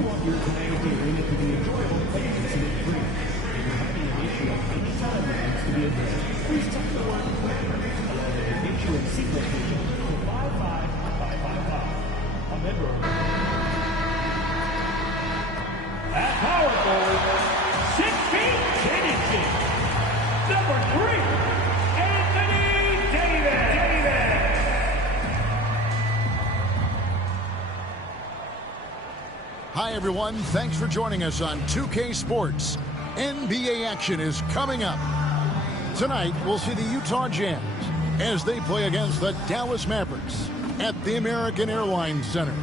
want your time at the arena to be enjoyable and incident-free. If you're having an issue at any time that needs to be addressed, please text the word commander along with your issue and seat location to 55555. A member. At power forward, 6 feet 10 inches, number 3, Anthony Davis. Hi, everyone. Thanks for joining us on 2K Sports. NBA action is coming up. Tonight, we'll see the Utah Jazz as they play against the Dallas Mavericks at the American Airlines Center.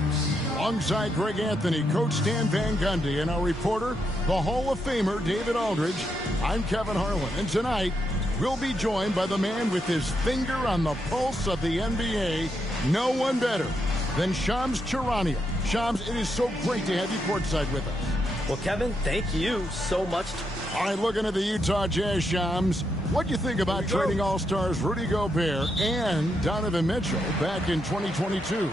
Alongside Greg Anthony, Coach Stan Van Gundy, and our reporter, the Hall of Famer David Aldridge, I'm Kevin Harlan. And tonight, we'll be joined by the man with his finger on the pulse of the NBA, no one better than Shams Charania. Shams, it is so great to have you courtside with us. Well, Kevin, thank you so much. All right, looking at the Utah Jazz, Shams, what do you think about trading All-Stars Rudy Gobert and Donovan Mitchell back in 2022?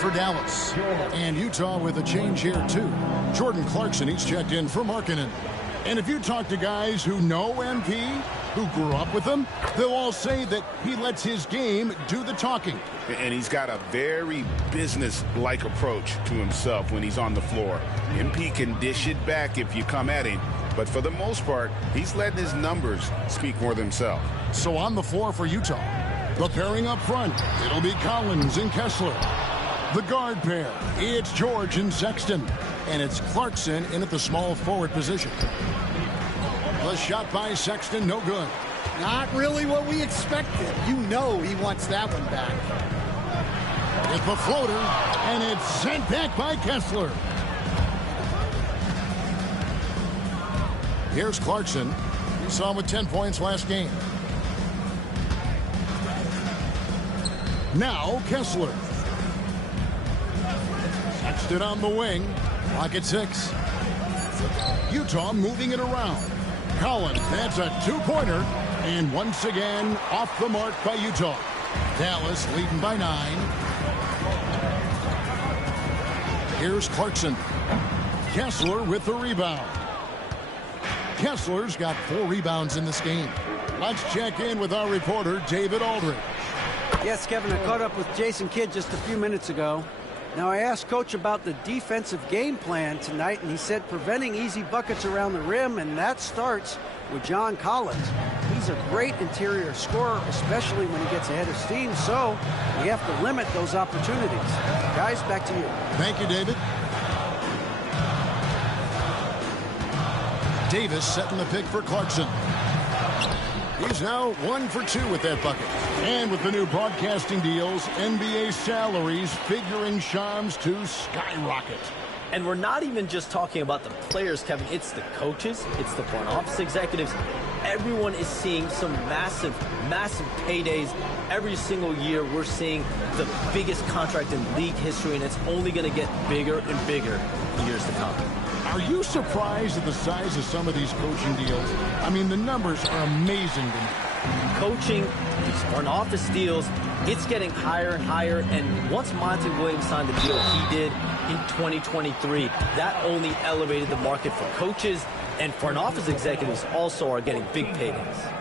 For Dallas. And Utah with a change here, too. Jordan Clarkson, he's checked in for Markkanen. And if you talk to guys who know MP, who grew up with him, they'll all say that he lets his game do the talking. And he's got a very business-like approach to himself when he's on the floor. MP can dish it back if you come at him, but for the most part, he's letting his numbers speak for themselves. So on the floor for Utah, the pairing up front, it'll be Collins and Kessler. The guard pair, it's George and Sexton. And it's Clarkson in at the small forward position. The shot by Sexton, no good. Not really what we expected. You know he wants that one back. It's the floater, and it's sent back by Kessler. Here's Clarkson. We saw him with 10 points last game. Now Kessler. Sexton on the wing. Clock at 6. Utah moving it around. Collins, that's a two-pointer. And once again, off the mark by Utah. Dallas leading by 9. Here's Clarkson. Kessler with the rebound. Kessler's got 4 rebounds in this game. Let's check in with our reporter, David Aldridge. Yes, Kevin, I caught up with Jason Kidd just a few minutes ago. Now, I asked Coach about the defensive game plan tonight, and he said preventing easy buckets around the rim, and that starts with John Collins. He's a great interior scorer, especially when he gets ahead of steam, so we have to limit those opportunities. Guys, back to you. Thank you, David. Davis setting the pick for Clarkson. He's now 1 for 2 with that bucket. And with the new broadcasting deals, NBA salaries figuring Shams to skyrocket. And we're not even just talking about the players, Kevin. It's the coaches. It's the front office executives. Everyone is seeing some massive, massive paydays. Every single year, we're seeing the biggest contract in league history, and it's only going to get bigger and bigger in years to come. Are you surprised at the size of some of these coaching deals? I mean, the numbers are amazing to me. Coaching, these front office deals, it's getting higher and higher. And once Monty Williams signed the deal he did in 2023, that only elevated the market for coaches, and front office executives also are getting big paydays.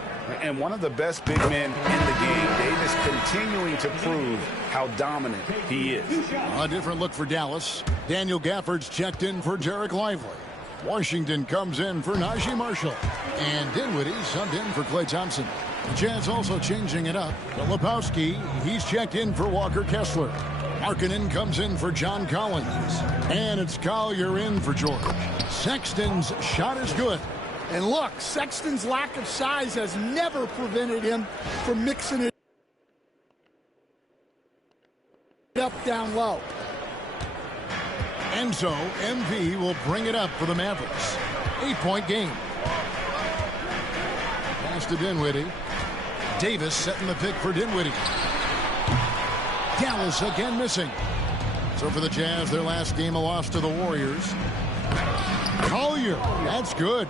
And one of the best big men in the game, Davis, continuing to prove how dominant he is. A different look for Dallas. Daniel Gafford's checked in for Derek Lively. Washington comes in for Najee Marshall. And Dinwiddie subbed in for Klay Thompson. The Jazz also changing it up. Filipowski, he's checked in for Walker Kessler. Markkanen comes in for John Collins. And it's Collier in for George. Sexton's shot is good. And look, Sexton's lack of size has never prevented him from mixing it up down low. And so MP will bring it up for the Mavericks. 8-point game. Pass to Dinwiddie. Davis setting the pick for Dinwiddie. Dallas again missing. So for the Jazz, their last game, a loss to the Warriors. Collier, that's good.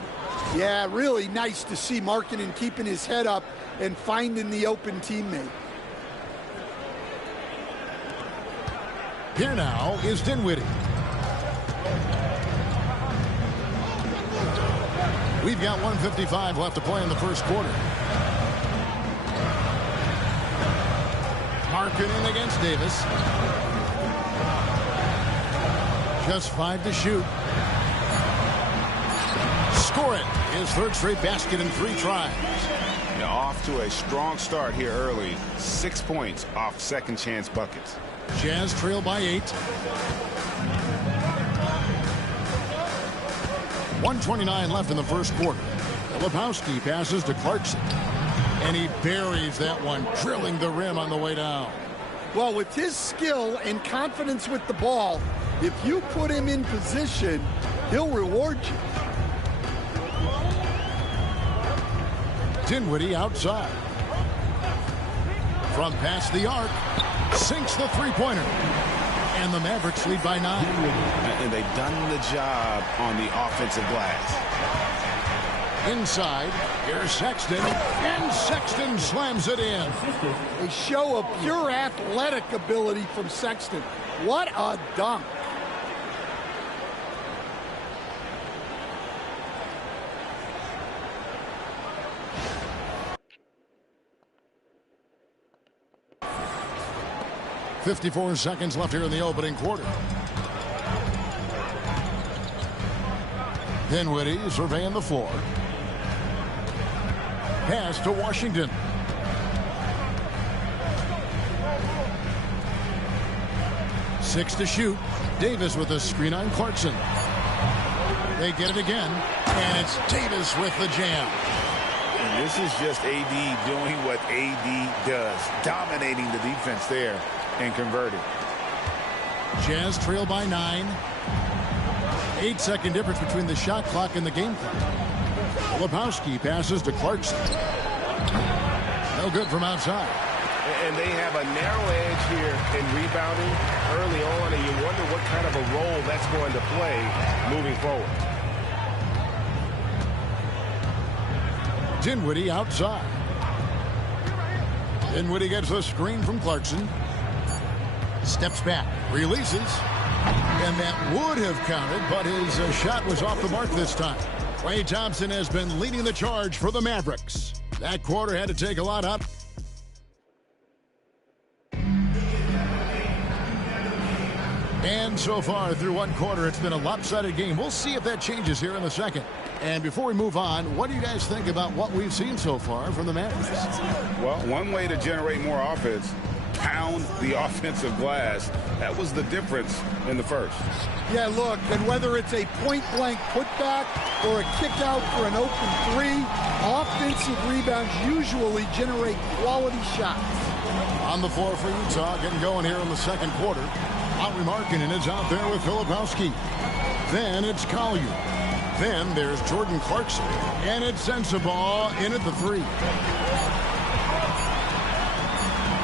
Yeah, really nice to see Markkanen keeping his head up and finding the open teammate. Here now is Dinwiddie. We've got 1:55 left to play in the first quarter. Markkanen against Davis. Just 5 to shoot. Score it. His third straight basket in 3 tries. Now off to a strong start here early. 6 points off second chance buckets. Jazz trail by 8. 1:29 left in the first quarter. Lebowski passes to Clarkson. And he buries that one, drilling the rim on the way down. Well, with his skill and confidence with the ball, if you put him in position, he'll reward you. Dinwiddie outside. From past the arc. Sinks the three-pointer. And the Mavericks lead by 9. And they've done the job on the offensive glass. Inside, here's Sexton, and Sexton slams it in. A show of pure athletic ability from Sexton. What a dunk. .54 seconds left here in the opening quarter. Dinwiddie surveying the floor. Pass to Washington. Six to shoot. Davis with a screen on Clarkson. They get it again, and it's Davis with the jam. And this is just AD doing what AD does, dominating the defense there and converting. Jazz trail by 9. 8-second difference between the shot clock and the game clock. Lebowski passes to Clarkson. No good from outside. And they have a narrow edge here in rebounding early on, and you wonder what kind of a role that's going to play moving forward. Dinwiddie outside. Dinwiddie gets a screen from Clarkson. Steps back, releases, and that would have counted, but his shot was off the mark this time. Klay Thompson has been leading the charge for the Mavericks. That quarter had to take a lot out. And so far through one quarter, it's been a lopsided game. We'll see if that changes here in the second. And before we move on, what do you guys think about what we've seen so far from the Mavericks? Well, one way to generate more offense, pound the offensive glass. That was the difference in the first. Yeah, look, and whether it's a point-blank putback or a kick-out for an open 3, offensive rebounds usually generate quality shots. On the floor for Utah, getting going here in the second quarter. Lauri Markkanen is out there with Filipowski. Then it's Collier. Then there's Jordan Clarkson. And it's Sensabaugh in at the 3.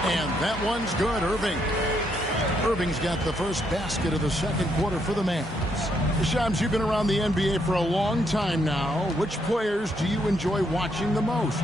And that one's good, Irving. Irving's got the first basket of the second quarter for the Mavs. Shams, you've been around the NBA for a long time now. Which players do you enjoy watching the most?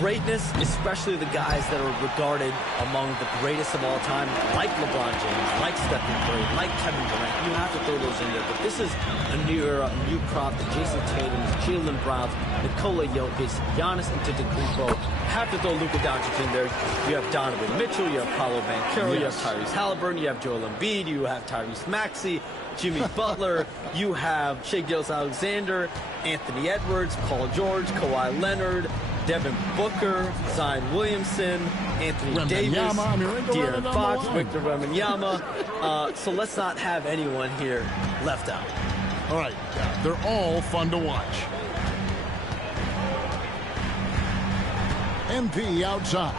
Greatness, especially the guys that are regarded among the greatest of all time, like LeBron James, like Stephen Curry, like Kevin Durant. You have to throw those in there. But this is a new era, a new crop. The Jason Tatums, Jaylen Browns, Nikola Jokic, Giannis Antetokounmpo. Have to throw Luka Doncic in there. You have Donovan Mitchell, you have Paolo Banchero, you have Tyrese Halliburton, you have Joel Embiid, you have Tyrese Maxey, Jimmy Butler, you have Shai Gilgeous-Alexander, Anthony Edwards, Paul George, Kawhi Leonard, Devin Booker, Zion Williamson, Anthony Davis, De'Aaron Fox, Victor Wembanyama. So let's not have anyone here left out. All right, they're all fun to watch. MP outside.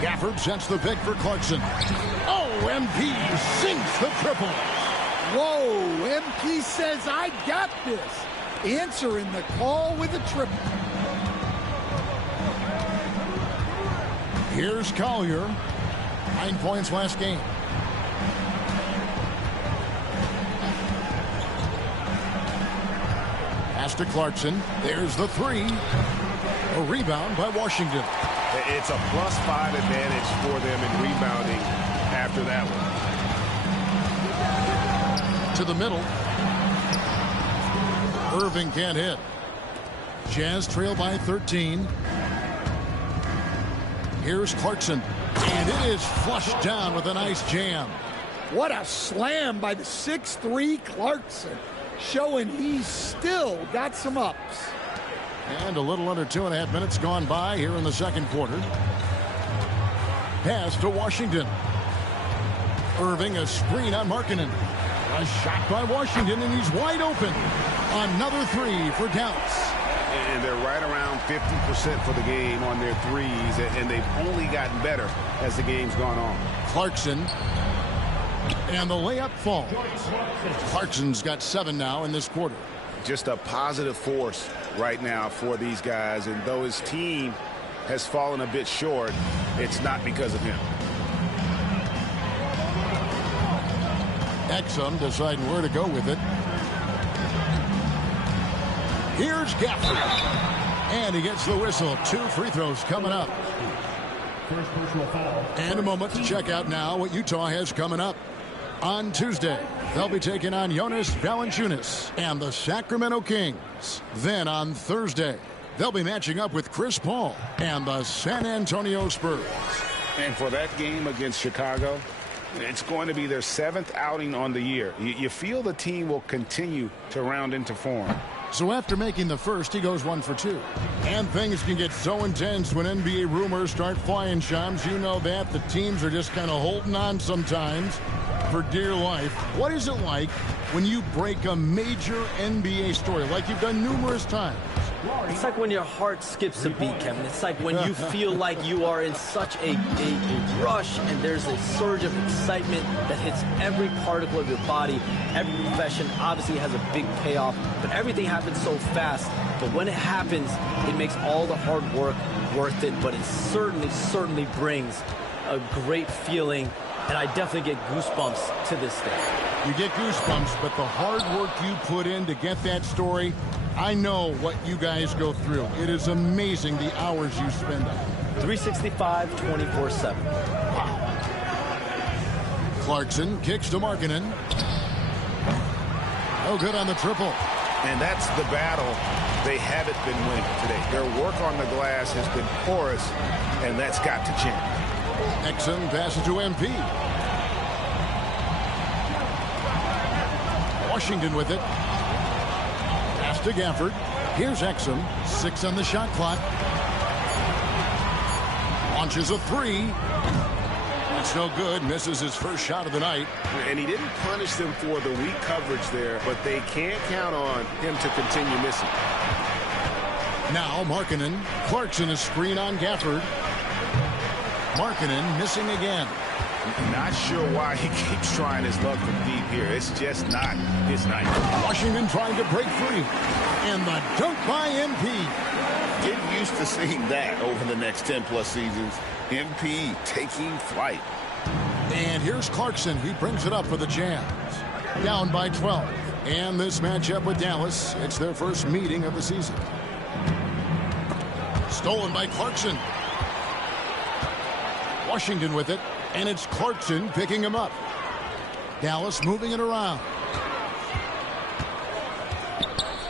Gafford sets the pick for Clarkson. Oh, MP sinks the triple. Whoa, MP says, I got this. Answering the call with a triple. Here's Collier. 9 points last game. Pass to Clarkson. There's the three. A rebound by Washington. It's a +5 advantage for them in rebounding after that one. To the middle. Irving can't hit. Jazz trail by 13. Here's Clarkson. And it is flushed down with a nice jam. What a slam by the 6'3" Clarkson, showing he's still got some ups. And a little under 2.5 minutes gone by here in the second quarter. Pass to Washington. Irving, a screen on Markkanen. A shot by Washington, and he's wide open. Another three for Dallas. And they're right around 50% for the game on their threes, and they've only gotten better as the game's gone on. Clarkson. And the layup falls. Clarkson's got 7 now in this quarter. Just a positive force right now for these guys, and though his team has fallen a bit short, it's not because of him. Exum deciding where to go with it. Here's Gafford. And he gets the whistle. 2 free throws coming up. First personal foul. And a moment to check out now what Utah has coming up. On Tuesday, they'll be taking on Jonas Valanciunas and the Sacramento Kings. Then on Thursday, they'll be matching up with Chris Paul and the San Antonio Spurs. And for that game against Chicago, it's going to be their 7th outing on the year. You feel the team will continue to round into form. So after making the first, he goes 1 for 2. And things can get so intense when NBA rumors start flying, Shams. You know that. The teams are just kind of holding on sometimes for dear life. What is it like when you break a major NBA story like you've done numerous times? It's like when your heart skips a beat, Kevin. It's like when you feel like you are in such a rush and there's a surge of excitement that hits every particle of your body. Every profession obviously has a big payoff, but everything happens so fast. But when it happens, it makes all the hard work worth it, but it certainly brings a great feeling, and I definitely get goosebumps to this day. You get goosebumps, but the hard work you put in to get that story, I know what you guys go through. It is amazing the hours you spend on it. 365, 24/7. Wow. Clarkson kicks to Markkanen. No good on the triple. And that's the battle they haven't been winning today. Their work on the glass has been porous, and that's got to change. Exum passes to MP. Washington with it. Pass to Gafford. Here's Exum. 6 on the shot clock. Launches a 3. It's no good. Misses his first shot of the night. And he didn't punish them for the weak coverage there, but they can't count on him to continue missing. Now Markkanen. Clarkson is screen on Gafford. Markkanen missing again. Not sure why he keeps trying his luck from deep here. It's just not his night. Washington trying to break free. And the dunk by MP. Get used to seeing that over the next 10-plus seasons. MP taking flight. And here's Clarkson. He brings it up for the Jazz. Down by 12. And this matchup with Dallas, it's their first meeting of the season. Stolen by Clarkson. Washington with it. And it's Clarkson picking him up. Dallas moving it around.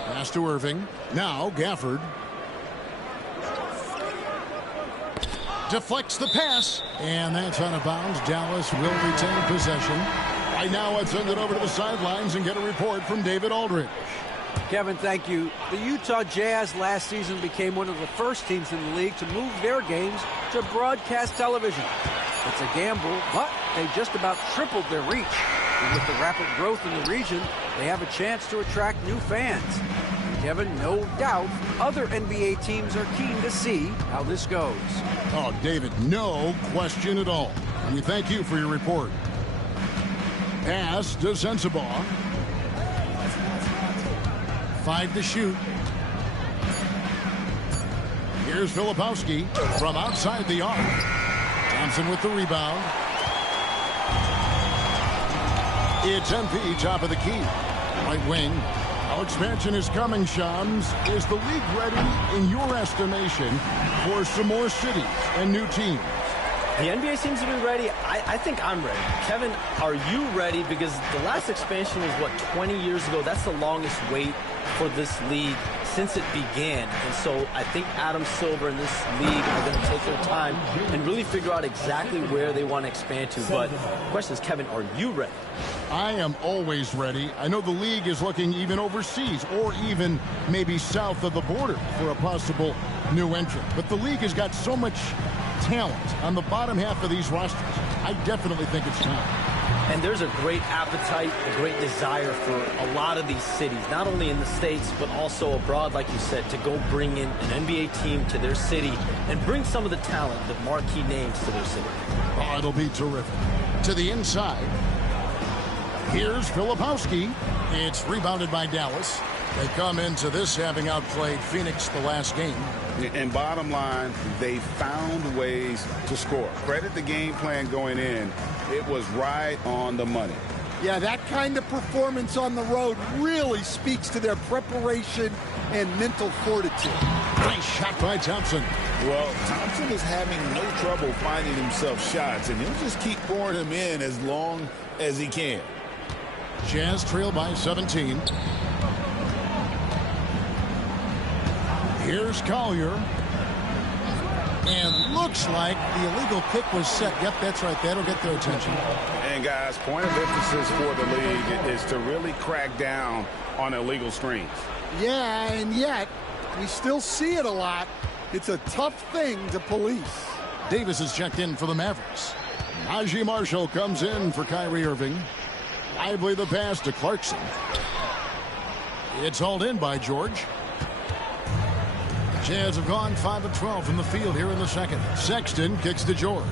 Pass to Irving. Now Gafford. Deflects the pass. And that's out of bounds. Dallas will retain possession. Right now, let's send it over to the sidelines and get a report from David Aldridge. Kevin, thank you. The Utah Jazz last season became one of the first teams in the league to move their games to broadcast television. It's a gamble, but they just about tripled their reach. And with the rapid growth in the region, they have a chance to attract new fans. Kevin, no doubt, other NBA teams are keen to see how this goes. Oh, David, no question at all. And we thank you for your report. Pass to Sensabaugh. 5 to shoot. Here's Filipowski from outside the arc. Thompson with the rebound. It's MP, top of the key. Right wing. How expansion is coming, Shams. Is the league ready, in your estimation, for some more cities and new teams? The NBA seems to be ready. I think I'm ready. Kevin, are you ready? Because the last expansion was, what, 20 years ago? That's the longest wait for this league since it began. And so I think Adam Silver and this league are going to take their time and really figure out exactly where they want to expand to. But the question is, Kevin, are you ready? I am always ready. I know the league is looking even overseas or even maybe south of the border for a possible new entrant. But the league has got so much talent on the bottom half of these rosters. I definitely think it's time. And there's a great appetite, a great desire for a lot of these cities, not only in the States, but also abroad, like you said, to go bring in an NBA team to their city and bring some of the talent, the marquee names to their city. Oh, it'll be terrific. To the inside. Here's Filipowski. It's rebounded by Dallas. They come into this having outplayed Phoenix the last game. And bottom line, they found ways to score. Credit the game plan going in. It was right on the money. Yeah, that kind of performance on the road really speaks to their preparation and mental fortitude. Nice shot by Thompson. Well, Thompson is having no trouble finding himself shots, and he'll just keep pouring them in as long as he can. Jazz trail by 17. Here's Collier. And looks like the illegal pick was set. Yep, that's right. That'll get their attention. And, guys, point of emphasis for the league is to really crack down on illegal screens. Yeah, and yet we still see it a lot. It's a tough thing to police. Davis is checked in for the Mavericks. Najee Marshall comes in for Kyrie Irving. Lively the pass to Clarkson. It's hauled in by George. Jazz have gone 5 of 12 from the field here in the second. Sexton kicks to George.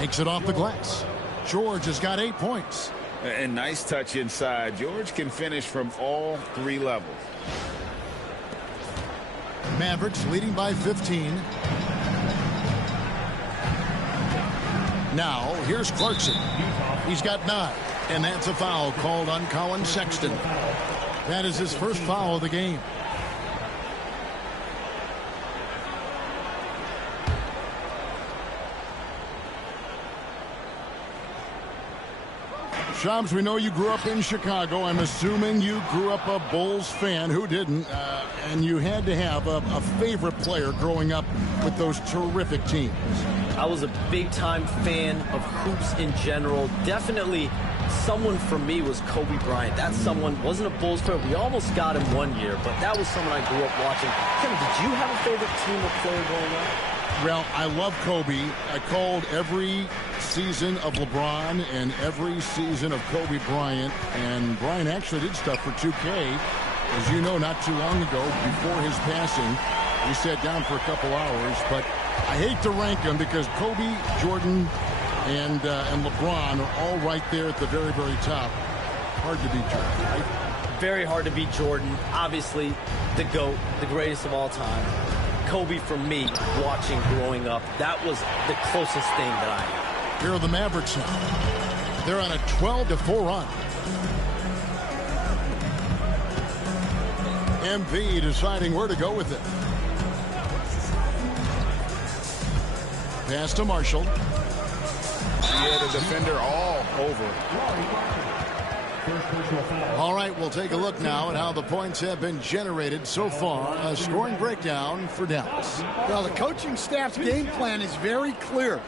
Makes it off the glass. George has got 8 points. And nice touch inside. George can finish from all 3 levels. Mavericks leading by 15. Now, here's Clarkson. He's got 9. And that's a foul called on Colin Sexton. That is his first foul of the game. Shams, we know you grew up in Chicago. I'm assuming you grew up a Bulls fan. Who didn't? And you had to have a favorite player growing up with those terrific teams. I was a big-time fan of hoops in general. Definitely someone for me was Kobe Bryant. That someone wasn't a Bulls player. We almost got him one year, but that was someone I grew up watching. Kevin, did you have a favorite team or player growing up? Well, I love Kobe. I called every season of LeBron and every season of Kobe Bryant. And Bryant actually did stuff for 2K. As you know, not too long ago, before his passing, we sat down for a couple hours. But I hate to rank them because Kobe, Jordan, and LeBron are all right there at the very, very top. Hard to beat Jordan, right? Very hard to beat Jordan. Obviously, the GOAT, the greatest of all time. Kobe, for me, watching growing up, that was the closest thing that I had. Here are the Mavericks now. They're on a 12-4 run. MP deciding where to go with it. Pass to Marshall. Yeah, the defender all over. All right, we'll take a look now at how the points have been generated so far. A scoring breakdown for Dallas. Well, the coaching staff's game plan is very clear.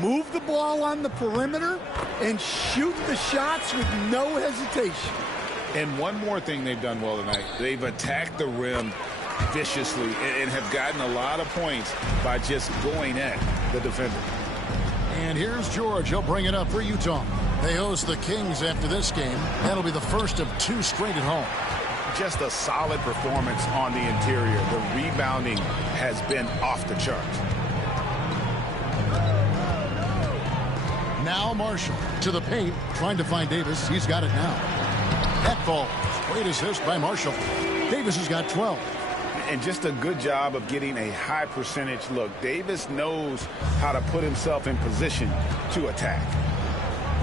Move the ball on the perimeter and shoot the shots with no hesitation. And one more thing they've done well tonight. They've attacked the rim viciously and have gotten a lot of points by just going at the defender. And here's George. He'll bring it up for Utah. They host the Kings after this game. That'll be the first of 2 straight at home. Just a solid performance on the interior. The rebounding has been off the charts. Now Marshall to the paint, trying to find Davis. He's got it now. That ball. Great assist by Marshall. Davis has got 12. And just a good job of getting a high percentage look. Davis knows how to put himself in position to attack.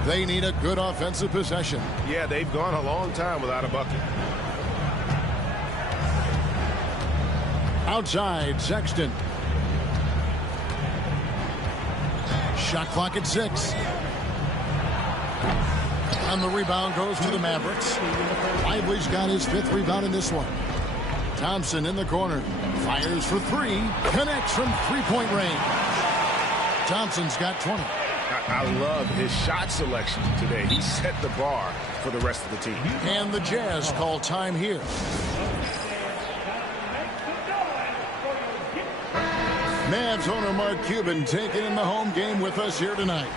They need a good offensive possession. Yeah, they've gone a long time without a bucket. Outside, Sexton. Shot clock at 6. And the rebound goes to the Mavericks. Lively's got his 5th rebound in this one. Thompson in the corner. Fires for 3. Connects from three-point range. Thompson's got 20. I love his shot selection today. He set the bar for the rest of the team. And the Jazz call time here. Mavs owner Mark Cuban taking in the home game with us here tonight.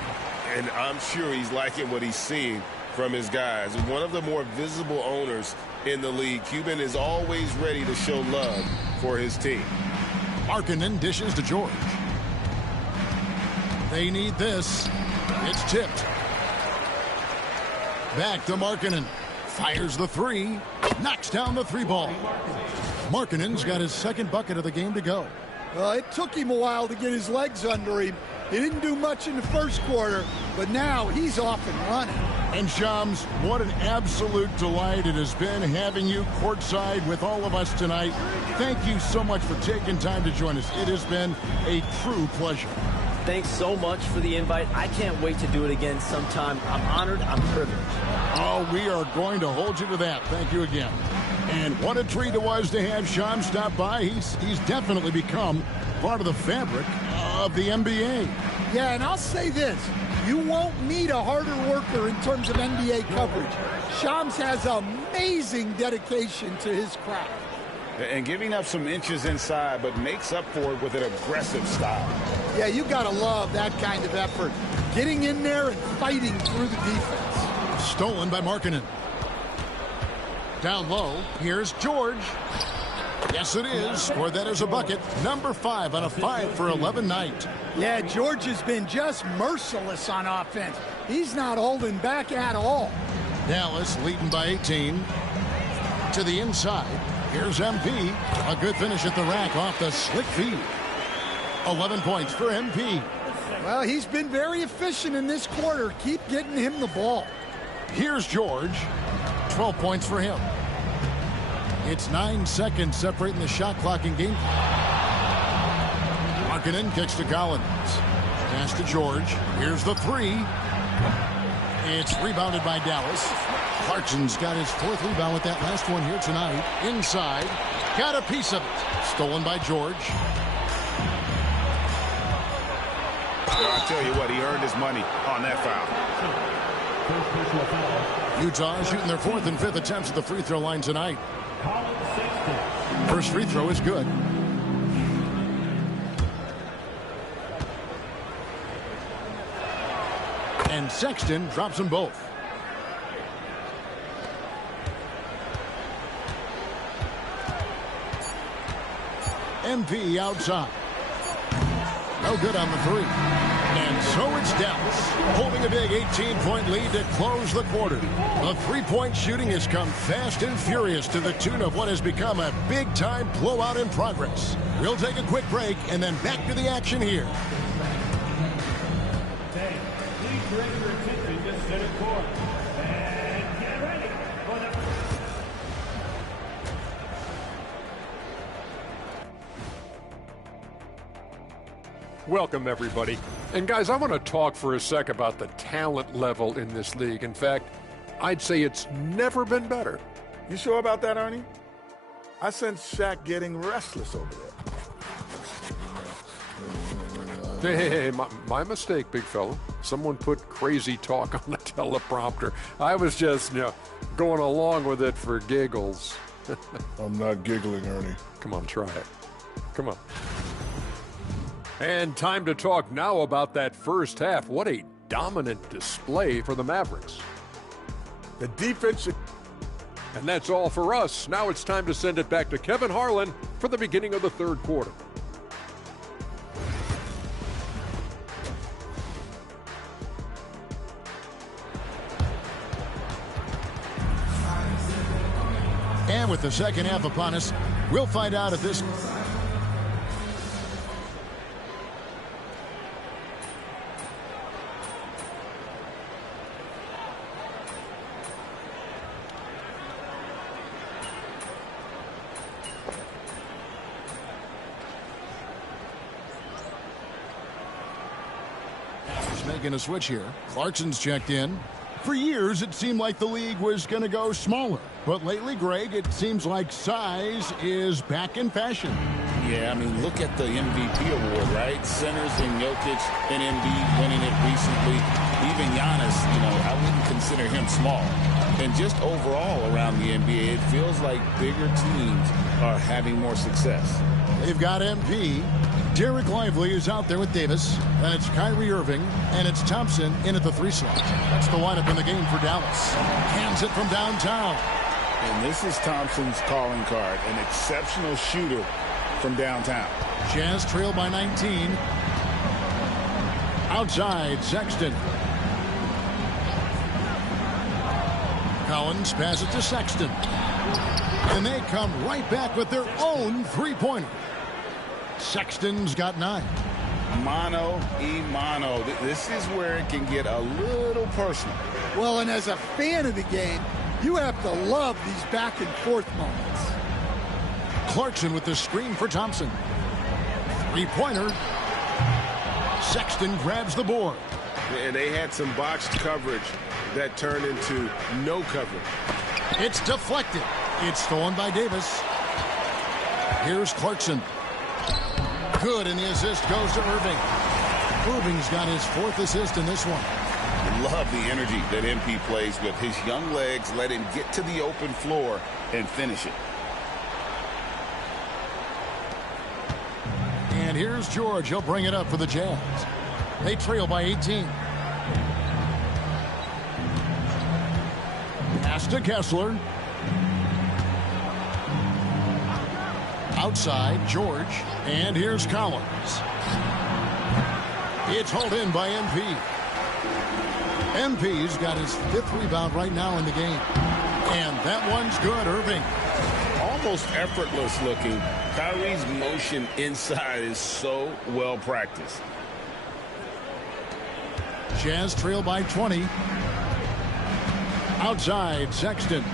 And I'm sure he's liking what he's seeing from his guys. One of the more visible owners in the league. Cuban is always ready to show love for his team. Markkanen dishes to George. They need this. It's tipped. Back to Markkanen. Fires the 3. Knocks down the 3 ball. Markkanen's got his 2nd bucket of the game to go. It took him a while to get his legs under him. He didn't do much in the first quarter, but now he's off and running. And Shams, what an absolute delight it has been having you courtside with all of us tonight. Thank you so much for taking time to join us. It has been a true pleasure. Thanks so much for the invite. I can't wait to do it again sometime. I'm honored. I'm privileged. Oh, we are going to hold you to that. Thank you again. And what a treat it was to have Shams stop by. He's definitely become part of the fabric of the NBA. Yeah, and I'll say this. You won't meet a harder worker in terms of NBA coverage. Shams has amazing dedication to his craft. And giving up some inches inside, but makes up for it with an aggressive style. Yeah, you got to love that kind of effort. Getting in there and fighting through the defense. Stolen by Markkanen. Down low, here's George. Yes, it is. Scored that as a bucket. Number 5 on a 5 for 11 night. Yeah, George has been just merciless on offense. He's not holding back at all. Dallas leading by 18. To the inside. Here's MP. A good finish at the rack off the slick feed. 11 points for MP. Well, he's been very efficient in this quarter. Keep getting him the ball. Here's George. 12 points for him. It's 9 seconds separating the shot clock in game. Markkanen kicks to Collins. Pass to George. Here's the 3. It's rebounded by Dallas. Clarkson's got his 4th rebound with that last one here tonight. Inside. Got a piece of it. Stolen by George. I tell you what, he earned his money on that foul. Utah shooting their 4th and 5th attempts at the free throw line tonight. First free throw is good. And Sexton drops them both. MP outside. No good on the 3. And so it's Dallas holding a big 18-point lead to close the quarter. The three-point shooting has come fast and furious to the tune of what has become a big-time blowout in progress. We'll take a quick break and then back to the action here. Please direct your attention to center court. And get ready for the... Welcome, everybody. And guys, I want to talk for a sec about the talent level in this league. In fact, I'd say it's never been better. You sure about that, Ernie? I sense Shaq getting restless over there. Hey, my mistake, big fella. Someone put crazy talk on the teleprompter. I was just, going along with it for giggles. I'm not giggling, Ernie. Come on, try it. Come on. And time to talk now about that first half. What a dominant display for the Mavericks. The defense... And that's all for us. Now it's time to send it back to Kevin Harlan for the beginning of the third quarter. And with the second half upon us, we'll find out if this... Making a switch here. Clarkson's checked in. For years, it seemed like the league was going to go smaller. But lately, Greg, it seems like size is back in fashion. Yeah, I mean, look at the MVP award, right? Centers and Jokic and Embiid winning it recently. Even Giannis, I wouldn't consider him small. And just overall around the NBA, it feels like bigger teams are having more success. They've got MP. Derek Lively is out there with Davis. And it's Kyrie Irving. And it's Thompson in at the 3 slot. That's the lineup in the game for Dallas. Hands it from downtown. And this is Thompson's calling card. An exceptional shooter from downtown. Jazz trail by 19. Outside, Sexton. Collins passes to Sexton. And they come right back with their own three-pointer. Sexton's got 9. Mano. This is where it can get a little personal. Well, and as a fan of the game, you have to love these back-and-forth moments. Clarkson with the screen for Thompson. Three-pointer. Sexton grabs the board. And they had some botched coverage that turned into no coverage. It's deflected. It's stolen by Davis. Here's Clarkson. Good, and the assist goes to Irving. Irving's got his 4th assist in this one. Love the energy that MP plays with. His young legs let him get to the open floor and finish it. And here's George. He'll bring it up for the Jazz. They trail by 18. Pass to Kessler. Outside, George. And here's Collins. It's hauled in by MP. MP's got his 5th rebound right now in the game. And that one's good, Irving. Almost effortless looking. Kyrie's motion inside is so well practiced. Jazz trail by 20. Outside, Sexton.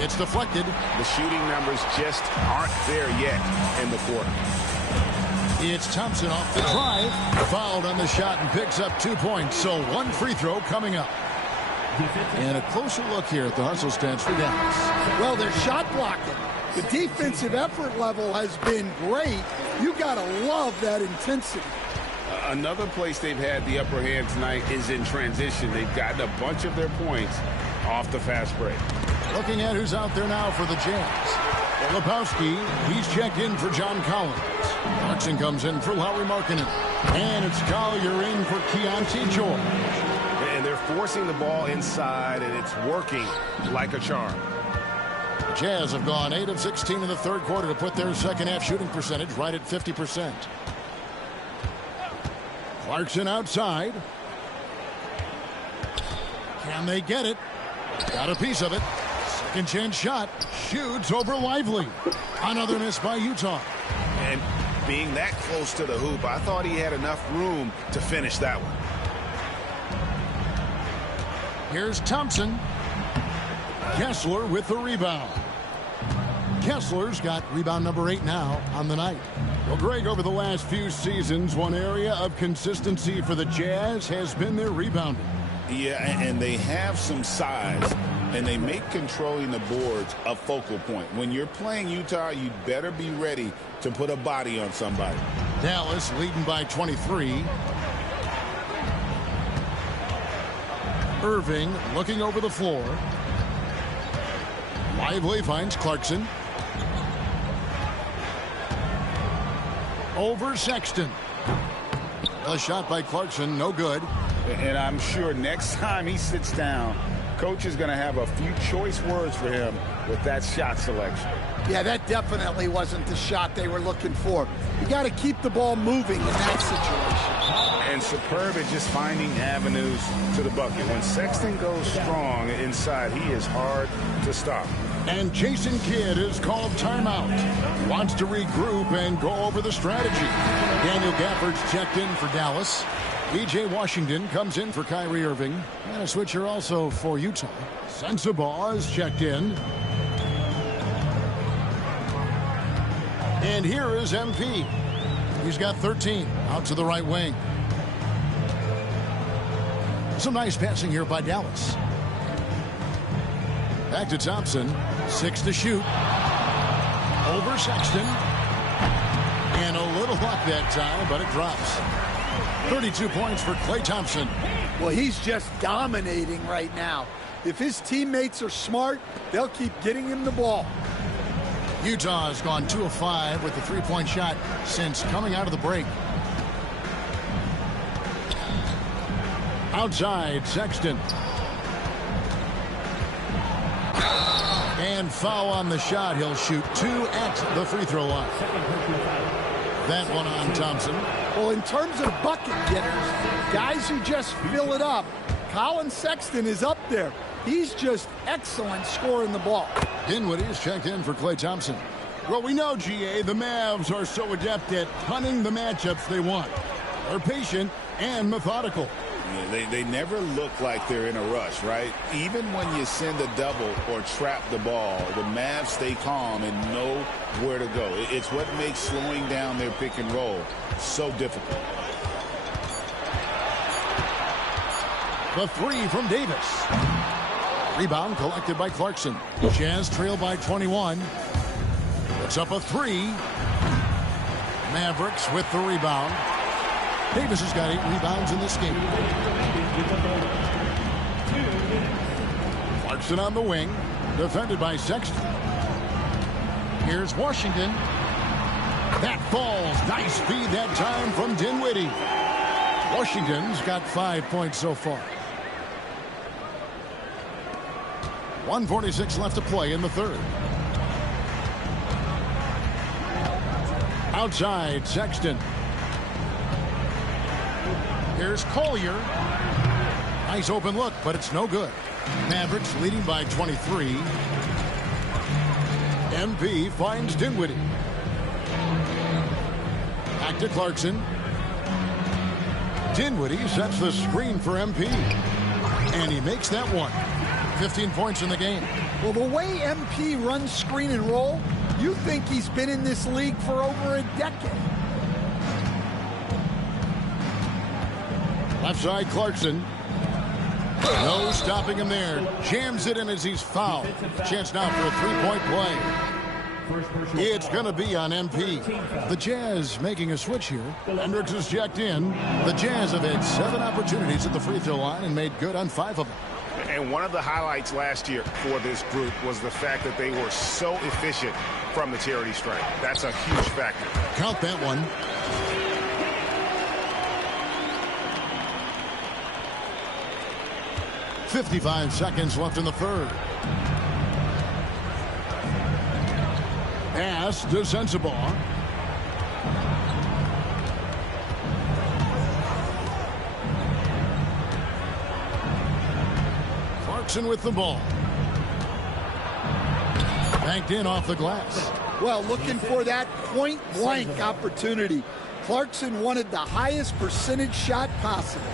It's deflected. The shooting numbers just aren't there yet in the quarter. It's Thompson off the drive. Fouled on the shot and picks up 2 points. So 1 free throw coming up. And a closer look here at the hustle stats for Dallas. Well, they're shot blocking. The defensive effort level has been great. You got to love that intensity. Another place they've had the upper hand tonight is in transition. They've gotten a bunch of their points off the fast break. Looking at who's out there now for the Jazz. Filipowski, he's checked in for John Collins. Clarkson comes in for Lauri Markkanen. And it's Collier in for Keontae George. And they're forcing the ball inside, and it's working like a charm. The Jazz have gone 8 of 16 in the 3rd quarter to put their second half shooting percentage right at 50%. Clarkson outside. Can they get it? Got a piece of it. Second chance shot. Shoots over Lively. Another miss by Utah. And being that close to the hoop, I thought he had enough room to finish that one. Here's Thompson. Kessler with the rebound. Kessler's got rebound number 8 now on the night. Well, Greg, over the last few seasons, one area of consistency for the Jazz has been their rebounding. Yeah, and they have some size, and they make controlling the boards a focal point. When you're playing Utah, you better be ready to put a body on somebody. Dallas leading by 23. Irving looking over the floor. Lively finds Clarkson. Over Sexton. A shot by Clarkson, no good. And I'm sure next time he sits down, coach is going to have a few choice words for him with that shot selection. Yeah, that definitely wasn't the shot they were looking for. You got to keep the ball moving in that situation. And superb at just finding avenues to the bucket. When Sexton goes strong inside, he is hard to stop. And Jason Kidd is called timeout. Wants to regroup and go over the strategy. Daniel Gafford's checked in for Dallas. E.J. Washington comes in for Kyrie Irving. And a switcher also for Utah. Sensabaugh is checked in. And here is MP. He's got 13 out to the right wing. Some nice passing here by Dallas. Back to Thompson. 6 to shoot. Over Sexton. And a little luck that time, but it drops. 32 points for Klay Thompson. Well, he's just dominating right now. If his teammates are smart, they'll keep getting him the ball. Utah has gone 2 of 5 with the three-point shot since coming out of the break. Outside, Sexton. And foul on the shot. He'll shoot 2 at the free throw line. That one on Thompson. Well, in terms of bucket getters, guys who just fill it up, Colin Sexton is up there. He's just excellent scoring the ball. Dinwiddie is checked in for Klay Thompson. Well, we know, GA, the Mavs are so adept at punting the matchups they want. They're patient and methodical. Yeah, they never look like they're in a rush, right? Even when you send a double or trap the ball, the Mavs stay calm and know where to go. It's what makes slowing down their pick and roll so difficult. The three from Davis. Rebound collected by Clarkson. Jazz trail by 21. Puts up a 3. Mavericks with the rebound. Davis has got 8 rebounds in this game. Clarkson on the wing. Defended by Sexton. Here's Washington. That falls. Nice feed that time from Dinwiddie. Washington's got 5 points so far. 1:46 left to play in the third. Outside, Sexton. Here's Collier. Nice open look, but it's no good. Mavericks leading by 23. MP finds Dinwiddie. Back to Clarkson. Dinwiddie sets the screen for MP. And he makes that one. 15 points in the game. Well, the way MP runs screen and roll, you think he's been in this league for over a decade. Left side, Clarkson. No stopping him there. Jams it in as he's fouled. Chance now for a three-point play. It's going to be on MP. The Jazz making a switch here. Hendricks is checked in. The Jazz have had 7 opportunities at the free throw line and made good on 5 of them. And one of the highlights last year for this group was the fact that they were so efficient from the charity stripe. That's a huge factor. Count that one. .55 seconds left in the third. Pass to Sensabaugh. Clarkson with the ball. Banked in off the glass. Well, looking for that point-blank opportunity. Clarkson wanted the highest percentage shot possible.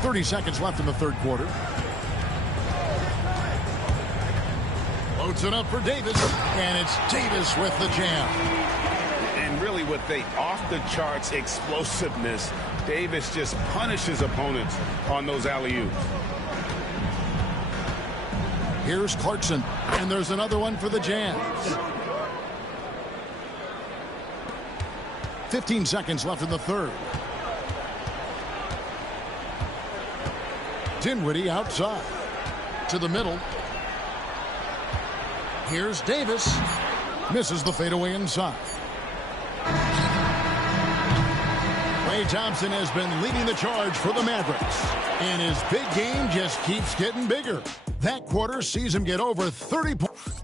30 seconds left in the third quarter. Loads it up for Davis, and it's Davis with the jam. And really with the off-the-charts explosiveness, Davis just punishes opponents on those alley-oops. Here's Clarkson, and there's another one for the Jazz. 15 seconds left in the third. Dinwiddie outside to the middle. Here's Davis. Misses the fadeaway inside. Klay Thompson has been leading the charge for the Mavericks. And his big game just keeps getting bigger. That quarter sees him get over 30 points.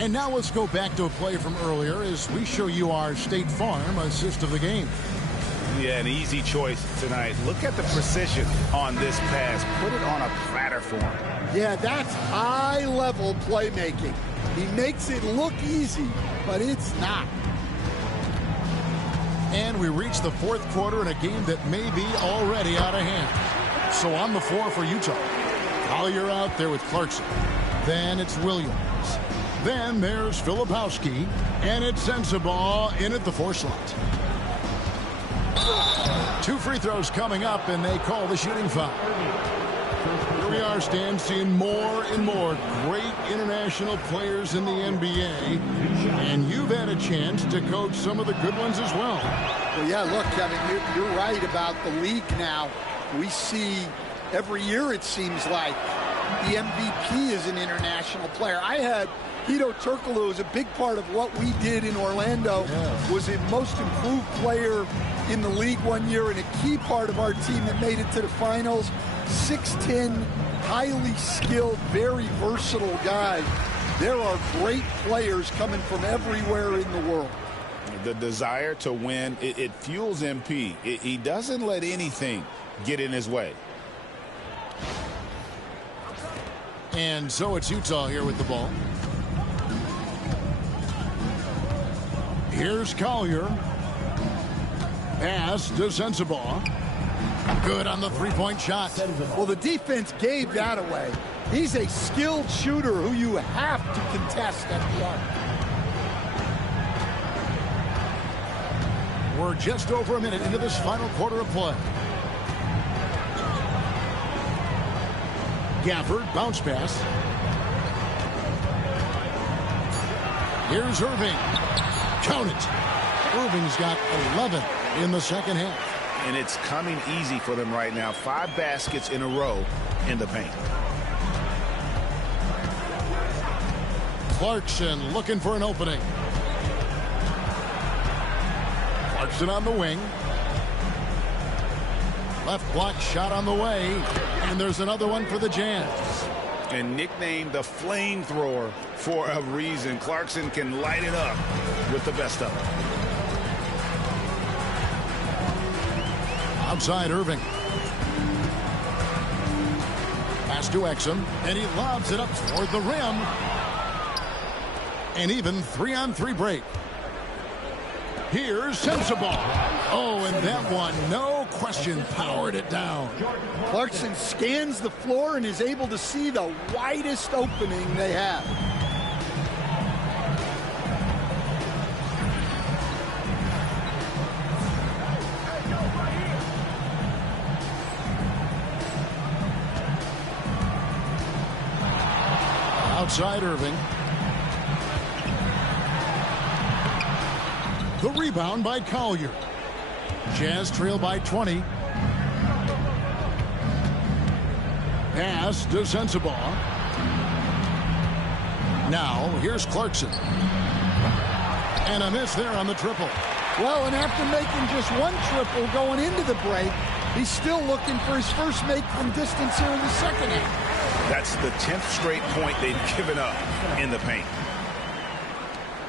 And now let's go back to a play from earlier as we show you our State Farm assist of the game. Yeah, an easy choice tonight. Look at the precision on this pass. Put it on a platter for him. Yeah, that's high-level playmaking. He makes it look easy, but it's not. And we reach the fourth quarter in a game that may be already out of hand. So on the floor for Utah, Collier out there with Clarkson. Then it's Williams. Then there's Filipowski. And it's Sensabaugh in at the 4 slot. 2 free throws coming up, and they call the shooting foul. Here we are, Stan, seeing more and more great international players in the NBA. And you've had a chance to coach some of the good ones as well. Well, yeah, look, Kevin, you're right about the league now. We see every year, it seems like, the MVP is an international player. I had Hedo Turkoglu was a big part of what we did in Orlando. Yeah. Was a most improved player in the league one year and a key part of our team that made it to the finals. 6'10", highly skilled, very versatile guy. There are great players coming from everywhere in the world. The desire to win, it fuels MP. He doesn't let anything get in his way. And so it's Utah here with the ball. Here's Collier. Pass to Sensabaugh. Good on the three-point shot. Well, the defense gave that away. He's a skilled shooter who you have to contest at the arc. We're just over a minute into this final quarter of play. Gafford, bounce pass. Here's Irving. Count it. Irving's got 11 in the second half. And it's coming easy for them right now. 5 baskets in a row in the paint. Clarkson looking for an opening. Clarkson on the wing. Left block shot on the way. And there's another one for the Jazz. And nicknamed the flamethrower for a reason. Clarkson can light it up with the best of them. Outside Irving. Pass to Exum. And he lobs it up toward the rim. An even 3-on-3 break. Here's Sensabaugh. Oh, and that one, no question, powered it down. Clarkson scans the floor and is able to see the widest opening they have. Outside Irving. The rebound by Collier. Jazz trail by 20. Pass to Sensabaugh. Now, here's Clarkson. And a miss there on the triple. Well, and after making just one triple going into the break, he's still looking for his first make from distance here in the second half. That's the 10th straight point they've given up in the paint.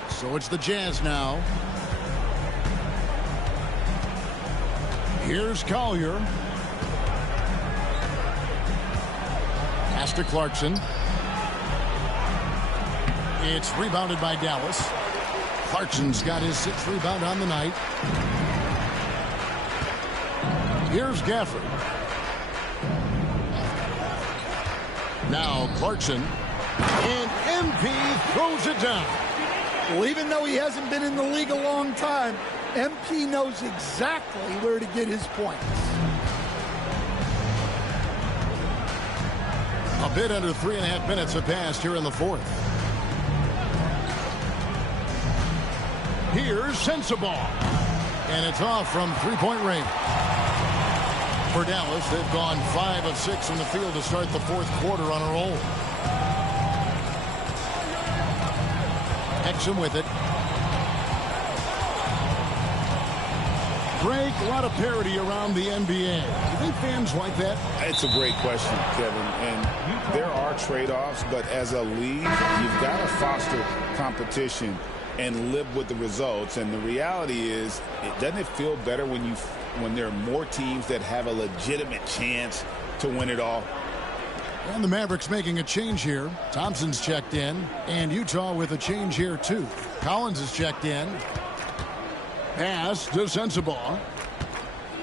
So it's the Jazz now. Here's Collier. Pass to Clarkson. It's rebounded by Dallas. Clarkson's got his 6th rebound on the night. Here's Gafford. Now Clarkson. And MP throws it down. Well, even though he hasn't been in the league a long time, MP knows exactly where to get his points. A bit under 3.5 minutes have passed here in the fourth. Here's Sensabaugh. And it's off from three-point range. For Dallas, they've gone 5 of 6 from the field to start the fourth quarter on a roll. Exum with it. Greg, a lot of parity around the NBA. Do you think fans like that? It's a great question, Kevin. And there are trade-offs, but as a league, you've got to foster competition and live with the results. And the reality is, doesn't it feel better when there are more teams that have a legitimate chance to win it all? And the Mavericks making a change here. Thompson's checked in, and Utah with a change here too. Collins is checked in. Pass to Sensabaugh.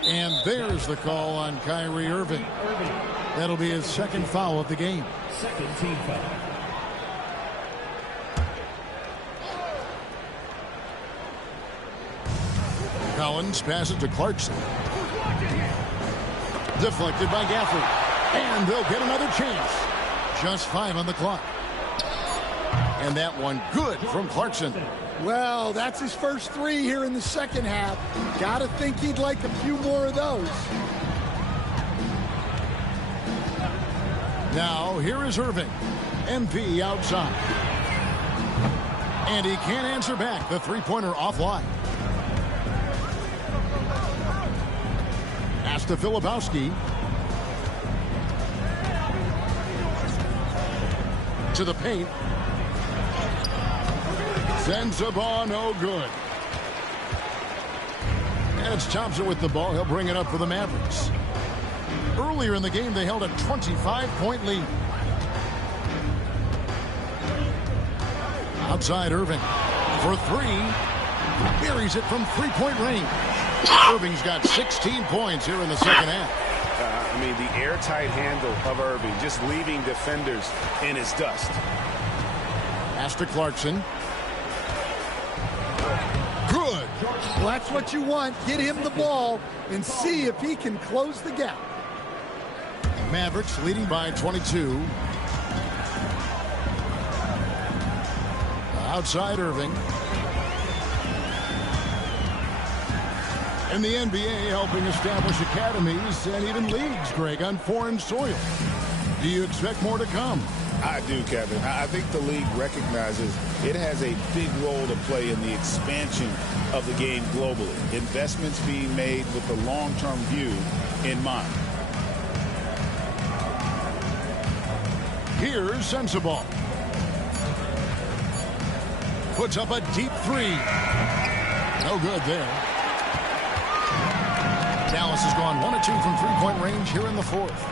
And there's the call on Kyrie Irving. That'll be his second foul of the game. Second team foul. Collins passes to Clarkson. Deflected by Gafford. And they'll get another chance. Just 5 on the clock. And that one good from Clarkson. Well, that's his first 3 here in the second half. Got to think he'd like a few more of those. Now, here is Irving. MP outside. And he can't answer back. The three-pointer offline. Pass to Filipowski. To the paint. Sensabaugh, no good. And it's Thompson with the ball. He'll bring it up for the Mavericks. Earlier in the game, they held a 25-point lead. Outside Irving for 3. Buries it from three-point range. Irving's got 16 points here in the second half. I mean, the airtight handle of Irving, just leaving defenders in his dust. Pass to Clarkson. Good. Well, that's what you want. Get him the ball and see if he can close the gap. Mavericks leading by 22. Outside Irving. And the NBA helping establish academies and even leagues, Greg, on foreign soil. Do you expect more to come? I do, Kevin. I think the league recognizes it has a big role to play in the expansion of the game globally. Investments being made with the long-term view in mind. Here's Sensabaugh. Puts up a deep 3. No good there. Dallas has gone 1 of 2 from three-point range here in the fourth.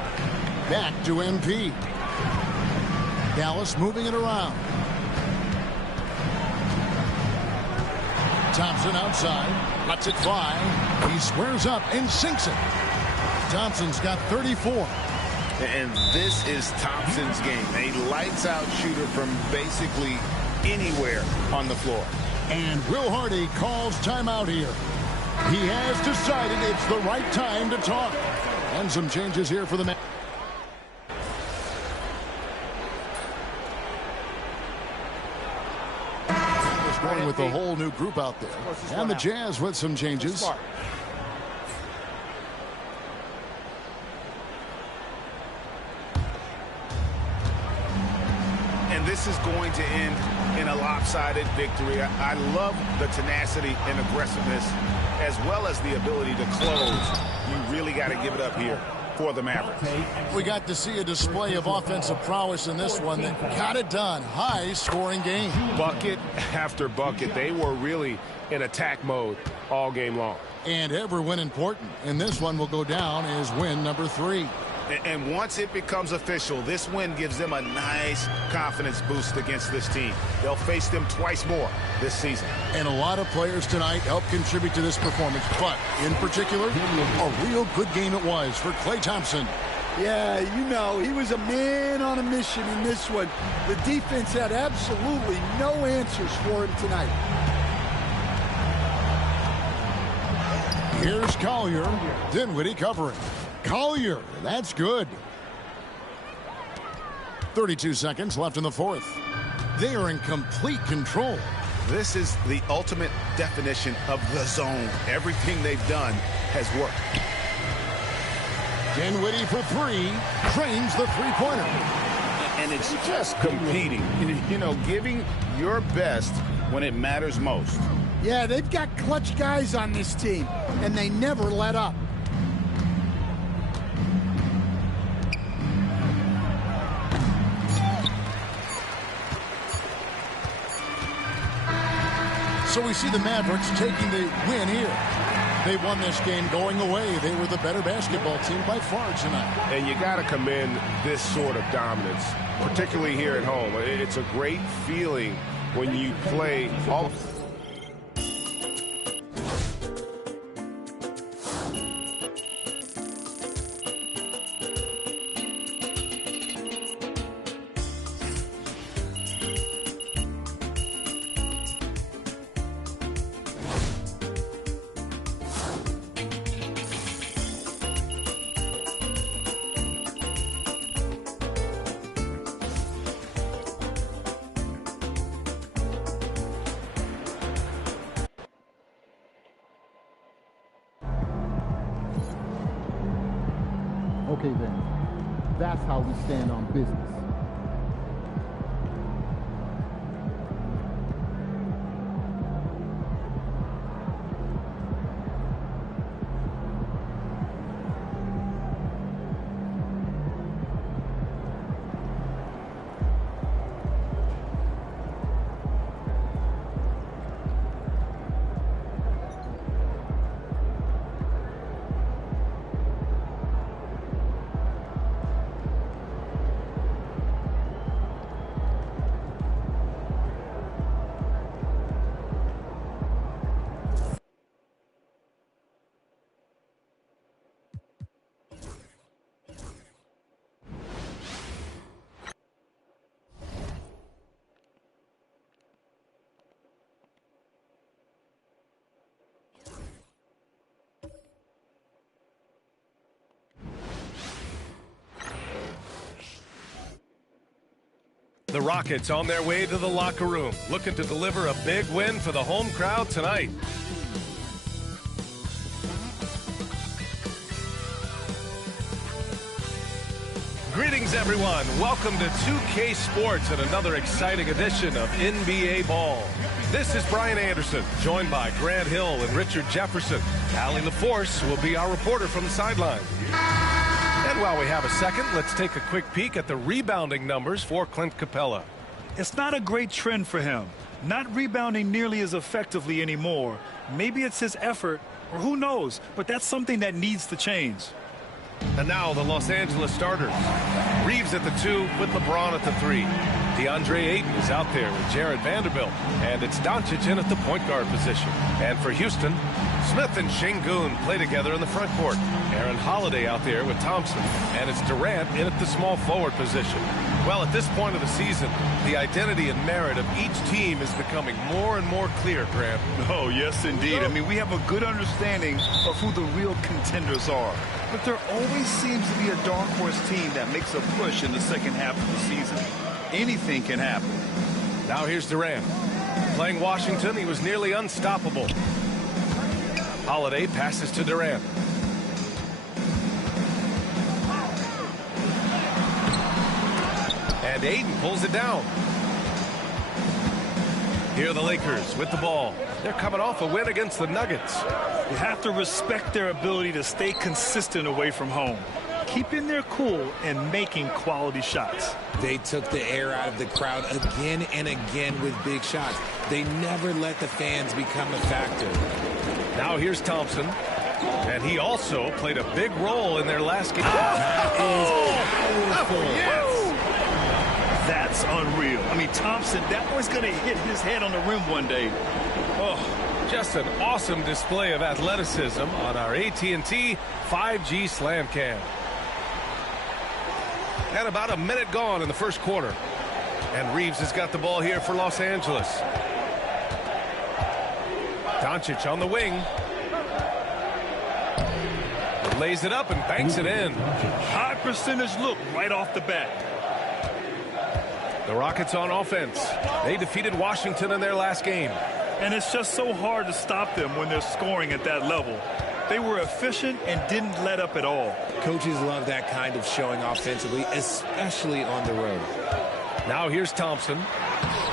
Back to MP. Dallas moving it around. Thompson outside. Lets it fly. He squares up and sinks it. Thompson's got 34. And this is Thompson's game. A lights-out shooter from basically anywhere on the floor. And Will Hardy calls timeout here. He has decided it's the right time to talk. And some changes here for the man. Going with a whole new group out there. And the Jazz with some changes. And this is going to end in a lopsided victory. I love the tenacity and aggressiveness as well as the ability to close. You really got to give it up here for the Mavericks. We got to see a display of offensive prowess in this one that got it done. High-scoring game. Bucket after bucket. They were really in attack mode all game long. And every win important. And this one will go down as win number 3. And once it becomes official, this win gives them a nice confidence boost against this team. They'll face them twice more this season. And a lot of players tonight helped contribute to this performance. But in particular, a real good game it was for Klay Thompson. Yeah, you know, he was a man on a mission in this one. The defense had absolutely no answers for him tonight. Here's Collier. Dinwiddie covering. Collier, that's good. 32 seconds left in the fourth. They are in complete control. This is the ultimate definition of the zone. Everything they've done has worked. Dinwiddie for 3. Trains the three-pointer. And it's just competing. You know, giving your best when it matters most. Yeah, they've got clutch guys on this team, and they never let up. So we see the Mavericks taking the win here. They won this game going away. They were the better basketball team by far tonight. And you got to commend this sort of dominance, particularly here at home. It's a great feeling when you play all. Okay then, that's how we stand on business. The Rockets on their way to the locker room, looking to deliver a big win for the home crowd tonight. Greetings, everyone. Welcome to 2K Sports and another exciting edition of NBA Ball. This is Brian Anderson, joined by Grant Hill and Richard Jefferson. Allie LaForce will be our reporter from the sideline. And while we have a second, let's take a quick peek at the rebounding numbers for Clint Capella. It's not a great trend for him. Not rebounding nearly as effectively anymore. Maybe it's his effort, or who knows, but that's something that needs to change. And now the Los Angeles starters. Reeves at the 2 with LeBron at the 3. DeAndre Ayton is out there with Jared Vanderbilt. And it's Doncic in at the point guard position. And for Houston, Smith and Şengün play together in the front court. Aaron Holiday out there with Thompson. And it's Durant in at the small forward position. Well, at this point of the season, the identity and merit of each team is becoming more and more clear, Grant. Oh, yes, indeed. I mean, we have a good understanding of who the real contenders are. But there always seems to be a dark horse team that makes a push in the second half of the season. Anything can happen. Now here's Durant. Playing Washington, he was nearly unstoppable. Holiday passes to Durant. And Ayton pulls it down. Here are the Lakers with the ball. They're coming off a win against the Nuggets. You have to respect their ability to stay consistent away from home, keeping their cool and making quality shots. They took the air out of the crowd again and again with big shots. They never let the fans become a factor. Now here's Thompson. And he also played a big role in their last game. That's unreal. I mean, Thompson, that boy's going to hit his head on the rim one day. Oh, just an awesome display of athleticism on our AT&T 5G Slam Cam. And about a minute gone in the first quarter. And Reeves has got the ball here for Los Angeles. Doncic on the wing. Lays it up and banks it in. High percentage look right off the bat. The Rockets on offense. They defeated Washington in their last game. And it's just so hard to stop them when they're scoring at that level. They were efficient and didn't let up at all. Coaches love that kind of showing offensively, especially on the road. Now here's Thompson.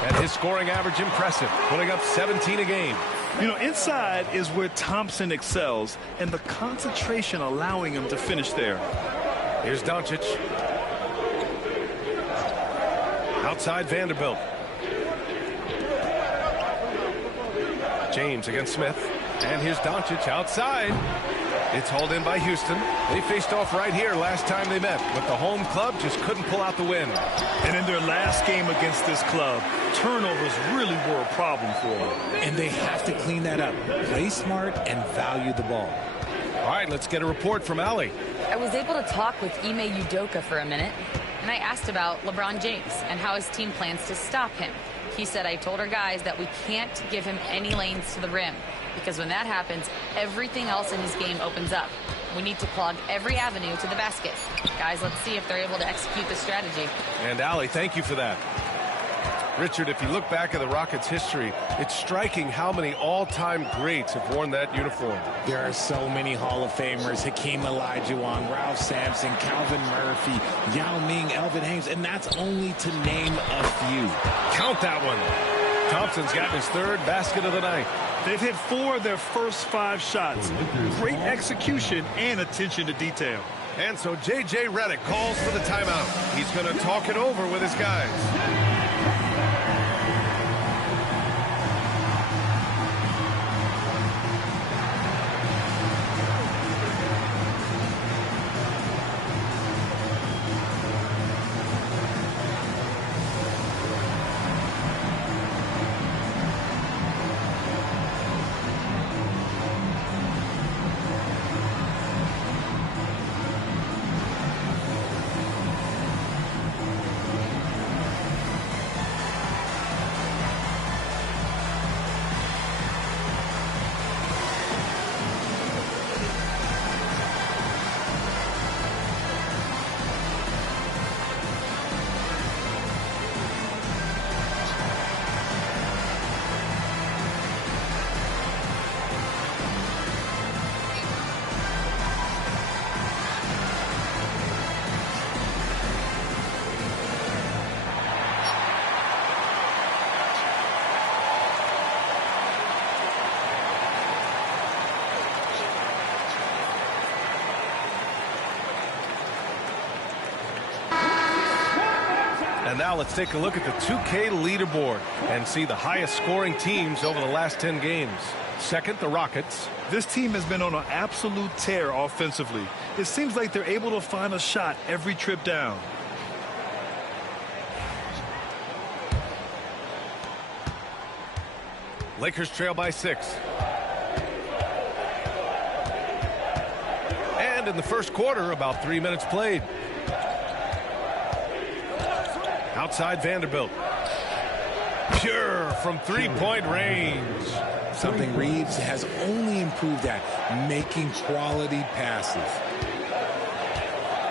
And his scoring average impressive, putting up 17 a game. You know, inside is where Thompson excels, and the concentration allowing him to finish there. Here's Doncic. Outside Vanderbilt. James against Smith. And here's Doncic outside. It's hauled in by Houston. They faced off right here last time they met, but the home club just couldn't pull out the win. And in their last game against this club, turnovers really were a problem for them. And they have to clean that up. Play smart and value the ball. All right, let's get a report from Allie. I was able to talk with Ime Udoka for a minute, and I asked about LeBron James and how his team plans to stop him. He said, I told our guys that we can't give him any lanes to the rim, because when that happens, everything else in his game opens up. We need to clog every avenue to the basket. Guys, let's see if they're able to execute this strategy. And Allie, thank you for that. Richard, if you look back at the Rockets' history, it's striking how many all-time greats have worn that uniform. There are so many Hall of Famers: Hakeem Olajuwon, Ralph Sampson, Calvin Murphy, Yao Ming, Elvin Hayes, and that's only to name a few. Count that one. Thompson's gotten his third basket of the night. They've hit 4 of their first 5 shots. Great execution and attention to detail. And so J.J. Redick calls for the timeout. He's going to talk it over with his guys. And now let's take a look at the 2K leaderboard and see the highest scoring teams over the last 10 games. Second, the Rockets. This team has been on an absolute tear offensively. It seems like they're able to find a shot every trip down. Lakers trail by 6. And in the first quarter, about 3 minutes played. Outside Vanderbilt. Pure from three-point range. Something Reeves has only improved at, making quality passes.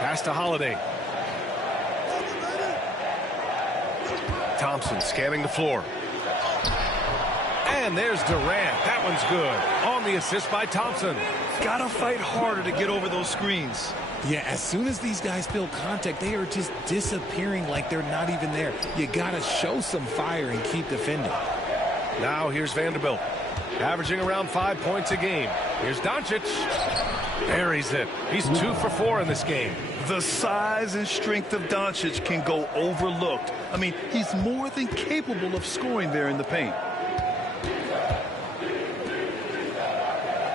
Pass to Holiday. Thompson scanning the floor. And there's Durant. That one's good. On the assist by Thompson. Gotta fight harder to get over those screens. Yeah, as soon as these guys feel contact, they are just disappearing like they're not even there. You gotta show some fire and keep defending. Now here's Vanderbilt, averaging around 5 points a game. Here's Doncic. Buries it. He's 2 for 4 in this game. The size and strength of Doncic can go overlooked. I mean, he's more than capable of scoring there in the paint.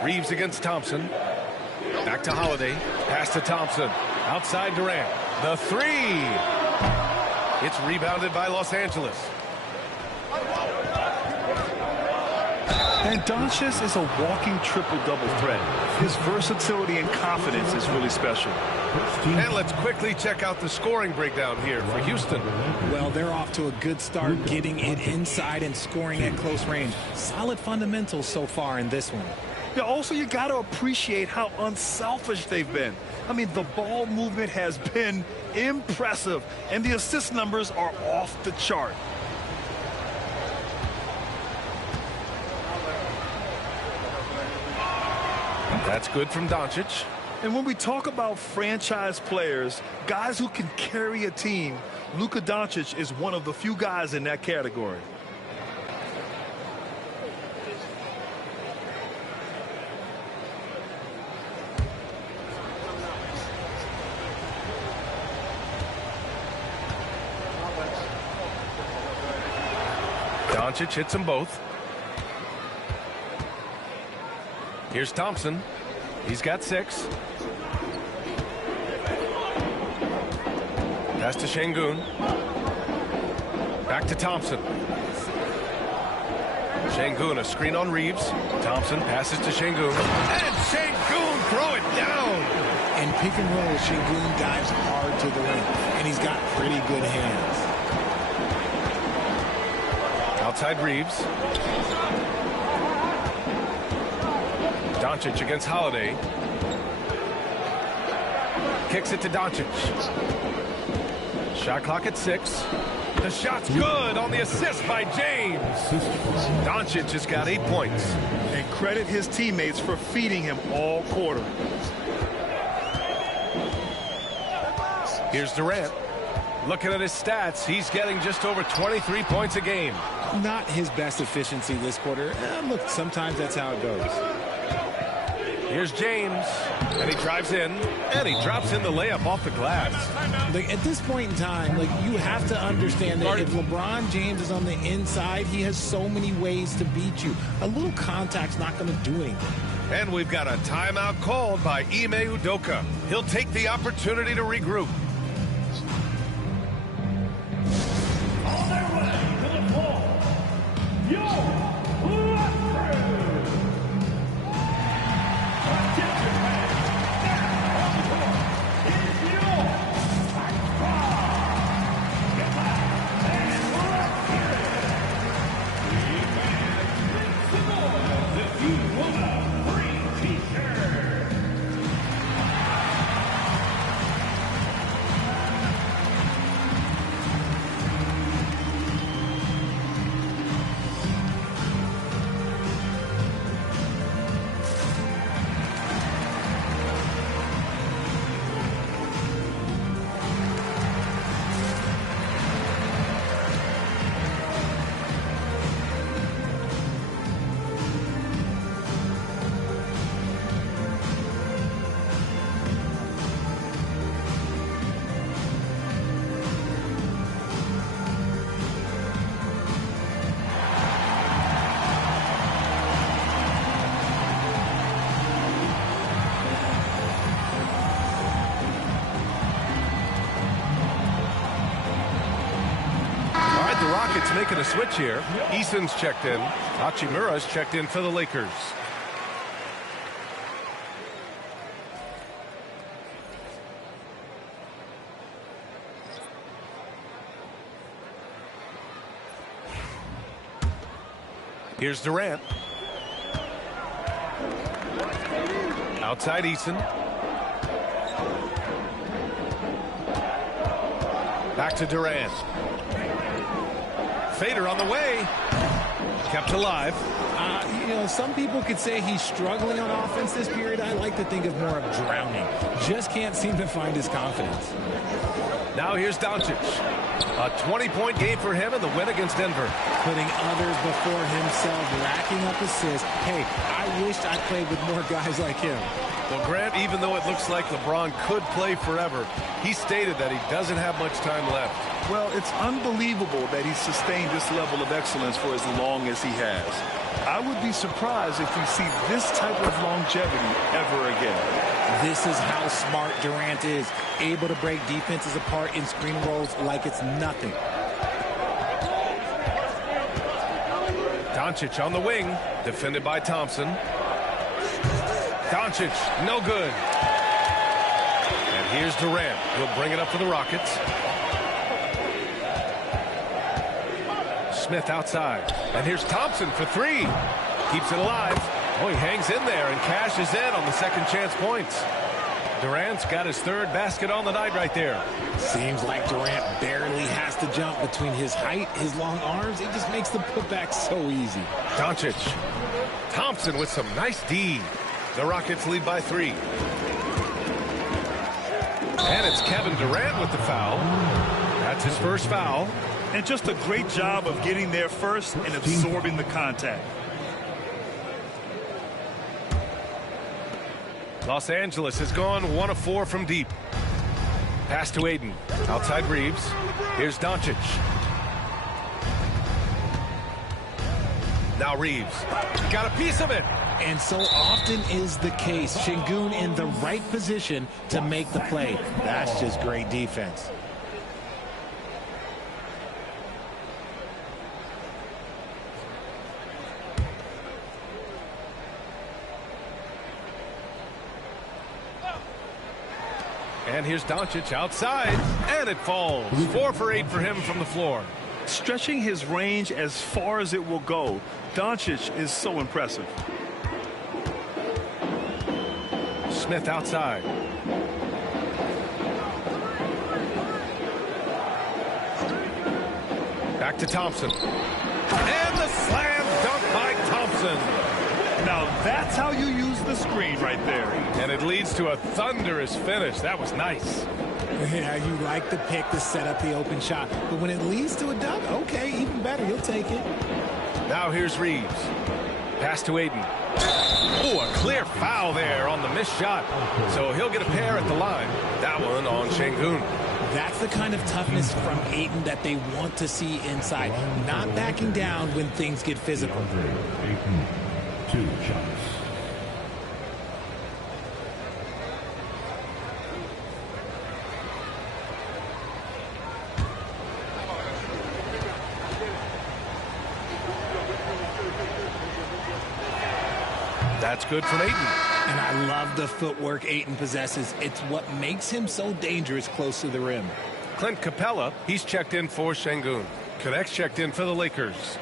Reeves against Thompson. Back to Holiday. Pass to Thompson. Outside Durant. The three. It's rebounded by Los Angeles. And Doncic is a walking triple-double threat. His versatility and confidence is really special. And let's quickly check out the scoring breakdown here for Houston. Well, they're off to a good start, getting it inside and scoring at close range. Solid fundamentals so far in this one. Yeah, also, you got to appreciate how unselfish they've been. I mean, the ball movement has been impressive, and the assist numbers are off the chart. That's good from Doncic. And when we talk about franchise players, guys who can carry a team, Luka Doncic is one of the few guys in that category. Doncic hits them both. Here's Thompson. He's got 6. Pass to Şengün. Back to Thompson. Şengün, a screen on Reeves. Thompson passes to Şengün. And Şengün throw it down. In pick and roll, Şengün dives hard to the rim, and he's got pretty good hands. Outside Reeves. Doncic against Holiday. Kicks it to Doncic. Shot clock at 6. The shot's good on the assist by James. Doncic has got 8 points. And credit his teammates for feeding him all quarter. Here's Durant. Looking at his stats, he's getting just over 23 points a game. Not his best efficiency this quarter. Look, sometimes that's how it goes. Here's James, and he drives in, and he drops in the layup off the glass. Like, at this point in time, like, you have to understand that if LeBron James is on the inside, he has so many ways to beat you. A little contact's not going to do anything. And we've got a timeout called by Ime Udoka. He'll take the opportunity to regroup. On their way to the floor, Rockets making a switch here. Eason's checked in. Hachimura's checked in for the Lakers. Here's Durant. Outside Eason. Back to Durant. Fader on the way. Kept alive. You know, some people could say he's struggling on offense this period. I like to think of more of drowning. Just can't seem to find his confidence. Now here's Doncic. A 20-point game for him in the win against Denver. Putting others before himself, racking up assists. Hey, I wished I played with more guys like him. Well, Grant, even though it looks like LeBron could play forever, he stated that he doesn't have much time left. Well, it's unbelievable that he's sustained this level of excellence for as long as he has. I would be surprised if we see this type of longevity ever again. This is how smart Durant is, able to break defenses apart in screen rolls like it's nothing. Doncic on the wing, defended by Thompson. Doncic, no good. And here's Durant. He'll bring it up for the Rockets. Smith outside. And here's Thompson for 3. Keeps it alive. Oh, he hangs in there and cashes in on the second chance points. Durant's got his 3rd basket on the night right there. Seems like Durant barely has to jump between his height, his long arms. It just makes the putback so easy. Doncic. Thompson with some nice D. The Rockets lead by 3. And it's Kevin Durant with the foul. That's his first foul. And just a great job of getting there first and absorbing the contact. Los Angeles has gone 1 of 4 from deep. Pass to Aiden. Outside Reeves. Here's Doncic. Now Reeves. Got a piece of it. And so often is the case. Şengün in the right position to make the play. That's just great defense. And here's Doncic outside, and it falls. 4 for 8 for him from the floor. Stretching his range as far as it will go. Doncic is so impressive. Smith outside. Back to Thompson. And the slam dunk by Thompson. Now that's how you use the screen right there. And it leads to a thunderous finish. That was nice. Yeah, you like the pick to set up the open shot. But when it leads to a dunk, okay, even better. You'll take it. Now here's Reeves. Pass to Aiden. Oh, a clear foul there on the missed shot. So he'll get a pair at the line. That one on Şengün. That's the kind of toughness from Ayton that they want to see inside. Not backing down when things get physical. 2 shots. That's good from Ayton. And I love the footwork Ayton possesses. It's what makes him so dangerous close to the rim. Clint Capella, he's checked in for Şengün. Connects checked in for the Lakers.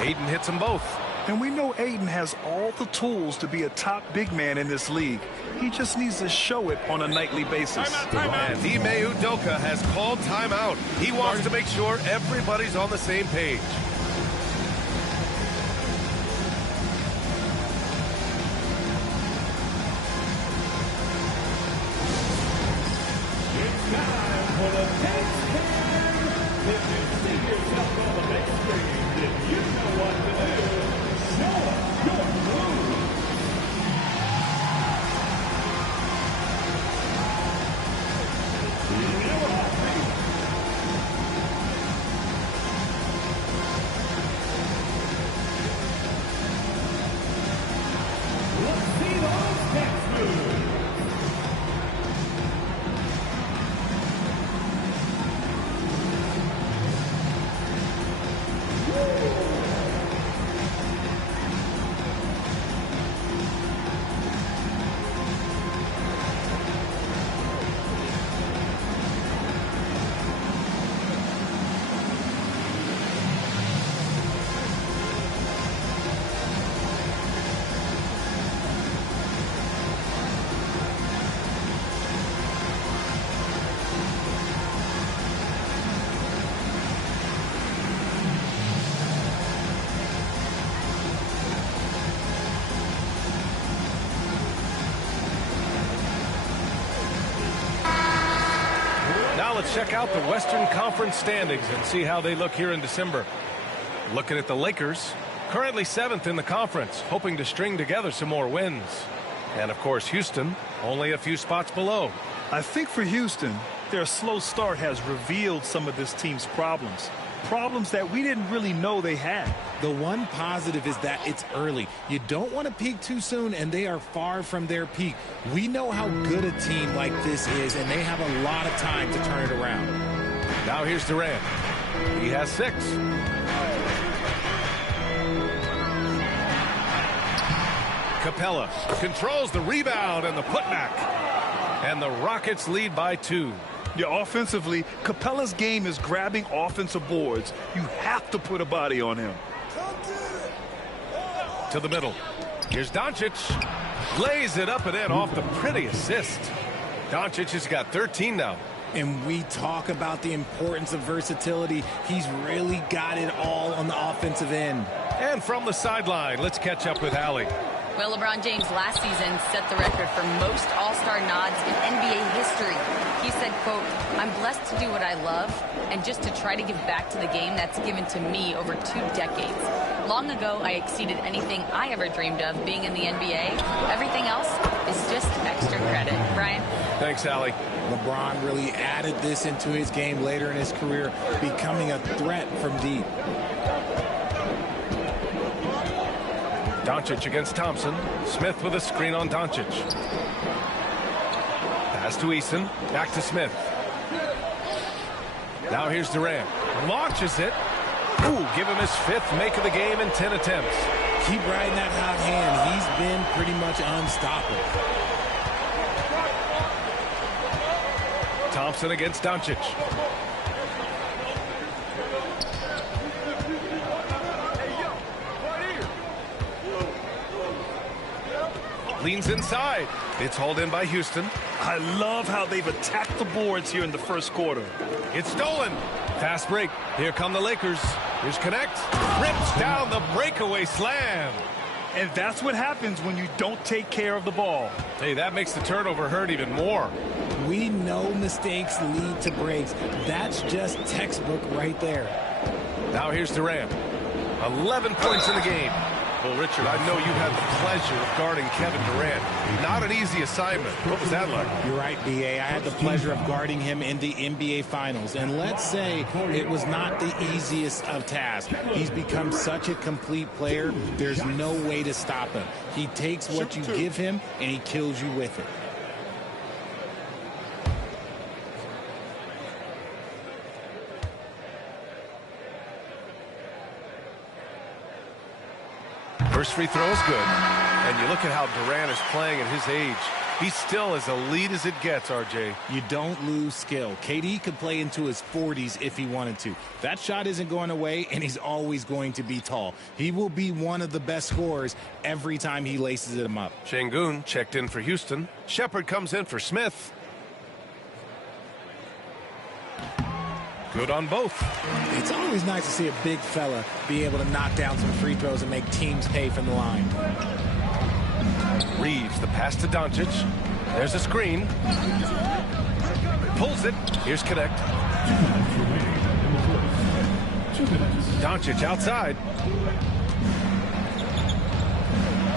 Ayton hits them both. And we know Ayton has all the tools to be a top big man in this league. He just needs to show it on a nightly basis. Timeout. And Ime Udoka has called timeout. He wants to make sure everybody's on the same page. It's time for the next game. If you see yourself on the big screen, then you know what to do. Show us your move. Let's see those next moves. Now let's check out the Western Conference standings and see how they look here in December. Looking at the Lakers, currently 7th in the conference, hoping to string together some more wins. And of course, Houston, only a few spots below. I think for Houston, their slow start has revealed some of this team's problems. Problems that we didn't really know they had. The one positive is that it's early. You don't want to peak too soon, and they are far from their peak. We know how good a team like this is, and they have a lot of time to turn it around. Now here's Durant. He has 6. Capella controls the rebound and the putback. And the Rockets lead by 2. Yeah, offensively, Capella's game is grabbing offensive boards. You have to put a body on him. To the middle. Here's Doncic. Lays it up and in off the pretty assist. Doncic has got 13 now. And we talk about the importance of versatility. He's really got it all on the offensive end. And from the sideline, let's catch up with Allie. Well, LeBron James last season set the record for most All-Star nods in NBA history. He said, quote, "I'm blessed to do what I love and just to try to give back to the game that's given to me over 2 decades. Long ago, I exceeded anything I ever dreamed of being in the NBA. Everything else is just extra credit." Brian? Thanks, Allie. LeBron really added this into his game later in his career, becoming a threat from deep. Doncic against Thompson. Smith with a screen on Doncic. Pass to Eason. Back to Smith. Now here's Durant. Launches it. Ooh, give him his 5th make of the game in 10 attempts. Keep riding that hot hand. He's been pretty much unstoppable. Thompson against Doncic. Leans inside. It's hauled in by Houston. I love how they've attacked the boards here in the first quarter. It's stolen. Fast break. Here come the Lakers. Here's Connect. Rips down the breakaway slam. And that's what happens when you don't take care of the ball. Hey, that makes the turnover hurt even more. We know mistakes lead to breaks. That's just textbook right there. Now here's Durant. 11 points in the game. Well, Richard, I know you had the pleasure of guarding Kevin Durant. Not an easy assignment. What was that like? You're right, B.A. I had the pleasure of guarding him in the NBA Finals. And let's say it was not the easiest of tasks. He's become such a complete player, there's no way to stop him. He takes what you give him, and he kills you with it. First free throw is good. And you look at how Durant is playing at his age. He's still as elite as it gets, RJ. You don't lose skill. KD could play into his 40s if he wanted to. That shot isn't going away, and he's always going to be tall. He will be one of the best scorers every time he laces him up. Şengün checked in for Houston. Shepard comes in for Smith. Good on both. It's always nice to see a big fella be able to knock down some free throws and make teams pay from the line. Reeves, the pass to Doncic. There's a screen. Pulls it. Here's Connect. Doncic outside.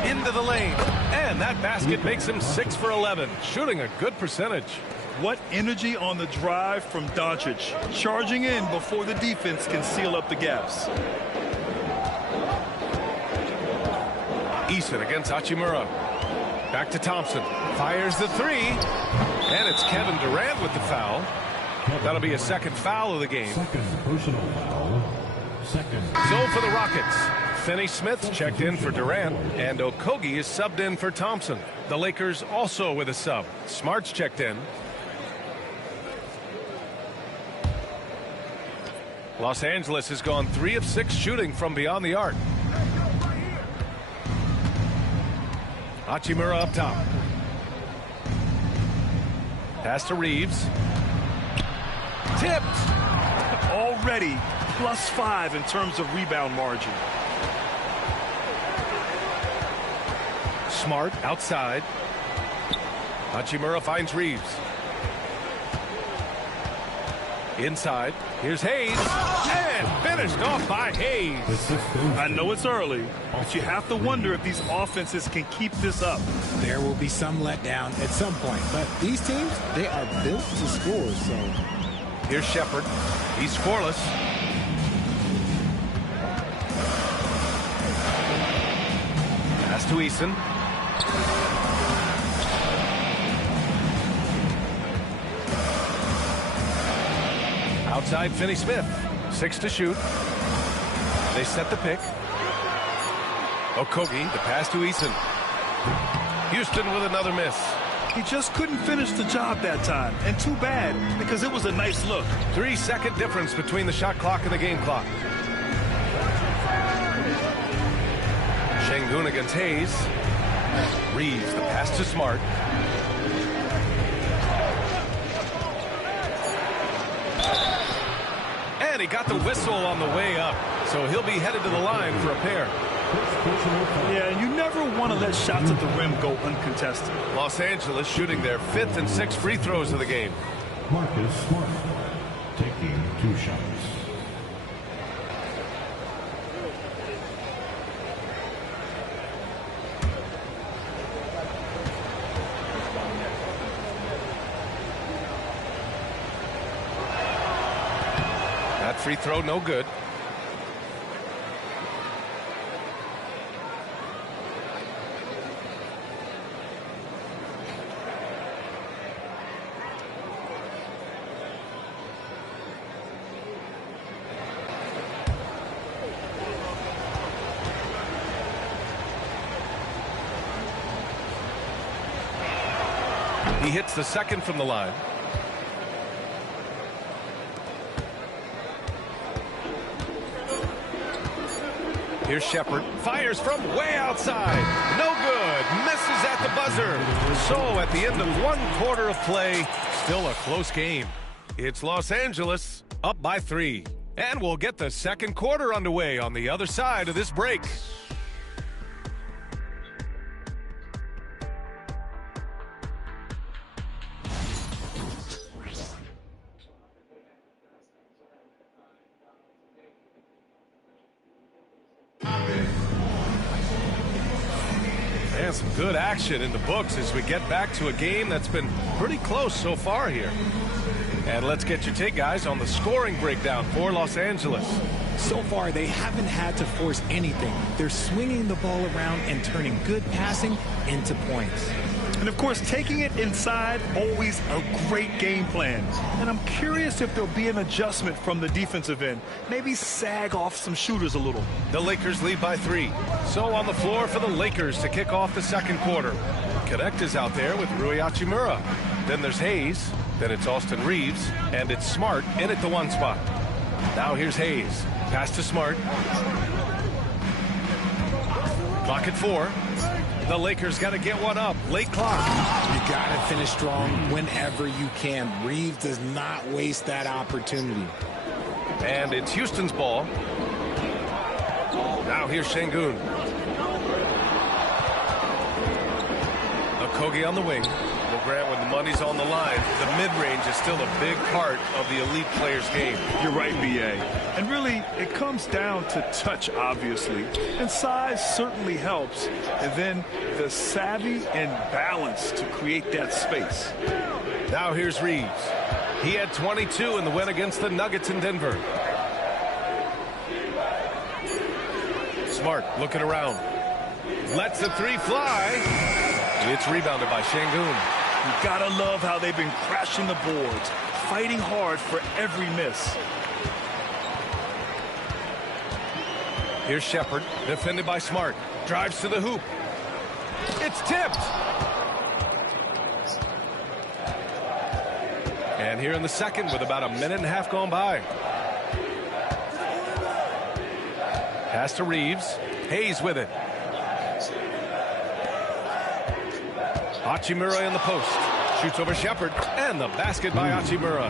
Into the lane. And that basket makes him 6 for 11. Shooting a good percentage. What energy on the drive from Doncic. Charging in before the defense can seal up the gaps. Eason against Hachimura. Back to Thompson. Fires the 3. And it's Kevin Durant with the foul. That'll be a 2nd foul of the game. Second personal foul. Second. So for the Rockets, Finney-Smith checked in for Durant, and Okogie is subbed in for Thompson. The Lakers also with a sub. Smart's checked in. Los Angeles has gone 3 of 6 shooting from beyond the arc. Hachimura up top. Pass to Reeves. Tipped. Already +5 in terms of rebound margin. Smart outside. Hachimura finds Reeves. Inside. Here's Hayes. And finished off by Hayes. I know it's early, but you have to wonder if these offenses can keep this up. There will be some letdown at some point, but these teams, they are built to score, so. Here's Shepard. He's scoreless. Pass to Eason. Outside Finney-Smith. 6 to shoot. They set the pick. Okogie, the pass to Eason. Houston with another miss. He just couldn't finish the job that time. And too bad, because it was a nice look. 3-second difference between the shot clock and the game clock. Şengün against Hayes. Reeves, the pass to Smart. And he got the whistle on the way up. So he'll be headed to the line for a pair. Yeah, you never want to let shots at the rim go uncontested. Los Angeles shooting their 5th and 6th free throws of the game. Marcus Smart taking 2 shots. That free throw no good. He hits the second from the line. Here's Shepard. Fires from way outside. No good. Misses at the buzzer. So at the end of 1 quarter of play, still a close game. It's Los Angeles up by 3. And we'll get the second quarter underway on the other side of this break. And some good action in the books as we get back to a game that's been pretty close so far here. And let's get your take, guys, on the scoring breakdown for Los Angeles. So far, they haven't had to force anything. They're swinging the ball around and turning good passing into points. And, of course, taking it inside, always a great game plan. And I'm curious if there'll be an adjustment from the defensive end. Maybe sag off some shooters a little. The Lakers lead by 3. So on the floor for the Lakers to kick off the second quarter. Connect is out there with Rui Hachimura. Then there's Hayes. Then it's Austin Reeves. And it's Smart in at the 1 spot. Now here's Hayes. Pass to Smart. Clock at 4. The Lakers got to get one up. Late clock. You got to finish strong whenever you can. Reeves does not waste that opportunity. And it's Houston's ball. Now here's Şengün. Okogie on the wing. Well, Grant, when the money's on the line, the mid-range is still a big part of the elite player's game. You're right, B.A. And really, it comes down to touch, obviously. And size certainly helps. And then the savvy and balance to create that space. Now here's Reeves. He had 22 in the win against the Nuggets in Denver. Smart looking around. Lets the 3 fly. It's rebounded by Şengün. You gotta love how they've been crashing the boards, fighting hard for every miss. Here's Shepard, defended by Smart. Drives to the hoop. It's tipped. And here in the second with about a minute and a half gone by. Pass to Reeves. Hayes with it. Hachimura in the post. Shoots over Shepard. And the basket by Hachimura.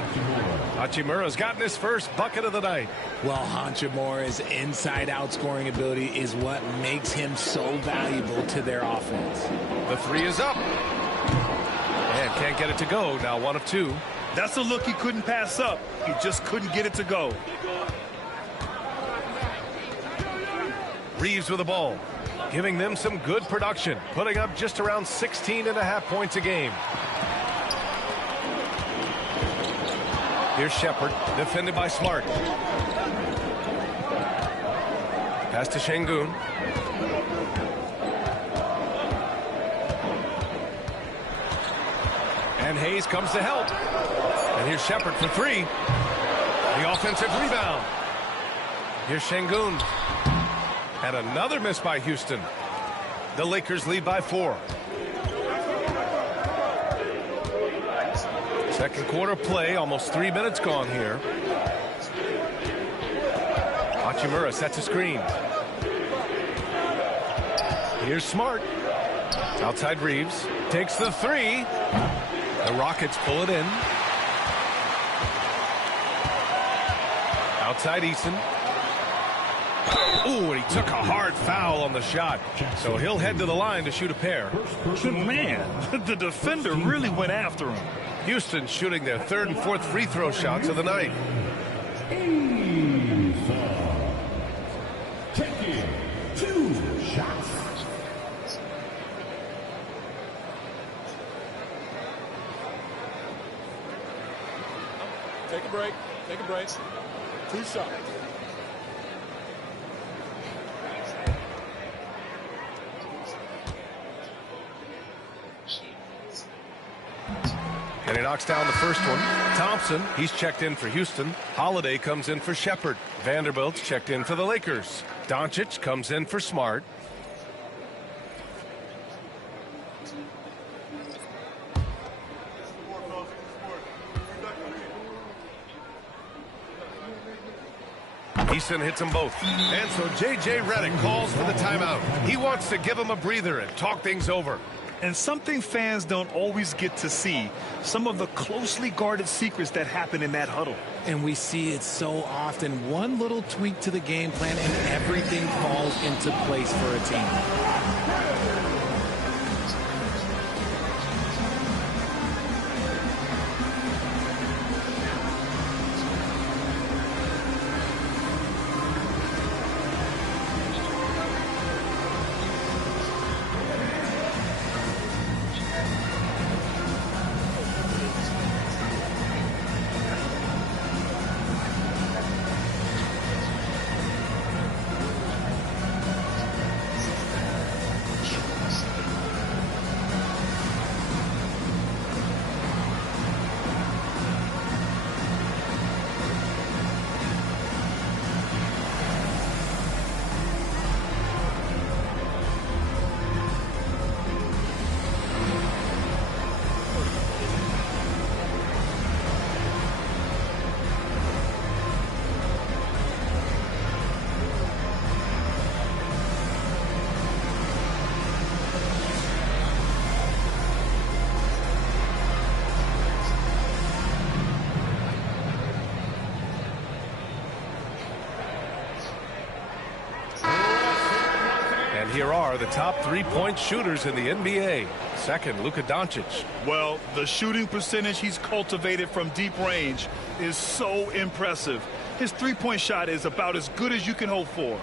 Hachimura's gotten his first bucket of the night. Well, Hachimura's inside-out scoring ability is what makes him so valuable to their offense. The 3 is up. And can't get it to go. Now 1 of 2. That's a look he couldn't pass up. He just couldn't get it to go. Reeves with the ball. Giving them some good production. Putting up just around 16.5 points a game. Here's Shepard, defended by Smart. Pass to Şengün. And Hayes comes to help. And here's Shepard for 3. The offensive rebound. Here's Şengün. And another miss by Houston. The Lakers lead by 4. Second quarter play, almost 3 minutes gone here. Hachimura sets a screen. Here's Smart. Outside Reeves. Takes the 3. The Rockets pull it in. outside Eason. Ooh, and he took a hard foul on the shot. So he'll head to the line to shoot a pair. Man, the defender really went after him. Houston shooting their third and fourth free throw shots of the night. Taking 2 shots. Take a break. Take a break. 2 shots. And he knocks down the first one. Thompson, he's checked in for Houston. Holiday comes in for Shepherd. Vanderbilt's checked in for the Lakers. Doncic comes in for Smart. Eason hits them both. And so J.J. Redick calls for the timeout. He wants to give him a breather and talk things over. And something fans don't always get to see, some of the closely guarded secrets that happen in that huddle. And we see it so often. One little tweak to the game plan and everything falls into place for a team. Here are the top three-point shooters in the NBA. Second, Luka Doncic. Well, the shooting percentage he's cultivated from deep range is so impressive. His three-point shot is about as good as you can hope for.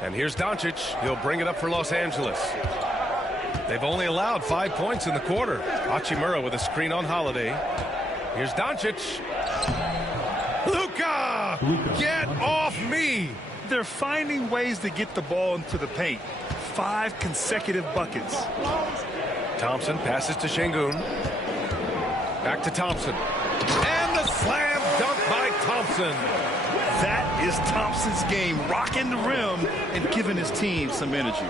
And here's Doncic. He'll bring it up for Los Angeles. They've only allowed 5 points in the quarter. Hachimura with a screen on Holiday. Here's Doncic. Luka! Get off me! They're finding ways to get the ball into the paint. 5 consecutive buckets. Thompson passes to Şengün. Back to Thompson. And the slam dunk by Thompson. That is Thompson's game, rocking the rim and giving his team some energy.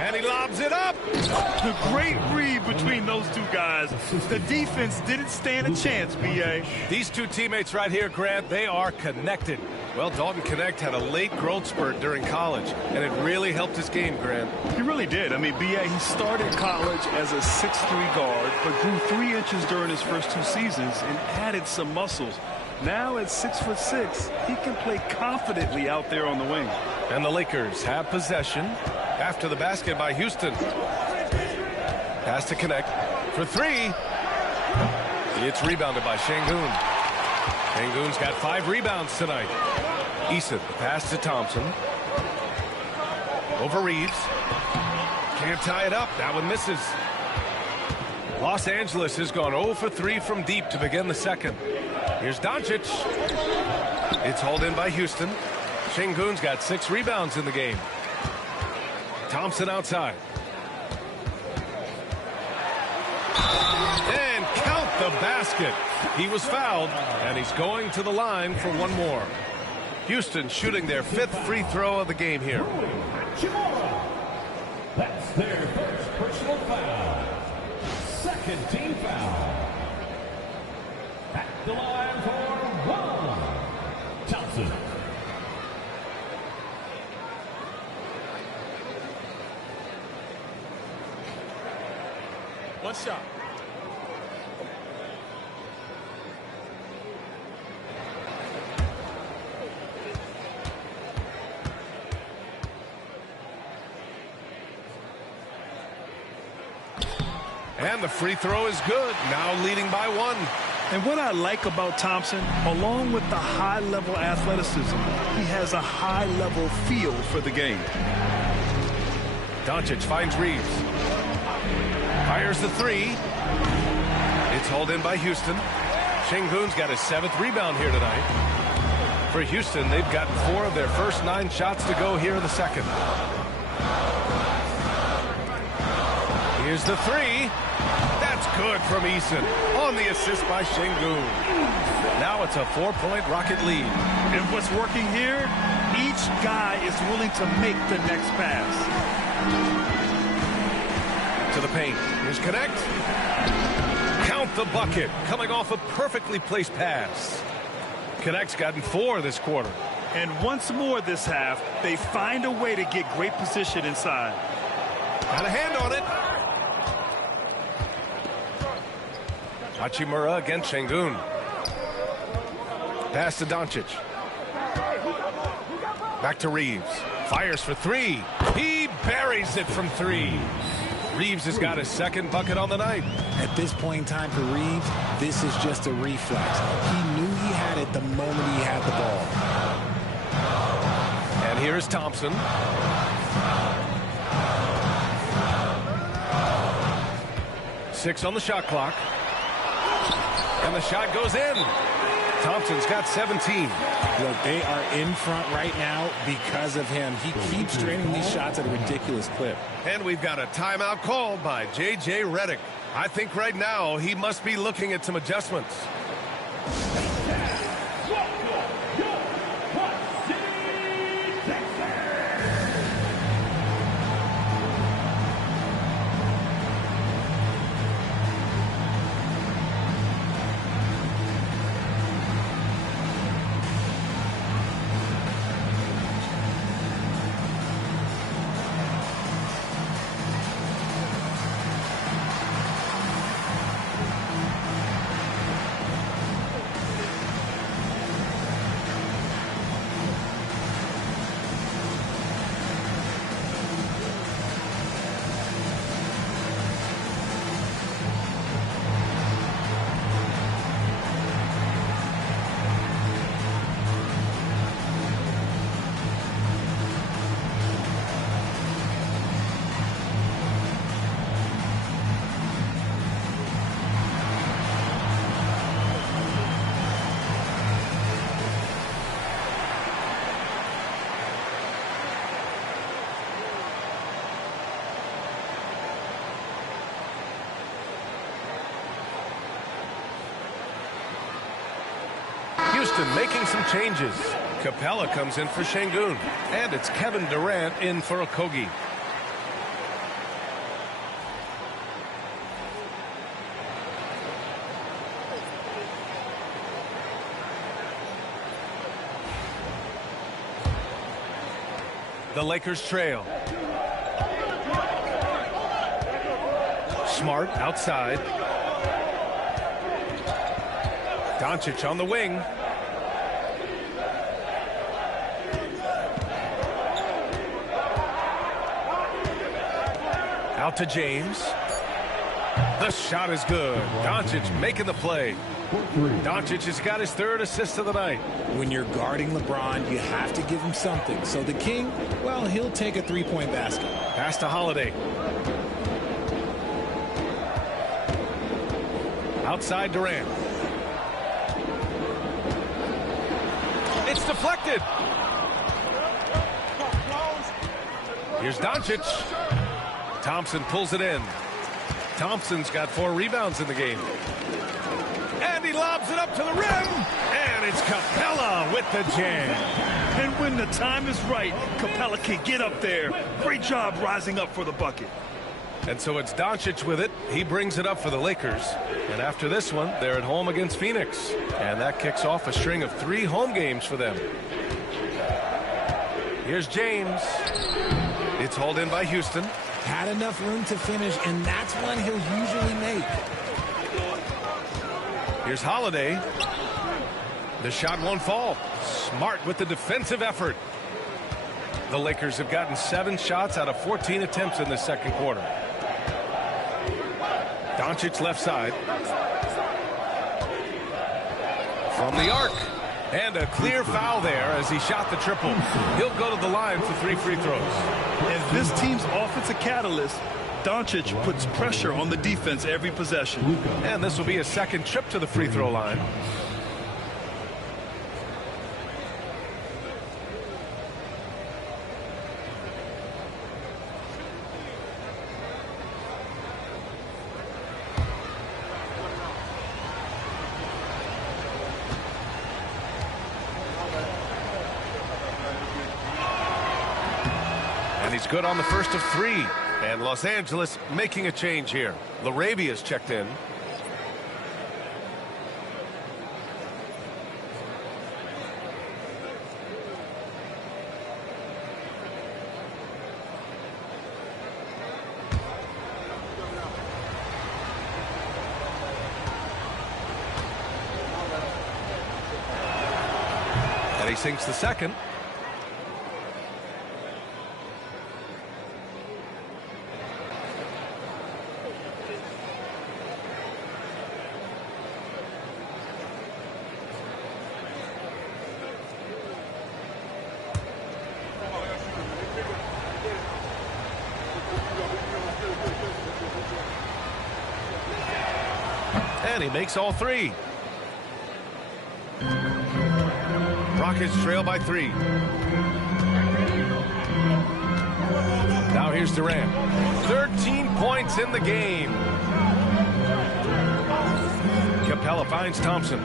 And he lobs it up. The great read between those two guys. The defense didn't stand a chance, B.A. These two teammates right here, Grant, they are connected. Well, Dalton Knecht had a late growth spurt during college, and it really helped his game, Grant. He really did. I mean, B.A., he started college as a 6'3" guard, but grew 3 inches during his first 2 seasons and added some muscles. Now at 6'6", he can play confidently out there on the wing. And the Lakers have possession after the basket by Houston. Pass to Knecht for 3. It's rebounded by Şengün. Şengün's got 5 rebounds tonight. Eason, the pass to Thompson. Over Reeves. Can't tie it up. That one misses. Los Angeles has gone 0 for 3 from deep to begin the second. Here's Doncic. It's hauled in by Houston. Şengün's got 6 rebounds in the game. Thompson outside. And count the basket. He was fouled, and he's going to the line for one more. Houston shooting their 5th free throw of the game here. That's their first personal foul. Second team foul. At the line for 1. Thompson. One shot. And the free throw is good. Now leading by 1. And what I like about Thompson, along with the high-level athleticism, he has a high-level feel for the game. Doncic finds Reeves. Fires the 3. It's hauled in by Houston. Şengün's got his 7th rebound here tonight. For Houston, they've gotten 4 of their first 9 shots to go here in the second. Here's the 3. That's good from Eason on the assist by Şengün. Now it's a 4-point Rocket lead. And what's working here, each guy is willing to make the next pass. To the paint. Here's Connect. Count the bucket. Coming off a perfectly placed pass. Connect's gotten 4 this quarter. And once more this half, they find a way to get great position inside. Got a hand on it. Hachimura against Şengün. Pass to Doncic. Back to Reeves. Fires for 3. He buries it from 3. Reeves has got his 2nd bucket on the night. At this point in time for Reeves, this is just a reflex. He knew he had it the moment he had the ball. And here is Thompson. Six on the shot clock. And the shot goes in. Thompson's got 17. Look, they are in front right now because of him. He keeps draining these shots at a ridiculous clip. And we've got a timeout called by J.J. Redick. I think right now he must be looking at some adjustments. Houston making some changes. Capella comes in for Şengün. And it's Kevin Durant in for Okogie. The Lakers trail. Smart outside. Doncic on the wing. Out to James. The shot is good. Doncic making the play. Doncic has got his 3rd assist of the night. When you're guarding LeBron, you have to give him something. So the King, well, he'll take a 3-point basket. Pass to Holiday. Outside Durant. It's deflected. Here's Doncic. Thompson pulls it in. Thompson's got 4 rebounds in the game. And he lobs it up to the rim. And it's Capella with the jam. And when the time is right, Capella can get up there. Great job rising up for the bucket. And so it's Doncic with it. He brings it up for the Lakers. And after this one, they're at home against Phoenix. And that kicks off a string of 3 home games for them. Here's James. It's hauled in by Houston. Had enough room to finish, and that's one he'll usually make. Here's Holiday. The shot won't fall. Smart with the defensive effort. The Lakers have gotten 7 shots out of 14 attempts in the second quarter. Doncic left side. From the arc. And a clear foul there as he shot the triple. He'll go to the line for 3 free throws. As this team's offensive catalyst, Doncic puts pressure on the defense every possession. And this will be a second trip to the free throw line. And he's good on the first of 3. And Los Angeles making a change here. Laravia's checked in. And he sinks the second. And he makes all 3. Rockets trail by 3. Now here's Durant. 13 points in the game. Capella finds Thompson.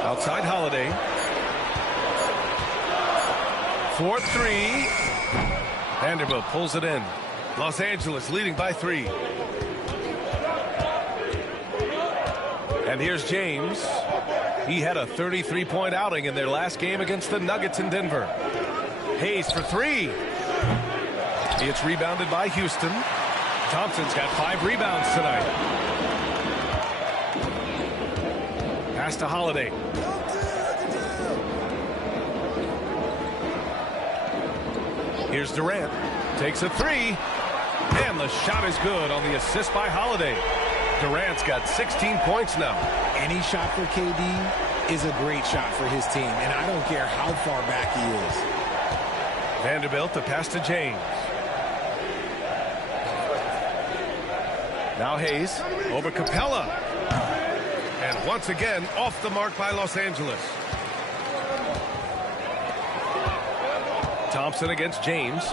Outside Holiday. 4-3. Vanderbilt pulls it in. Los Angeles leading by 3. And here's James. He had a 33-point outing in their last game against the Nuggets in Denver. Hayes for 3. It's rebounded by Houston. Thompson's got 5 rebounds tonight. Pass to Holiday. Here's Durant. Takes a 3. And the shot is good on the assist by Holiday. Durant's got 16 points now. Any shot for KD is a great shot for his team, and I don't care how far back he is. Vanderbilt, the pass to James. Now Hayes over Capella. And once again, off the mark by Los Angeles. Thompson against James.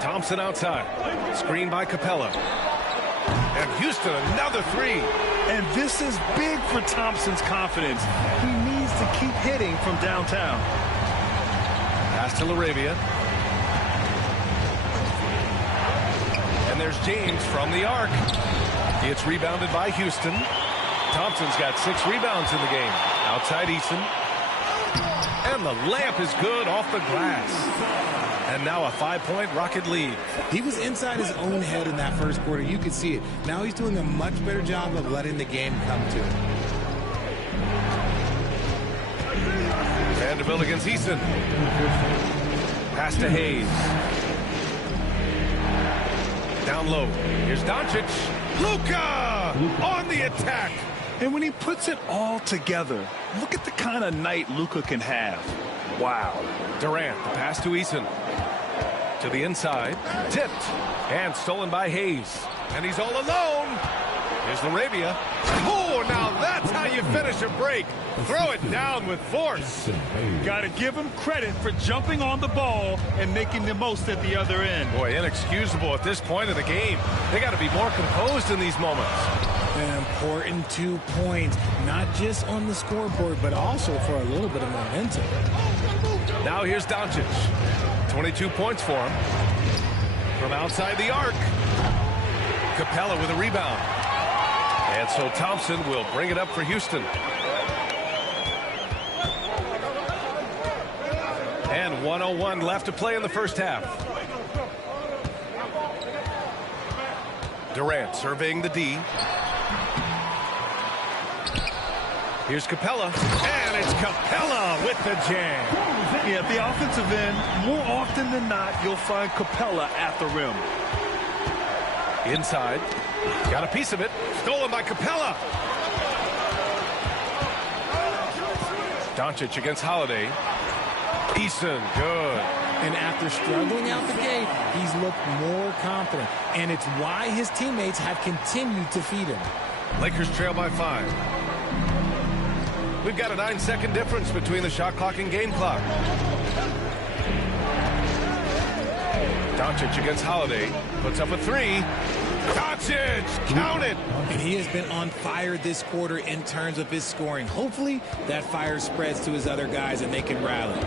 Thompson outside. Screen by Capella. And Houston, another 3. And this is big for Thompson's confidence. He needs to keep hitting from downtown. Pass to Laravia. And there's James from the arc. It's rebounded by Houston. Thompson's got 6 rebounds in the game. Outside Eason. And the layup is good off the glass. And now a 5-point Rocket lead. He was inside his own head in that first quarter. You could see it. Now he's doing a much better job of letting the game come to him. Vanderbilt against Eason. Pass to Hayes. Down low. Here's Doncic. Luka on the attack. And when he puts it all together, look at the kind of night Luka can have. Wow. Durant, the pass to Eason. To the inside. Tipped. And stolen by Hayes. And he's all alone. Here's Laravia. Oh, now that's how you finish a break. Throw it down with force. Got to give him credit for jumping on the ball and making the most at the other end. Boy, inexcusable at this point of the game. They got to be more composed in these moments. An important 2 points, not just on the scoreboard, but also for a little bit of momentum. Now here's Doncic. 22 points for him. From outside the arc. Capella with a rebound. And so Thompson will bring it up for Houston. And 1:01 left to play in the first half. Durant surveying the D. Here's Capella, and it's Capella with the jam. Yeah, at the offensive end, more often than not, you'll find Capella at the rim. Inside, got a piece of it, stolen by Capella. Doncic against Holiday. Eason, good. And after struggling out the gate, he's looked more confident. And it's why his teammates have continued to feed him. Lakers trail by 5. We've got a 9-second difference between the shot clock and game clock. Doncic against Holiday. Puts up a 3. Doncic, count it! And he has been on fire this quarter in terms of his scoring. Hopefully, that fire spreads to his other guys and they can rally.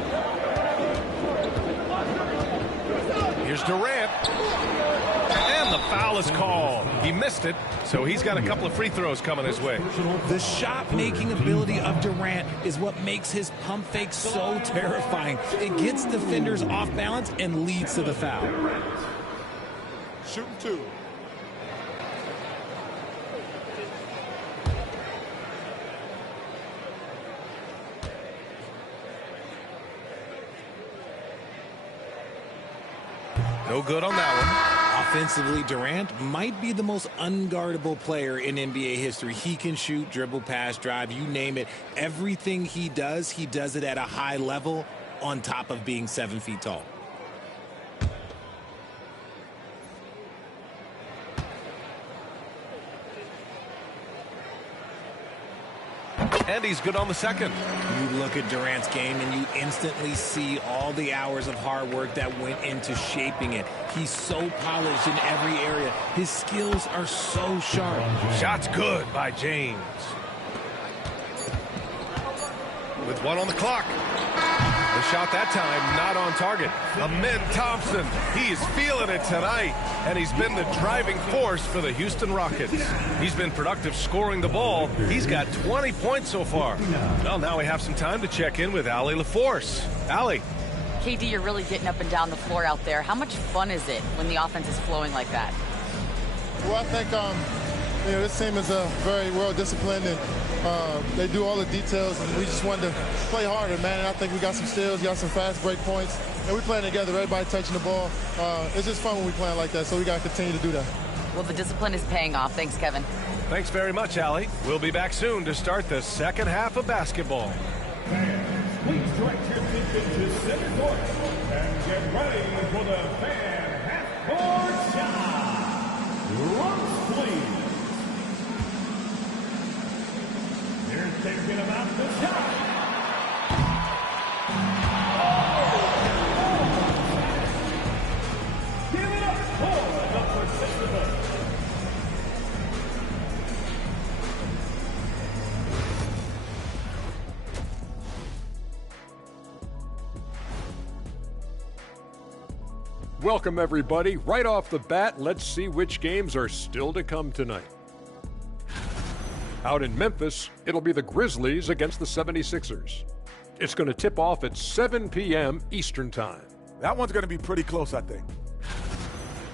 Here's Durant. And the foul is called. He missed it, so he's got a couple of free throws coming his way. The shot-making ability of Durant is what makes his pump fake so terrifying. It gets defenders off balance and leads to the foul. Shooting 2. No good on that one. Offensively, Durant might be the most unguardable player in NBA history. He can shoot, dribble, pass, drive, you name it. Everything he does it at a high level on top of being 7 feet tall. And he's good on the second. You look at Durant's game and you instantly see all the hours of hard work that went into shaping it. He's so polished in every area. His skills are so sharp. Shot's good by James. With 1 on the clock. The shot that time not on target. Amin Thompson, he is feeling it tonight, and he's been the driving force for the Houston Rockets. He's been productive scoring the ball. He's got 20 points so far. Well, now we have some time to check in with Allie LaForce. Allie. KD, you're really getting up and down the floor out there. How much fun is it when the offense is flowing like that? Well, I think this team is very well disciplined, and they do all the details, and we just wanted to play harder, man. And I think we got some steals, got some fast break points, and we're playing together, everybody touching the ball. It's just fun when we playing like that, so we got to continue to do that. Well, the discipline is paying off. Thanks, Kevin. Thanks very much, Allie. We'll be back soon to start the second half of basketball. Please direct your attention to center court and get ready for the fan half-court shot. Runs, please. They're thinking about the shot. Give it up for the participant. Welcome, everybody. Right off the bat, let's see which games are still to come tonight. Out in Memphis, it'll be the Grizzlies against the 76ers. It's going to tip off at 7 p.m. Eastern Time. That one's going to be pretty close, I think.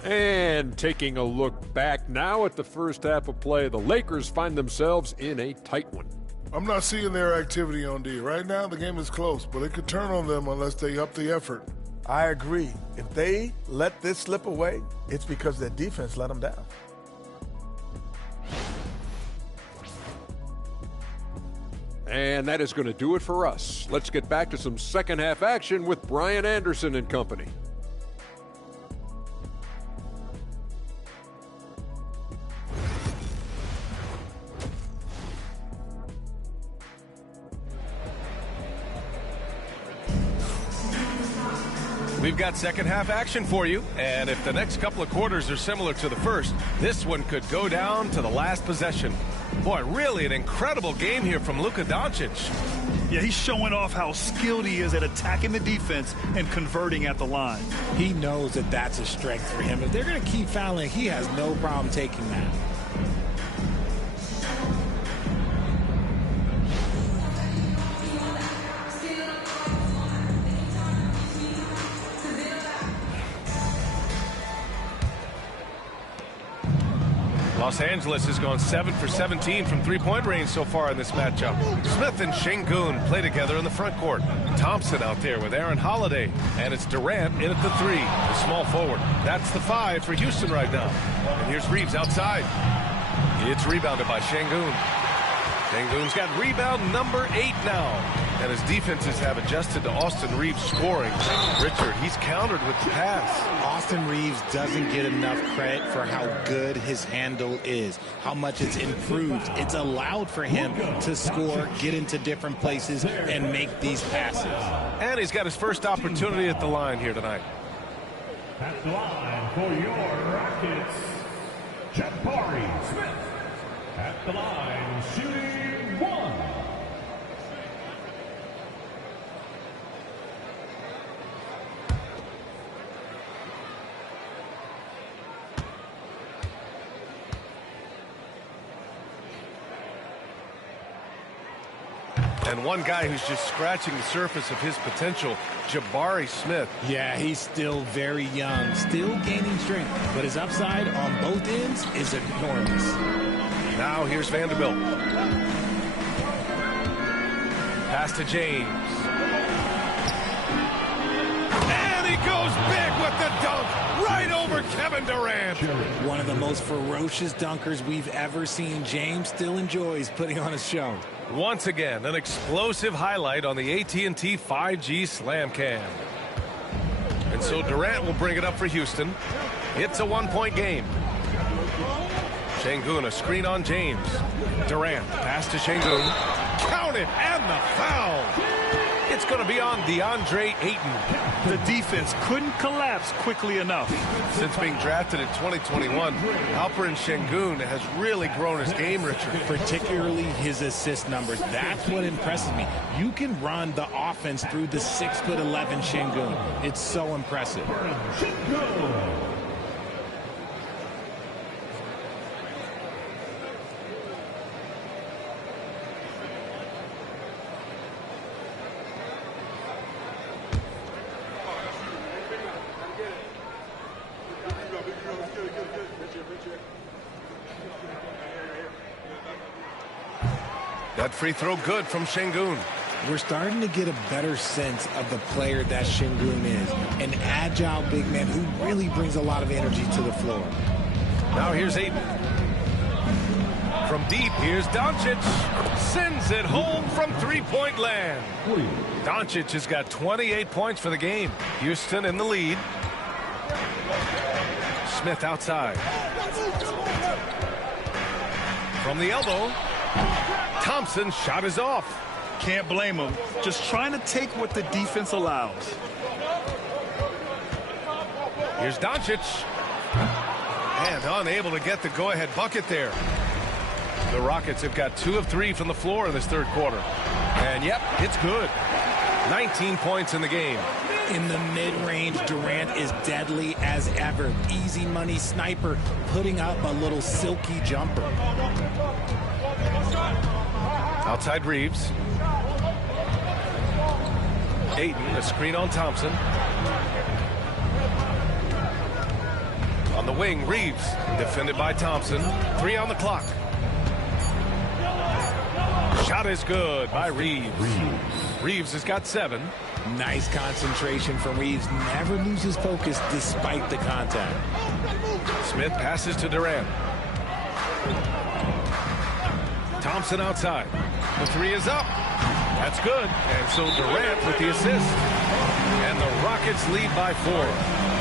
And taking a look back now at the first half of play, the Lakers find themselves in a tight one. I'm not seeing their activity on D. Right now, the game is close, but it could turn on them unless they up the effort. I agree. If they let this slip away, it's because their defense let them down. And that is going to do it for us. Let's get back to some second half action with Brian Anderson and company. We've got second half action for you, and if the next couple of quarters are similar to the first, this one could go down to the last possession. Boy, really an incredible game here from Luka Doncic. Yeah, he's showing off how skilled he is at attacking the defense and converting at the line. He knows that that's a strength for him. If they're going to keep fouling, he has no problem taking that. Los Angeles has gone 7 for 17 from three-point range so far in this matchup. Smith and Şengün play together in the front court. Thompson out there with Aaron Holiday. And it's Durant in at the 3, the small forward. That's the 5 for Houston right now. And here's Reeves outside. It's rebounded by Şengün. Şengün's got rebound number 8 now. And his defenses have adjusted to Austin Reeves scoring. Richard, he's countered with the pass. Austin Reeves doesn't get enough credit for how good his handle is, how much it's improved. It's allowed for him to score, get into different places, and make these passes. And he's got his first opportunity at the line here tonight. At the line for your Rockets, Jabari Smith. At the line, shooting 1. And one guy who's just scratching the surface of his potential, Jabari Smith. Yeah, he's still very young, still gaining strength, but his upside on both ends is enormous. Now here's Vanderbilt. Pass to James. And he goes big with the dunk right over Kevin Durant. One of the most ferocious dunkers we've ever seen. James still enjoys putting on a show. Once again, an explosive highlight on the AT&T 5G Slam Cam. And so Durant will bring it up for Houston. It's a one-point game. Şengün, a screen on James. Durant, pass to Şengün. Count it, and the foul. It's going to be on DeAndre Ayton. The defense couldn't collapse quickly enough. Since being drafted in 2021, Alperen Şengün has really grown his game, Richard. Particularly his assist numbers. That's what impresses me. You can run the offense through the 6'11" Şengün. It's so impressive. That free throw good from Şengün. We're starting to get a better sense of the player that Şengün is. An agile big man who really brings a lot of energy to the floor. Now here's Ayton. From deep, here's Doncic. Sends it home from three-point land. Doncic has got 28 points for the game. Houston in the lead. Smith outside. From the elbow. Thompson's shot is off. Can't blame him. Just trying to take what the defense allows. Here's Doncic. And unable to get the go-ahead bucket there. The Rockets have got 2 of 3 from the floor in this third quarter. And yep, it's good. 19 points in the game. In the mid-range, Durant is deadly as ever. Easy money sniper, putting up a little silky jumper. Outside Reeves. Ayton, a screen on Thompson. On the wing, Reeves, defended by Thompson. 3 on the clock. Shot is good by Reeves. Reeves has got 7. Nice concentration from Reeves. Never loses focus despite the contact. Smith passes to Durant. Thompson outside. The 3 is up. That's good. And so Durant with the assist. And the Rockets lead by 4.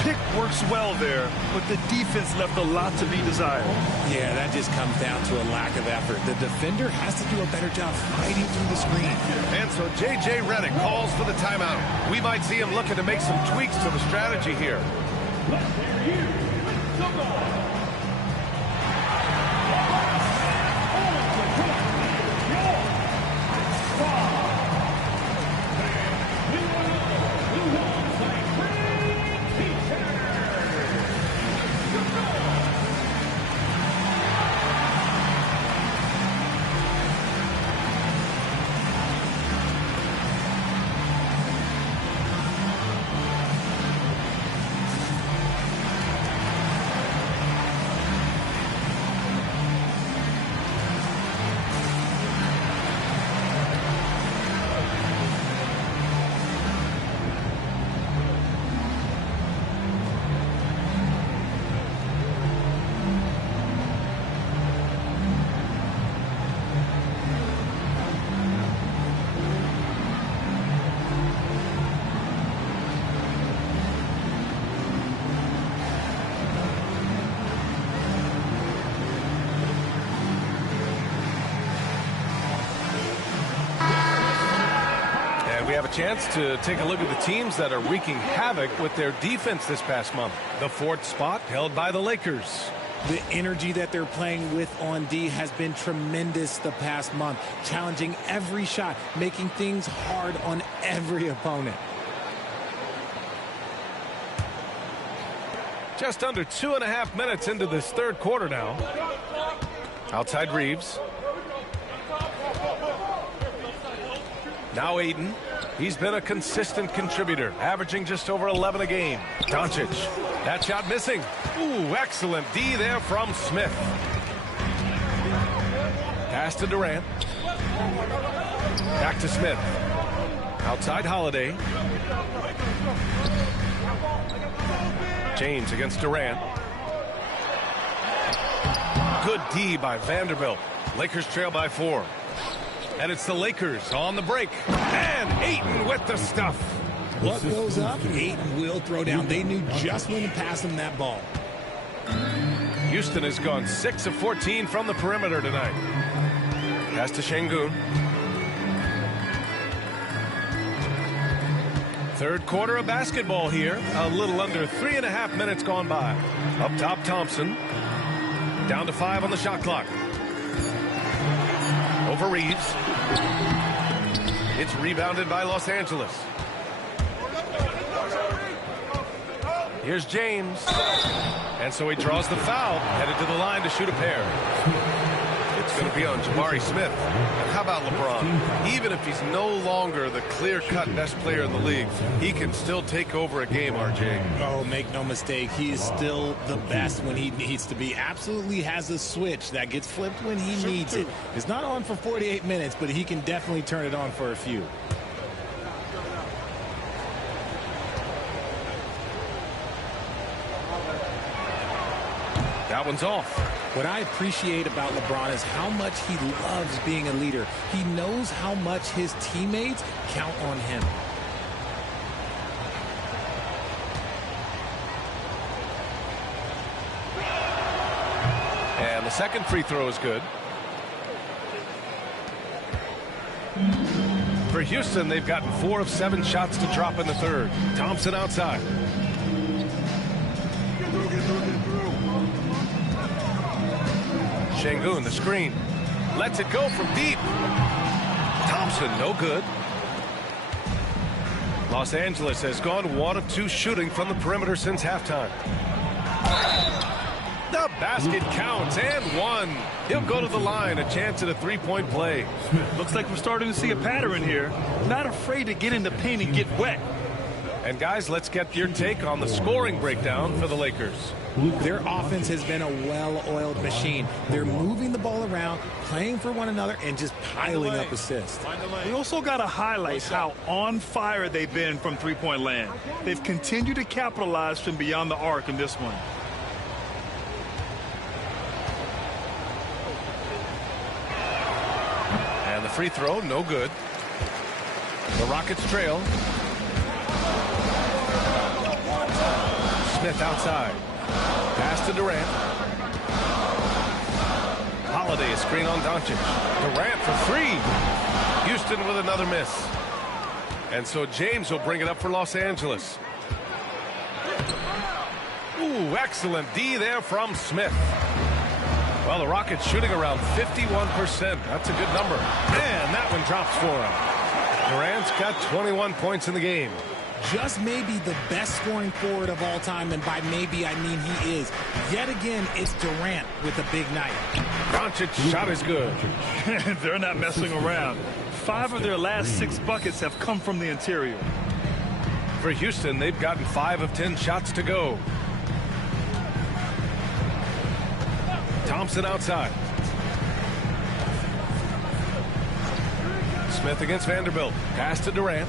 Pick works well there, but the defense left a lot to be desired. Yeah, that just comes down to a lack of effort. The defender has to do a better job fighting through the screen. And so J.J. Redick calls for the timeout. We might see him looking to make some tweaks to the strategy here. have a chance to take a look at the teams that are wreaking havoc with their defense this past month. The 4th spot held by the Lakers. The energy that they're playing with on D has been tremendous the past month, challenging every shot, making things hard on every opponent. Just under 2.5 minutes into this 3rd quarter now. Outside Reeves. Now Ayton. He's been a consistent contributor, averaging just over 11 a game. Doncic. That shot missing. Ooh, excellent D there from Smith. Pass to Durant. Back to Smith. Outside Holiday. James against Durant. Good D by Vanderbilt. Lakers trail by 4. And it's the Lakers on the break. And Ayton with the stuff. What goes up, Ayton will throw down. They knew just when to pass him that ball. Houston has gone 6 of 14 from the perimeter tonight. Pass to Şengün. 3rd quarter of basketball here. A little under 3.5 minutes gone by. Up top, Thompson. Down to 5 on the shot clock. Over Reeves. It's rebounded by Los Angeles. Here's James. And so he draws the foul, headed to the line to shoot a pair. It's going to be on Jabari Smith. And how about LeBron? Even if he's no longer the clear-cut best player in the league, he can still take over a game, RJ. Oh, make no mistake. He is still the best when he needs to be. Absolutely has a switch that gets flipped when he needs it. It's not on for 48 minutes, but he can definitely turn it on for a few. That one's off. What I appreciate about LeBron is how much he loves being a leader. He knows how much his teammates count on him. And the second free throw is good. For Houston, they've gotten 4 of 7 shots to drop in the 3rd. Thompson outside. Şengün, the screen. Lets it go from deep. Thompson, no good. Los Angeles has gone 1 of 2 shooting from the perimeter since halftime. The basket counts, and 1. He'll go to the line, a chance at a 3-point play. Looks like we're starting to see a pattern here. Not afraid to get in the paint and get wet. And guys, let's get your take on the scoring breakdown for the Lakers. Their offense has been a well-oiled machine. They're moving the ball around, playing for one another, and just piling up assists. We also got to highlight how on fire they've been from three-point land. They've continued to capitalize from beyond the arc in this one. And the free throw, no good. The Rockets trail. Smith outside. Pass to Durant. Holiday, a screen on Doncic. Durant for 3. Houston with another miss. And so James will bring it up for Los Angeles. Ooh, excellent D there from Smith. Well, the Rockets shooting around 51%. That's a good number. And that one drops for him. Durant's got 21 points in the game. Just maybe the best scoring forward of all time, and by maybe I mean he is. Yet again, it's Durant with a big night. Doncic's shot is good. They're not messing around. 5 of their last 6 buckets have come from the interior. For Houston, they've gotten 5 of 10 shots to go. Thompson outside. Smith against Vanderbilt. Pass to Durant.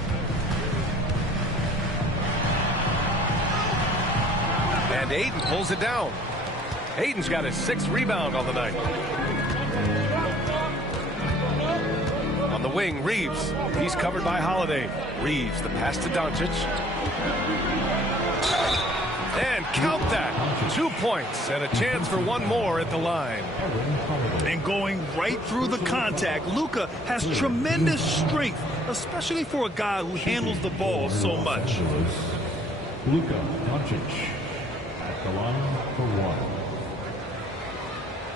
And Ayton pulls it down. Ayton's got his 6th rebound on the night. On the wing, Reeves. He's covered by Holiday. Reeves, the pass to Doncic. And count that. 2 points and a chance for one more at the line. And going right through the contact, Luka has tremendous strength, especially for a guy who handles the ball so much. Luka Doncic at the line for one.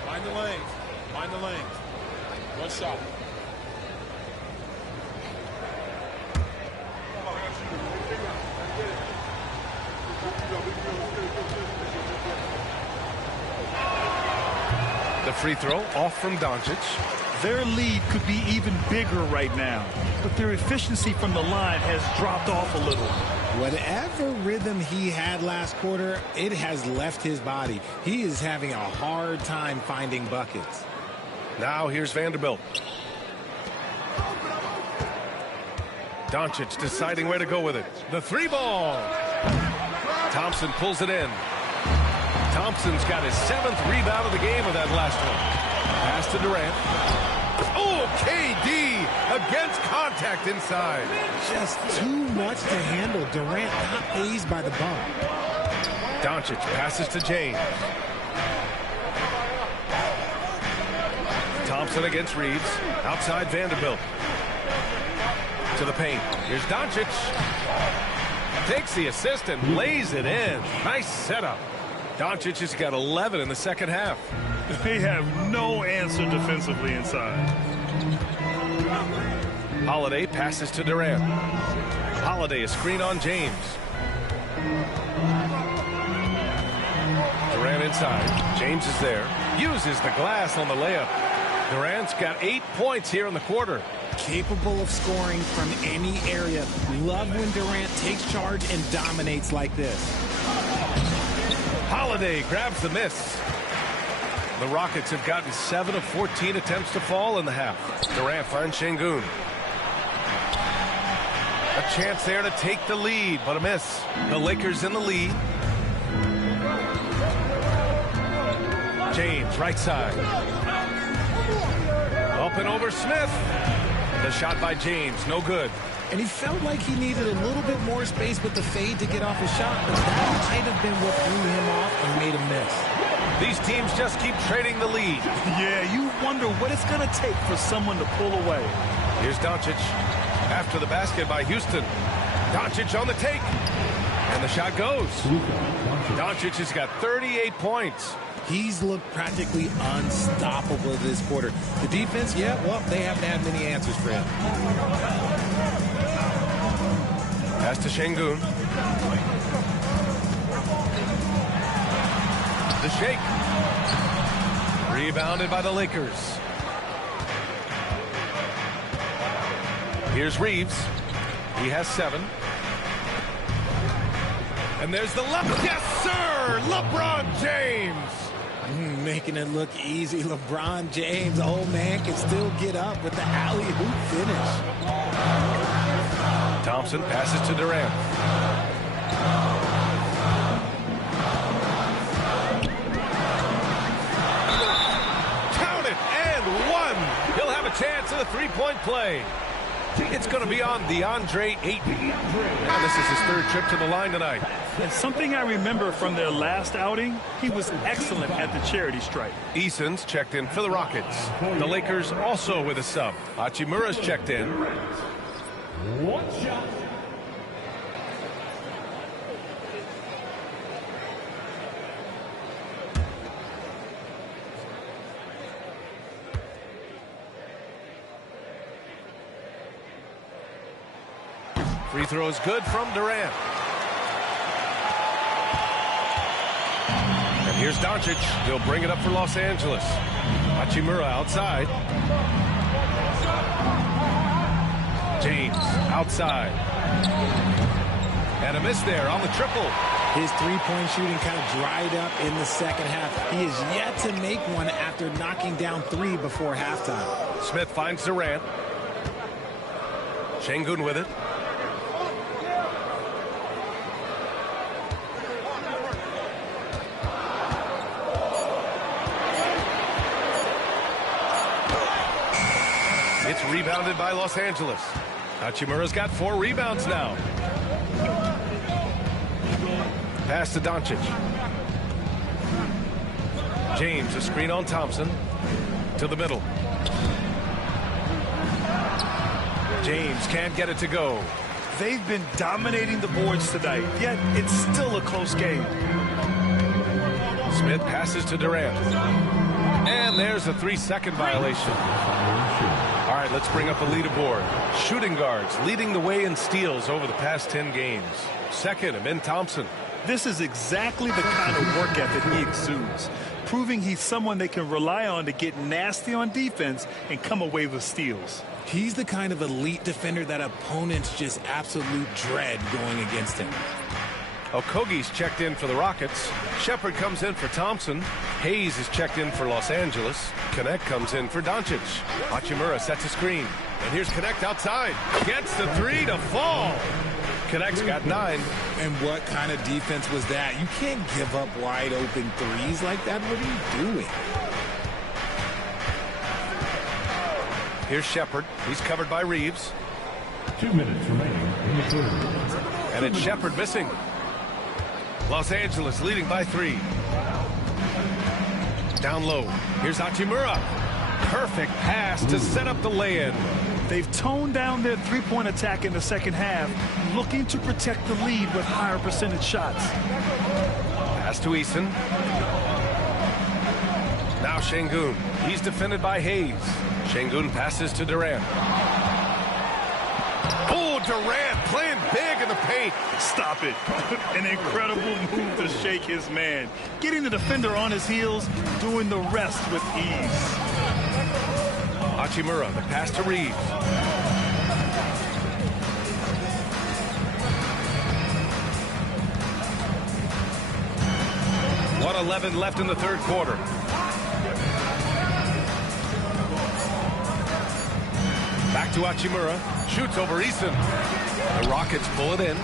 Find the lanes. Find the lanes. One shot. The free throw off from Doncic. Their lead could be even bigger right now, but their efficiency from the line has dropped off a little. Whatever rhythm he had last quarter, it has left his body. He is having a hard time finding buckets. Now here's Vanderbilt. Doncic deciding where to go with it. The three ball. Thompson pulls it in. Thompson's got his 7th rebound of the game of that last one. Pass to Durant. Oh, KD against contact inside. Just too much to handle. Durant not fazed by the bump. Doncic passes to James. Thompson against Reeves. Outside Vanderbilt. To the paint. Here's Doncic. Takes the assist and lays it in. Nice setup. Doncic has got 11 in the second half. They have no answer defensively inside. Holiday passes to Durant. Holiday a screen on James. Durant inside. James is there. Uses the glass on the layup. Durant's got 8 points here in the quarter. Capable of scoring from any area. Love when Durant takes charge and dominates like this. Holiday grabs the miss. The Rockets have gotten 7 of 14 attempts to fall in the half. Durant finds Şengün. A chance there to take the lead, but a miss. The Lakers in the lead. James, right side. Up and over Smith. The shot by James, no good. And he felt like he needed a little bit more space with the fade to get off his shot, but that might have been what threw him off and made him miss. These teams just keep trading the lead. Yeah, you wonder what it's going to take for someone to pull away. Here's Doncic. After the basket by Houston. Doncic on the take. And the shot goes. Doncic has got 38 points. He's looked practically unstoppable this quarter. The defense, yeah, well, they haven't had many answers for him. Pass to Şengün. The shake. Rebounded by the Lakers. Here's Reeves. He has 7. And there's the left. Yes, sir! LeBron James! Making it look easy. LeBron James, old man, can still get up with the alley-oop finish. Thompson passes to Durant. Count it, and 1. He'll have a chance in a three-point play. It's going to be on DeAndre Ayton. And this is his 3rd trip to the line tonight. And something I remember from their last outing, he was excellent at the charity stripe. Eason's checked in for the Rockets. The Lakers also with a sub. Hachimura's checked in. One shot. Free throw is good from Durant. And here's Doncic. He'll bring it up for Los Angeles. Hachimura outside. James outside. And a miss there on the triple. His three-point shooting kind of dried up in the second half. He is yet to make one after knocking down 3 before halftime. Smith finds Durant. Şengün with it. It's rebounded by Los Angeles. Hachimura's got 4 rebounds now. Pass to Doncic. James, a screen on Thompson. To the middle. James can't get it to go. They've been dominating the boards tonight, yet it's still a close game. Smith passes to Durant. And there's a 3-second violation. All right, let's bring up a leaderboard. Shooting guards leading the way in steals over the past 10 games. Second, Amin Thompson. This is exactly the kind of work ethic he exudes, proving he's someone they can rely on to get nasty on defense and come away with steals. He's the kind of elite defender that opponents just absolute dread going against him. Okogie's checked in for the Rockets. Shepard comes in for Thompson. Hayes is checked in for Los Angeles. Connect comes in for Doncic. Hachimura sets a screen. And here's Connect outside. Gets the 3 to fall. Connect's got 9. And what kind of defense was that? You can't give up wide open threes like that. What are you doing? Here's Shepard. He's covered by Reeves. 2 minutes remaining in the third. And it's Shepard missing. Los Angeles leading by 3. Down low. Here's Hachimura. Perfect pass to set up the lay-in. They've toned down their three-point attack in the second half, looking to protect the lead with higher percentage shots. Pass to Eason. Now Şengün. He's defended by Hayes. Şengün passes to Durant. Oh, Durant playing big in the paint. Stop it. An incredible move to shake his man. Getting the defender on his heels, doing the rest with ease. Hachimura, the pass to Reeves. 1:11 left in the third quarter. Back to Hachimura. Shoots over Eason. The Rockets pull it in.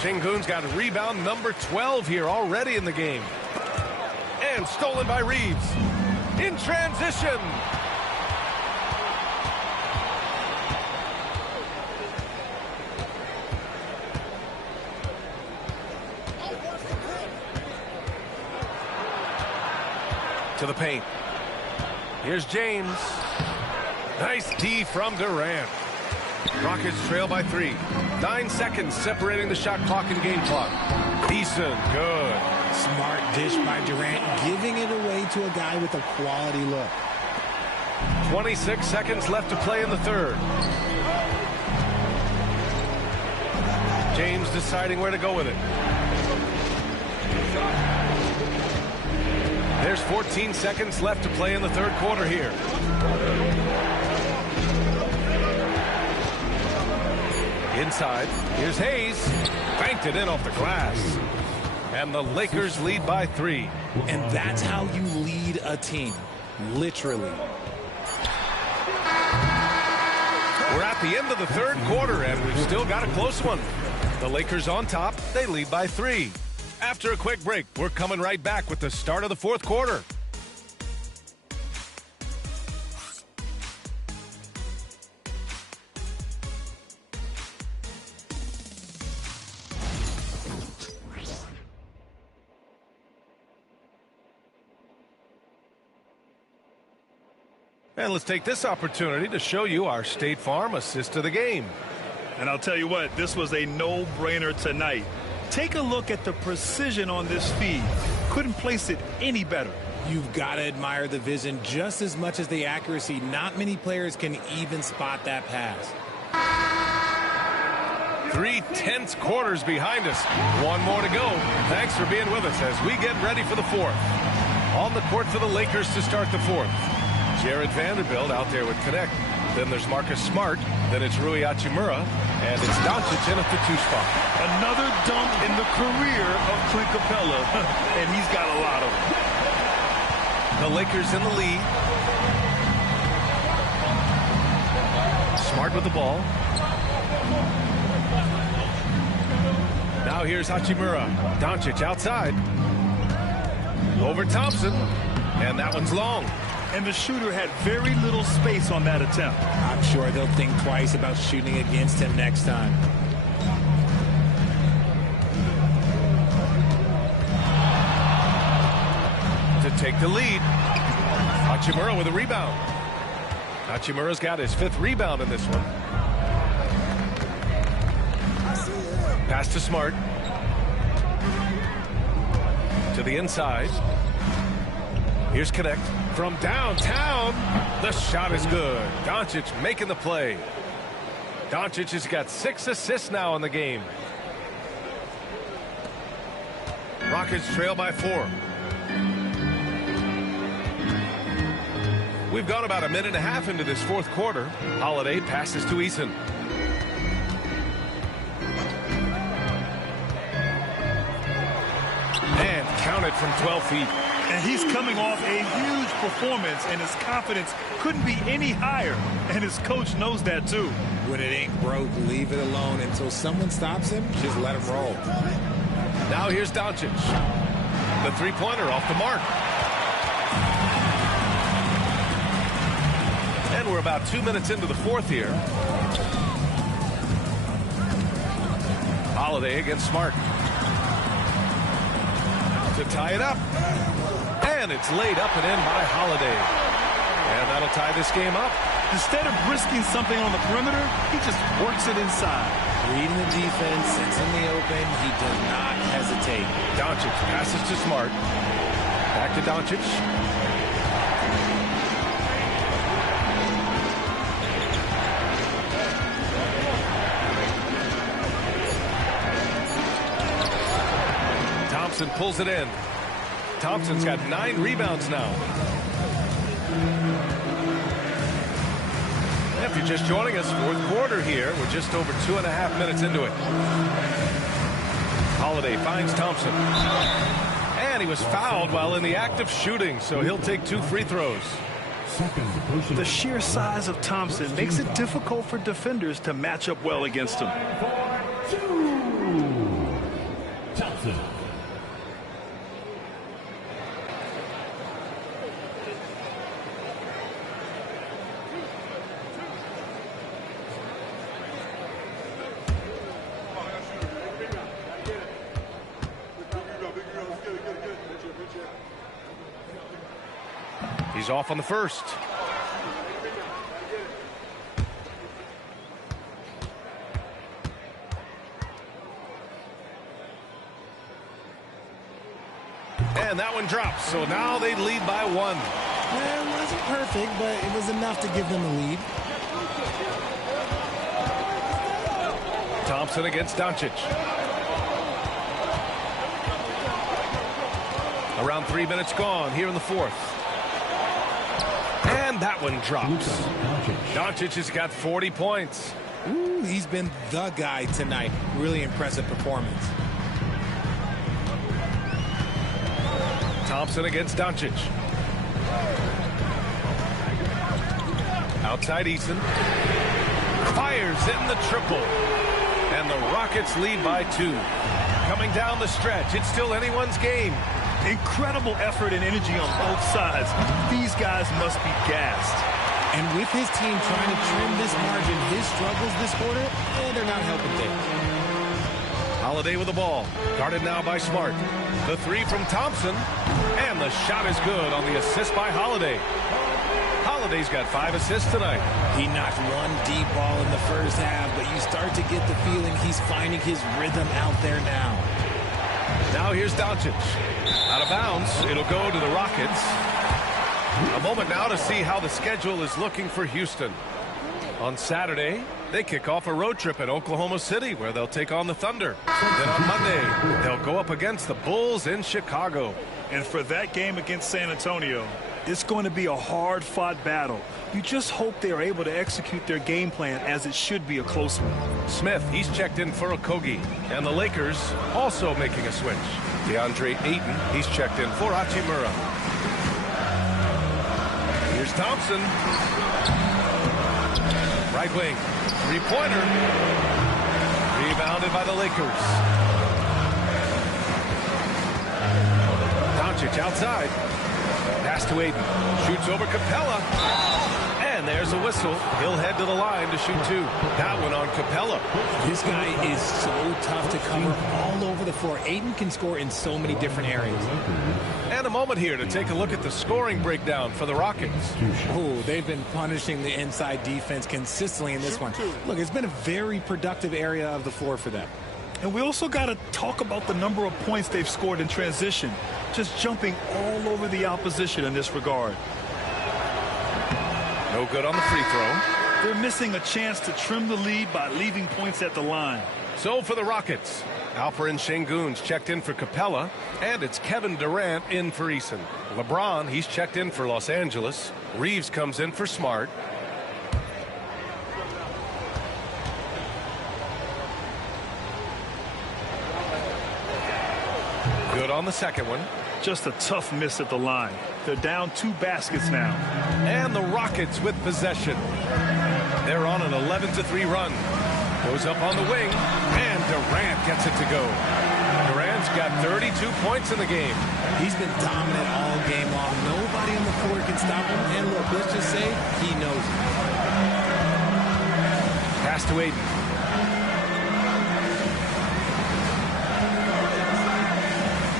Şengün's got a rebound number 12 here already in the game. And stolen by Reeves. In transition. To the paint. Here's James. Nice D from Durant. Rockets trail by 3. 9 seconds separating the shot clock and game clock. Eason, good. Smart dish by Durant, giving it away to a guy with a quality look. 26 seconds left to play in the third. James deciding where to go with it. There's 14 seconds left to play in the third quarter here. Inside, here's Hayes. Banked it in off the glass. And the Lakers lead by 3. And that's how you lead a team. Literally. We're at the end of the third quarter, and we've still got a close one. The Lakers on top. They lead by 3. After a quick break, we're coming right back with the start of the fourth quarter. And let's take this opportunity to show you our State Farm assist of the game. And I'll tell you what, this was a no-brainer tonight. Take a look at the precision on this feed. Couldn't place it any better. You've got to admire the vision just as much as the accuracy. Not many players can even spot that pass. 3 tense quarters behind us. One more to go. Thanks for being with us as we get ready for the fourth. On the court for the Lakers to start the fourth. Jared Vanderbilt out there with Connect. Then there's Marcus Smart. Then it's Rui Hachimura. And it's Doncic in at the 2 spot. Another dunk in the career of Clint Capella. And he's got a lot of them. The Lakers in the lead. Smart with the ball. Now here's Hachimura. Doncic outside. Over Thompson. And that one's long. And the shooter had very little space on that attempt. I'm sure they'll think twice about shooting against him next time. take the lead. Hachimura with a rebound. Hachimura's got his 5th rebound in this one. Pass to Smart. To the inside. Here's Connect from downtown. The shot is good. Doncic making the play. Doncic has got 6 assists now in the game. Rockets trail by 4. We've gone about a minute and a half into this 4th quarter. Holiday passes to Eason. And counted from 12 feet. And he's coming off a huge performance, and his confidence couldn't be any higher. And his coach knows that, too. When it ain't broke, leave it alone until someone stops him. Just let him roll. Now here's Doncic. The three-pointer off the mark. And we're about 2 minutes into the 4th here. Holiday against Smart. To tie it up. And it's laid up and in by Holiday. And that'll tie this game up. Instead of risking something on the perimeter, he just works it inside. Reading the defense, it's in the open. He does not hesitate. Doncic passes to Smart. Back to Doncic. Thompson pulls it in. Thompson's got 9 rebounds now. If you're just joining us, 4th quarter here. We're just over 2.5 minutes into it. Holiday finds Thompson. And he was fouled while in the act of shooting, so he'll take 2 free throws. The sheer size of Thompson makes it difficult for defenders to match up well against him. Thompson. He's off on the first. And that one drops. So now they lead by 1. Well, it wasn't perfect, but it was enough to give them a lead. Thompson against Doncic. Around 3 minutes gone here in the 4th. And that one drops. Doncic has got 40 points. Ooh, he's been the guy tonight. Really impressive performance. Thompson against Doncic. Outside Eason. Fires in the triple. And the Rockets lead by 2. Coming down the stretch, it's still anyone's game. Incredible effort and energy on both sides. These guys must be gassed. And with his team trying to trim this margin, his struggles this quarter, they're not helping things. Holiday with the ball. Guarded now by Smart. The 3 from Thompson. And the shot is good on the assist by Holiday. Holiday's got 5 assists tonight. He knocked 1 deep ball in the first half, but you start to get the feeling he's finding his rhythm out there now. Now here's Doncic. Out of bounds. It'll go to the Rockets. A moment now to see how the schedule is looking for Houston. On Saturday, they kick off a road trip at Oklahoma City where they'll take on the Thunder. Then on Monday, they'll go up against the Bulls in Chicago. And for that game against San Antonio, it's going to be a hard-fought battle. You just hope they are able to execute their game plan, as it should be a close one. Smith, he's checked in for Okogie. And the Lakers also making a switch. DeAndre Ayton, he's checked in for Hachimura. Here's Thompson. Right wing. Three-pointer. Rebounded by the Lakers. Doncic outside. Pass to Ayton. Shoots over Capella. And there's a whistle. He'll head to the line to shoot 2. That one on Capella. This guy is so tough to cover all over the floor. Ayton can score in so many different areas. And a moment here to take a look at the scoring breakdown for the Rockets. Oh, they've been punishing the inside defense consistently in this one. Look, it's been a very productive area of the floor for them. And we also got to talk about the number of points they've scored in transition, just jumping all over the opposition in this regard. No good on the free throw. They're missing a chance to trim the lead by leaving points at the line. So for the Rockets, Alperen Sengun's checked in for Capella, and it's Kevin Durant in for Eason. LeBron, he's checked in for Los Angeles. Reeves comes in for Smart. Good on the second one. Just a tough miss at the line. They're down 2 baskets now. And the Rockets with possession. They're on an 11-3 run. Goes up on the wing, and Durant gets it to go. Durant's got 32 points in the game. He's been dominant all game long. Nobody on the floor can stop him. And look, let's just say he knows it. Pass to Aiden.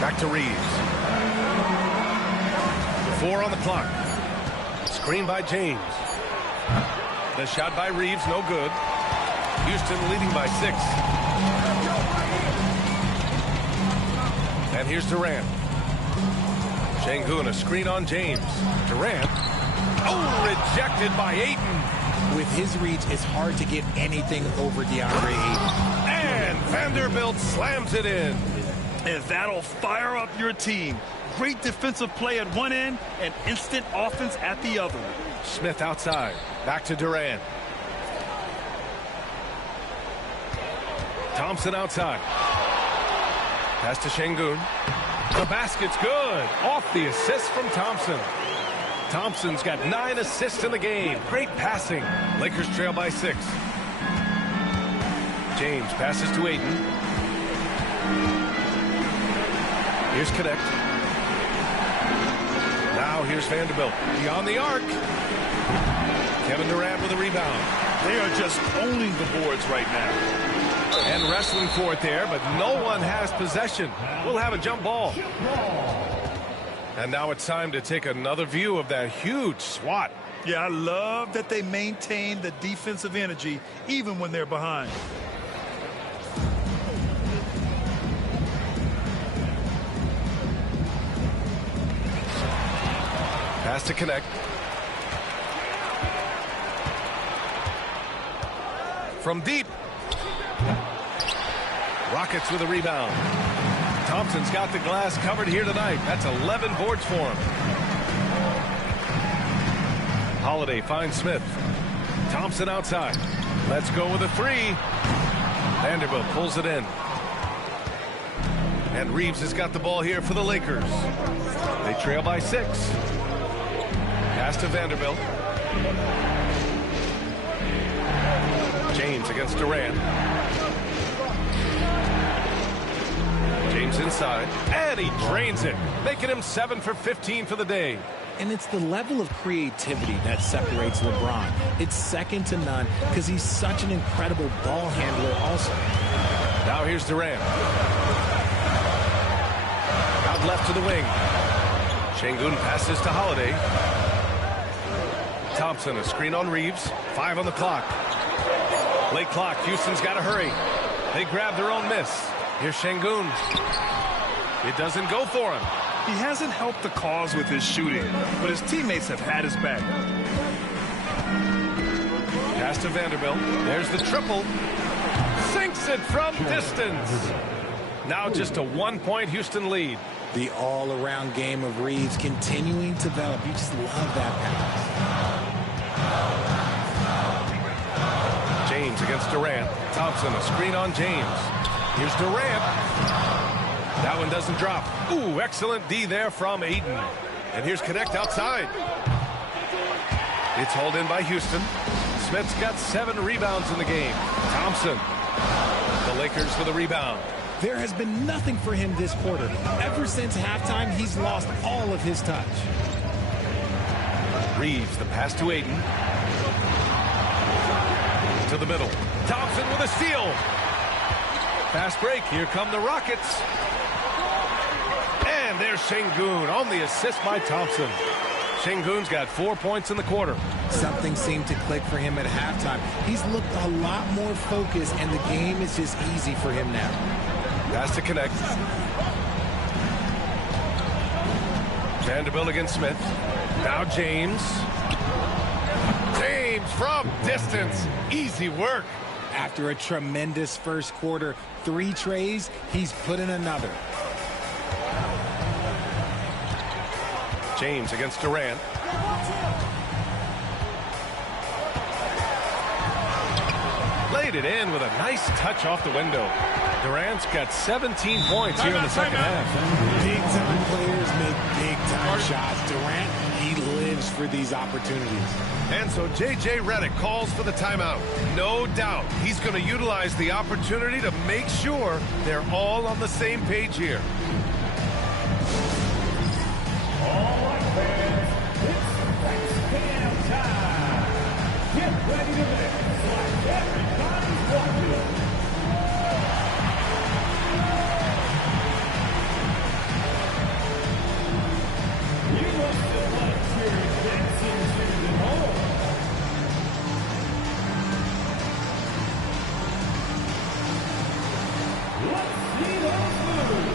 Back to Reeves. 4 on the clock. Screen by James. The shot by Reeves, no good. Houston leading by 6. And here's Durant. Sengun, a screen on James. Durant. Oh, rejected by Ayton. With his reach, it's hard to get anything over DeAndre Ayton. And Vanderbilt slams it in. And that'll fire up your team. Great defensive play at one end and instant offense at the other. Smith outside. Back to Durant. Thompson outside. Pass to Sengun. The basket's good. Off the assist from Thompson. Thompson's got 9 assists in the game. Great passing. Lakers trail by 6. James passes to Ayton. Here's Connect. Now here's Vanderbilt. Beyond the arc. Kevin Durant with a rebound. They are just owning the boards right now. And wrestling for it there, but no one has possession. We'll have a jump ball. And now it's time to take another view of that huge swat. Yeah, I love that they maintain the defensive energy even when they're behind. Pass to Connect. From deep. Rockets with a rebound. Thompson's got the glass covered here tonight. That's 11 boards for him. Holiday finds Smith. Thompson outside. Let's go with a 3. Vanderbilt pulls it in. And Reeves has got the ball here for the Lakers. They trail by 6. Pass to Vanderbilt. James against Durant. James inside, and he drains it, making him 7 for 15 for the day. And it's the level of creativity that separates LeBron. It's second to none because he's such an incredible ball handler also. Now here's Durant. Out left to the wing. Sengun passes to Holiday. Thompson, a screen on Reeves. 5 on the clock. Late clock. Houston's got to hurry. They grab their own miss. Here's Sengun. It doesn't go for him. He hasn't helped the cause with his shooting, but his teammates have had his back. Pass to Vanderbilt. There's the triple. Sinks it from distance. Now just a 1-point Houston lead. The all-around game of Reeves continuing to develop. You just love that pass. James against Durant. Thompson, a screen on James. Here's Durant. That one doesn't drop. Ooh, excellent D there from Ayton. And here's Connect outside. It's hauled in by Houston. Smith's got 7 rebounds in the game. Thompson. The Lakers with a rebound. There has been nothing for him this quarter. Ever since halftime, he's lost all of his touch. Reeves, the pass to Ayton. To the middle. Thompson with a steal. Fast break. Here come the Rockets. And And there's Şengün on the assist by Thompson. Şengün's got 4 points in the quarter. Something seemed to click for him at halftime. He's looked a lot more focused, and the game is just easy for him now. Has to connect. Vanderbilt against Smith. Now James. James from distance. Easy work. After a tremendous first quarter, 3 trays, he's put in another. James against Durant. Laid it in with a nice touch off the window. Durant's got 17 points here in the second half. Big-time players make big-time shots. Durant, he lives for these opportunities. And so J.J. Redick calls for the timeout. No doubt he's going to utilize the opportunity to make sure they're all on the same page here. All right, fans, it's X-Cam time. Get ready to mix like everybody's watching. You must have liked your dancing shoes at home. Let's see those moves.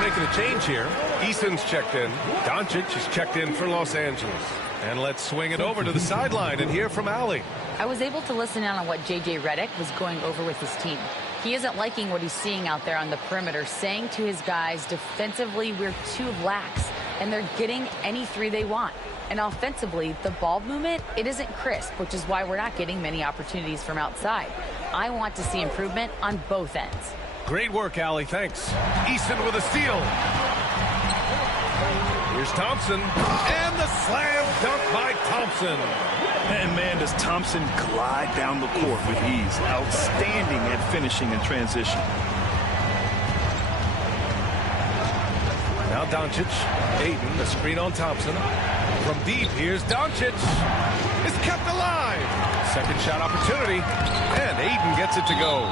Making a change here. Eason's checked in. Doncic is checked in for Los Angeles. And let's swing it over to the sideline and hear from Allie. I was able to listen in on what J.J. Redick was going over with his team. He isn't liking what he's seeing out there on the perimeter, saying to his guys, defensively, we're too lax, and they're getting any 3 they want. And offensively, the ball movement, it isn't crisp, which is why we're not getting many opportunities from outside. I want to see improvement on both ends. Great work, Allie. Thanks. Eason with a steal. Here's Thompson. And the slam dunk by Thompson. And man, does Thompson glide down the court with ease. Outstanding at finishing in transition. Now Doncic. Ayton, the screen on Thompson. From deep, here's Doncic. It's kept alive. Second shot opportunity. And Ayton gets it to go.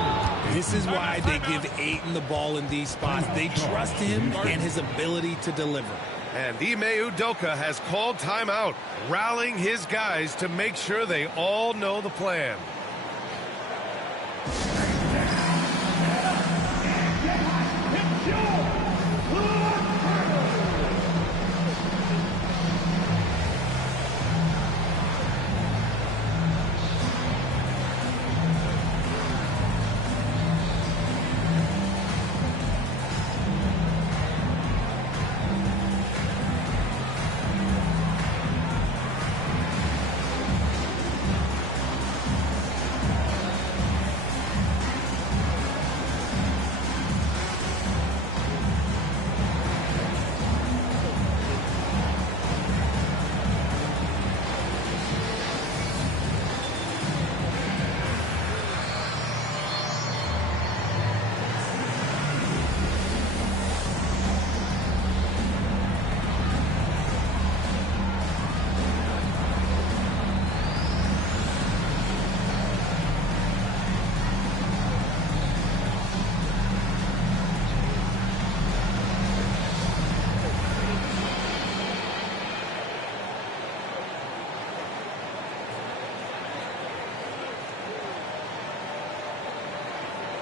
This is why they give Ayton the ball in these spots. They trust him and his ability to deliver. And Ime Udoka has called timeout, rallying his guys to make sure they all know the plan.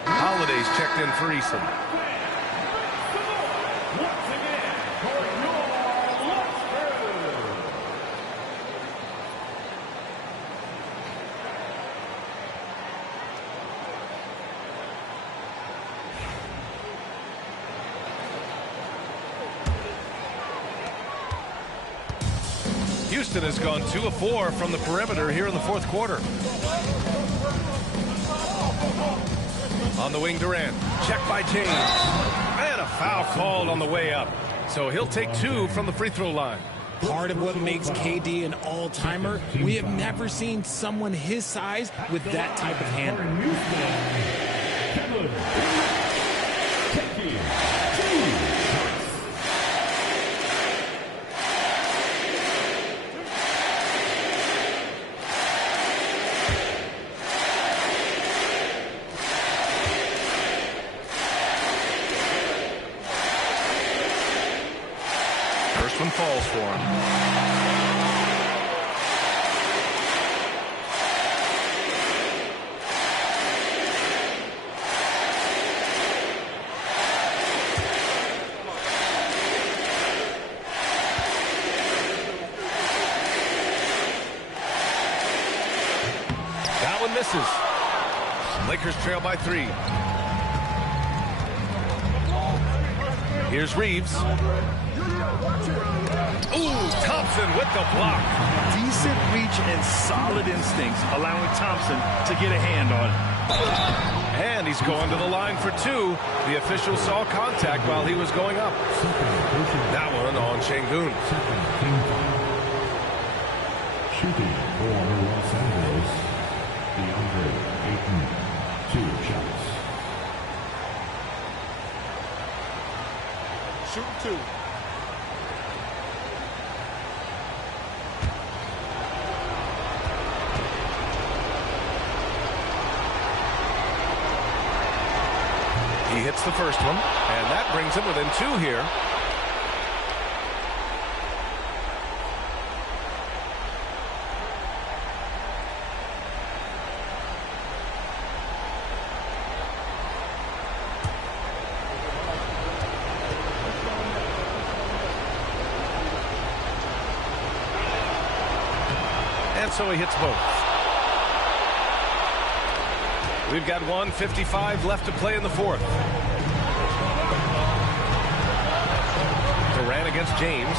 Holiday's checked in for Eason. Houston has gone 2 of 4 from the perimeter here in the fourth quarter. On the wing, Durant. Check by James. And a foul called on the way up. So he'll take 2 from the free throw line. Part of what makes KD an all-timer, we have never seen someone his size with that type of handle. First one falls for him. That one misses. Lakers trail by 3. Here's Reeves. Ooh, Thompson with the block. Decent reach and solid instincts, allowing Thompson to get a hand on it. And he's going to the line for 2. The official saw contact while he was going up. That one on Şengün. Shooting for Los Angeles, DeAndre Ayton, 2 shots. Shooting 2. He hits the first one, and that brings him within 2 here. And so he hits both. We've got 1:55 left to play in the fourth. Durant against James.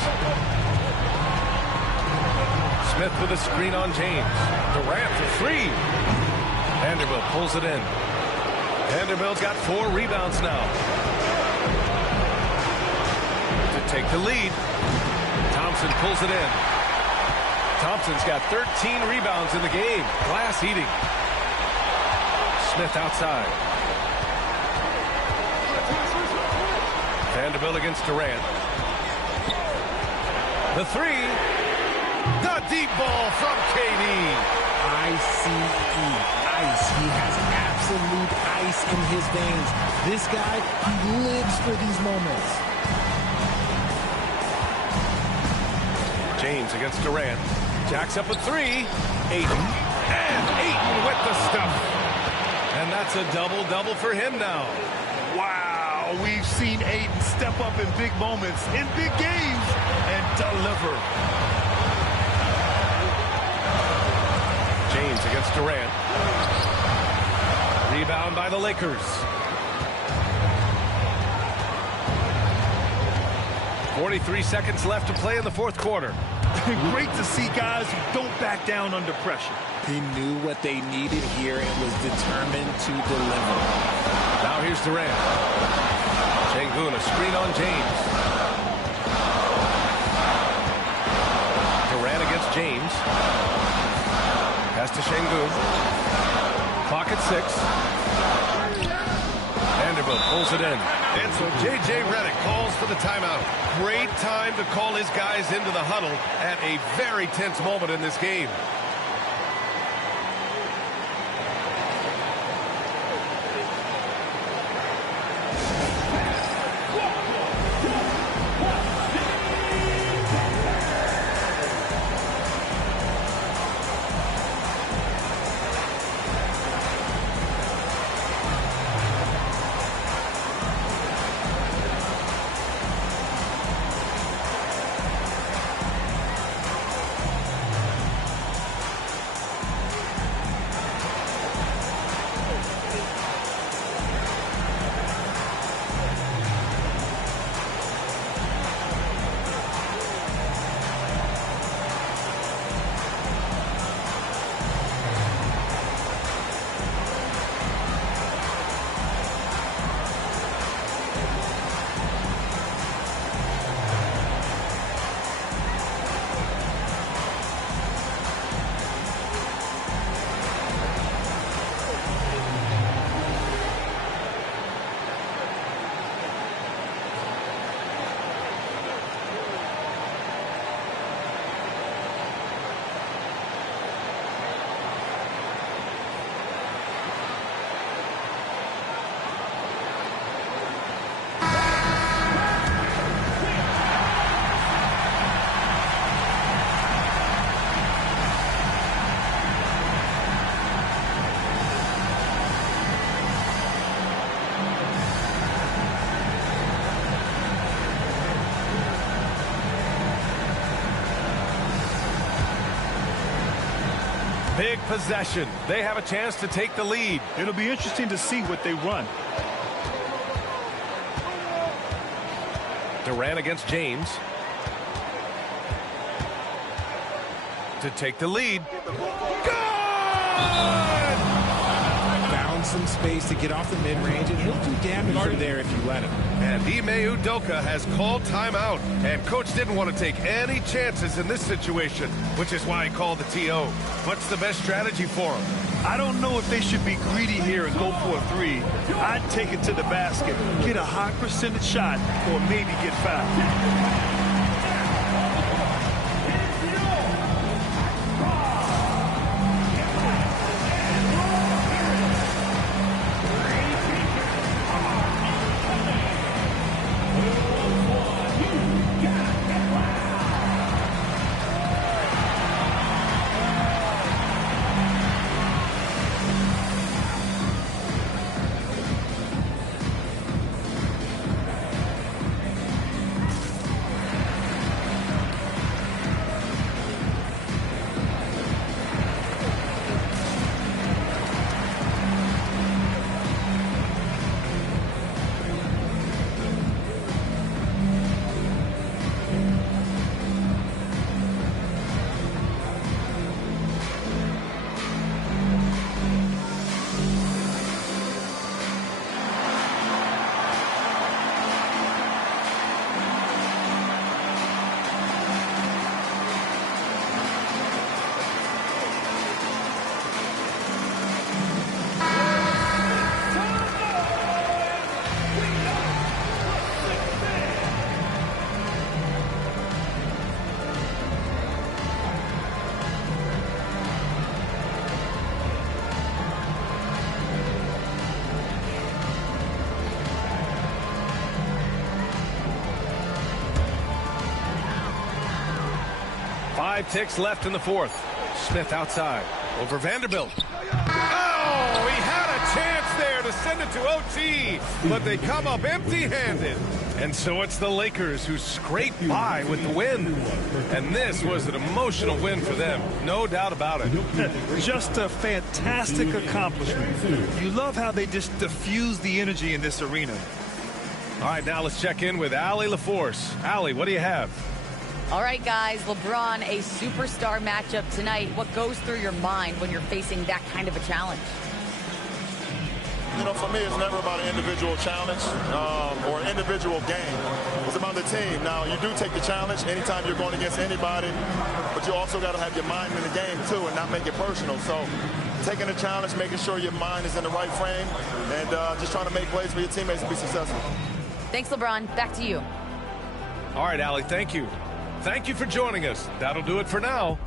Smith with a screen on James. Durant for 3. Vanderbilt pulls it in. Vanderbilt's got 4 rebounds now to take the lead. Thompson pulls it in. Thompson's got 13 rebounds in the game. Glass eating. Smith outside. Vanderbilt against Durant. The 3. The deep ball from KD. I-C-E. Ice. He has absolute ice in his veins. This guy, he lives for these moments. James against Durant. Jacks up a 3. Ayton. And Ayton with the stuff. And that's a double-double for him now. Wow, we've seen Ayton step up in big moments, in big games, and deliver. James against Durant. Rebound by the Lakers. 43 seconds left to play in the fourth quarter. Great to see guys who don't back down under pressure. He knew what they needed here and was determined to deliver. Now here's Durant. Şengün, a screen on James. Durant against James. Pass to Şengün. Clock at 6. Vanderbilt pulls it in. And so J.J. Redick calls for the timeout. Great time to call his guys into the huddle at a very tense moment in this game. Big possession. They have a chance to take the lead. It'll be interesting to see what they run. Durant against James. To take the lead. Found some space to get off the mid-range, and he'll do damage from there if you let him. And Ime Udoka has called timeout. And coach didn't want to take any chances in this situation, which is why he called the TO. What's the best strategy for him? I don't know if they should be greedy here and go for a three. I'd take it to the basket, get a high percentage shot, or maybe get fouled. 5 ticks left in the fourth. Smith outside. Over Vanderbilt. Oh, he had a chance there to send it to OT, but they come up empty-handed. And so it's the Lakers who scrape by with the win. And this was an emotional win for them, no doubt about it. Just a fantastic accomplishment. You love how they just diffuse the energy in this arena. All right, now let's check in with Allie LaForce. Allie, what do you have? All right, guys, LeBron, a superstar matchup tonight. What goes through your mind when you're facing that kind of a challenge? You know, for me, it's never about an individual challenge or an individual game. It's about the team. Now, you do take the challenge anytime you're going against anybody, but you also got to have your mind in the game, too, and not make it personal. So taking the challenge, making sure your mind is in the right frame, and just trying to make plays for your teammates to be successful. Thanks, LeBron. Back to you. All right, Allie, thank you. Thank you for joining us. That'll do it for now.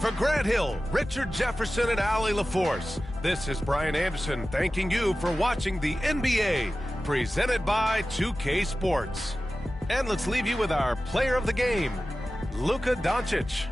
For Grant Hill, Richard Jefferson, and Allie LaForce, this is Brian Anderson thanking you for watching the NBA, presented by 2K Sports. And let's leave you with our player of the game, Luka Doncic.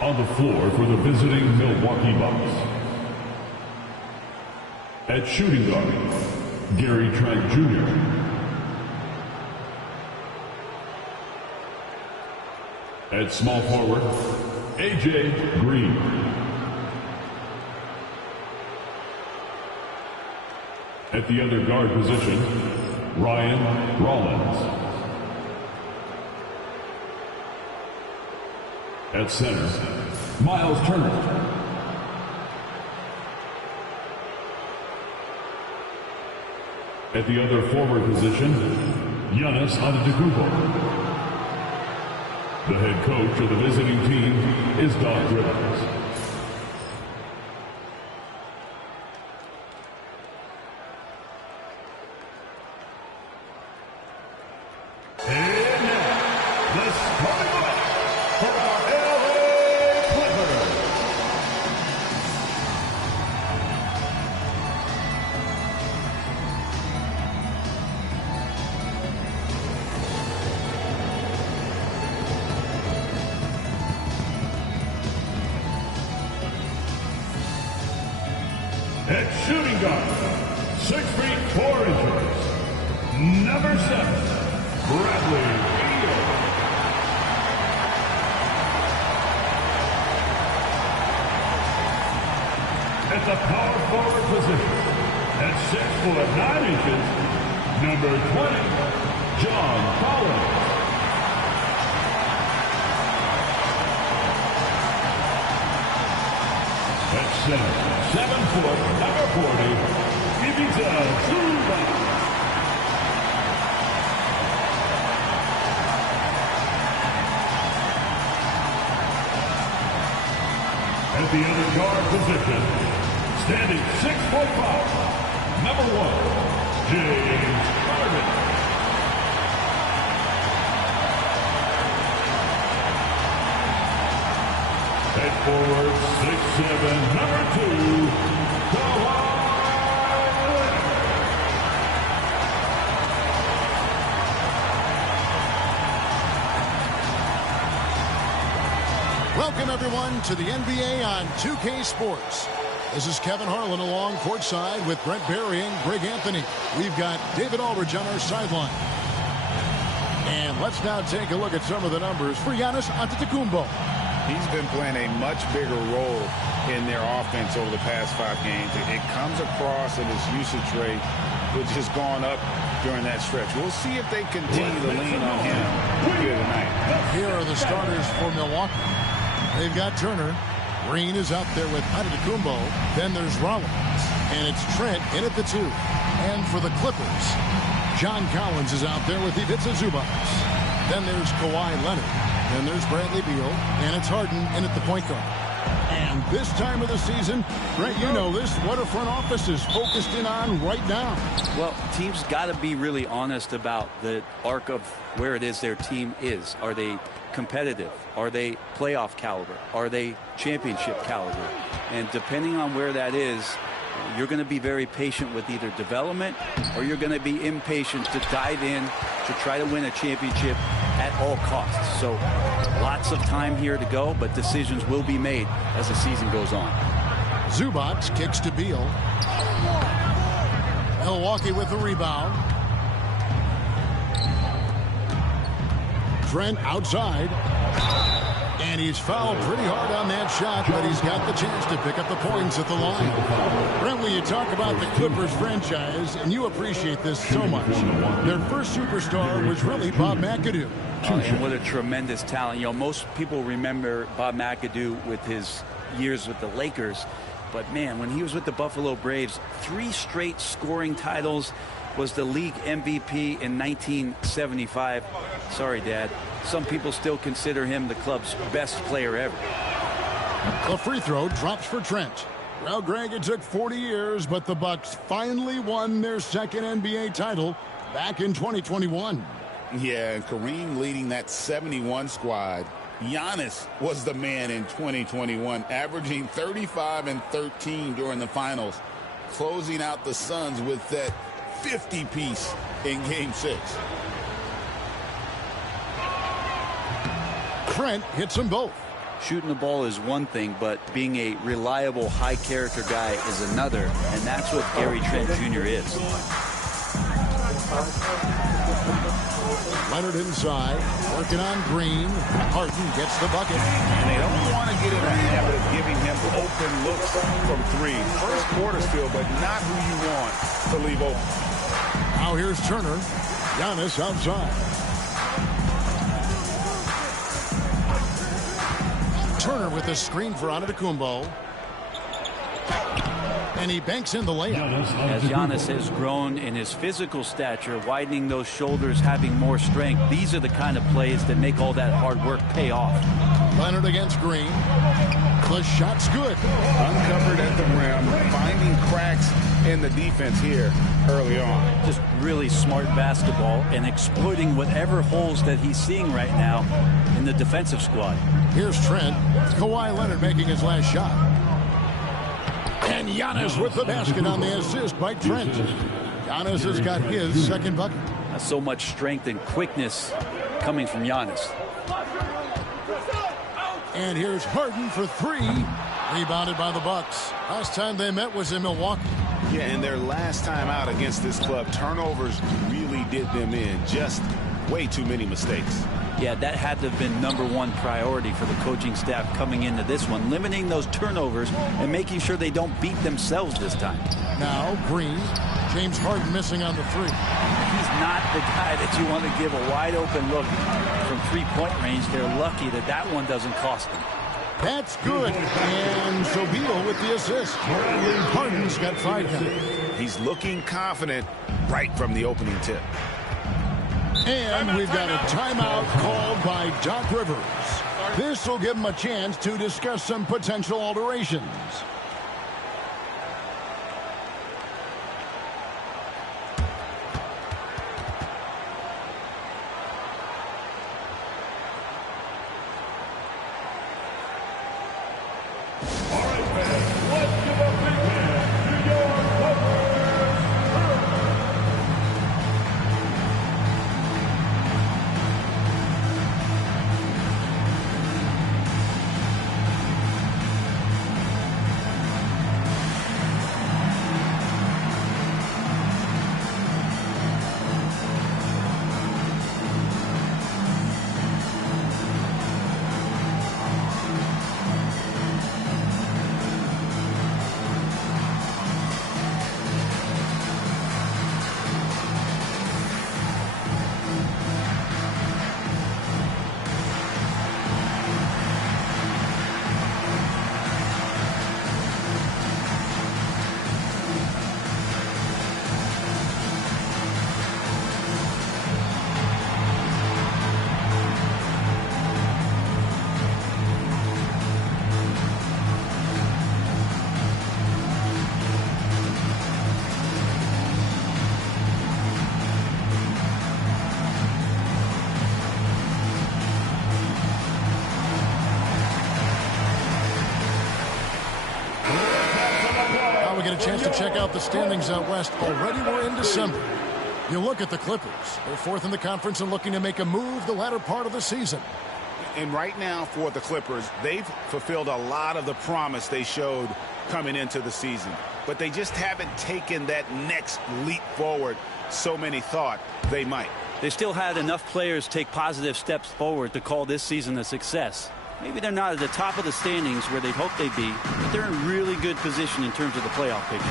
On the floor for the visiting Milwaukee Bucks. At shooting guard, Gary Trent Jr. At small forward, A.J. Green. At the other guard position, Ryan Rollins. At center, Miles Turner. At the other forward position, Giannis Antetokounmpo. The head coach of the visiting team is Doc Rivers. And now, the starting lineup for our LA Clippers. At shooting guard, 6 feet 4 inches, number 7, Bradley Beal. At the power forward position, at 6 foot 9 inches, number 20, John Collins. At center, 7 foot, number 40, Ivica Zubac. At the other guard position, standing 6'5", number 1, James Harden. At forward, 6'7", number 2, Kawhi Leonard. Welcome, everyone, to the NBA on 2K Sports. This is Kevin Harlan along courtside with Brent Barry and Greg Anthony. We've got David Aldridge on our sideline. And let's now take a look at some of the numbers for Giannis Antetokounmpo. He's been playing a much bigger role in their offense over the past 5 games. It comes across in his usage rate, which has gone up during that stretch. We'll see if they continue to lean on him here tonight. Here are the starters for Milwaukee. They've got Turner. Green is out there with Antetokounmpo. Then there's Rollins. And it's Trent in at the 2. And for the Clippers, John Collins is out there with Ivica Zubac. Then there's Kawhi Leonard. Then there's Bradley Beal, and it's Harden in at the point guard. And this time of the season, Brent, you know this, what a front office is focused in on right now. Well, teams got to be really honest about the arc of where it is their team is. Are they competitive? Are they playoff caliber? Are they championship caliber? And depending on where that is, you're going to be very patient with either development or you're going to be impatient to dive in to try to win a championship at all costs. So lots of time here to go, but decisions will be made as the season goes on. Zubac kicks to Beal. Milwaukee with the rebound. Trent outside. And he's fouled pretty hard on that shot, but he's got the chance to pick up the points at the line. Brent, when you talk about the Clippers franchise, and you appreciate this so much, their first superstar was really Bob McAdoo. And what a tremendous talent. You know, most people remember Bob McAdoo with his years with the Lakers. But, man, when he was with the Buffalo Braves, 3 straight scoring titles, was the league MVP in 1975. Sorry, Dad. Some people still consider him the club's best player ever. The free throw drops for Trent. Well, Greg, it took 40 years, but the Bucks finally won their second NBA title back in 2021. Yeah, and Kareem leading that 71 squad. Giannis was the man in 2021, averaging 35 and 13 during the finals, closing out the Suns with that 50-piece in Game 6. Trent hits them both. Shooting the ball is one thing, but being a reliable, high-character guy is another, and that's what Gary Trent Jr. is. Leonard inside, working on Green. Harden gets the bucket. And they don't want to get in a habit of giving him open looks from three. First quarter still, but not who you want to leave open. Now here's Turner. Giannis outside. Turner with the screen for Antetokounmpo. And he banks in the layup. As Giannis has grown in his physical stature, widening those shoulders, having more strength, these are the kind of plays that make all that hard work pay off. Leonard against Green. The shot's good. Uncovered at the rim, finding cracks in the defense here early on. Just really smart basketball and exploiting whatever holes that he's seeing right now in the defensive squad. Here's Trent. Kawhi Leonard making his last shot. And Giannis with the basket on the assist by Trent. Giannis has got his second bucket. That's so much strength and quickness coming from Giannis. And here's Harden for three. Rebounded by the Bucks. Last time they met was in Milwaukee. Yeah, and their last time out against this club, turnovers really did them in. Just way too many mistakes. Yeah, that had to have been #1 priority for the coaching staff coming into this one, limiting those turnovers and making sure they don't beat themselves this time. Now Green. James Harden missing on the three. He's not the guy that you want to give a wide open look from three-point range. They're lucky that that one doesn't cost them. That's good. And Sobel with the assist. Harden's got 5 now. He's looking confident right from the opening tip. And we've got a timeout called by Doc Rivers. This will give him a chance to discuss some potential alterations. Chance to check out the standings out west. Already we're in December. You look at the Clippers. They're 4th in the conference and looking to make a move the latter part of the season. And right now for the Clippers, they've fulfilled a lot of the promise they showed coming into the season. But they just haven't taken that next leap forward so many thought they might. They still had enough players take positive steps forward to call this season a success. Maybe they're not at the top of the standings where they'd hope they'd be, but they're in really good position in terms of the playoff picture.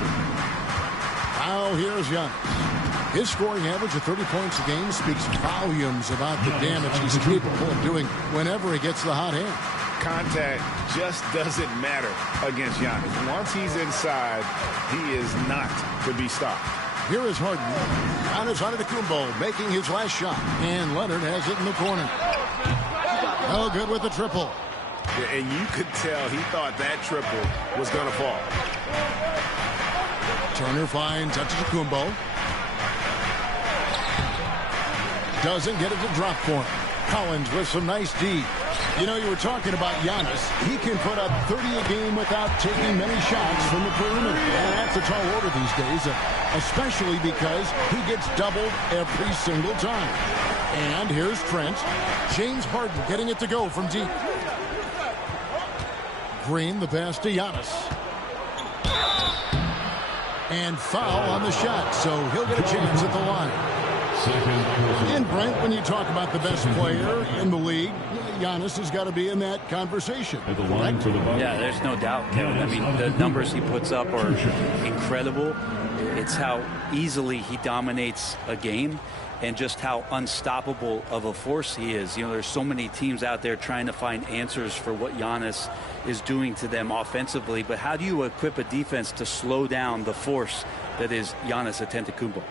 Now here's Giannis. His scoring average of 30 points a game speaks volumes about the damage he's capable of doing whenever he gets the hot hand. Contact just doesn't matter against Giannis. Once he's inside, he is not to be stopped. Here is Harden. Giannis Antetokounmpo making his last shot, and Leonard has it in the corner. Oh, good with the triple. Yeah, and you could tell he thought that triple was going to fall. Turner finds Antetokounmpo. Doesn't get it to drop for him. Collins with some nice D. You know, you were talking about Giannis. He can put up 30 a game without taking many shots from the perimeter. And that's a tall order these days, especially because he gets doubled every single time. And here's Trent. James Harden getting it to go from deep. Green, the pass to Giannis. And foul on the shot, so he'll get a chance at the line. And Brent, when you talk about the best player in the league, Giannis has got to be in that conversation. Yeah, there's no doubt, Kevin. I mean, the numbers he puts up are incredible. It's how easily he dominates a game and just how unstoppable of a force he is. You know, there's so many teams out there trying to find answers for what Giannis is doing to them offensively, but how do you equip a defense to slow down the force that is Giannis Antetokounmpo?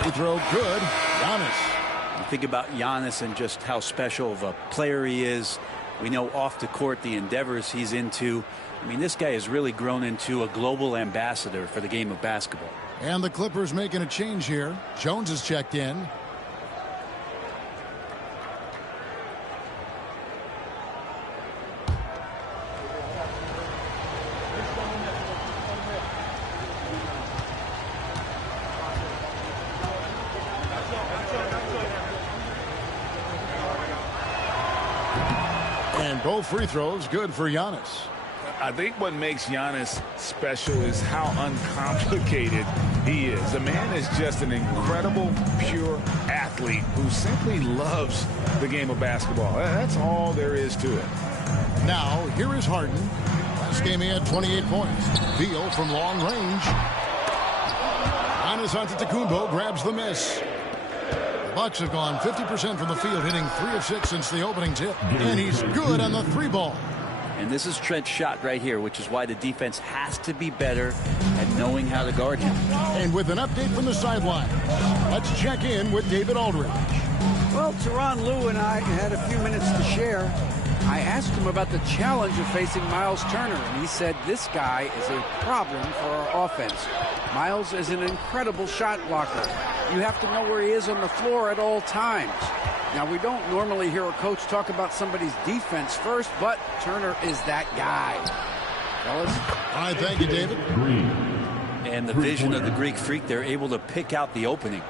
Free throw good. Giannis. You think about Giannis and just how special of a player he is. We know off the court the endeavors he's into. I mean, this guy has really grown into a global ambassador for the game of basketball. And the Clippers making a change here. Jones is checked in. And both free throws good for Giannis. I think what makes Giannis special is how uncomplicated he is. The man is just an incredible, pure athlete who simply loves the game of basketball. That's all there is to it. Now, here is Harden. Last game he had 28 points. Beal from long range. Giannis Antetokounmpo grabs the miss. The Bucks have gone 50% from the field, hitting 3 of 6 since the opening tip. And he's good on the 3-ball. And this is Trent's shot right here, which is why the defense has to be better at knowing how to guard him. And with an update from the sideline, let's check in with David Aldridge. Well, Tyronn Lue and I had a few minutes to share. I asked him about the challenge of facing Miles Turner, and he said this guy is a problem for our offense. Miles is an incredible shot blocker. You have to know where he is on the floor at all times. Now, we don't normally hear a coach talk about somebody's defense first, but Turner is that guy. Fellas? All right, thank you, David. And the vision of the Greek Freak, they're able to pick out the opening.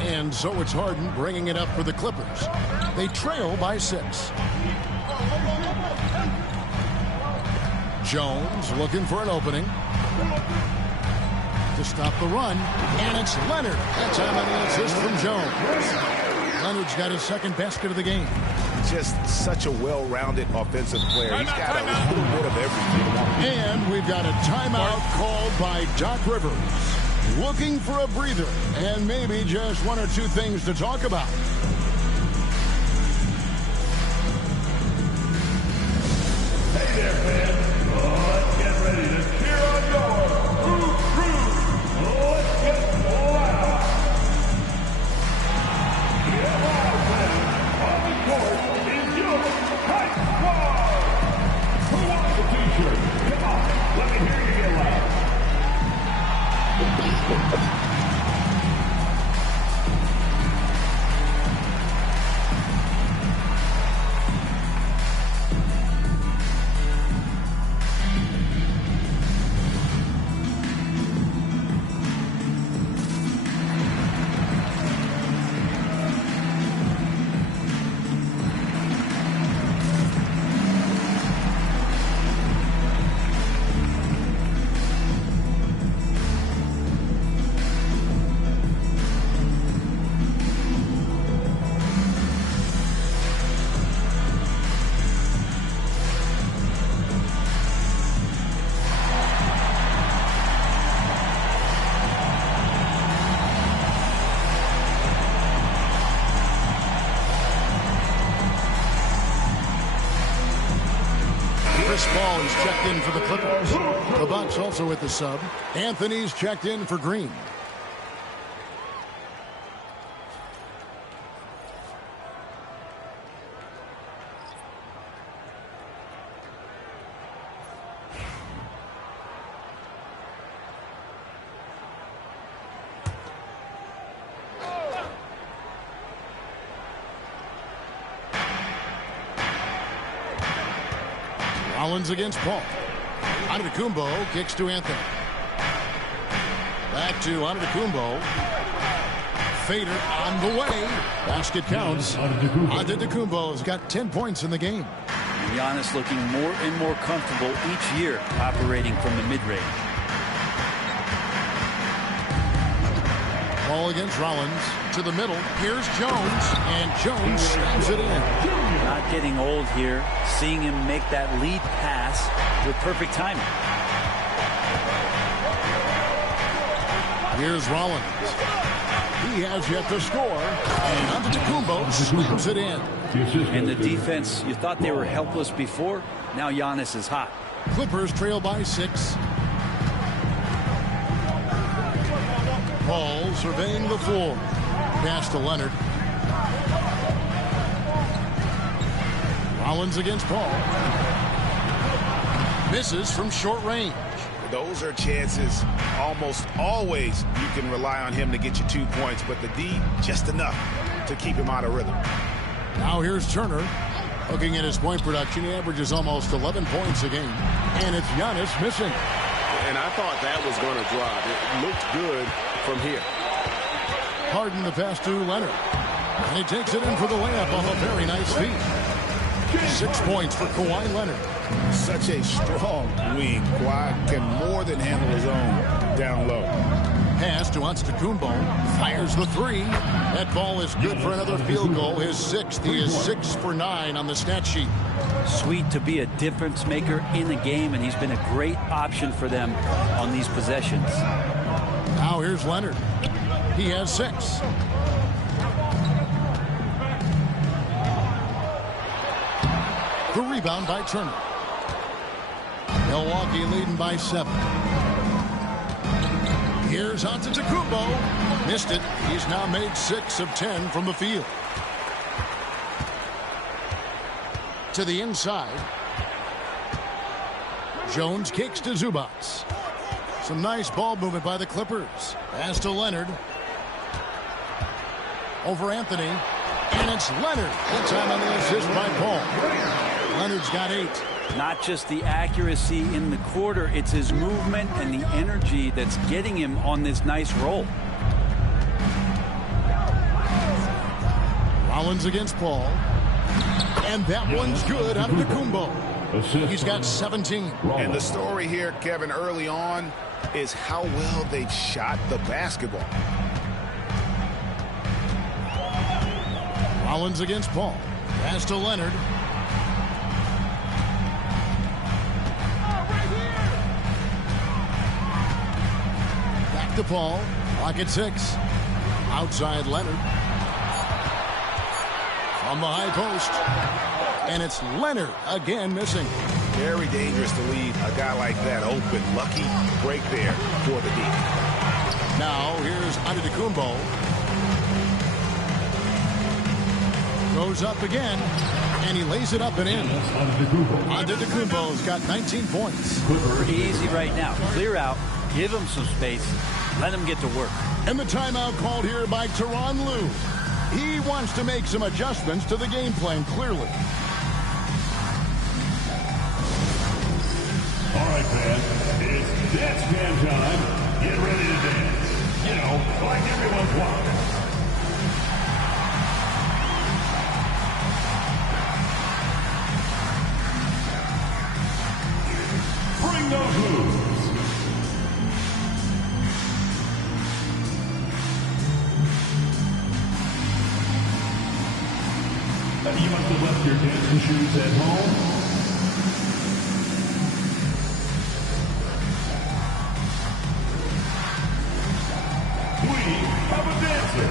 And so it's Harden bringing it up for the Clippers. They trail by 6. Jones looking for an opening to stop the run, and it's Leonard. That's how many assists from Jones. Leonard's got his second basket of the game. Just such a well-rounded offensive player. He's got a little bit of everything. And we've got a timeout called by Doc Rivers. Looking for a breather and maybe just 1 or 2 things to talk about. Hey there, fans. Let's get ready to cheer on your crew. Let's get loud. Get loud, fans. On the court is your Kite Squad. Who wants the t-shirt? Come on, let me hear you get loud. Ball is checked in for the Clippers. The Bucks also with the sub. Anthony's checked in for Green. Rollins against Paul. Antetokounmpo kicks to Anthony. Back to Antetokounmpo. Fader on the way. Basket counts. Antetokounmpo has got 10 points in the game. And Giannis looking more and more comfortable each year operating from the mid-range. Ball against Rollins to the middle. Here's Jones, and Jones stabs it in. Not getting old here. Seeing him make that lead pass with perfect timing. Here's Rollins. He has yet to score, and Antetokounmpo slams it in. And the defense, you thought they were helpless before. Now Giannis is hot. Clippers trail by 6. Paul surveying the floor. Pass to Leonard. Rollins against Paul. Misses from short range. Those are chances almost always you can rely on him to get you 2 points, but the D, just enough to keep him out of rhythm. Now here's Turner. Looking at his point production, he averages almost 11 points a game. And it's Giannis missing. And I thought that was going to drop. It looked good from here. Harden the pass to Leonard. And he takes it in for the layup off a very nice feed. 6 points for Kawhi Leonard. Such a strong wing. Kawhi can more than handle his own down low. Pass to Antetokounmpo. Fires the 3. That ball is good for another field goal. His 6th. He is 6 for 9 on the stat sheet. Sweet to be a difference maker in the game, and he's been a great option for them on these possessions. Now here's Leonard. He has 6. The rebound by Turner. Milwaukee leading by 7. Here's Antetokounmpo. Missed it. He's now made 6 of 10 from the field. To the inside. Jones kicks to Zubac. Some nice ball movement by the Clippers. Pass to Leonard. Over Anthony. And it's Leonard. Good time on the assist by Paul. Leonard's got 8. Not just the accuracy in the quarter, it's his movement and the energy that's getting him on this nice roll. Rollins against Paul. And that one's good. Antetokounmpo. He's got 17. And the story here, Kevin, early on is how well they've shot the basketball. Rollins against Paul. Pass to Leonard. Back to Paul. Clock at 6. Outside Leonard. From the high post. And it's Leonard again missing. Very dangerous to leave a guy like that open. Lucky break there for the D. Now here's Antetokounmpo. Goes up again, and he lays it up and in. Antetokounmpo's got 19 points. Easy right now. Clear out. Give him some space. Let him get to work. And the timeout called here by Tyronn Lue. He wants to make some adjustments to the game plan, clearly. All right, fans, it's dance jam time. Get ready to dance. You know, like everyone's watching. Bring those moves. You must have left your dancing shoes at home. Have a dancer.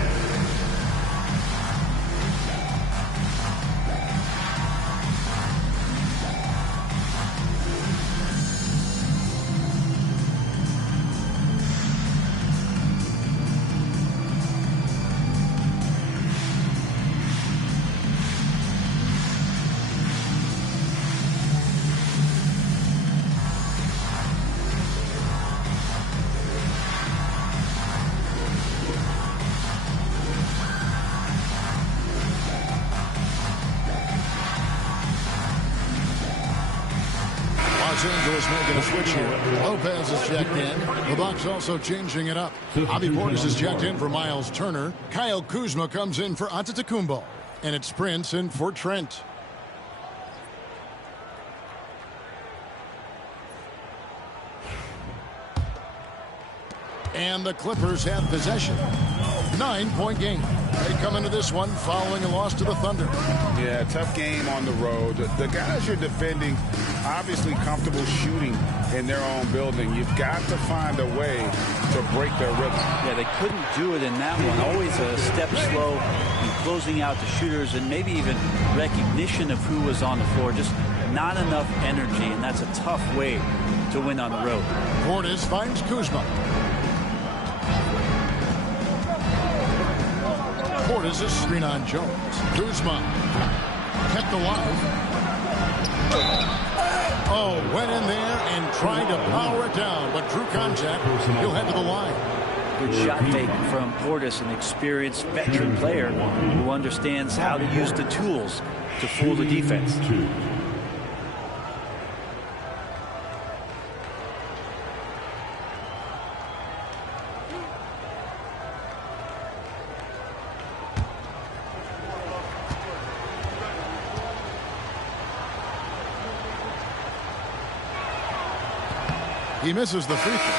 Los Angeles making a switch here. Lopez is checked in. The Bucks also changing it up. Bobby Portis is checked in for Miles Turner. Kyle Kuzma comes in for Antetokounmpo. And it's Prince in for Trent. And the Clippers have possession. 9-point game. They come into this one following a loss to the Thunder. Yeah, tough game on the road. The guys you're defending obviously comfortable shooting in their own building. You've got to find a way to break their rhythm. Yeah, they couldn't do it in that one. Always a step slow in closing out the shooters and maybe even recognition of who was on the floor. Just not enough energy, and that's a tough way to win on the road. Portis finds Kuzma. Portis is screen on Jones. Kuzma kept alive. Oh, went in there and tried to power it down, but drew contact. He'll head to the line. Good shot fake from Portis, an experienced veteran player who understands how to use the tools to fool the defense. He misses the free throw.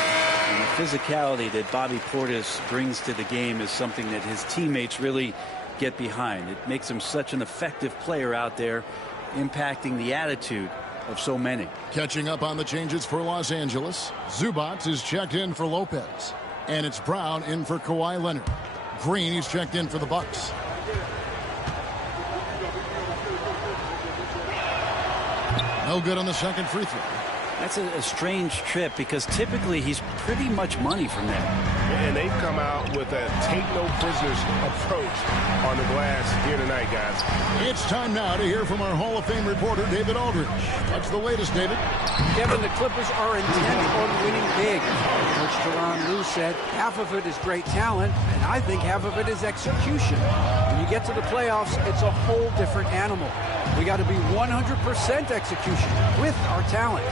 And the physicality that Bobby Portis brings to the game is something that his teammates really get behind. It makes him such an effective player out there, impacting the attitude of so many. Catching up on the changes for Los Angeles. Zubac is checked in for Lopez. And it's Brown in for Kawhi Leonard. Green, he's checked in for the Bucks. No good on the second free throw. That's a strange trip because typically he's pretty much money from there. And they've come out with a take no prisoners approach on the glass here tonight, guys. It's time now to hear from our Hall of Fame reporter, David Aldridge. What's the latest, David? Kevin, the Clippers are intent on winning big. Coach Tyronn Lue said half of it is great talent, and I think half of it is execution. When you get to the playoffs, it's a whole different animal. We got to be 100% execution with our talent.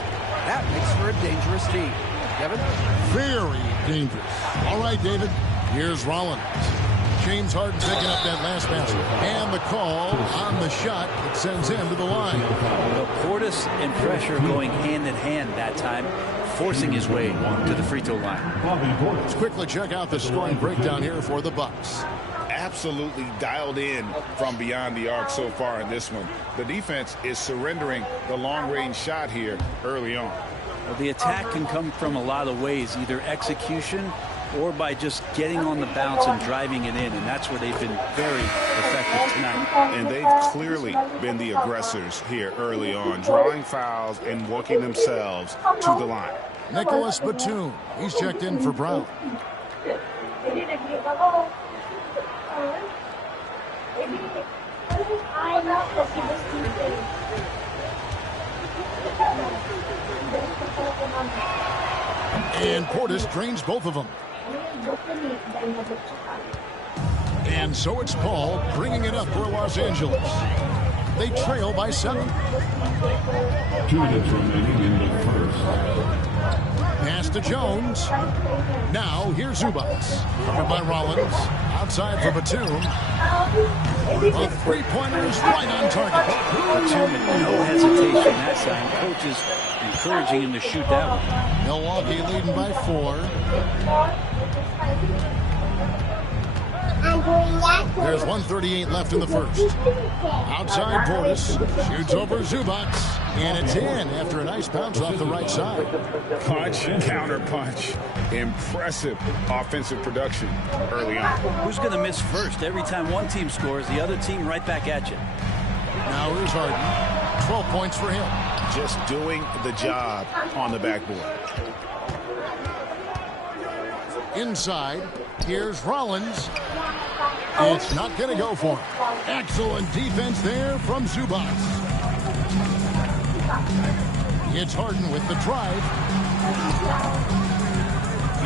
That makes for a dangerous team. Kevin? Very dangerous. All right, David. Here's Rollins. James Harden picking up that last basket. And the call on the shot that sends him to the line. Well, Portis and pressure going hand in hand that time, forcing his way to the free throw line. Let's quickly check out the scoring breakdown here for the Bucks. Absolutely dialed in from beyond the arc so far in this one. The defense is surrendering the long-range shot here early on. Well, the attack can come from a lot of ways, either execution or by just getting on the bounce and driving it in, and that's where they've been very effective tonight. And they've clearly been the aggressors here early on, drawing fouls and working themselves to the line. Nicholas Batum, he's checked in for Brown. And Portis drains both of them. And so it's Paul bringing it up for Los Angeles. They trail by 7. 2 minutes remaining in the first. Pass to Jones. Now here's Zubac. Covered by Rollins. Outside for Batum. The three-pointers right on target. Batum with no hesitation that time. Coaches encouraging him to shoot that one. Milwaukee leading by 4. There's 1:38 left in the first. Outside Portis shoots over Zubac, and it's in after a nice bounce off the right side. Punch, counter punch. Impressive offensive production early on. Who's going to miss first? Every time one team scores, the other team right back at you. Now here's Harden. 12 points for him. Just doing the job on the backboard. Inside, here's Rollins. It's not going to go for him. Excellent defense there from Zubac. It's Harden with the drive.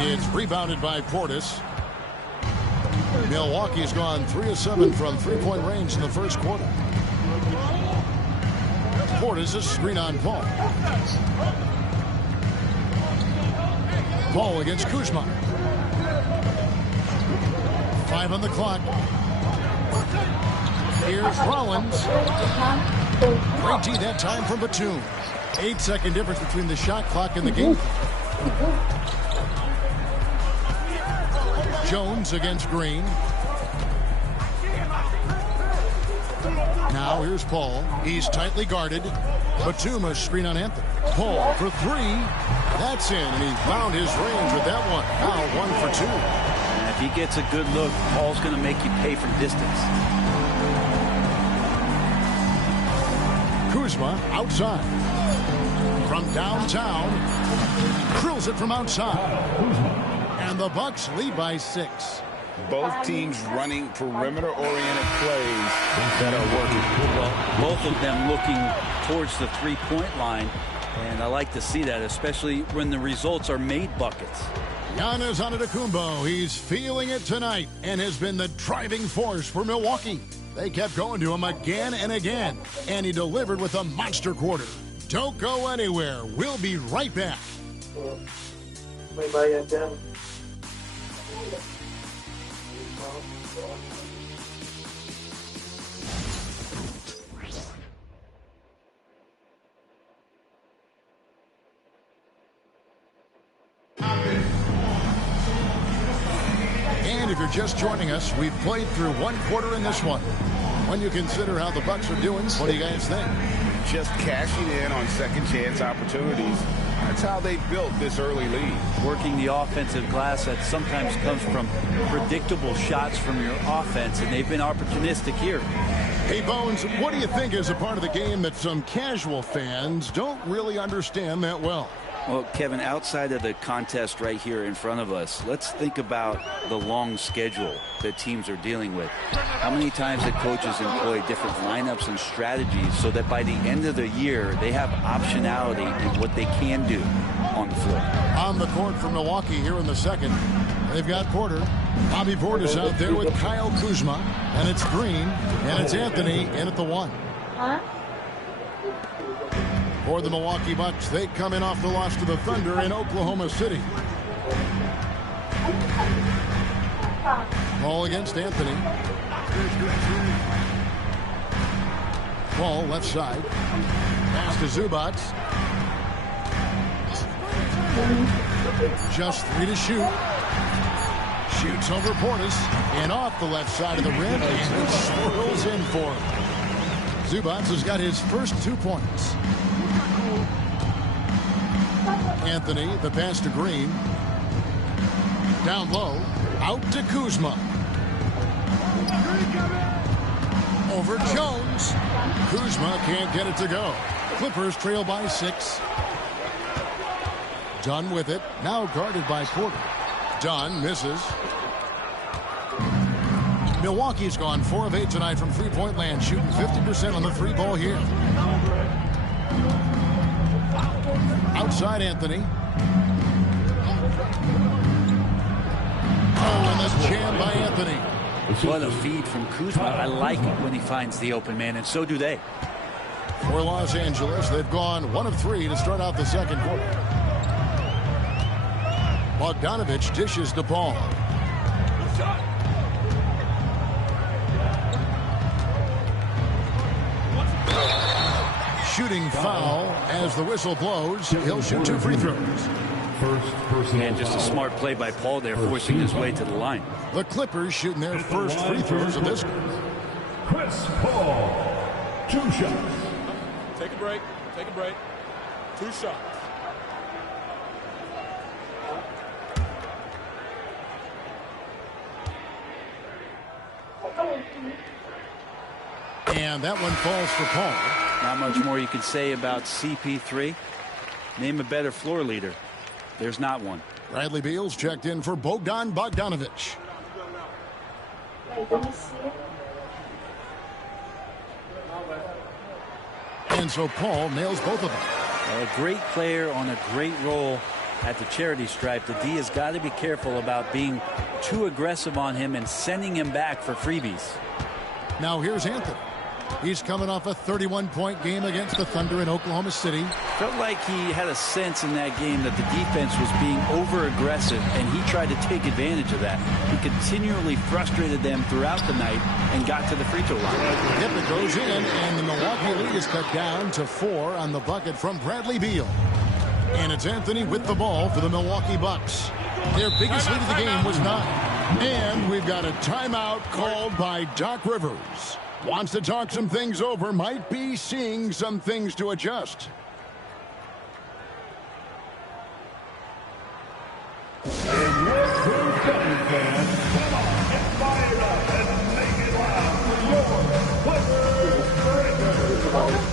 It's rebounded by Portis. Milwaukee's gone 3 of 7 from three-point range in the first quarter. Portis a screen on Paul. Paul against Kuzma. 5 on the clock. Here's Rollins. Great D that time from Batum. 8-second difference between the shot clock and the game. Jones against Green. Now here's Paul. He's tightly guarded. Batum a screen on Anthony. Paul for 3. That's in, and he found his range with that one. Now 1 for 2. And if he gets a good look, Paul's going to make you pay from distance. Kuzma outside. From downtown. Drills it from outside. And the Bucks lead by 6. Both teams running perimeter-oriented plays that are working. Well, both of them looking towards the three-point line. And I like to see that, especially when the results are made buckets. Giannis Antetokounmpo, he's feeling it tonight and has been the driving force for Milwaukee. They kept going to him again and again, and he delivered with a monster quarter. Don't go anywhere. We'll be right back. And if you're just joining us, we've played through 1 quarter in this one. When you consider how the Bucks are doing, what do you guys think? Just cashing in on second chance opportunities. That's how they built this early lead. Working the offensive glass that sometimes comes from predictable shots from your offense, and they've been opportunistic here. Hey, Bones, what do you think is a part of the game that some casual fans don't really understand that well? Well, Kevin, outside of the contest right here in front of us, let's think about the long schedule that teams are dealing with. How many times the coaches employ different lineups and strategies so that by the end of the year, they have optionality in what they can do on the floor. On the court for Milwaukee here in the second, they've got Porter. Bobby Portis out there with Kyle Kuzma, and it's Green, and it's Anthony in at the 1. For the Milwaukee Bucks, they come in off the loss to the Thunder in Oklahoma City. Ball against Anthony. Ball left side. Pass to Zubac. Just 3 to shoot. Shoots over Portis and off the left side of the rim, and it swirls in for him. Zubac has got his first 2 points. Anthony, the pass to Green. Down low, out to Kuzma. Over Jones. Kuzma can't get it to go. Clippers trail by 6. Dunn with it, now guarded by Porter. Dunn misses. Milwaukee's gone 4 of 8 tonight from three-point land, shooting 50% on the 3 ball here. Outside Anthony. Oh, and that's jammed by Anthony. What a feed from Kuzma. I like it when he finds the open man, and so do they. For Los Angeles, they've gone 1 of 3 to start out the second quarter. Bogdanovich dishes the ball. Shooting foul as the whistle blows. He'll shoot 2 free throws. And just a smart play by Paul there, forcing his way to the line. The Clippers shooting their first free throws of this game. Chris Paul, 2 shots. Take a break. Take a break. 2 shots. And that one falls for Paul. Not much more you can say about CP3. Name a better floor leader. There's not one. Bradley Beal's checked in for Bogdan Bogdanovich. And so Paul nails both of them. A great player on a great role at the charity stripe. The D has got to be careful about being too aggressive on him and sending him back for freebies. Now here's Anthony. He's coming off a 31-point game against the Thunder in Oklahoma City. Felt like he had a sense in that game that the defense was being over-aggressive, and he tried to take advantage of that. He continually frustrated them throughout the night and got to the free throw line. Yep, it goes in, and the Milwaukee lead is cut down to 4 on the bucket from Bradley Beal. And it's Anthony with the ball for the Milwaukee Bucks. Their biggest lead of the game was 9. And we've got a timeout called by Doc Rivers. Wants to talk some things over, might be seeing some things to adjust. And your true Thunder fans, come on, get fired up and make it loud for your Clippers Breakers.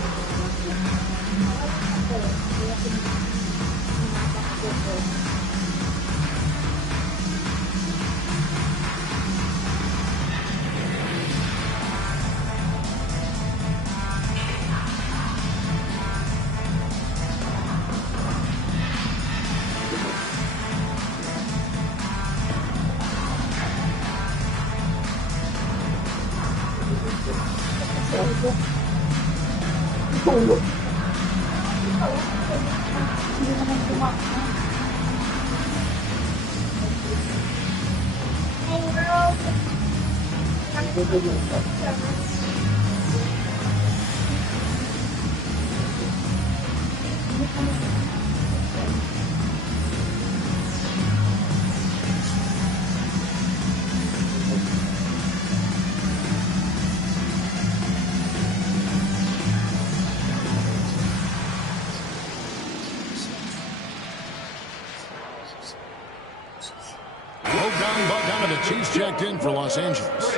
He's checked in for Los Angeles.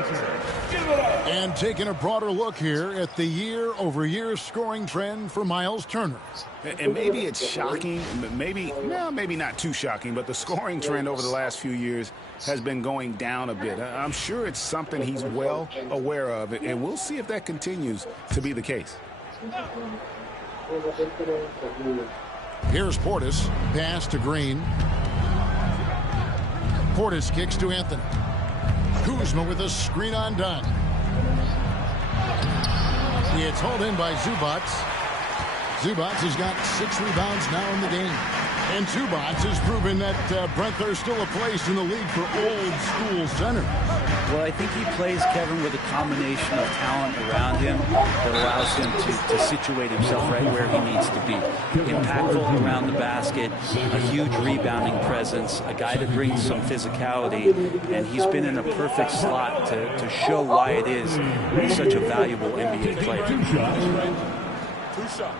And taking a broader look here at the year-over-year scoring trend for Miles Turner. And maybe it's shocking, maybe not too shocking, but the scoring trend over the last few years has been going down a bit. I'm sure it's something he's well aware of, and we'll see if that continues to be the case. Here's Portis, pass to Green. Portis kicks to Anthony. Kuzma with a screen on Dunn. It's hauled in by Zubac. Zubac has got 6 rebounds now in the game. And Zubac has proven that, Brent, there's still a place in the league for old-school centers. Well, I think he plays, Kevin, with a combination of talent around him that allows him to situate himself right where he needs to be. Impactful around the basket, a huge rebounding presence, a guy that brings some physicality, and he's been in a perfect slot to show why it is he's such a valuable NBA player. 2 shots, right? 2 shots.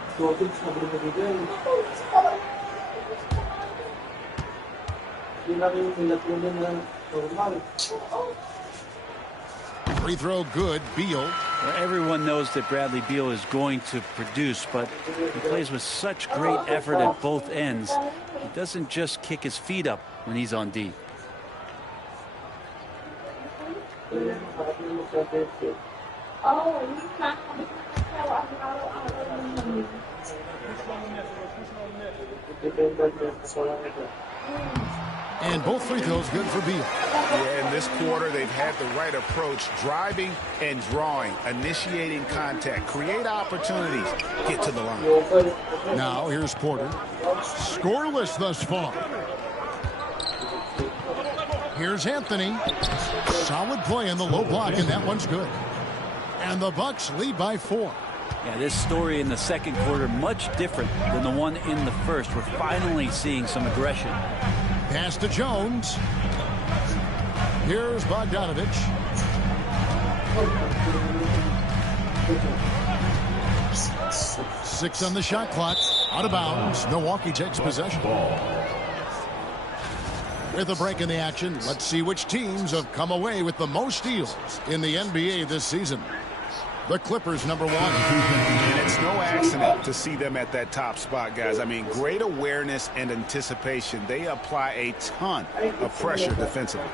Free throw good, Beal. Well, everyone knows that Bradley Beal is going to produce, but he plays with such great effort at both ends. He doesn't just kick his feet up when he's on D. And both free throws good for Beal. Yeah, in this quarter, they've had the right approach, driving and drawing, initiating contact, create opportunities, get to the line. Now here's Porter. Scoreless thus far. Here's Anthony. Solid play in the low block, and that one's good. And the Bucks lead by 4. Yeah, this story in the second quarter much different than the one in the first. We're finally seeing some aggression. Pass to Jones. Here's Bogdanovich. Six on the shot clock. Out of bounds. Milwaukee takes possession. With a break in the action, let's see which teams have come away with the most steals in the NBA this season. The Clippers, number 1. And it's no accident to see them at that top spot, guys. I mean, great awareness and anticipation. They apply a ton of pressure defensively.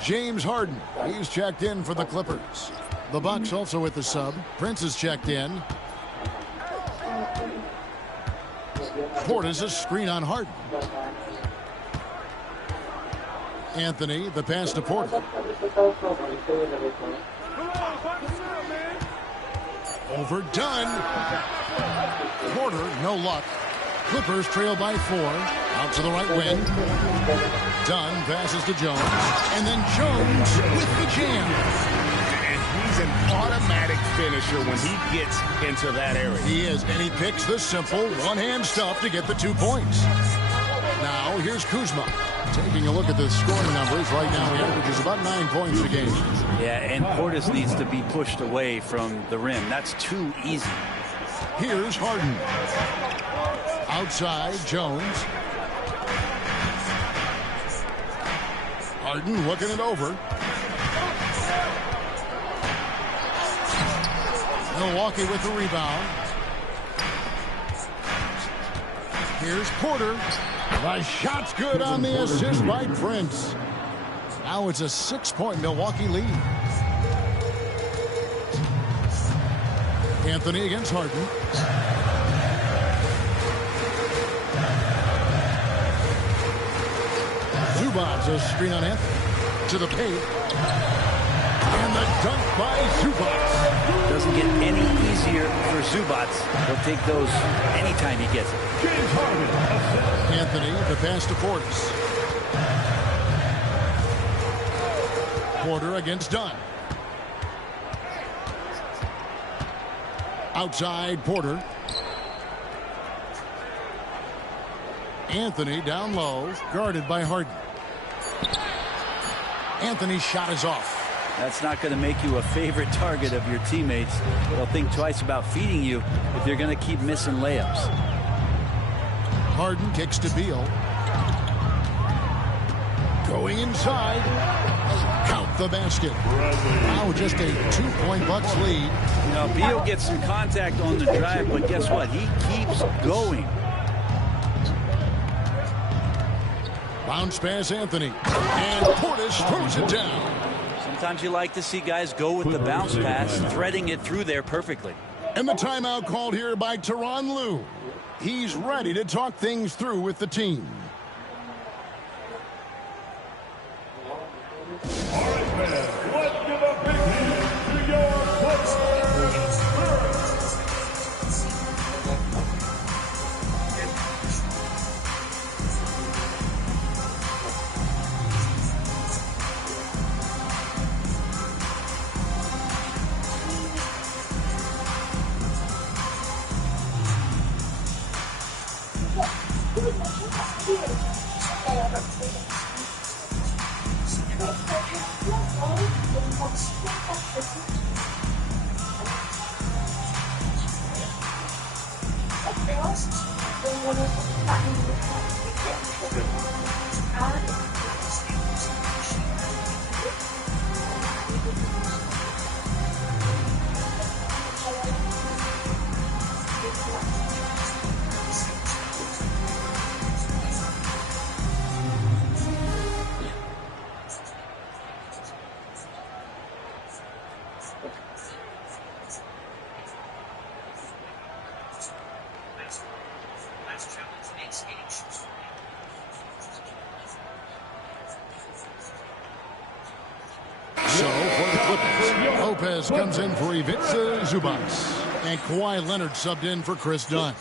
James Harden, he's checked in for the Clippers. The Bucks also with the sub. Prince is checked in. Portis a screen on Harden. Anthony, the pass to Porter. Overdone. Porter, no luck. Clippers trail by 4. Out to the right wing. Dunn passes to Jones. And then Jones with the jam. And he's an automatic finisher when he gets into that area. He is, and he picks the simple one-hand stuff to get the 2 points. Now, here's Kuzma. Taking a look at the scoring numbers right now, he averages about 9 points a game. Yeah, and Portis needs to be pushed away from the rim. That's too easy. Here's Harden. Outside, Jones. Harden looking it over. Milwaukee with the rebound. Here's Porter. The shot's good on the assist by Prince. Now it's a 6-point Milwaukee lead. Anthony against Harden. Zubac, a screen on Anthony. To the paint. And the dunk by Zubac. Doesn't get any easier for Zubac. He'll take those anytime he gets it. Anthony, the pass to Portis. Porter against Dunn. Outside, Porter. Anthony down low, guarded by Harden. Anthony's shot is off. That's not going to make you a favorite target of your teammates. They'll think twice about feeding you if you're going to keep missing layups. Harden kicks to Beal. Going inside. Count the basket. Now just a 2-point Bucks lead. You know, Beal gets some contact on the drive, but guess what? He keeps going. Bounce pass Anthony. And Portis throws it down. Sometimes you like to see guys go with the bounce pass, threading it through there perfectly. And the timeout called here by Tyronn Lue. He's ready to talk things through with the team. All right, man. Let's give a big hand to your Clippers. So for the Clippers, Lopez comes in for Ivica Zubac. And Kawhi Leonard subbed in for Chris Dunn.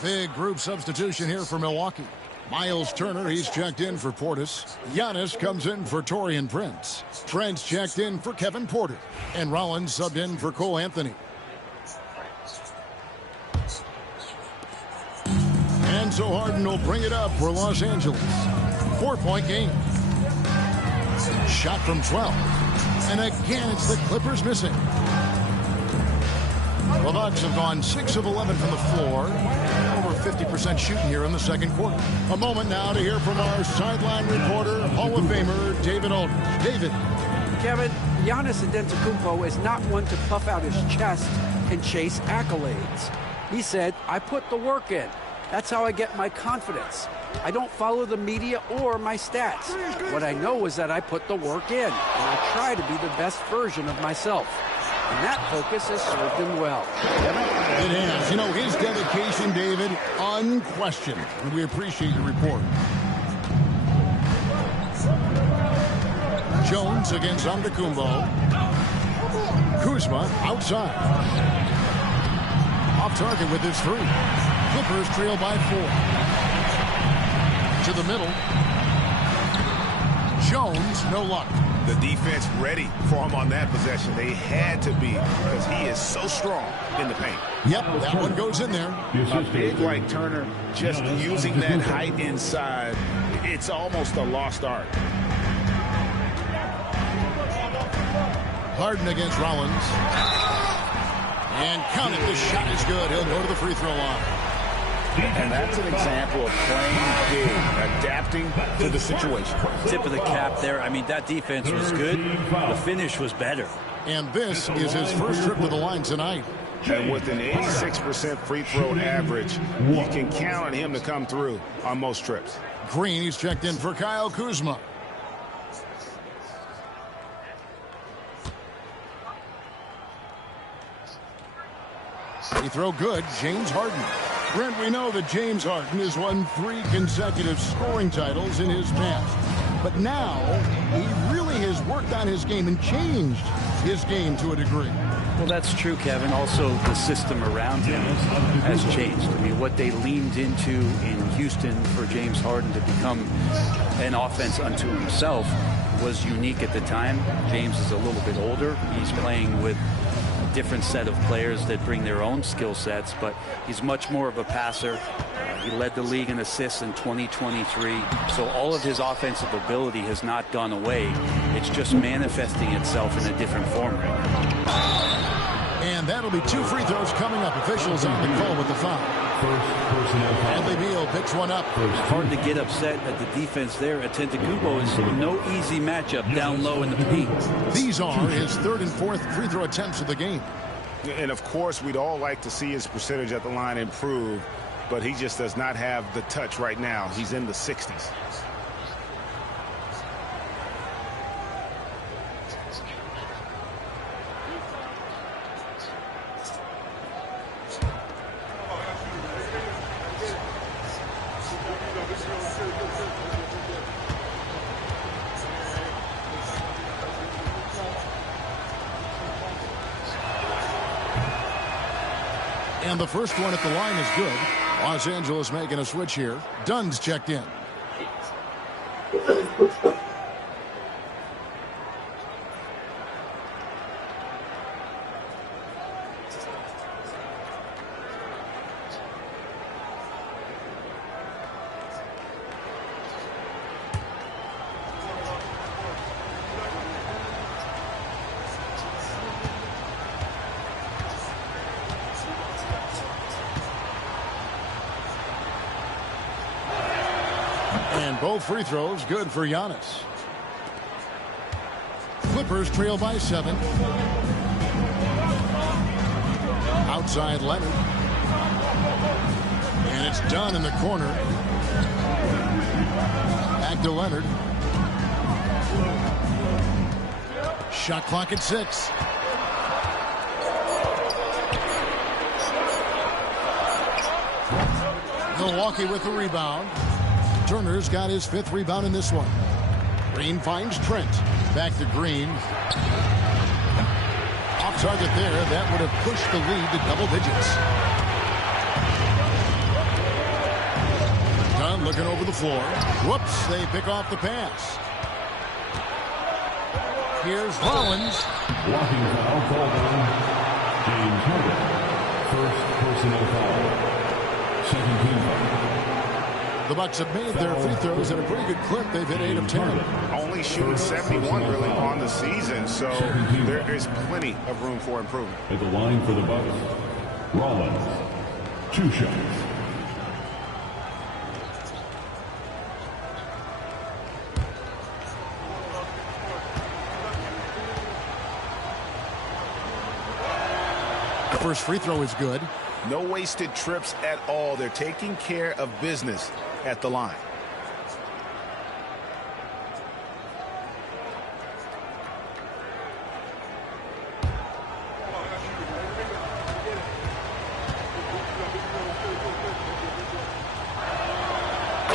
Big group substitution here for Milwaukee. Miles Turner, he's checked in for Portis. Giannis comes in for Taurean Prince. Trent's checked in for Kevin Porter. And Rollins subbed in for Cole Anthony. And so Harden will bring it up for Los Angeles. 4-point game. Shot from 12. And again, it's the Clippers missing. The Bucks have gone 6 of 11 from the floor. Over 50% shooting here in the second quarter. A moment now to hear from our sideline reporter, Hall of Famer David Aldridge. David. Kevin, Giannis Antetokounmpo is not one to puff out his chest and chase accolades. He said, I put the work in. That's how I get my confidence. I don't follow the media or my stats. What I know is that I put the work in, and I try to be the best version of myself. And that focus has served him well. Kevin? It has. You know, his dedication, David, unquestioned. And we appreciate your report. Jones against Antetokounmpo. Kuzma outside. off target with his three. Clippers trail by 4. To the middle. Jones, no luck. The defense ready for him on that possession. They had to be because he is so strong in the paint. Yep, that one goes in there. A big like Turner, just using that height inside, it's almost a lost art. Harden against Rollins. And count it, the shot is good. He'll go to the free throw line. And that's an example of playing big, adapting to the situation. Tip of the cap there. I mean, that defense was good. The finish was better. And this is his first trip to the line tonight. And with an 86% free throw average, you can count on him to come through on most trips. Green, he's checked in for Kyle Kuzma. Free throw good, James Harden. Brent, we know that James Harden has won 3 consecutive scoring titles in his past. But now, he really has worked on his game and changed his game to a degree. Well, that's true, Kevin. Also, the system around him has changed. I mean, what they leaned into in Houston for James Harden to become an offense unto himself was unique at the time. James is a little bit older. He's playing with different set of players that bring their own skill sets, but he's much more of a passer. He led the league in assists in 2023, so all of his offensive ability has not gone away. It's just manifesting itself in a different form right now. And that'll be 2 free throws coming up. Officials on the call with the foul. Bradley Beal picks one up. Hard to get upset at the defense there. Antetokounmpo is no easy matchup down low in the paint. These are his 3rd and 4th free throw attempts of the game. And of course, we'd all like to see his percentage at the line improve, but he just does not have the touch right now. He's in the 60s. And the first one at the line is good. Los Angeles making a switch here. Dunn's checked in. And both free throws good for Giannis. Clippers trail by 7. Outside Leonard. And it's done in the corner. Back to Leonard. Shot clock at 6. Milwaukee with the rebound. Turner's got his 5th rebound in this one. Green finds Trent. Back to Green. Off target there. That would have pushed the lead to double digits. Dunn looking over the floor. Whoops, they pick off the pass. Here's Rollins. Blocking foul called on James Harden. First personal foul. Second team foul. The Bucks have made their free throws at a pretty good clip. They've hit 8 of 10. Only shooting 71 really on the season, so there is plenty of room for improvement. At the line for the Bucks, Rollins, 2 shots. The first free throw is good. No wasted trips at all. They're taking care of business at the line.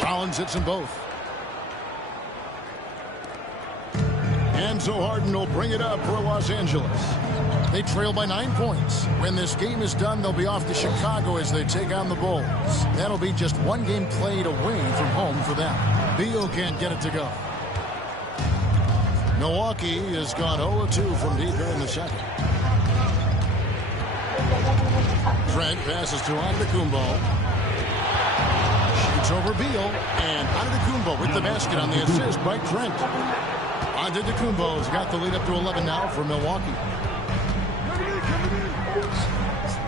Rollins hits them both. And so Harden will bring it up for Los Angeles. They trail by 9 points. When this game is done, they'll be off to Chicago as they take on the Bulls. That'll be just one game played away from home for them. Beal can't get it to go. Milwaukee has gone 0-2 from deep here in the second. Trent passes to Antetokounmpo. Shoots over Beal, and Antetokounmpo with the basket on the assist by Trent. Antetokounmpo's got the lead up to 11 now for Milwaukee.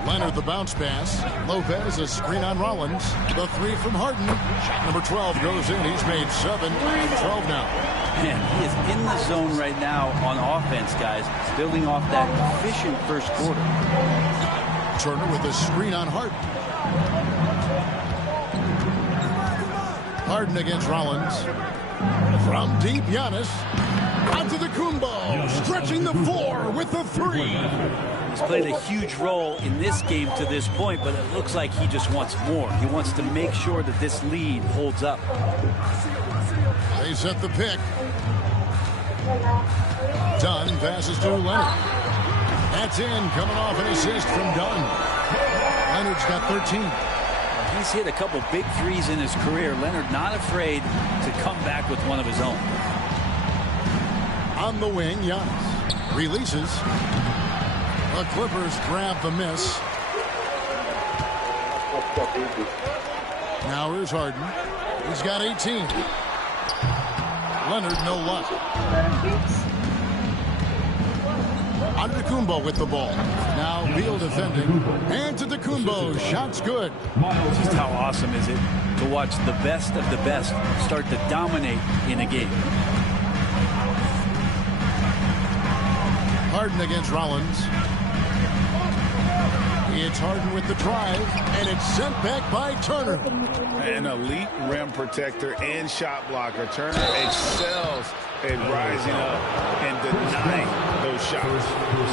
Leonard the bounce pass. Lopez a screen on Rollins. The three from Harden. Shot number 12 goes in. He's made 7 and 12 now. Man, he is in the zone right now on offense, guys, building off that efficient first quarter. Turner with a screen on Harden. Harden against Rollins. From deep, Giannis. Antetokounmpo stretching the floor with the three. He's played a huge role in this game to this point, but it looks like he just wants more. He wants to make sure that this lead holds up. They set the pick. Dunn passes to Leonard. That's in, coming off an assist from Dunn. Leonard's got 13. He's hit a couple big threes in his career. Leonard not afraid to come back with one of his own. On the wing, Giannis releases. The Clippers grab the miss. Now here's Harden. He's got 18. Leonard, no luck. Antetokounmpo with the ball. Now Beal defending. Antetokounmpo, shot's good. Just how awesome is it to watch the best of the best start to dominate in a game. Harden against Rollins. It's Harden with the drive, and it's sent back by Turner. An elite rim protector and shot blocker. Turner excels at rising up and denying those shots.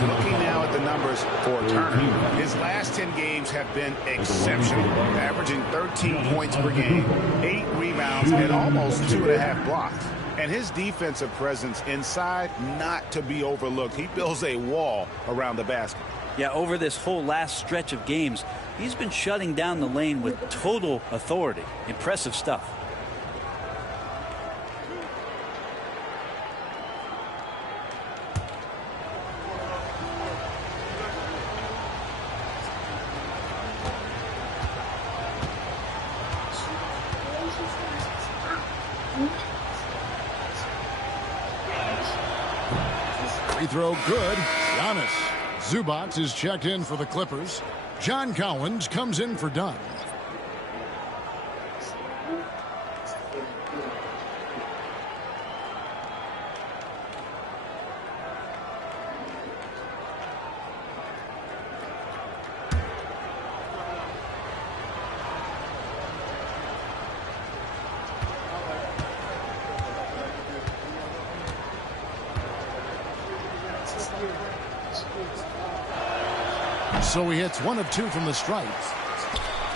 Looking now at the numbers for Turner, his last 10 games have been exceptional, averaging 13 points per game, 8 rebounds, and almost 2.5 blocks. And his defensive presence inside, not to be overlooked. He builds a wall around the basket. Yeah, over this whole last stretch of games, he's been shutting down the lane with total authority. Impressive stuff. Free throw good. Giannis. Zubac is checked in for the Clippers. John Collins comes in for Dunn. So he hits 1 of 2 from the stripe.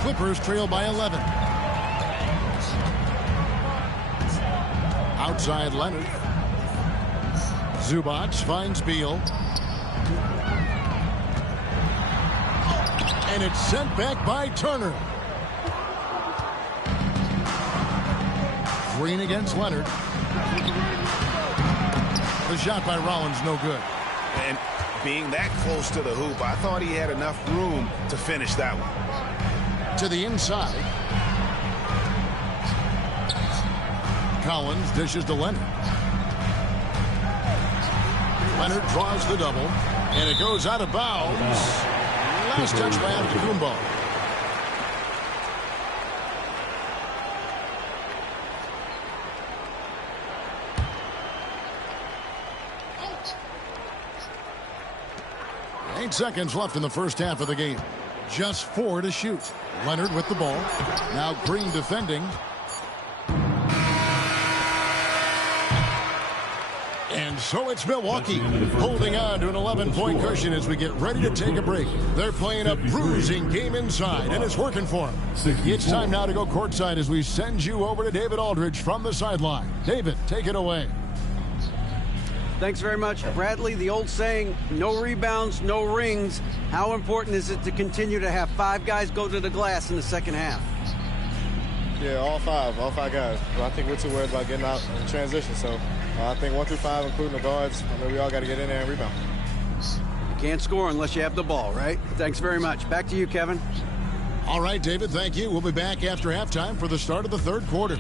Clippers trail by 11. Outside Leonard. Zubac finds Beal. And it's sent back by Turner. Green against Leonard. The shot by Rollins, no good. And being that close to the hoop, I thought he had enough room to finish that one. To the inside. Collins dishes to Leonard. Leonard draws the double, and it goes out of bounds. Last touch by Antetokounmpo. Seconds left in the first half of the game. Just 4 to shoot. Leonard with the ball. Now Green defending. And so it's Milwaukee holding on to an 11-point cushion as we get ready to take a break. They're playing a bruising game inside, and it's working for them. It's time now to go courtside as we send you over to David Aldridge from the sideline. David, take it away. Thanks very much. Bradley, the old saying, no rebounds, no rings. How important is it to continue to have 5 guys go to the glass in the second half? Yeah, all five guys. But I think we're too worried about getting out in transition. So I think 1 through 5, including the guards, I mean, we all got to get in there and rebound. You can't score unless you have the ball, right? Thanks very much. Back to you, Kevin. All right, David, thank you. We'll be back after halftime for the start of the third quarter.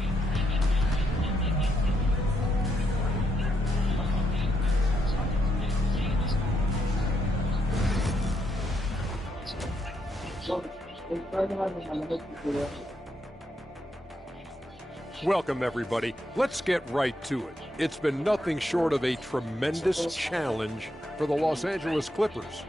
Welcome, everybody. Let's get right to it. It's been nothing short of a tremendous challenge for the Los Angeles Clippers.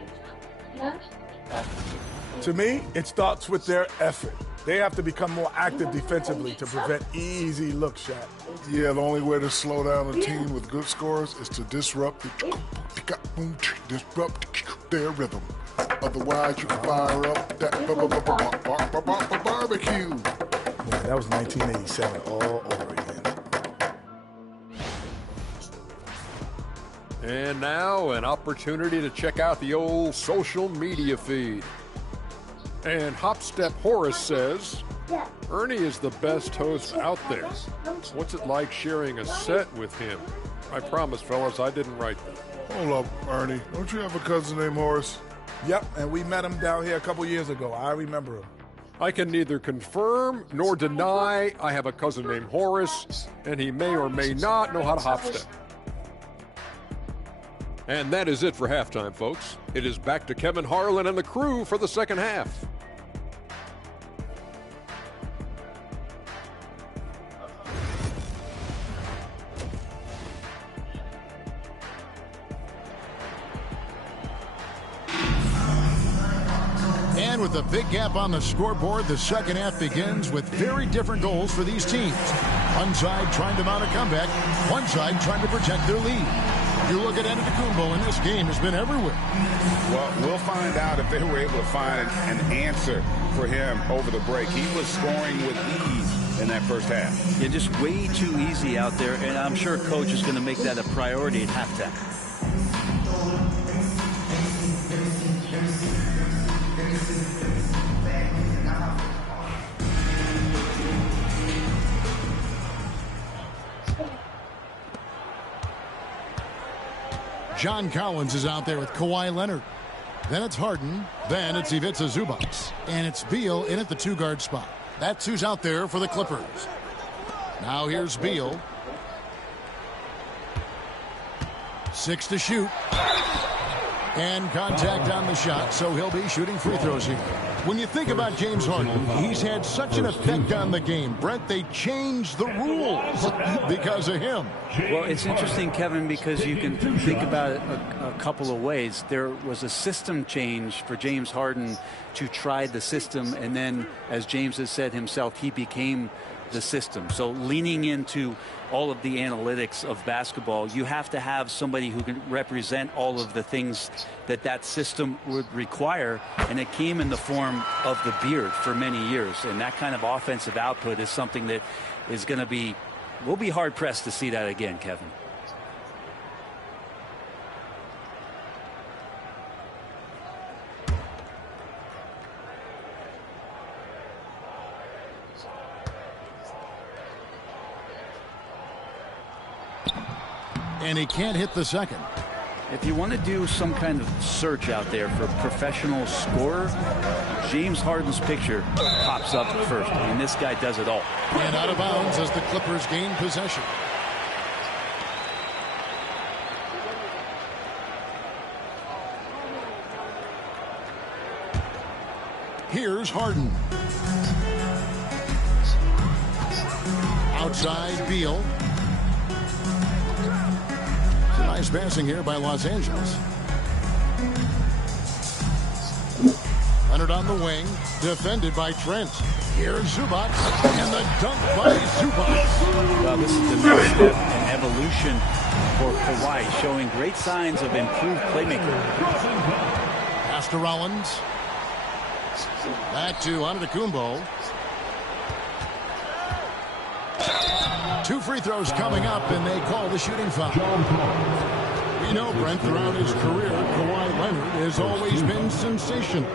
To me, it starts with their effort. They have to become more active defensively to prevent easy look shot. Yeah, the only way to slow down a team with good scores is to disrupt their rhythm. Otherwise, you can fire up that barbecue. Man, that was 1987 all over again. And now an opportunity to check out the old social media feed. And Hopstep Horace says, Ernie is the best host out there. What's it like sharing a set with him? I promise, fellas, I didn't write that. Hold up, Ernie. Don't you have a cousin named Horace? Yep, and we met him down here a couple years ago. I remember him. I can neither confirm nor deny I have a cousin named Horace, and he may or may not know how to hopstep. And that is it for halftime, folks. It is back to Kevin Harlan and the crew for the second half. And with a big gap on the scoreboard, the second half begins with very different goals for these teams. One side trying to mount a comeback, one side trying to protect their lead. You look at Antetokounmpo, and this game has been everywhere. Well, we'll find out if they were able to find an answer for him over the break. He was scoring with ease in that first half. Yeah, just way too easy out there, and I'm sure Coach is going to make that a priority at halftime. John Collins is out there with Kawhi Leonard. Then it's Harden. Then it's Ivica Zubac. And it's Beal in at the 2-guard spot. That's who's out there for the Clippers. Now here's Beal. 6 to shoot. And contact on the shot, so he'll be shooting free throws here. When you think about James Harden, he's had such an effect on the game. Brent, they changed the rules because of him. Well, it's interesting, Kevin, because you can think about it a couple of ways. There was a system change for James Harden to try the system, and then, as James has said himself, he became the system. So leaning into all of the analytics of basketball, you have to have somebody who can represent all of the things that system would require, and it came in the form of the beard for many years. And that kind of offensive output is something that is going to be, we'll be hard pressed to see that again, Kevin. And he can't hit the second. If you want to do some kind of search out there for professional scorer, James Harden's picture pops up first. I mean, this guy does it all. And out of bounds as the Clippers gain possession. Here's Harden. Outside Beal. Nice passing here by Los Angeles. Leonard on the wing, defended by Trent. Here's Zubac, and the dunk by Zubac. Well, this is the next step in evolution for Kawhi, showing great signs of improved playmaking. Pass to Rollins. Back to Antetokounmpo. 2 free throws coming up, and they call the shooting foul. We know, Brent, throughout his career, Kawhi Leonard has always been sensational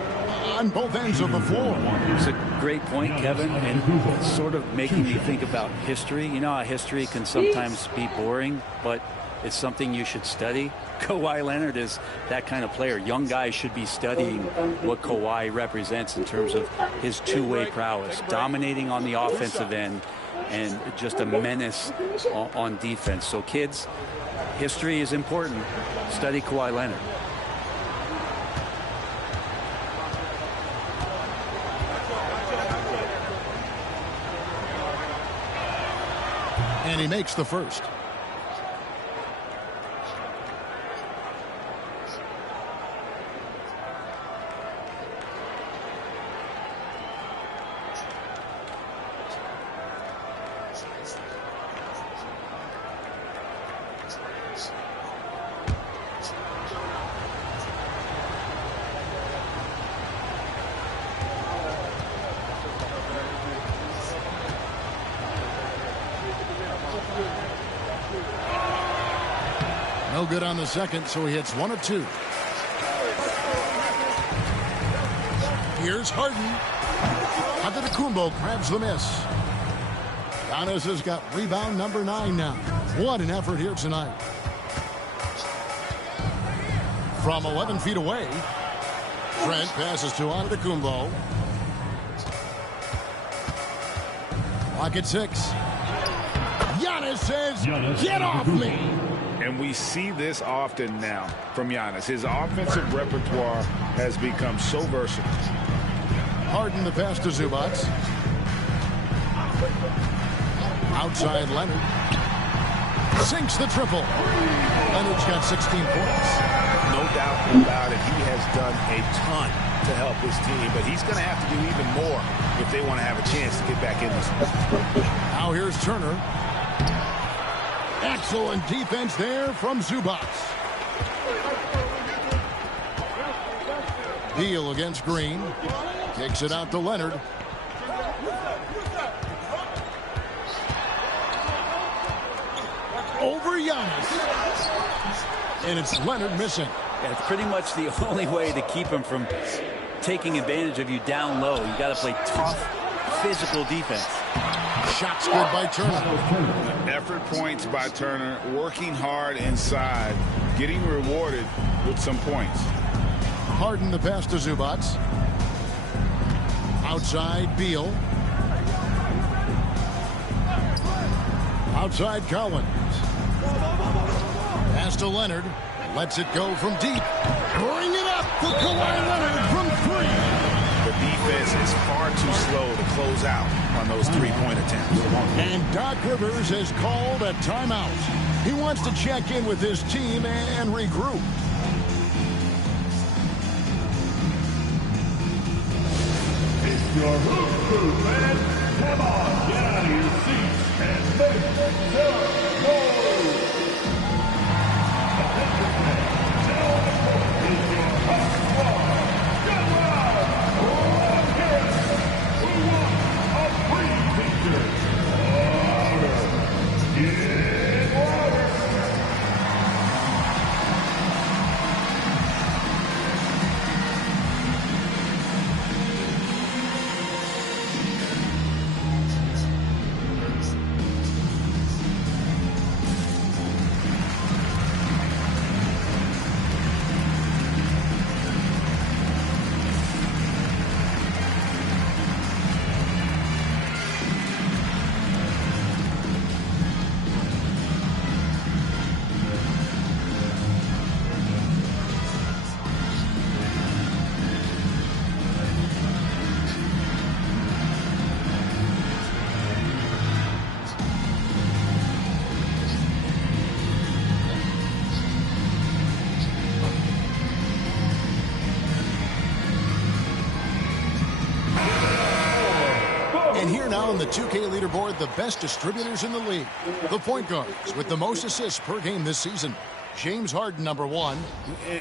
on both ends of the floor. It's a great point, Kevin, and it's sort of making me think about history. You know how history can sometimes be boring, but it's something you should study. Kawhi Leonard is that kind of player. Young guys should be studying what Kawhi represents in terms of his two-way prowess, dominating on the offensive end, and just a menace on defense. So, kids, history is important. Study Kawhi Leonard. And he makes the first. No good on the second, so he hits 1 of 2. Here's Harden. Antetokounmpo grabs the miss. Giannis has got rebound number 9 now. What an effort here tonight. From 11 feet away, Trent passes to Antetokounmpo. Clock at 6. Giannis says, "Get off me!" And we see this often now from Giannis. His offensive repertoire has become so versatile. Harden the pass to Zubac. Outside Leonard. Sinks the triple. Leonard's got 16 points. No doubt about it. He has done a ton to help his team, but he's going to have to do even more if they want to have a chance to get back in this. Now here's Turner. Excellent defense there from Zubac. Beal against Green. Kicks it out to Leonard. Over Giannis. And it's Leonard missing. Yeah, it's pretty much the only way to keep him from taking advantage of you down low. You got to play tough, physical defense. Shots good by Turner. Effort points by Turner, working hard inside, getting rewarded with some points. Harden the pass to Zubac. Outside Beal. Outside Collins. Pass to Leonard. Lets it go from deep. Bring it up for Kawhi Leonard from 3. The defense is far too slow to close out on those three-point attempts. And Doc Rivers has called a timeout. He wants to check in with his team and regroup. It's your Hoop Crew, fans. Come on, get out of your seats and make some noise. Now on the court is your hot squad. Get loud. We want a free t-shirt. Get louder. And here now on the 2K leaderboard, the best distributors in the league. The point guards with the most assists per game this season. James Harden, number 1.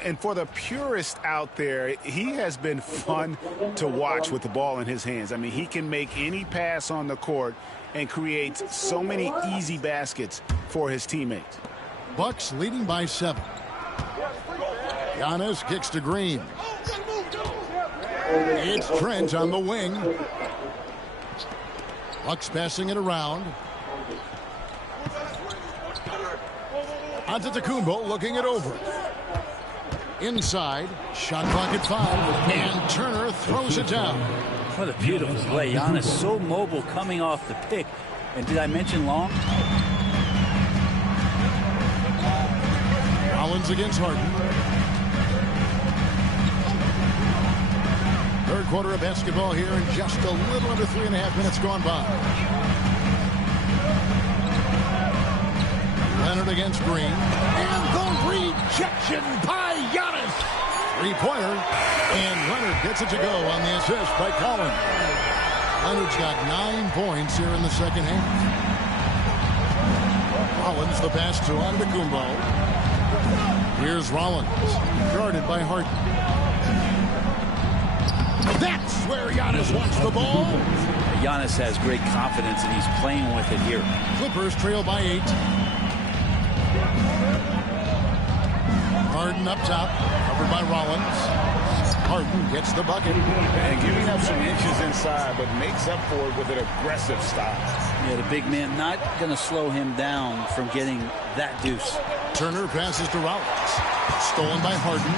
And for the purist out there, he has been fun to watch with the ball in his hands. I mean, he can make any pass on the court and creates so many easy baskets for his teammates. Bucks leading by 7. Giannis kicks to Green. It's Trent on the wing. Bucks passing it around. Antetokounmpo looking it over. Inside, shot clock at 5, and Turner throws it down. What a beautiful play. Giannis so mobile coming off the pick. And did I mention long? Rollins against Harden. Third quarter of basketball here, and just a little under 3.5 minutes gone by. Leonard against Green. And the rejection by Giannis. Three-pointer. And Leonard gets it to go on the assist by Collins. Leonard's got 9 points here in the second half. Rollins the pass to Antetokounmpo. Here's Rollins. Guarded by Harden. That's where Giannis wants the ball. Giannis has great confidence, and he's playing with it here. Clippers trail by 8. Harden up top, covered by Rollins. Harden gets the bucket. And giving up some inches inside, but makes up for it with an aggressive style. Yeah, the big man not going to slow him down from getting that deuce. Turner passes to Rollins. Stolen by Harden.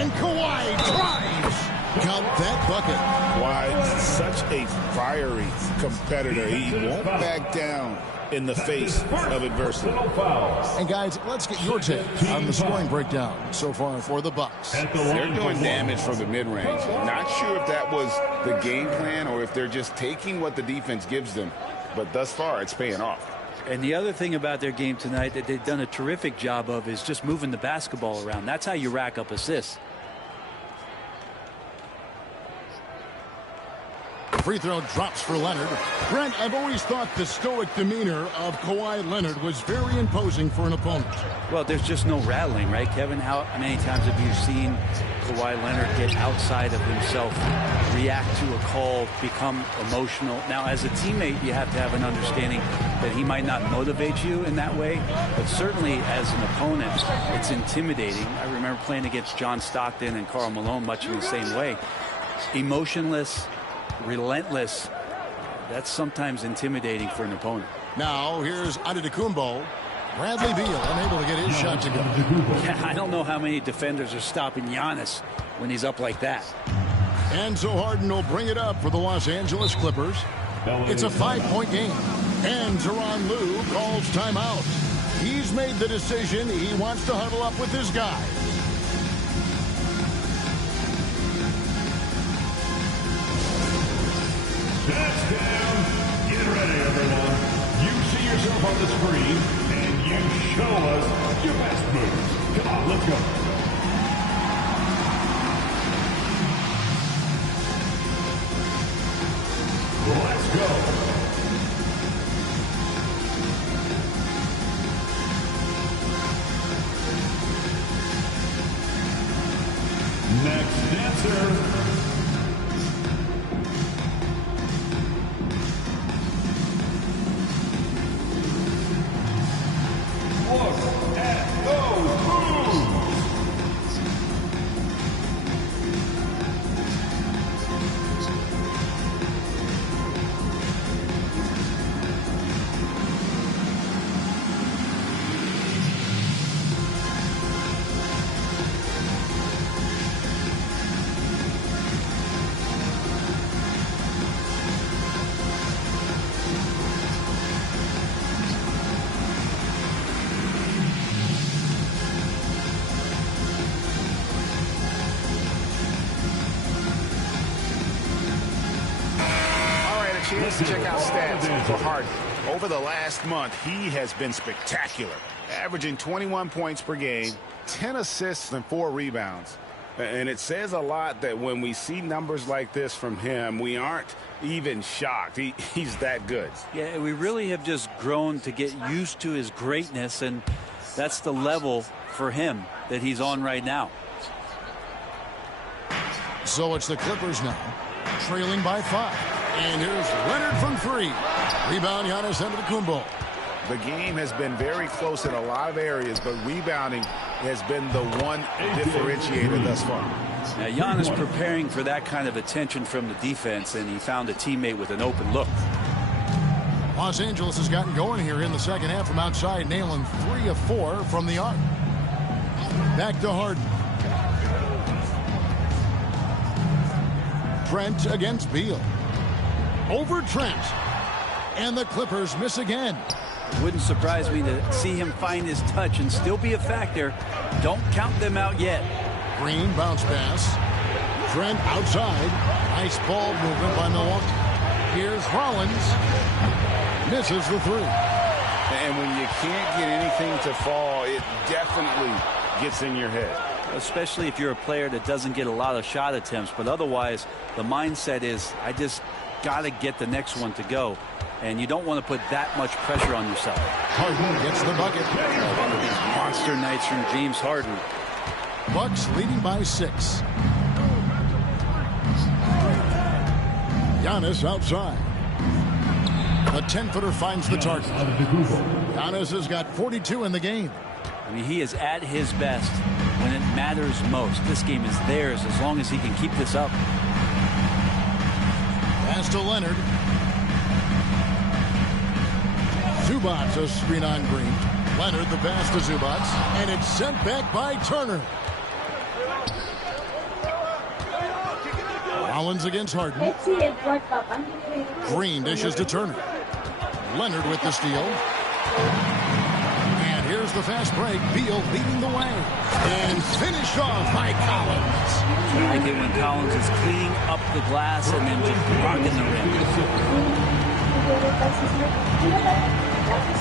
And Kawhi drives. Count that bucket. Kawhi, such a fiery competitor. He won't back down in the face of adversity. And guys, let's get your take on the scoring breakdown so far for the Bucks. They're doing damage from the mid-range. Not sure if that was the game plan or if they're just taking what the defense gives them. But thus far, it's paying off. And the other thing about their game tonight that they've done a terrific job of is just moving the basketball around. That's how you rack up assists. Free throw drops for Leonard. Brent, I've always thought the stoic demeanor of Kawhi Leonard was very imposing for an opponent. Well, there's just no rattling, right, Kevin? How many times have you seen Kawhi Leonard get outside of himself, react to a call, become emotional? Now, as a teammate, you have to have an understanding that he might not motivate you in that way, but certainly as an opponent, it's intimidating. I remember playing against John Stockton and Karl Malone much in the same way. Emotionless, relentless. That's sometimes intimidating for an opponent. Now here's Antetokounmpo. Bradley Beal unable to get his shot to go. Yeah, I don't know how many defenders are stopping Giannis when he's up like that. And so Harden will bring it up for the Los Angeles Clippers. It's a 5-point game. And Tyronn Lue calls timeout. He's made the decision. He wants to huddle up with his guys. Touchdown. Get ready, everyone. You see yourself on the screen, and you show us your best moves. Come on, let's go. Let's go. Next dancer. Look at those moves! Let's check out stats for Harden. Over the last month, he has been spectacular, averaging 21 points per game, 10 assists and 4 rebounds. And it says a lot that when we see numbers like this from him, we aren't even shocked. He's that good. Yeah, we really have just grown to get used to his greatness, and that's the level for him that he's on right now. So it's the Clippers now, trailing by 5. And here's Leonard from 3. Rebound, Giannis Antetokounmpo. The game has been very close in a lot of areas, but rebounding has been the one differentiator thus far. Now, Giannis preparing for that kind of attention from the defense, and he found a teammate with an open look. Los Angeles has gotten going here in the second half from outside, nailing 3 of 4 from the arc. Back to Harden. Trent against Beal. Over Trent. And the Clippers miss again. It wouldn't surprise me to see him find his touch and still be a factor. Don't count them out yet. Green bounce pass. Trent outside. Nice ball movement by Milwaukee. Here's Rollins. Misses the 3. And when you can't get anything to fall, it definitely gets in your head. Especially if you're a player that doesn't get a lot of shot attempts. But otherwise, the mindset is, I just got to get the next one to go. And you don't want to put that much pressure on yourself. Harden gets the bucket. One of these monster nights from James Harden. Bucks leading by 6. Giannis outside. A 10-footer finds the target. Giannis has got 42 in the game. I mean, he is at his best when it matters most. This game is theirs as long as he can keep this up. Pass to Leonard. Zubats a screen on Green. Leonard the pass to Zubats. And it's sent back by Turner. Rollins against Harden. Green dishes to Turner. Leonard with the steal. And here's the fast break. Beal leading the way. And finished off by Collins. I like it when Collins is cleaning up the glass and then just rocking the rim.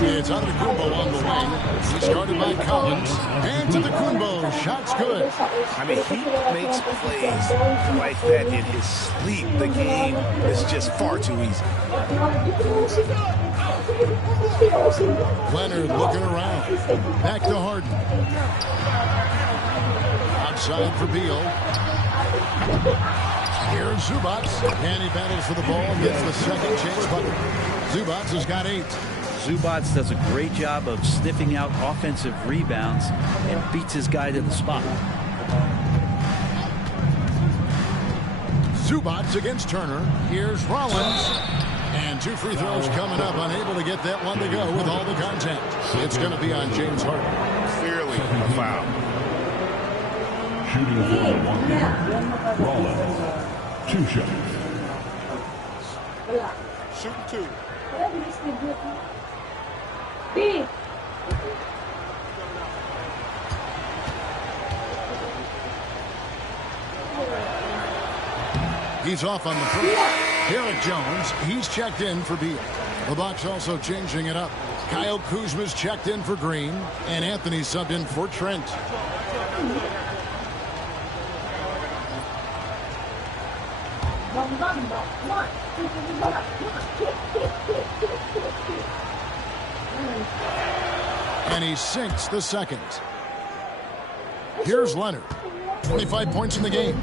It's Antetokounmpo on the wing. He started by Collins. And to the Kumbo. Shot's good. I mean, he makes plays like that in his sleep. The game is just far too easy. Leonard looking around. Back to Harden. Outside for Beal. Here's Zubats. And he battles for the ball and gets the second chance bucket. Zubats has got 8. Zubats does a great job of sniffing out offensive rebounds and beats his guy to the spot. Zubats against Turner. Here's Rollins. And 2 free throws coming up. Unable to get that one to go with all the contact. It's going to be on James Harden. Clearly a foul. Shooting for Milwaukee. Rollins. 2 shots. Shooting 2. He's off on the first. Derek Jones, he's checked in for Beal. The Bucks also changing it up. Kyle Kuzma's checked in for Green, and Anthony subbed in for Trent. And he sinks the second. Here's Leonard. 25 points in the game.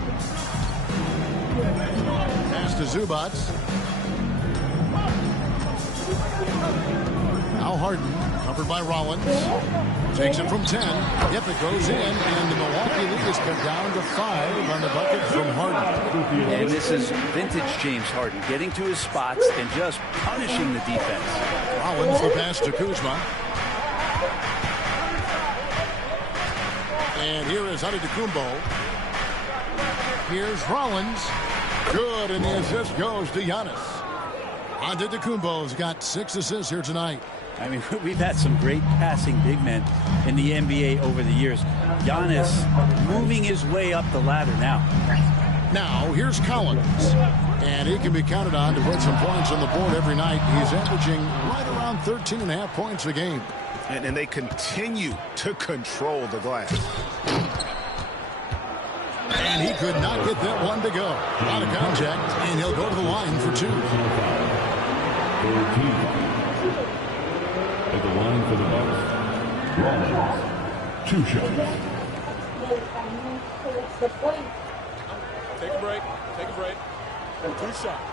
Pass to Zubats. Now Harden, covered by Rollins. Takes it from 10. Yep, it goes in, and the Milwaukee lead is cut down to 5 on the bucket from Harden. And this is vintage James Harden, getting to his spots and just punishing the defense. Rollins the pass to Kuzma. And here is Antetokounmpo. Here's Rollins. Good, and the assist goes to Giannis. Antetokounmpo's got 6 assists here tonight. I mean, we've had some great passing big men in the NBA over the years. Giannis moving his way up the ladder now. Now, here's Collins. And he can be counted on to put some points on the board every night. He's averaging right around 13.5 points a game. And they continue to control the glass. And he could not get that one to go. Out of contact, and he'll go to the line for 2. At the line for the Bucks, Rollins. 2 shots. Take a break. Take a break. 2 shots.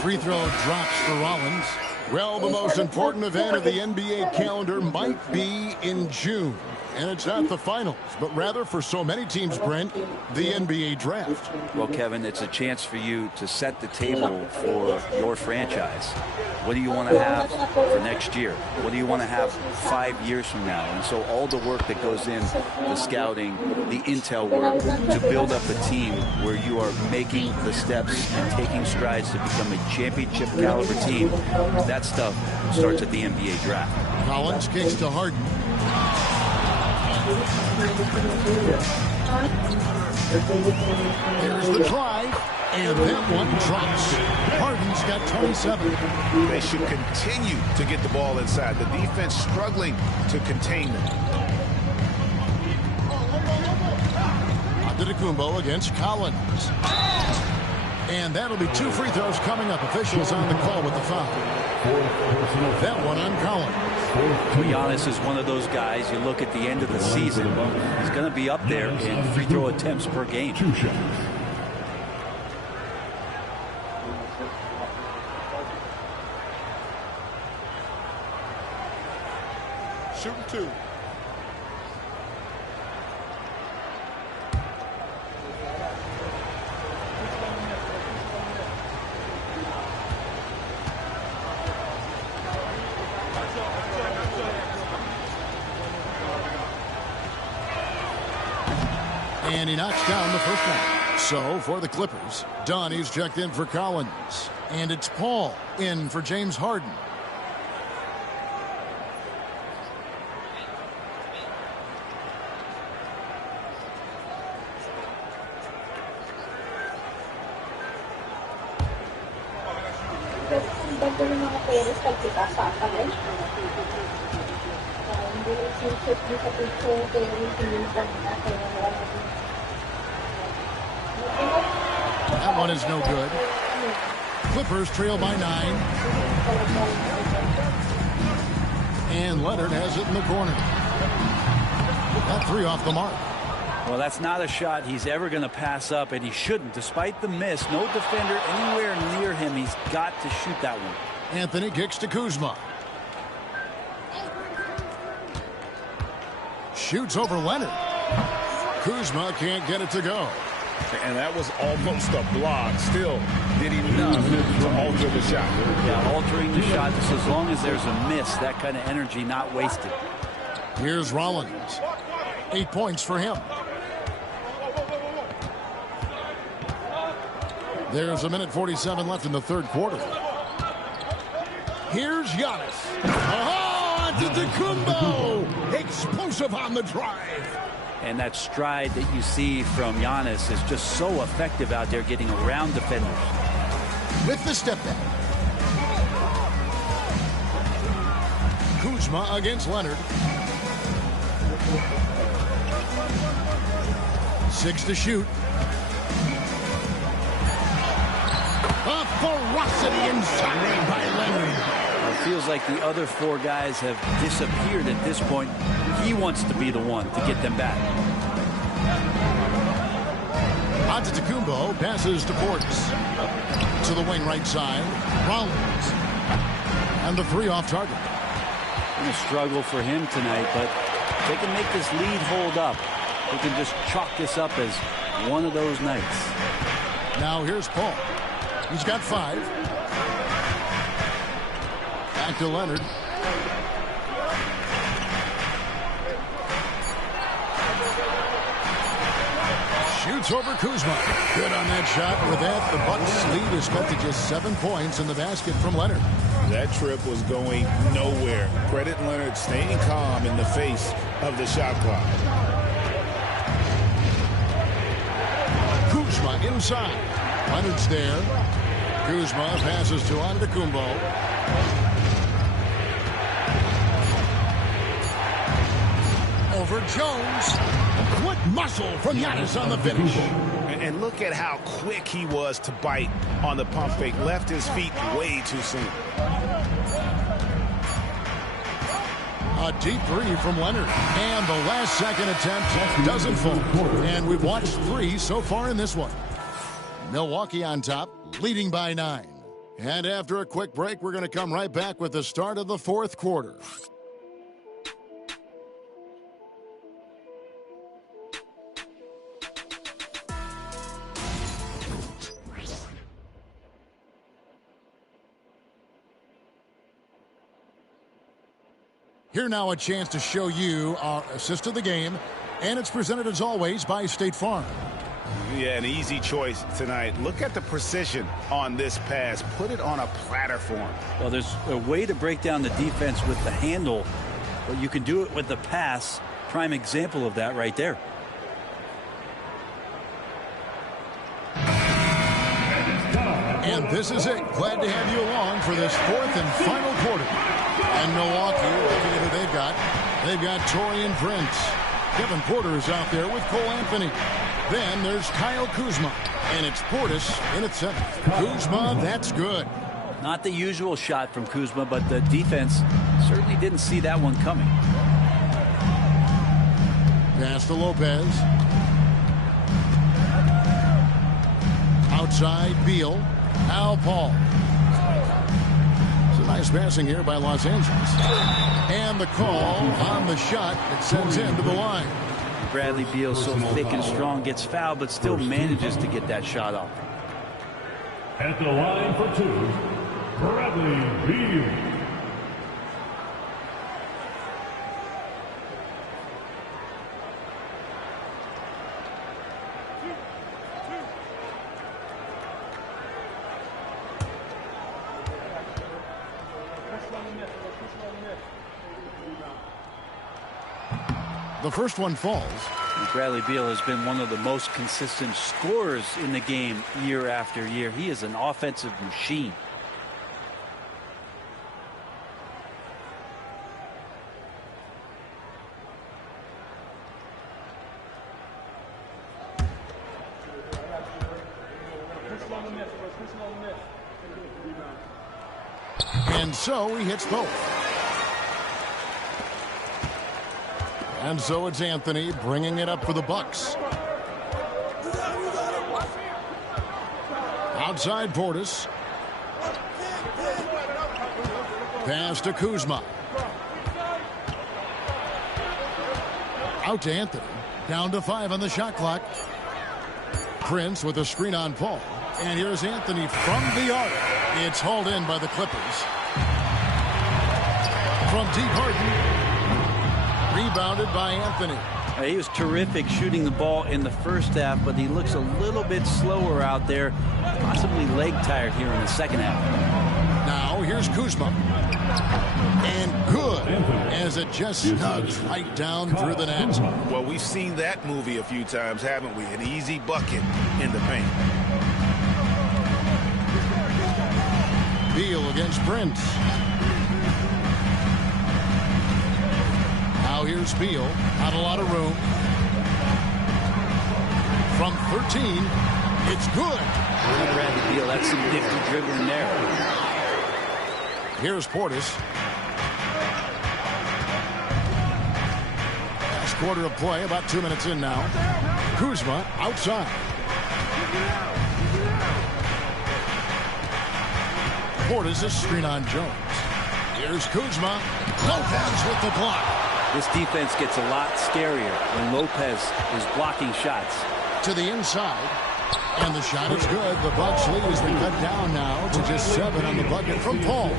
Free throw drops for Rollins. Well, the most important event of the NBA calendar might be in June. And it's not the finals, but rather for so many teams, Brent, the NBA draft. Well, Kevin, it's a chance for you to set the table for your franchise. What do you want to have for next year? What do you want to have 5 years from now? And so all the work that goes in, the scouting, the intel work, to build up a team where you are making the steps and taking strides to become a championship caliber team, that stuff starts at the NBA draft. Collins kicks to Harden. There's the drive, and that one drops. Harden's got 27. They should continue to get the ball inside. The defense struggling to contain them. Antetokounmpo against Collins. And that'll be 2 free throws coming up. Officials on the call with the foul. That one on Collins. Giannis is one of those guys, you look at the end of the season, he's going to be up there in free throw attempts per game. Shooting 2. And he knocks down the first one. So for the Clippers, Donnie's checked in for Collins. And it's Paul in for James Harden. That one is no good. Clippers trail by 9. And Leonard has it in the corner. That 3 off the mark. Well, that's not a shot he's ever going to pass up, and he shouldn't. Despite the miss, no defender anywhere near him. He's got to shoot that one. Anthony kicks to Kuzma. Shoots over Leonard. Kuzma can't get it to go. And that was almost a block. Still did enough to alter the shot. Yeah, altering the shot just as long as there's a miss. That kind of energy not wasted. Here's Rollins. 8 points for him. There's 1:47 left in the third quarter. Here's Giannis. Oh, Antetokounmpo! Explosive on the drive. And that stride that you see from Giannis is just so effective out there getting around defenders. With the step back. Kuzma against Leonard. 6 to shoot. A ferocity inside by Leonard. It feels like the other 4 guys have disappeared at this point. He wants to be the one to get them back. Antetokounmpo passes to Portis. To the wing right side. Rollins. And the 3 off target. It's a struggle for him tonight, but they can make this lead hold up. They can just chalk this up as one of those nights. Now here's Paul. He's got 5. Back to Leonard. Shoots over Kuzma. Good on that shot. With that, the Bucks lead is cut to just 7 points in the basket from Leonard. That trip was going nowhere. Credit Leonard staying calm in the face of the shot clock. Kuzma inside. Leonard's there. Kuzma passes to Antetokounmpo. Over Jones. What muscle from Giannis on the finish. And look at how quick he was to bite on the pump fake. Left his feet way too soon. A deep three from Leonard. And the last second attempt doesn't fall. And we've watched 3 so far in this one. Milwaukee on top, leading by 9. And after a quick break, we're going to come right back with the start of the 4th quarter. Here now a chance to show you our assist of the game, and it's presented as always by State Farm. Yeah, an easy choice tonight. Look at the precision on this pass. Put it on a platter for him. Well, there's a way to break down the defense with the handle, but you can do it with the pass. Prime example of that right there. And this is it. Glad to have you along for this 4th and final quarter. And Milwaukee, looking at who they've got. They've got Taurean Prince. Kevin Porter is out there with Cole Anthony. Then there's Kyle Kuzma. And it's Portis in at 7. Kuzma, that's good. Not the usual shot from Kuzma, but the defense certainly didn't see that one coming. Pass to Lopez. Outside, Beal. Now Paul. It's a nice passing here by Los Angeles. And the call on the shot that sends him to the line. Bradley Beal, so thick and strong, gets fouled, but still manages to get that shot off. At the line for 2, Bradley Beal. The first one falls. Bradley Beal has been one of the most consistent scorers in the game year after year. He is an offensive machine. And so he hits both. And so it's Anthony bringing it up for the Bucks. Outside Portis. Pass to Kuzma. Out to Anthony. Down to 5 on the shot clock. Prince with a screen on Paul. And here's Anthony from the arc. It's hauled in by the Clippers. From deep, Harden. Rebounded by Anthony. He was terrific shooting the ball in the first half, but he looks a little bit slower out there, possibly leg tired here in the second half. Now here's Kuzma. And good, as it just snugs right down through the net. Well, we've seen that movie a few times, haven't we? An easy bucket in the paint. Beal against Prince. Now here's Beal. Not a lot of room. From 13, it's good. Bradley Beal, that's some nifty dribbling there. Here's Portis. Last quarter of play, about 2 minutes in now. Kuzma outside. Portis is screen on Jones. Here's Kuzma. Lopez with the block. This defense gets a lot scarier when Lopez is blocking shots. To the inside. And the shot is good. The Bucks lead has been cut down now to just 7 on the bucket from Paul.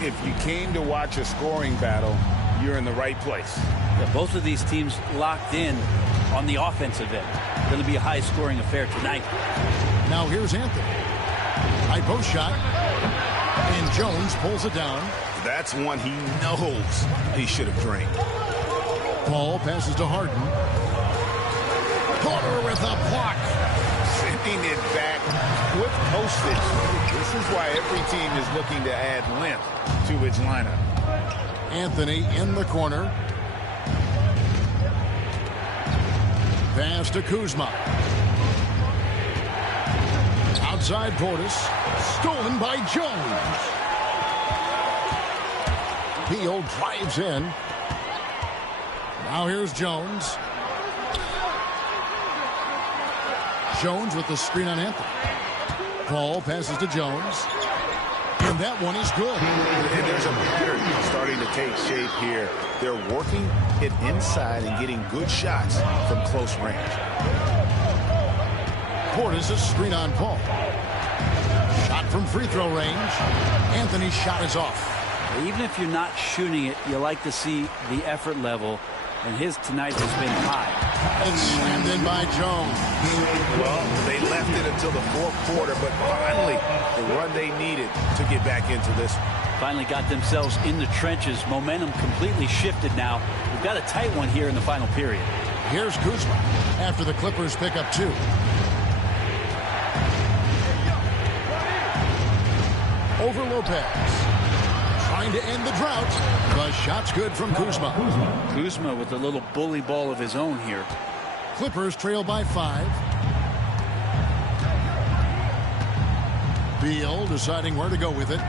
If you came to watch a scoring battle, you're in the right place. Yeah, both of these teams locked in on the offensive end. Going to be a high-scoring affair tonight. Now here's Anthony. High post shot. And Jones pulls it down. That's one he knows he should have drained. Paul passes to Harden. Porter with a block. Sending it back with postage. This is why every team is looking to add length to its lineup. Anthony in the corner. Pass to Kuzma. Outside Portis. Stolen by Jones. Beal drives in. Now here's Jones. Jones with the screen on Anthony. Paul passes to Jones. And that one is good. And there's a pattern starting to take shape here. They're working it inside and getting good shots from close range. Portis a screen on Paul. Shot from free throw range. Anthony's shot is off. Even if you're not shooting it, you like to see the effort level, and his tonight has been high. It's slammed in by Jones. Well, they left it until the fourth quarter, but finally the run they needed to get back into this. Finally got themselves in the trenches. Momentum completely shifted now. We've got a tight one here in the final period. Here's Kuzma after the Clippers pick up 2. Over Lopez. Trying to end the drought. The shot's good from Kuzma. Kuzma with a little bully ball of his own here. Clippers trail by 5. Beal deciding where to go with it.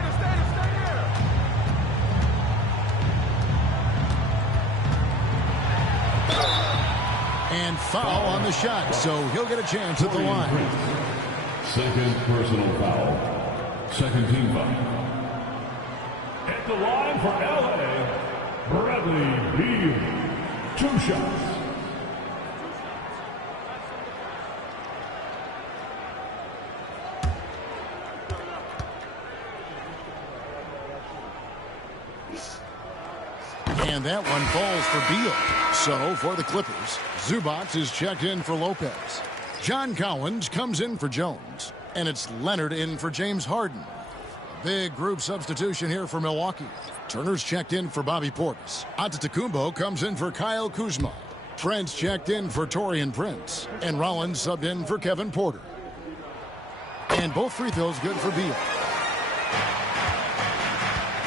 And foul on the shot, so he'll get a chance at the line. Second personal foul. Second team foul. At the line for LA, Bradley Beal. 2 shots. And that one falls for Beal. So for the Clippers, Zubac is checked in for Lopez. John Collins comes in for Jones. And it's Leonard in for James Harden. Big group substitution here for Milwaukee. Turner's checked in for Bobby Portis. Antetokounmpo comes in for Kyle Kuzma. Trent's checked in for Taurean Prince. And Rollins subbed in for Kevin Porter. And both free throws good for Beal.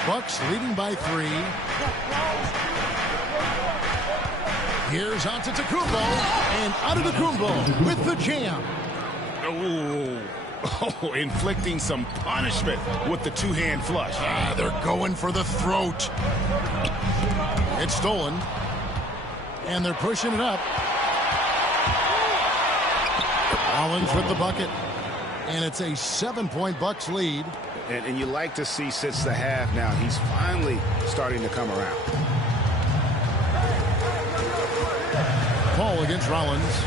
Bucks leading by 3. Here's Antetokounmpo. And Antetokounmpo with the jam. Oh, inflicting some punishment with the 2-hand flush. They're going for the throat. It's stolen. And they're pushing it up. Rollins with the bucket. And it's a 7-point Bucks lead. And you like to see since the half now, he's finally starting to come around. Paul against Rollins.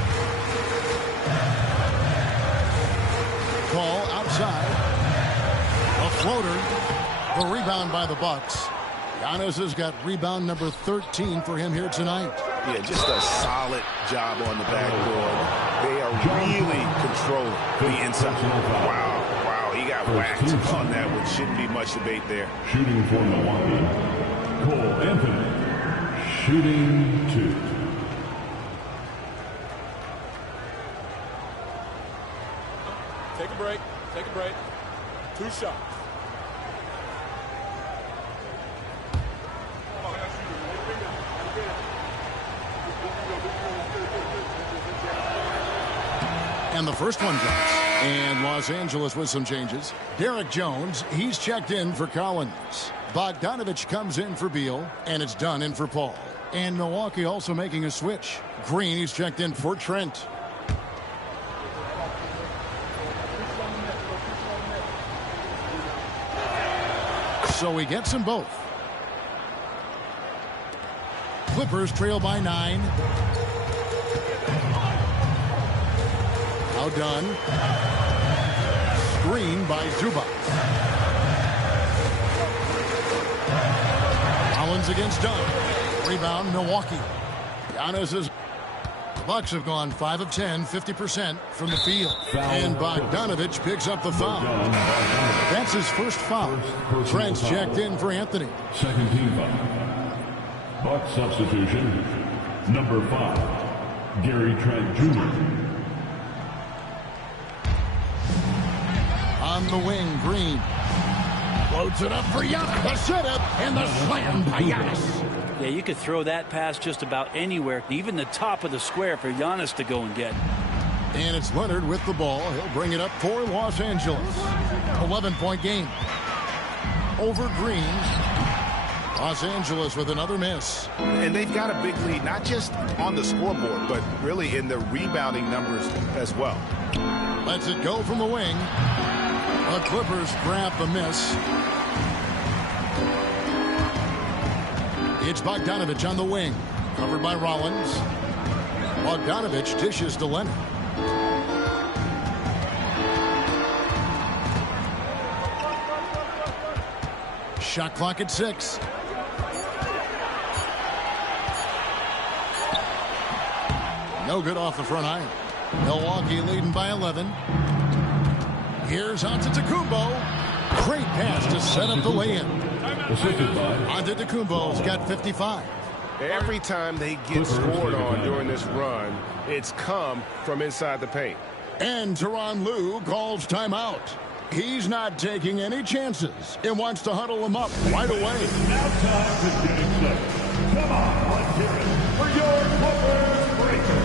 Paul outside. A floater. The rebound by the Bucks. Giannis has got rebound number 13 for him here tonight. Yeah, just a solid job on the backboard. They are really controlling the inside. Wow, he got whacked on that one. Shouldn't be much debate there. Shooting for Milwaukee, Cole Anthony. Shooting 2. Take a break. Take a break. 2 shots. And the first one drops. And Los Angeles with some changes. Derek Jones, he's checked in for Collins. Bogdanovich comes in for Beal. And it's Dunn in for Paul. And Milwaukee also making a switch. Green, he's checked in for Trent. So he gets them both. Clippers trail by 9. Now done. Screen by Zubac. Rollins against Dunn. Rebound, Milwaukee. Giannis is... The Bucks have gone 5 of 10, 50% from the field. And Bogdanovich picks up the foul. That's his first foul. Trent's checked in for Anthony. Second team foul. Buck substitution, number 5, Gary Trent Jr. On the wing, Green. Loads it up for Giannis. The setup and the slam by Giannis. Yeah, you could throw that pass just about anywhere, even the top of the square for Giannis to go and get. And it's Leonard with the ball. He'll bring it up for Los Angeles. 11-point game. Over Green. Los Angeles with another miss. And they've got a big lead, not just on the scoreboard, but really in the rebounding numbers as well. Lets it go from the wing. The Clippers grab the miss. It's Bogdanovich on the wing. Covered by Rollins. Bogdanovich dishes to Leonard. Shot clock at 6. No good off the front iron. Milwaukee leading by 11. Here's Antetokounmpo. Great pass to set up the lay-in. Antetokounmpo's got 55. Every time they get scored on during this run, it's come from inside the paint. And Tyronn Lue calls timeout. He's not taking any chances and wants to huddle them up right away. Now time to get it set. Come on, let's hear it for your Clippers breaker.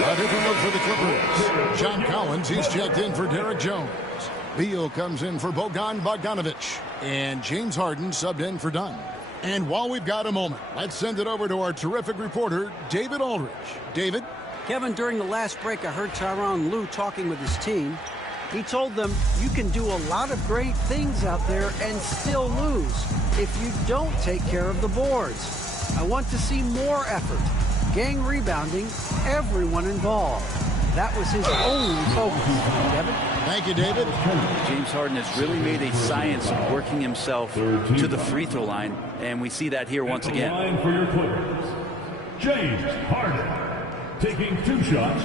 A different look for the Clippers. John Collins, he's checked in for Derek Jones. Beal comes in for Bogdanovich. And James Harden subbed in for Dunn. And while we've got a moment, let's send it over to our terrific reporter, David Aldridge. David? Kevin, during the last break, I heard Tyronn Lue talking with his team. He told them, you can do a lot of great things out there and still lose if you don't take care of the boards. I want to see more effort. Gang rebounding, everyone involved. That was his only focus. Kevin? Thank you, David. James Harden has really made a science of working himself to the free throw line, and we see that here once again. Line for your Clippers, James Harden, taking 2 shots.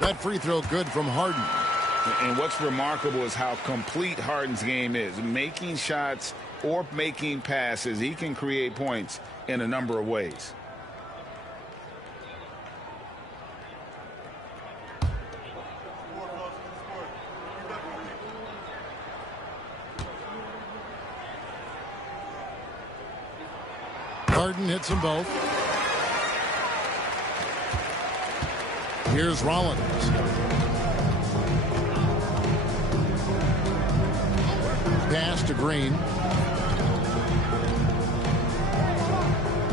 That free throw good from Harden. And what's remarkable is how complete Harden's game is. Making shots or making passes, he can create points in a number of ways. Harden hits them both. Here's Rollins. Pass to Green.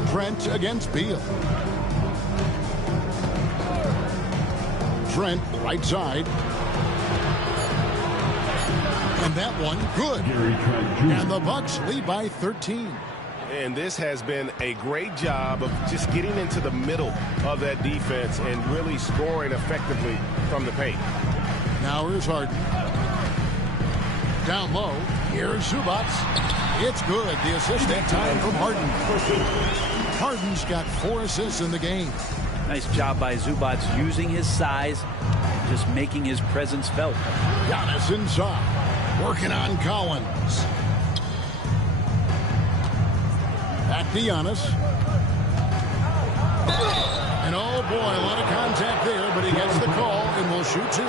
Trent against Beal. Trent, right side. And that one, good. And the Bucks lead by 13. And this has been a great job of just getting into the middle of that defense and really scoring effectively from the paint. Now here's Harden. Down low. Here's Zubac. It's good. The assist that time from Harden. Harden's got 4 assists in the game. Nice job by Zubac using his size, just making his presence felt. Giannis inside. Working on Collins. Back to Giannis. And oh boy, a lot of contact there, but he gets the call and will shoot 2.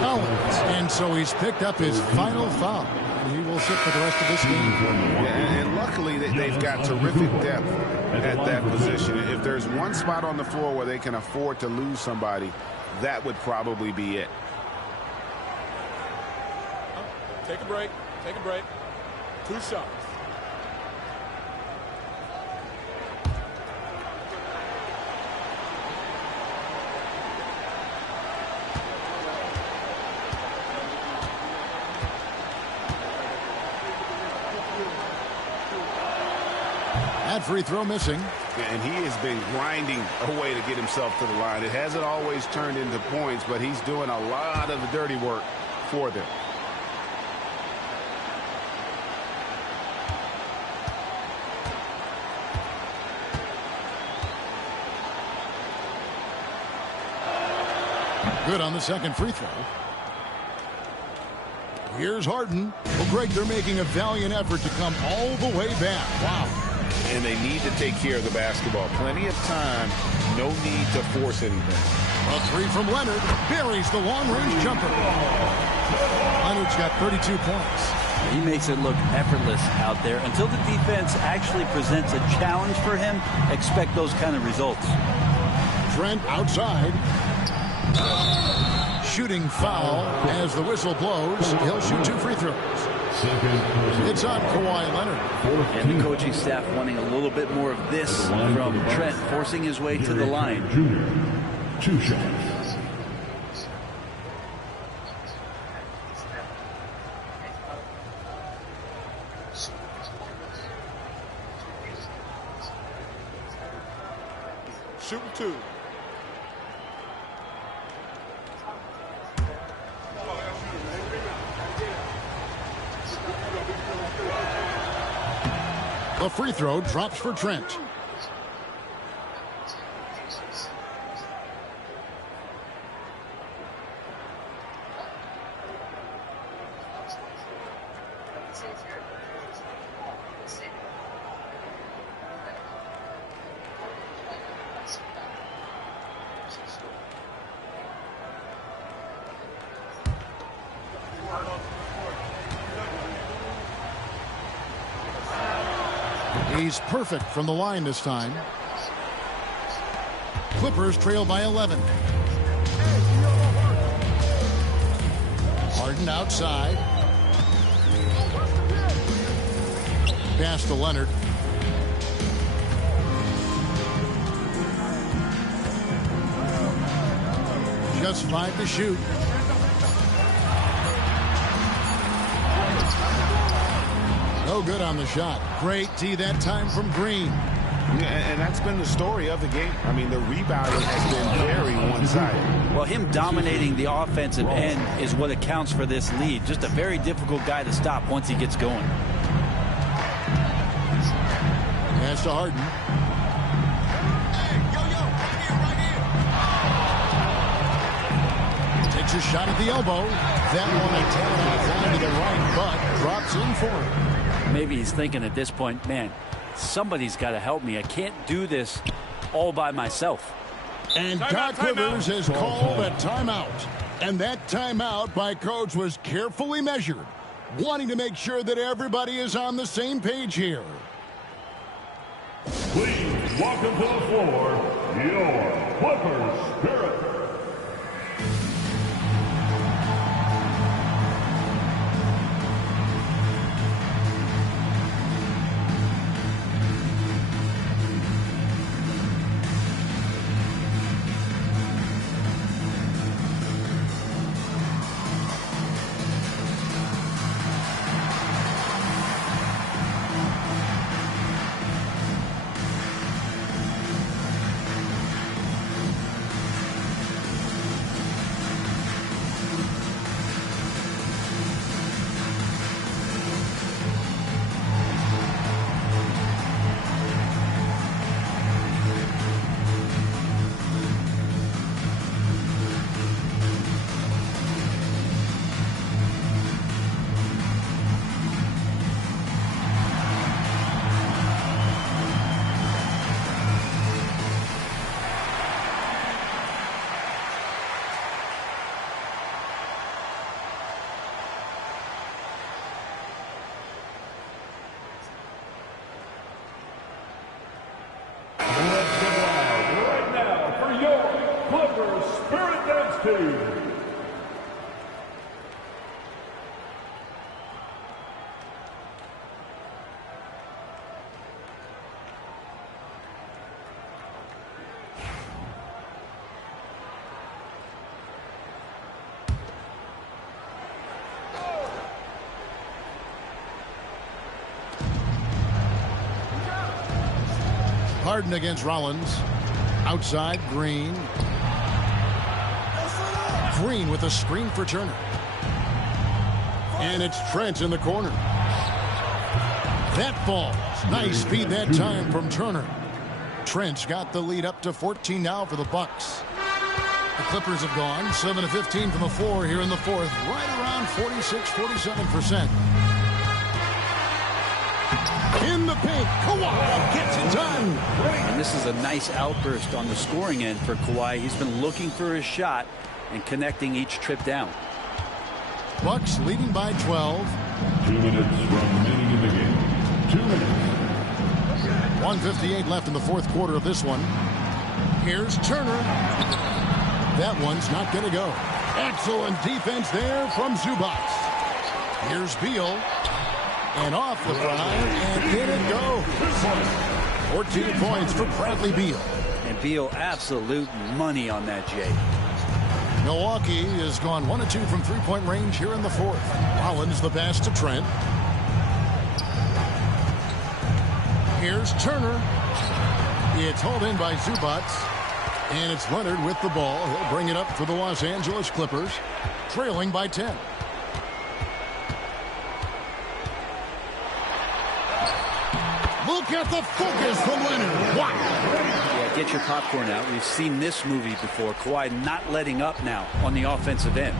Collins. And so he's picked up his final foul. and he will sit for the rest of this game. And luckily, they've got terrific depth at that position. If there's one spot on the floor where they can afford to lose somebody, that would probably be it. Take a break. Take a break. 2 shots. That free throw missing. And he has been grinding away to get himself to the line. It hasn't always turned into points, but he's doing a lot of the dirty work for them. Good on the second free throw. Here's Harden. Well, Greg, they're making a valiant effort to come all the way back. Wow. And they need to take care of the basketball. Plenty of time. No need to force anything. A three from Leonard. Buries the long-range jumper. Leonard's got 32 points. He makes it look effortless out there. Until the defense actually presents a challenge for him, expect those kind of results. Trent outside. Shooting foul as the whistle blows. He'll shoot 2 free throws. It's on Kawhi Leonard. And the coaching staff wanting a little bit more of this from Trent, forcing his way to the line. Junior, 2 shots. Shooting 2. The free throw drops for Trent. He's perfect from the line this time. Clippers trail by 11. Harden outside. Pass to Leonard. Just 5 to shoot. No good on the shot. Great D that time from Green. And that's been the story of the game. I mean, the rebounding has been very one-sided. Well, him dominating the offensive end is what accounts for this lead. Just a very difficult guy to stop once he gets going. Pass to Harden. Takes a shot at the elbow. That one attacked to the right, but drops in for it. Maybe he's thinking at this point, man, somebody's got to help me. I can't do this all by myself. And Doc Rivers has called a timeout. And that timeout by coach was carefully measured, wanting to make sure that everybody is on the same page here. Please welcome to the floor your Clippers Spirit. advance team. Harden against Rollins. Outside, Green. Green with a screen for Turner. And it's Trent in the corner. That falls. Nice speed that time from Turner. Trent's got the lead up to 14 now for the Bucks. The Clippers have gone 7 of 15 from the floor here in the fourth. Right around 46-47%. In the paint, Kawhi gets it done. And this is a nice outburst on the scoring end for Kawhi. He's been looking for his shot and connecting each trip down. Bucks leading by 12. 2 minutes remaining in the game. 2 minutes. 1:58 left in the fourth quarter of this one. Here's Turner. That one's not going to go. Excellent defense there from Zubac. Here's Beal. And off the prior, and in it goes. 14 points for Bradley Beal. And Beal, absolute money on that, Jay. Milwaukee has gone 1 of 2 from three-point range here in the fourth. Rollins the pass to Trent. Here's Turner. It's hauled in by Zubac. And it's Leonard with the ball. He'll bring it up for the Los Angeles Clippers, trailing by 10. Look at the focus from Leonard. Wow. Yeah, get your popcorn out. We've seen this movie before. Kawhi not letting up now on the offensive end.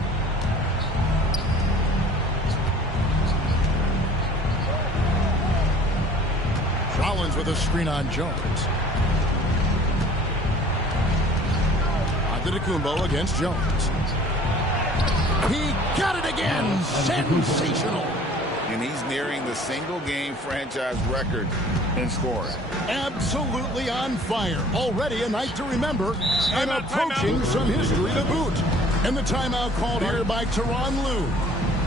Rollins with a screen on Jones. Antetokounmpo against Jones. He got it again. Sensational. And he's nearing the single-game franchise record in scoring. Absolutely on fire. Already a night to remember and approaching some history to boot. And the timeout called here by Tyronn Lue.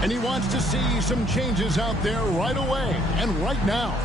And he wants to see some changes out there right away and right now.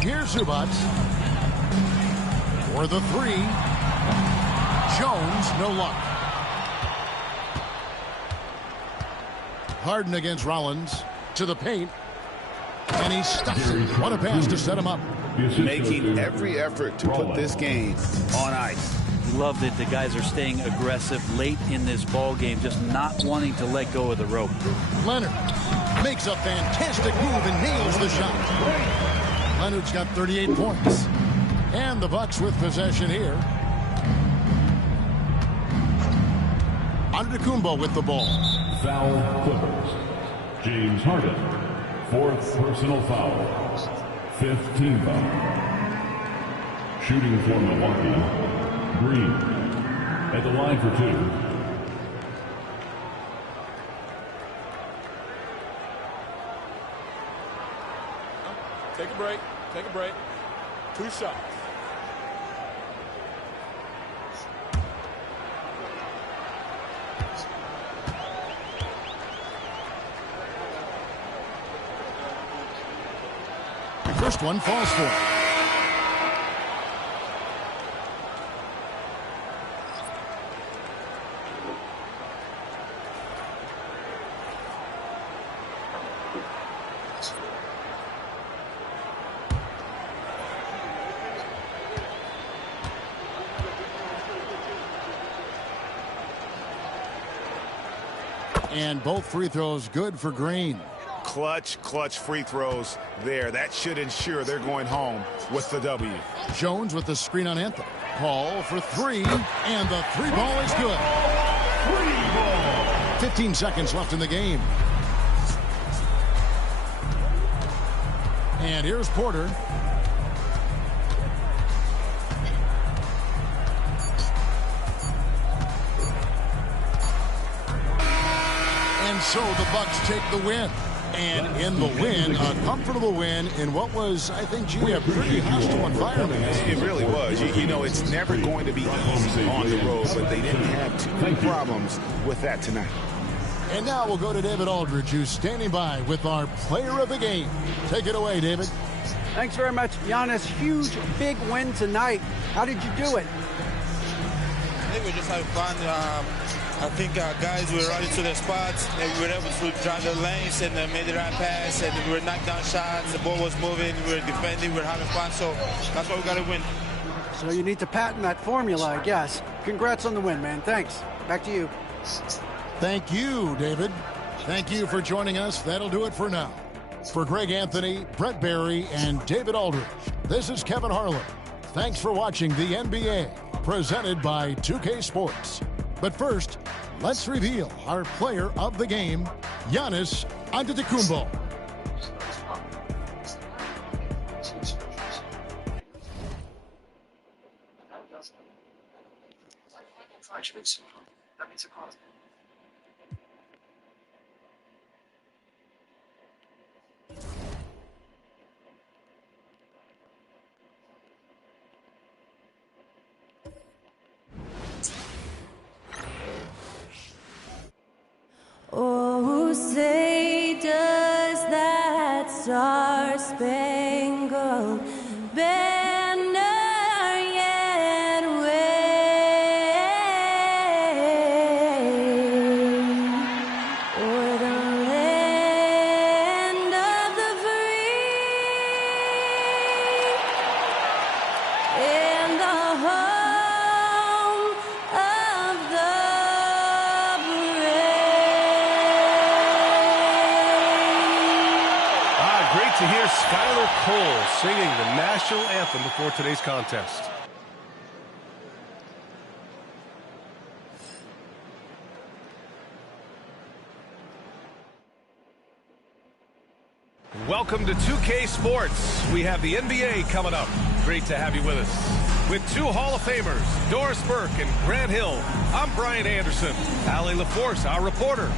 Here's Zubac for the three. Jones, no luck. Harden against Rollins to the paint. And he stuffs it. What a pass to set him up. Making every effort to put this game on ice. Love that the guys are staying aggressive late in this ball game, just not wanting to let go of the rope. Leonard makes a fantastic move and nails the shot. Leonard's got 38 points. And the Bucks with possession here. Antetokounmpo with the ball. Foul Clippers. James Harden. 4th personal foul. 5th team foul. Shooting for Milwaukee. Green. At the line for 2. Take a break. Take a break. 2 shots. First one falls for it. And both free throws good for Green. Clutch free throws there. That should ensure they're going home with the W. Jones with the screen on Anthony. Paul for 3, and the 3 ball is good. 15 seconds left in the game. And here's Porter. And so the Bucks take the win. And in the win, a comfortable win in what was, I think, G, a pretty hostile environment. It really was. You know, it's never going to be easy on the road, but they didn't have too many problems with that tonight. And now we'll go to David Aldridge, who's standing by with our player of the game. Take it away, David. Thanks very much, Giannis. Huge, big win tonight. How did you do it? I think we just had fun. I think guys were running to their spots, and we were able to drive the lanes and made the right pass, and we were knocking down shots. The ball was moving, we were defending, we were having fun, so that's why we got to win. So you need to patent that formula, I guess. Congrats on the win, man. Thanks. Back to you. Thank you, David. Thank you for joining us. That'll do it for now. For Greg Anthony, Brett Barry, and David Aldridge, this is Kevin Harlan. Thanks for watching the NBA, presented by 2K Sports. But first, let's reveal our player of the game, Giannis Antetokounmpo. Oh, say does that star-spangled banner yet wave o'er the land of the free and the home of the To hear Skylar Cole singing the national anthem before today's contest. Welcome to 2K Sports. We have the NBA coming up. Great to have you with us. With 2 Hall of Famers, Doris Burke and Grant Hill, I'm Brian Anderson. Allie LaForce, our reporter.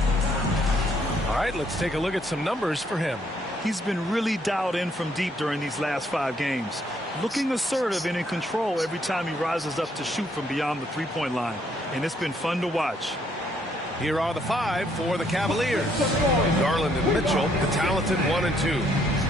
All right, let's take a look at some numbers for him. He's been really dialed in from deep during these last 5 games, looking assertive and in control every time he rises up to shoot from beyond the three-point line, and it's been fun to watch. Here are the 5 for the Cavaliers. Garland and Mitchell, the talented 1 and 2.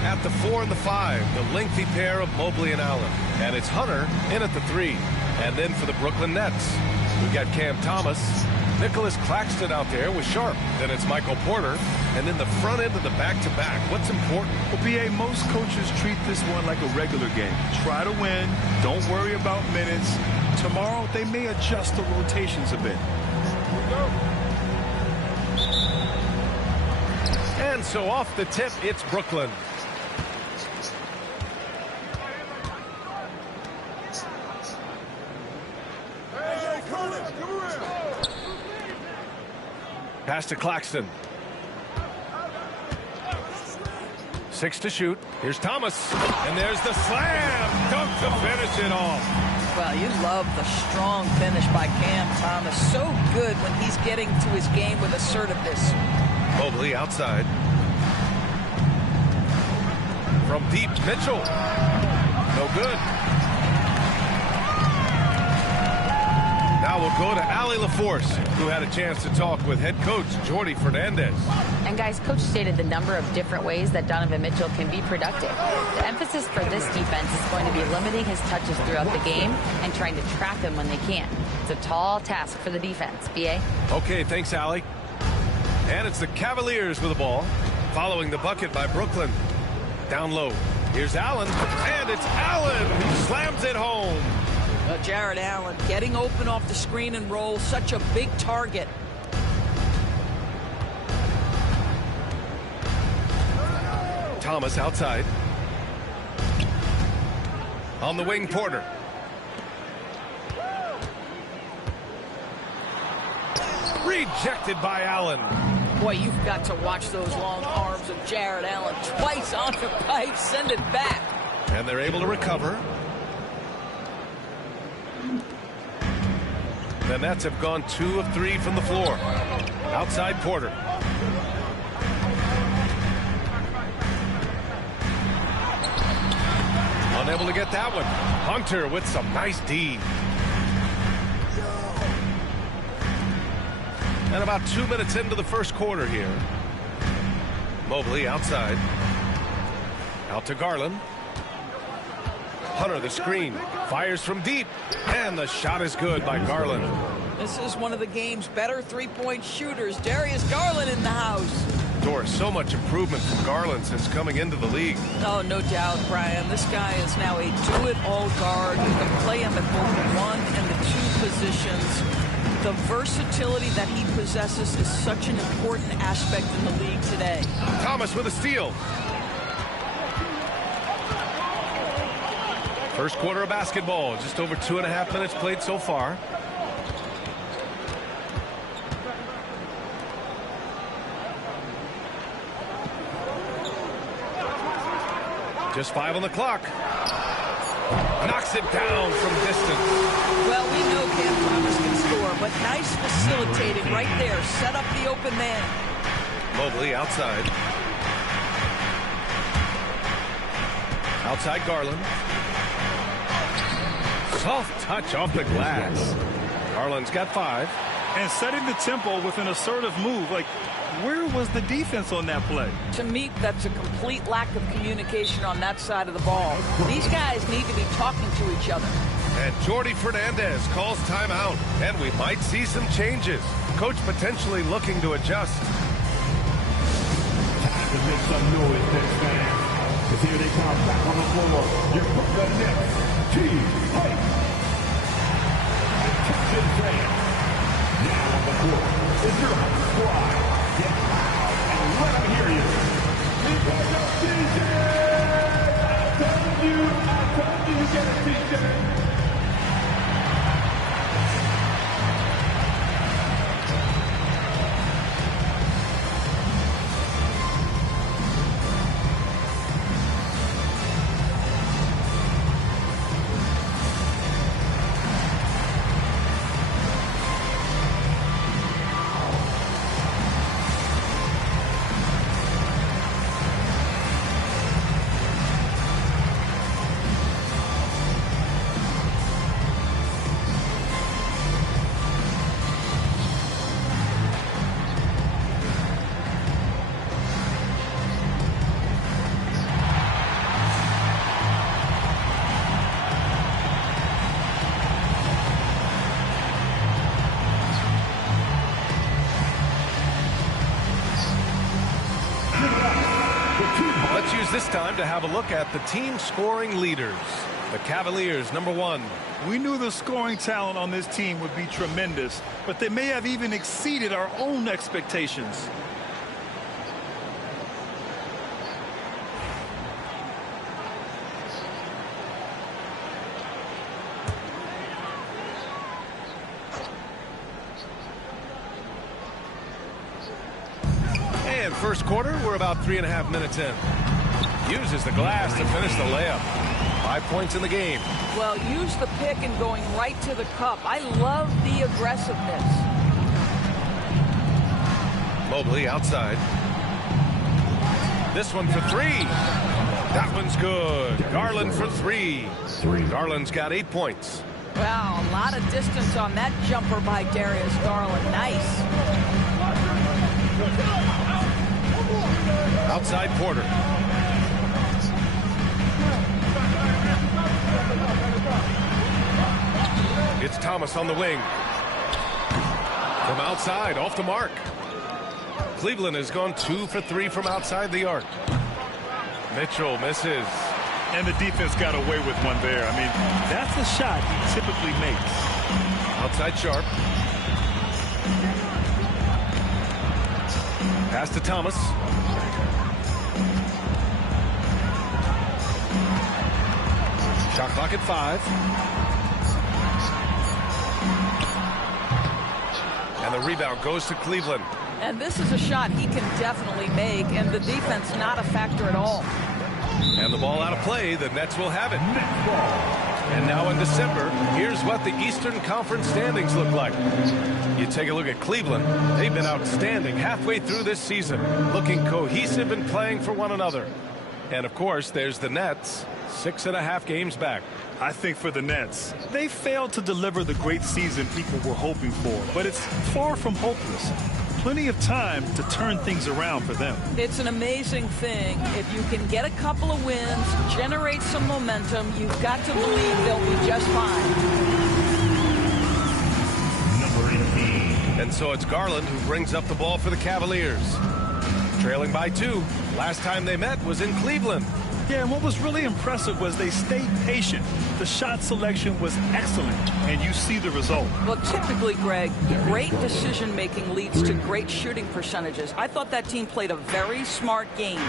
At the 4 and the 5, the lengthy pair of Mobley and Allen. And it's Hunter in at the 3. And then for the Brooklyn Nets, we've got Cam Thomas, Nicholas Claxton out there with Sharp. Then it's Michael Porter. And then the front end of the back-to-back. What's important? Well, B.A., most coaches treat this one like a regular game. Try to win. Don't worry about minutes. Tomorrow, they may adjust the rotations a bit. And And so off the tip, it's Brooklyn. Pass to Claxton. 6 to shoot. Here's Thomas. And there's the slam. Dunk to finish it off. Well, you love the strong finish by Cam Thomas. So good when he's getting to his game with assertiveness. Mobley outside. From deep, Mitchell. No good. Now we'll go to Allie LaForce, who had a chance to talk with head coach Jordi Fernandez. And guys, coach stated the number of different ways that Donovan Mitchell can be productive. The emphasis for this defense is going to be limiting his touches throughout the game and trying to trap him when they can. It's a tall task for the defense. B.A.? Okay, thanks, Allie. And it's the Cavaliers with the ball, following the bucket by Brooklyn. Down low. Here's Allen, and it's Allen who slams it home. Jared Allen getting open off the screen and roll, such a big target. Thomas outside. On the wing, Porter. Rejected by Allen. Boy, you've got to watch those long arms of Jared Allen. Twice on the pipe, send it back. And they're able to recover. The Nets have gone 2 of 3 from the floor. Outside Porter. Unable to get that one. Hunter with some nice D. And about 2 minutes into the first quarter here. Mobley outside. Out to Garland. Hunter the screen. Fires from deep. And the shot is good by Garland. This is one of the game's better three-point shooters. Darius Garland in the house. Doris, so much improvement from Garland since coming into the league. Oh, no doubt, Brian. This guy is now a do-it-all guard. You can play him at both the 1 and the 2 positions. The versatility that he possesses is such an important aspect in the league today. Thomas with a steal. First quarter of basketball, just over 2.5 minutes played so far. Just 5 on the clock. Knocks it down from distance. Well, we know Cam Thomas can score, but nice facilitating right there. Set up the open man. Mobley outside. Outside Garland. Soft touch off the glass. Garland's got 5. And setting the tempo with an assertive move. Like, where was the defense on that play? To me, that's a complete lack of communication on that side of the ball. These guys need to be talking to each other. And Jordi Fernandez calls timeout. And we might see some changes. Coach potentially looking to adjust. Time to make some noise, Nets fans. Because here they come back on the floor. Your Brooklyn Nets team fight. Attention fans. Now on the court is your home squad. Get loud and let them hear you. Because of DJ! I told you, get a DJ. Let's use this time to have a look at the team scoring leaders. The Cavaliers, #1. We knew the scoring talent on this team would be tremendous, but they may have even exceeded our own expectations. And first quarter, we're about 3.5 minutes in. Uses the glass to finish the layup. 5 points in the game. Well, use the pick and going right to the cup. I love the aggressiveness. Mobley outside. This one for 3. That one's good. Garland for 3. Garland's got 8 points. Wow, a lot of distance on that jumper by Darius Garland. Nice. Outside Porter. It's Thomas on the wing. From outside, off the mark. Cleveland has gone 2 for 3 from outside the arc. Mitchell misses. And the defense got away with one there. I mean, that's a shot he typically makes. Outside Sharp. Pass to Thomas. Shot clock at 5. And the rebound goes to Cleveland. And this is a shot he can definitely make, and the defense not a factor at all. And the ball out of play, the Nets will have it. And now in December, here's what the Eastern Conference standings look like. You take a look at Cleveland. They've been outstanding halfway through this season, looking cohesive and playing for one another. And of course, there's the Nets, 6.5 games back. I think for the Nets, they failed to deliver the great season people were hoping for, but it's far from hopeless. Plenty of time to turn things around for them. It's an amazing thing. If you can get a couple of wins, generate some momentum, you've got to believe they'll be just fine. Number 18. And so it's Garland who brings up the ball for the Cavaliers. Trailing by 2. Last time they met was in Cleveland. Yeah, and what was really impressive was they stayed patient. The shot selection was excellent, and you see the result. Well, typically, Greg, great decision-making leads to great shooting percentages. I thought that team played a very smart game.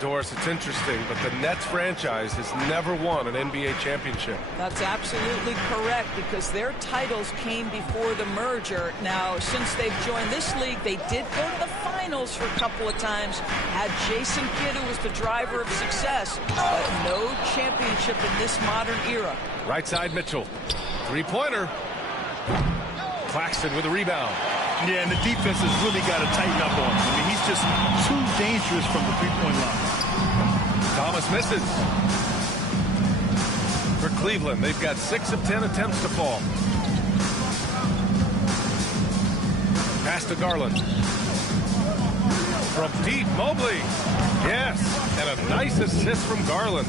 Doris, it's interesting, but the Nets franchise has never won an NBA championship. That's absolutely correct, because their titles came before the merger. Now, since they've joined this league, they did go to the finals for a couple of times, had Jason Kidd, who was the driver of success, but no championship in this modern era. Right side Mitchell. Three-pointer. Claxton with a rebound. Yeah, and the defense has really got to tighten up on him. I mean, he's just too dangerous from the three-point line. Thomas misses. For Cleveland, they've got 6 of 10 attempts to fall. Pass to Garland. From deep, Mobley. Yes, and a nice assist from Garland.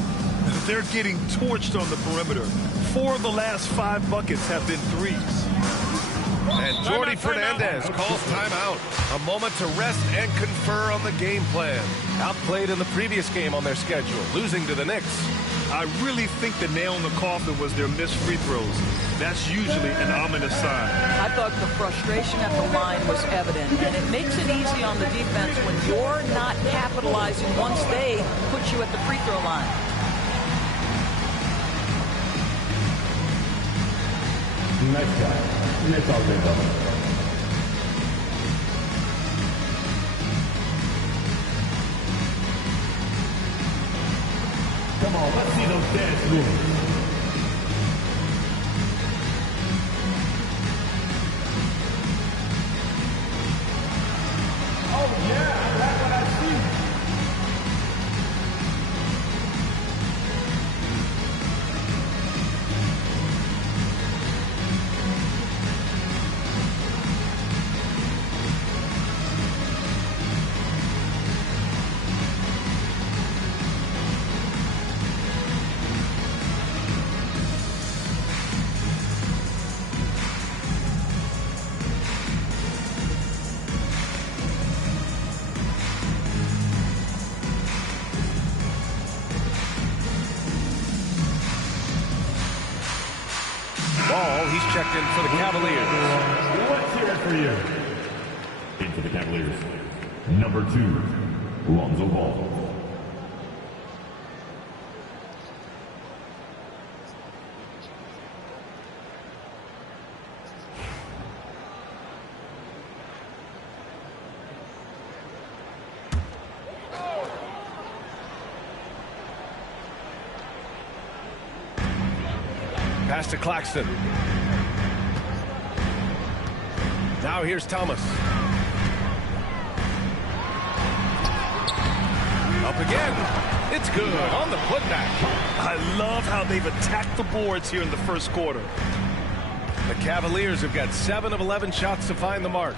They're getting torched on the perimeter. 4 of the last 5 buckets have been threes. And Jordi Fernandez calls timeout. A moment to rest and confer on the game plan. Outplayed in the previous game on their schedule, losing to the Knicks. I really think the nail in the coffin was their missed free throws. That's usually an ominous sign. I thought the frustration at the line was evident, and it makes it easy on the defense when you're not capitalizing once they put you at the free throw line. Nice guy. Nice all day, brother. Come on, let's see those dance moves. Oh yeah, that's what I see. Ball, he's checked in for the Cavaliers. Let's hear it for you. In for the Cavaliers, number 2, Lonzo Ball. Pass to Claxton. Now here's Thomas. Up again. It's good on the putback. I love how they've attacked the boards here in the first quarter. The Cavaliers have got 7 of 11 shots to find the mark.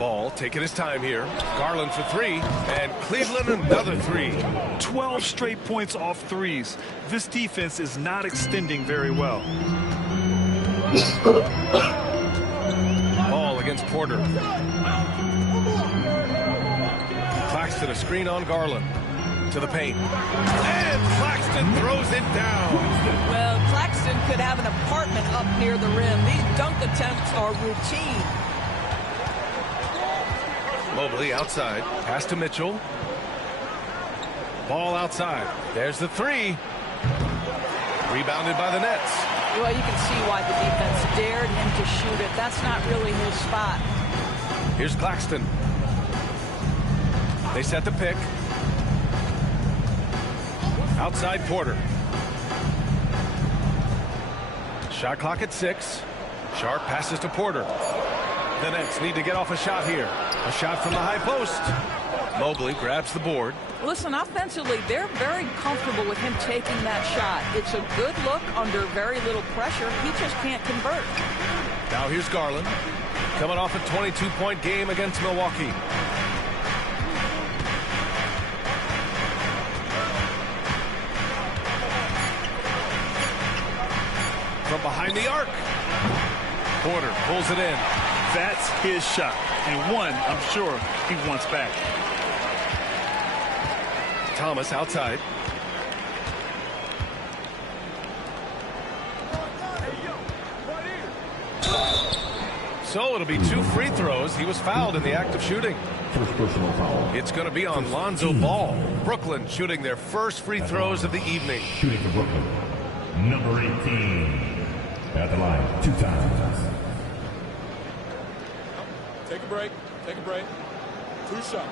Ball taking his time here. Garland for 3, and Cleveland another 3. 12 straight points off threes. This defense is not extending very well. Ball against Porter. Claxton a screen on Garland. To the paint. And Claxton throws it down. Well, Claxton could have an apartment up near the rim. These dunk attempts are routine. Mobley outside. Pass to Mitchell. Ball outside. There's the 3. Rebounded by the Nets. Well, you can see why the defense dared him to shoot it. That's not really his spot. Here's Claxton. They set the pick. Outside Porter. Shot clock at 6. Sharp passes to Porter. The Nets need to get off a shot here. A shot from the high post. Mobley grabs the board. Listen, offensively, they're very comfortable with him taking that shot. It's a good look under very little pressure. He just can't convert. Now here's Garland. Coming off a 22-point game against Milwaukee. From behind the arc. Porter pulls it in. That's his shot, and one I'm sure he wants back. Thomas outside. So it'll be 2 free throws. He was fouled in the act of shooting. First personal foul. It's going to be on Lonzo Ball. Brooklyn shooting their first free throws of the evening. Shooting for Brooklyn. Number 18. At the line 2 times. Take a break. Take a break. 2 shots.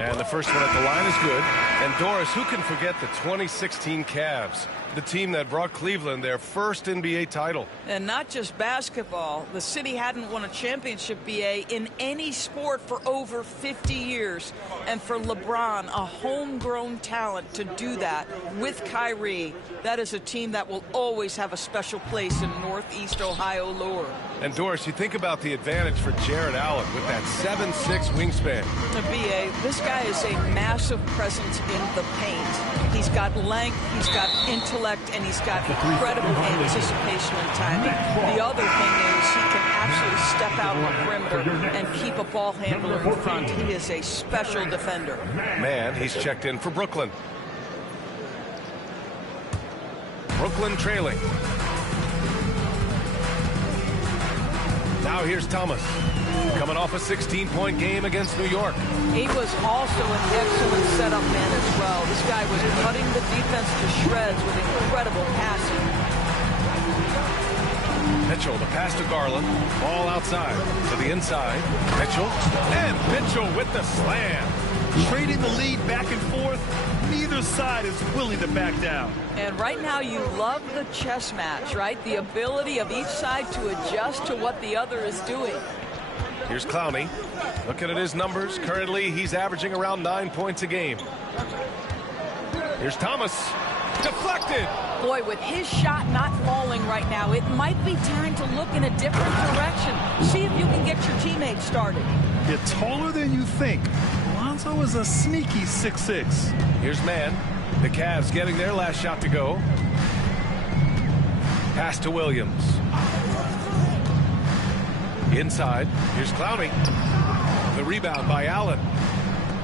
And the first one at the line is good. And Doris, who can forget the 2016 Cavs? The team that brought Cleveland their first NBA title. And not just basketball. The city hadn't won a championship, BA, in any sport for over 50 years. And for LeBron, a homegrown talent, to do that with Kyrie, that is a team that will always have a special place in Northeast Ohio lore. And Doris, you think about the advantage for Jared Allen with that 7'6" wingspan. The BA, this guy is a massive presence in the paint. He's got length, he's got intellect, and he's got incredible anticipation and timing. The other thing is he can actually step out on the perimeter and keep a ball handler in front. He is a special defender. Man, he's checked in for Brooklyn. Brooklyn trailing. Now here's Thomas. Coming off a 16-point game against New York. He was also an excellent setup man as well. This guy was cutting the defense to shreds with incredible passing. Mitchell, the pass to Garland. Ball outside to the inside. Mitchell. And Mitchell with the slam. Trading the lead back and forth. Neither side is willing to back down. And right now you love the chess match, right? The ability of each side to adjust to what the other is doing. Here's Clowney. Looking at his numbers. Currently, he's averaging around 9 points a game. Here's Thomas. Deflected. Boy, with his shot not falling right now, it might be time to look in a different direction. See if you can get your teammates started. You're taller than you think. Lonzo is a sneaky 6'6". Here's Mann. The Cavs getting their last shot to go. Pass to Williams. Inside. Here's Clowney. The rebound by Allen.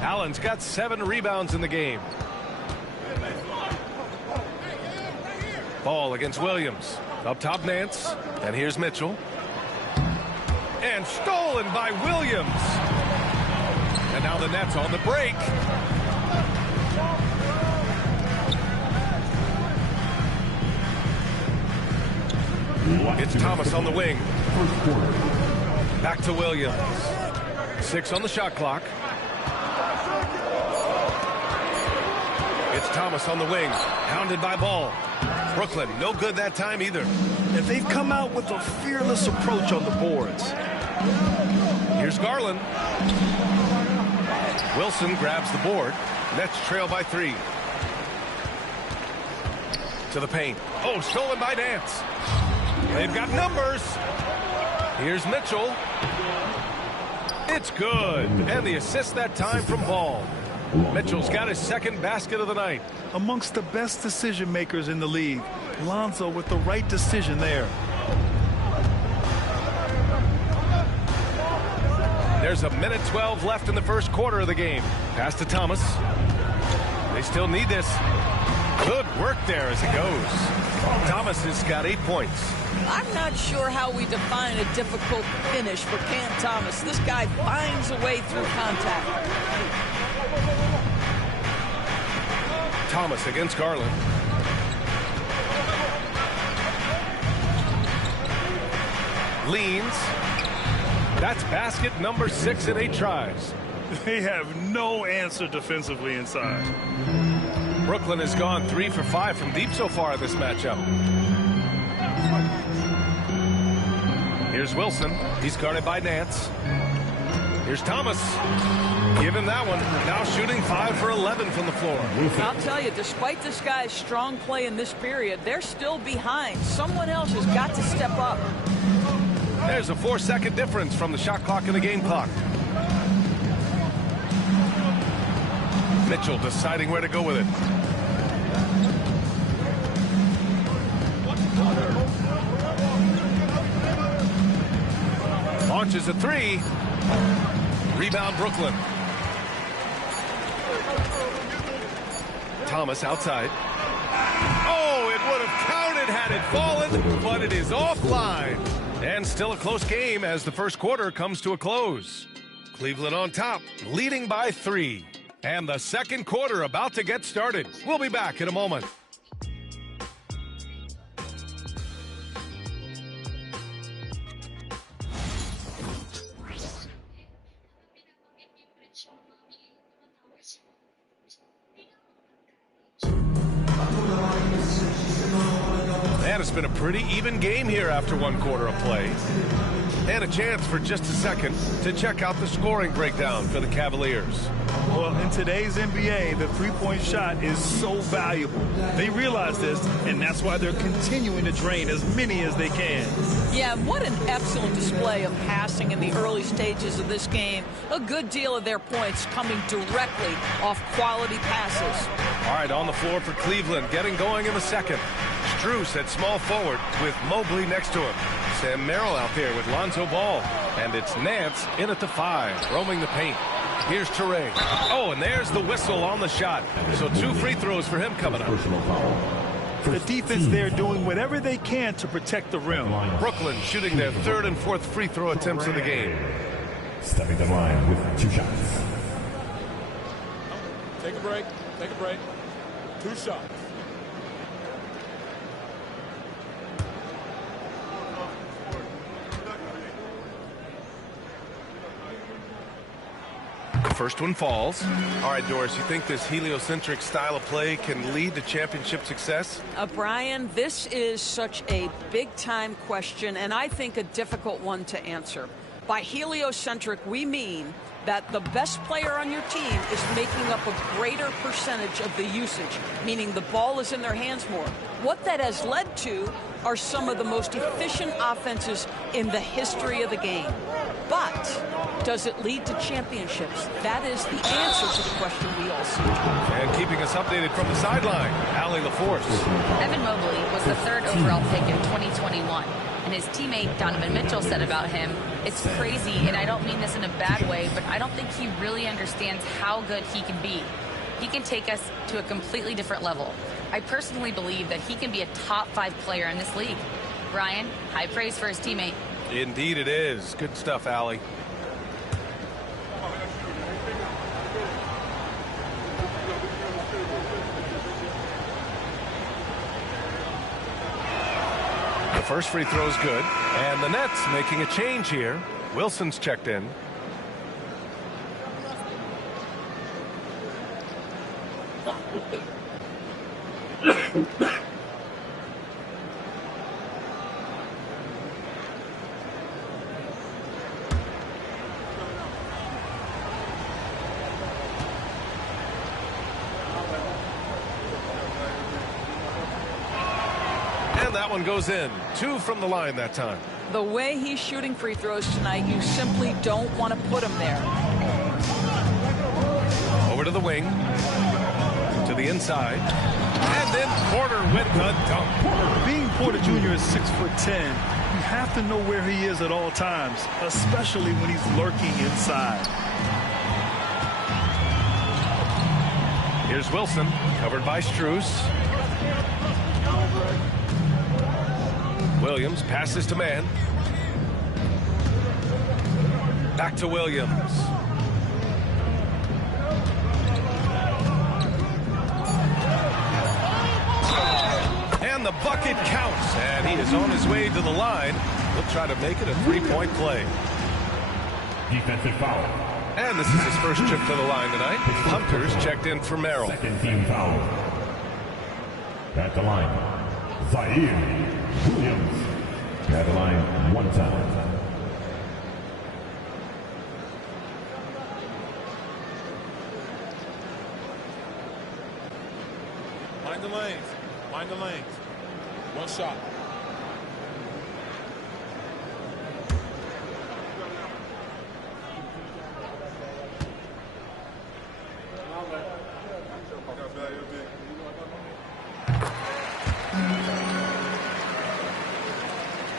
Allen's got 7 rebounds in the game. Ball against Williams. Up top, Nance. And here's Mitchell. And stolen by Williams. And now the Nets on the break. It's Thomas on the wing. Back to Williams. 6 on the shot clock. It's Thomas on the wing, hounded by Ball. Brooklyn, no good that time either. And they've come out with a fearless approach on the boards. Here's Garland. Wilson grabs the board. Nets trail by 3. To the paint. Oh, stolen by Nance. They've got numbers. Here's Mitchell. It's good. And the assist that time from Ball. Mitchell's got his second basket of the night. Amongst the best decision makers in the league. Lonzo with the right decision there. There's a minute 12 left in the first quarter of the game. Pass to Thomas. They still need this. Good work there as it goes. Thomas has got 8 points. I'm not sure how we define a difficult finish for Cam Thomas. This guy finds a way through contact. Thomas against Garland. Leans. That's basket number 6 in 8 tries. They have no answer defensively inside. Brooklyn has gone 3 for 5 from deep so far in this matchup. Here's Wilson. He's guarded by Nance. Here's Thomas. Give him that one. Now shooting 5 for 11 from the floor. I'll tell you, despite this guy's strong play in this period, they're still behind. Someone else has got to step up. There's a 4-second difference from the shot clock and the game clock. Mitchell deciding where to go with it. Launches a 3. Rebound Brooklyn. Thomas outside. Oh, it would have counted had it fallen, but it is offline. And still a close game as the first quarter comes to a close. Cleveland on top, leading by 3. And the second quarter about to get started. We'll be back in a moment. And it's been a pretty even game here after one quarter of play. And a chance for just a second to check out the scoring breakdown for the Cavaliers. Well, in today's NBA, the three-point shot is so valuable. They realize this, and that's why they're continuing to drain as many as they can. Yeah, what an excellent display of passing in the early stages of this game. A good deal of their points coming directly off quality passes. All right, on the floor for Cleveland, getting going in the second. Strus at small forward with Mobley next to him. Sam Merrill out there with Lonzo Ball. And it's Nance in at the 5, roaming the paint. Here's Toure. Oh, and there's the whistle on the shot. So 2 free throws for him coming up. The defense there doing whatever they can to protect the rim. Brooklyn shooting their 3rd and 4th free throw attempts of the game. Stepping the line with 2 shots. Take a break. Take a break. 2 shots. The first one falls. All right, Doris, you think this heliocentric style of play can lead to championship success? Brian, this is such a big-time question, and I think a difficult one to answer. By heliocentric, we mean that the best player on your team is making up a greater percentage of the usage, meaning the ball is in their hands more. What that has led to are some of the most efficient offenses in the history of the game. But does it lead to championships? That is the answer to the question we all see. And keeping us updated from the sideline, Allie LaForce. Evan Mobley was the 3rd overall pick in 2021. And his teammate Donovan Mitchell said about him, "It's crazy, and I don't mean this in a bad way, but I don't think he really understands how good he can be. He can take us to a completely different level. I personally believe that he can be a top 5 player in this league." Brian, high praise for his teammate. Indeed it is. Good stuff, Allie. The first free throw is good. And the Nets making a change here. Wilson's checked in. And that one goes in. 2 from the line that time. The way he's shooting free throws tonight, you simply don't want to put him there. Over to the wing. To the inside. And then Porter with the dunk. Being Porter Jr. is 6'10". You have to know where he is at all times, especially when he's lurking inside. Here's Wilson, covered by Strus. Williams passes to man. Back to Williams. And the bucket counts, and he is on his way to the line. He'll try to make it a three-point play. Defensive foul. And this is his first trip to the line tonight. Hunter's checked in for Merrill. Second team foul. At the line, Zaire Williams. At the line, 1 time. Mind the lanes. Mind the lanes. 1 shot.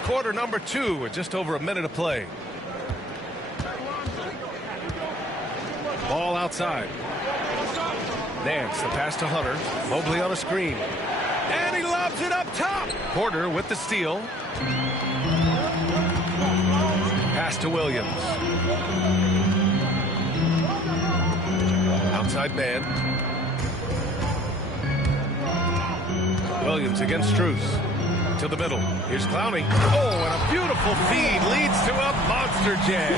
Quarter number 2 with just over a minute of play. Ball outside. Nance, the pass to Hunter. Mobley on a screen. And he lobs it up top. Porter with the steal. Pass to Williams. Outside man. Williams against Strus. To the middle. Here's Clowney. Oh, and a beautiful feed leads to a monster jam.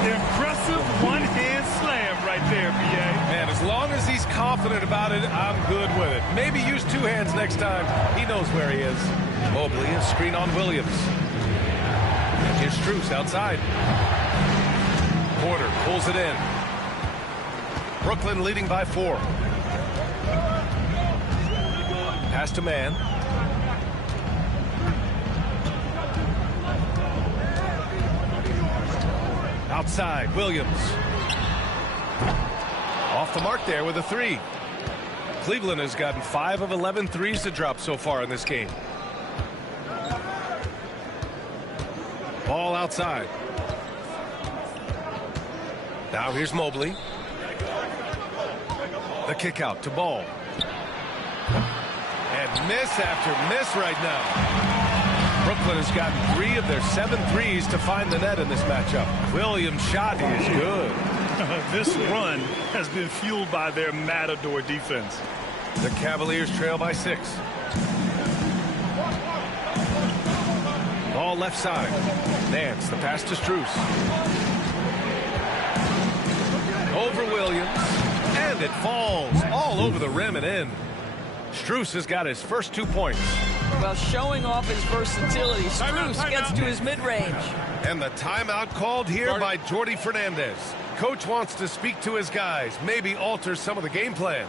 Impressive one-hand slam right there, B.A. Man, as long as he's confident about it, I'm good with it. Maybe use 2 hands next time. He knows where he is. Mobley, a screen on Williams. Here's Strus outside. Porter pulls it in. Brooklyn leading by 4. Pass to man. Outside, Williams. Off the mark there with a 3. Cleveland has gotten 5 of 11 threes to drop so far in this game. Ball outside. Now here's Mobley. The kick out to Ball. And miss after miss right now. Brooklyn has gotten 3 of their 7 threes to find the net in this matchup. Williams' shot is good. This run has been fueled by their Matador defense. The Cavaliers trail by 6. Ball left side. Nance, the pass to Strus. Over Williams. And it falls all over the rim and in. Strus has got his first 2 points. Well, showing off his versatility, Strus gets to his mid-range. And the timeout called here by Jordi Fernandez. Coach wants to speak to his guys, maybe alter some of the game plan.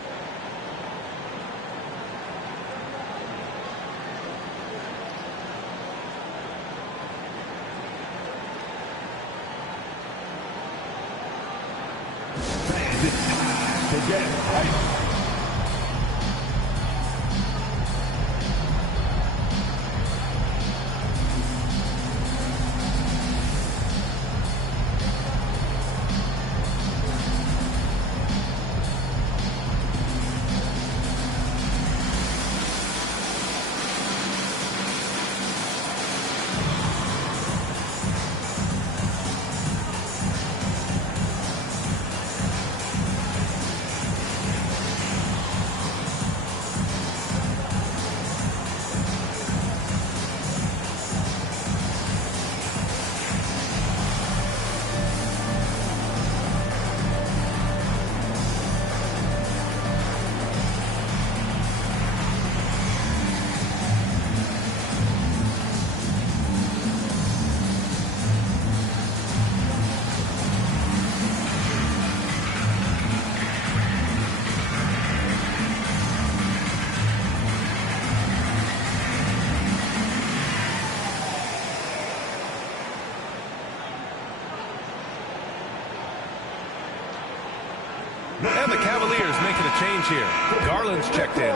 And the Cavaliers making a change here. Garland's checked in.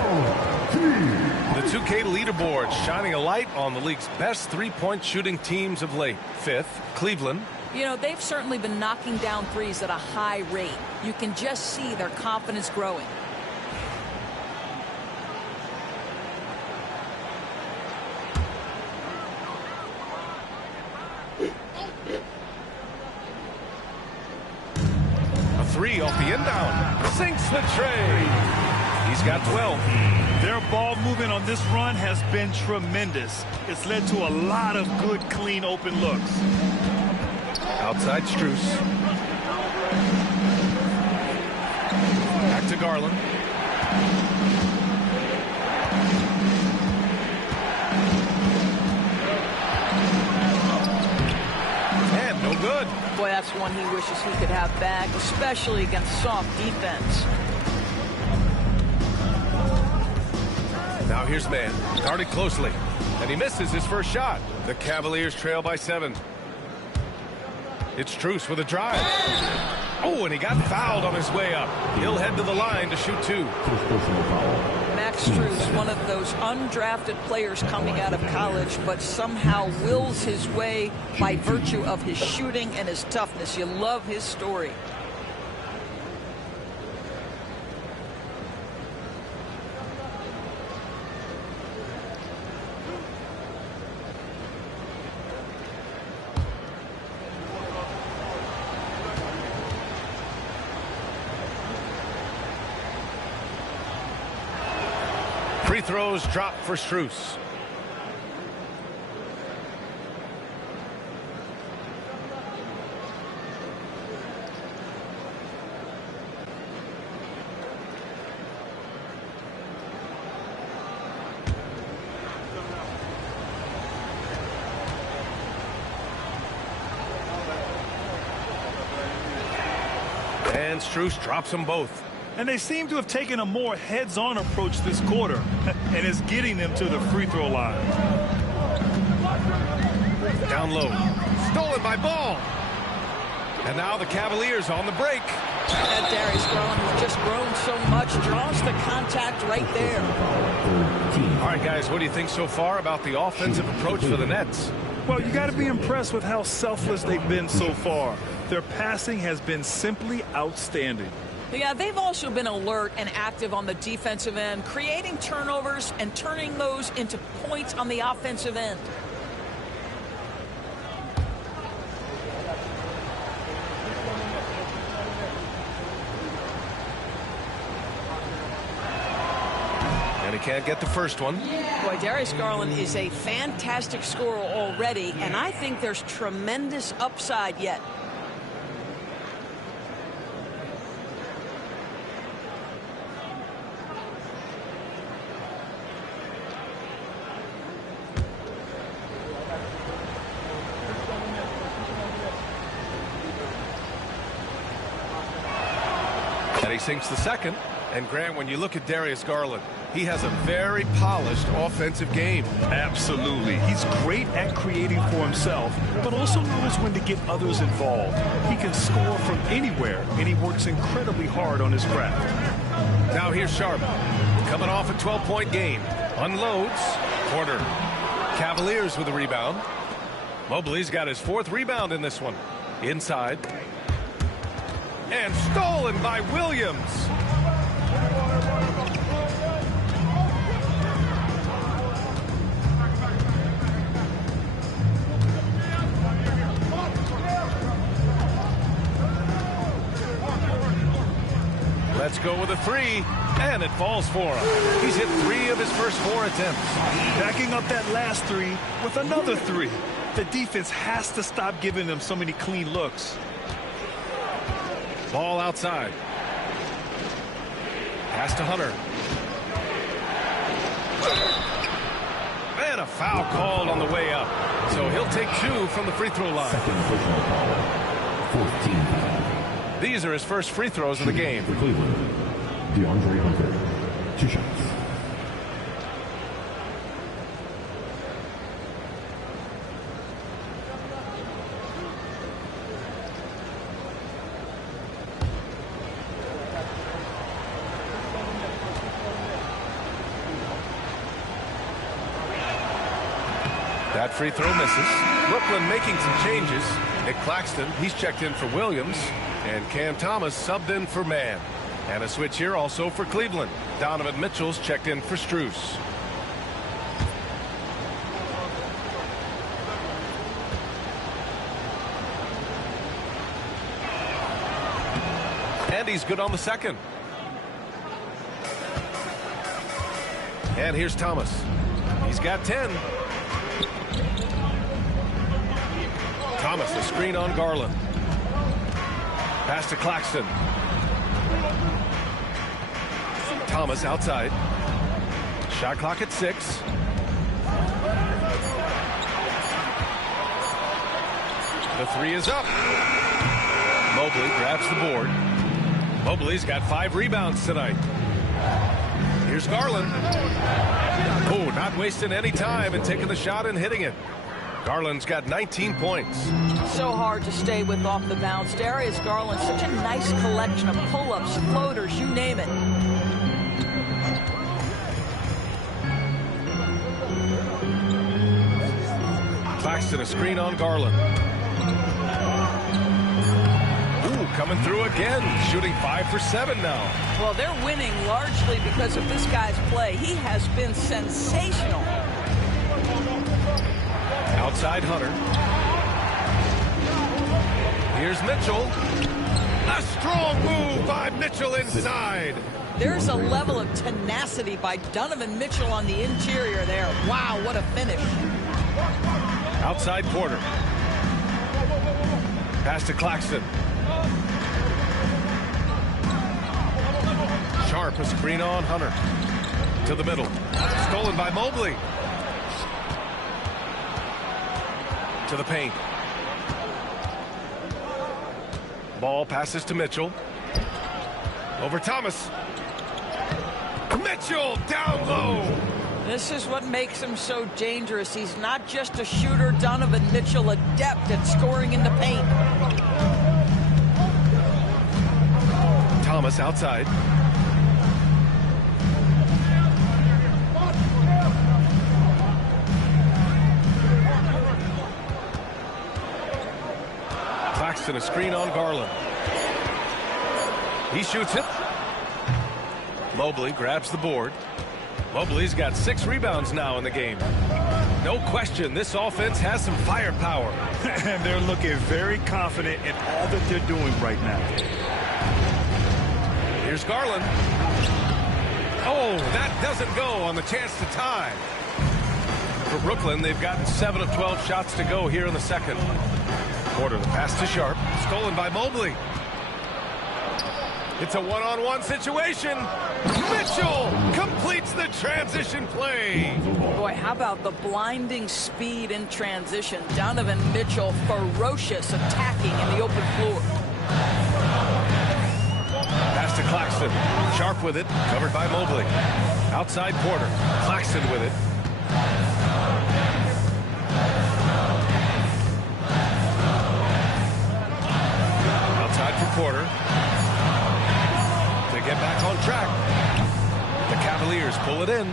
The 2K leaderboard shining a light on the league's best three-point shooting teams of late. 5th, Cleveland. You know, they've certainly been knocking down threes at a high rate. You can just see their confidence growing. A 3 off the inbound. Sinks the tray. He's got 12. Their ball movement on this run has been tremendous. It's led to a lot of good, clean, open looks. Outside Strus. Back to Garland. And no good. Boy, that's one he wishes he could have back, especially against soft defense. Now here's Man, guarded closely, and he misses his first shot. The Cavaliers trail by 7. It's Strus with a drive. Oh, and he got fouled on his way up. He'll head to the line to shoot 2. Max Strus, one of those undrafted players coming out of college, but somehow wills his way by virtue of his shooting and his toughness. You love his story. Free throws drop for Strus. And Strus drops them both. And they seem to have taken a more heads-on approach this quarter, and it's getting them to the free throw line. Down low. Stolen by Ball. And now the Cavaliers on the break. And Darius Garland, who's just grown so much, draws the contact right there. All right, guys, what do you think so far about the offensive approach for the Nets? Well, you got to be impressed with how selfless they've been so far. Their passing has been simply outstanding. Yeah, they've also been alert and active on the defensive end, creating turnovers and turning those into points on the offensive end. And he can't get the first one. Boy, Darius Garland is a fantastic scorer already, and I think there's tremendous upside yet. And he sinks the second. And Grant, when you look at Darius Garland, he has a very polished offensive game. Absolutely. He's great at creating for himself, but also knows when to get others involved. He can score from anywhere, and he works incredibly hard on his craft. Now here's Sharp, coming off a 12-point game. Unloads. Corner. Cavaliers with a rebound. Mobley's got his 4th rebound in this one. Inside. And stolen by Williams. Let's go with a 3, and it falls for him. He's hit 3 of his first 4 attempts. Backing up that last 3 with another 3. The defense has to stop giving them so many clean looks. Ball outside. Pass to Hunter. And a foul called on the way up. So he'll take 2 from the free throw line. These are his first free throws of the game. For Cleveland, DeAndre Hunter, 2 shots. That free throw misses. Brooklyn making some changes. Nick Claxton, he's checked in for Williams. And Cam Thomas subbed in for Mann. And a switch here also for Cleveland. Donovan Mitchell's checked in for Strus. And he's good on the second. And here's Thomas. He's got 10. Thomas, a screen on Garland. Pass to Claxton. Thomas outside. Shot clock at 6. The 3 is up. Mobley grabs the board. Mobley's got 5 rebounds tonight. Here's Garland. Oh, not wasting any time and taking the shot and hitting it. Garland's got 19 points. So hard to stay with off the bounce. Darius Garland, such a nice collection of pull-ups, floaters, you name it. Claxton, a screen on Garland. Ooh, coming through again, shooting 5 for 7 now. Well, they're winning largely because of this guy's play. He has been sensational. Outside Hunter. Here's Mitchell. A strong move by Mitchell inside. There's a level of tenacity by Donovan Mitchell on the interior there. Wow, what a finish. Outside Porter. Pass to Claxton. Sharp, a screen on Hunter. To the middle. Stolen by Mobley. To the paint. Ball passes to Mitchell. Over Thomas. Mitchell down low. This is what makes him so dangerous. He's not just a shooter. Donovan Mitchell, adept at scoring in the paint. Thomas outside. Claxton, a screen on Garland. He shoots it. Mobley grabs the board. Mobley's got 6 rebounds now in the game. No question, this offense has some firepower. And they're looking very confident in all that they're doing right now. Here's Garland. Oh, that doesn't go on the chance to tie. For Brooklyn, they've gotten 7 of 12 shots to go here in the second. Porter, the pass to Sharp. Stolen by Mobley. It's a one-on-one situation. Mitchell completes the transition play. Boy, how about the blinding speed in transition? Donovan Mitchell, ferocious, attacking in the open floor. Pass to Claxton. Sharp with it, covered by Mobley. Outside Porter. Claxton with it. Outside for Porter. To get back on track. The Cavaliers pull it in.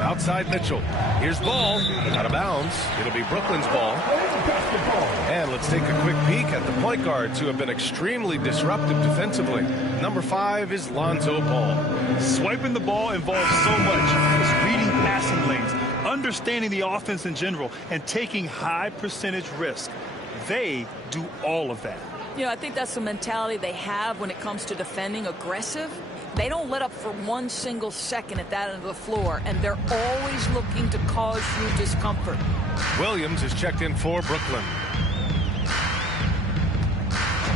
Outside Mitchell. Here's ball. Out of bounds. It'll be Brooklyn's ball. And let's take a quick peek at the point guards who have been extremely disruptive defensively. Number 5 is Lonzo Ball. Swiping the ball involves so much. It's reading passing lanes, understanding the offense in general, and taking high percentage risk. They do all of that. You know, I think that's the mentality they have when it comes to defending, aggressive. They don't let up for one single second at that end of the floor, and they're always looking to cause you discomfort. Williams is checked in for Brooklyn.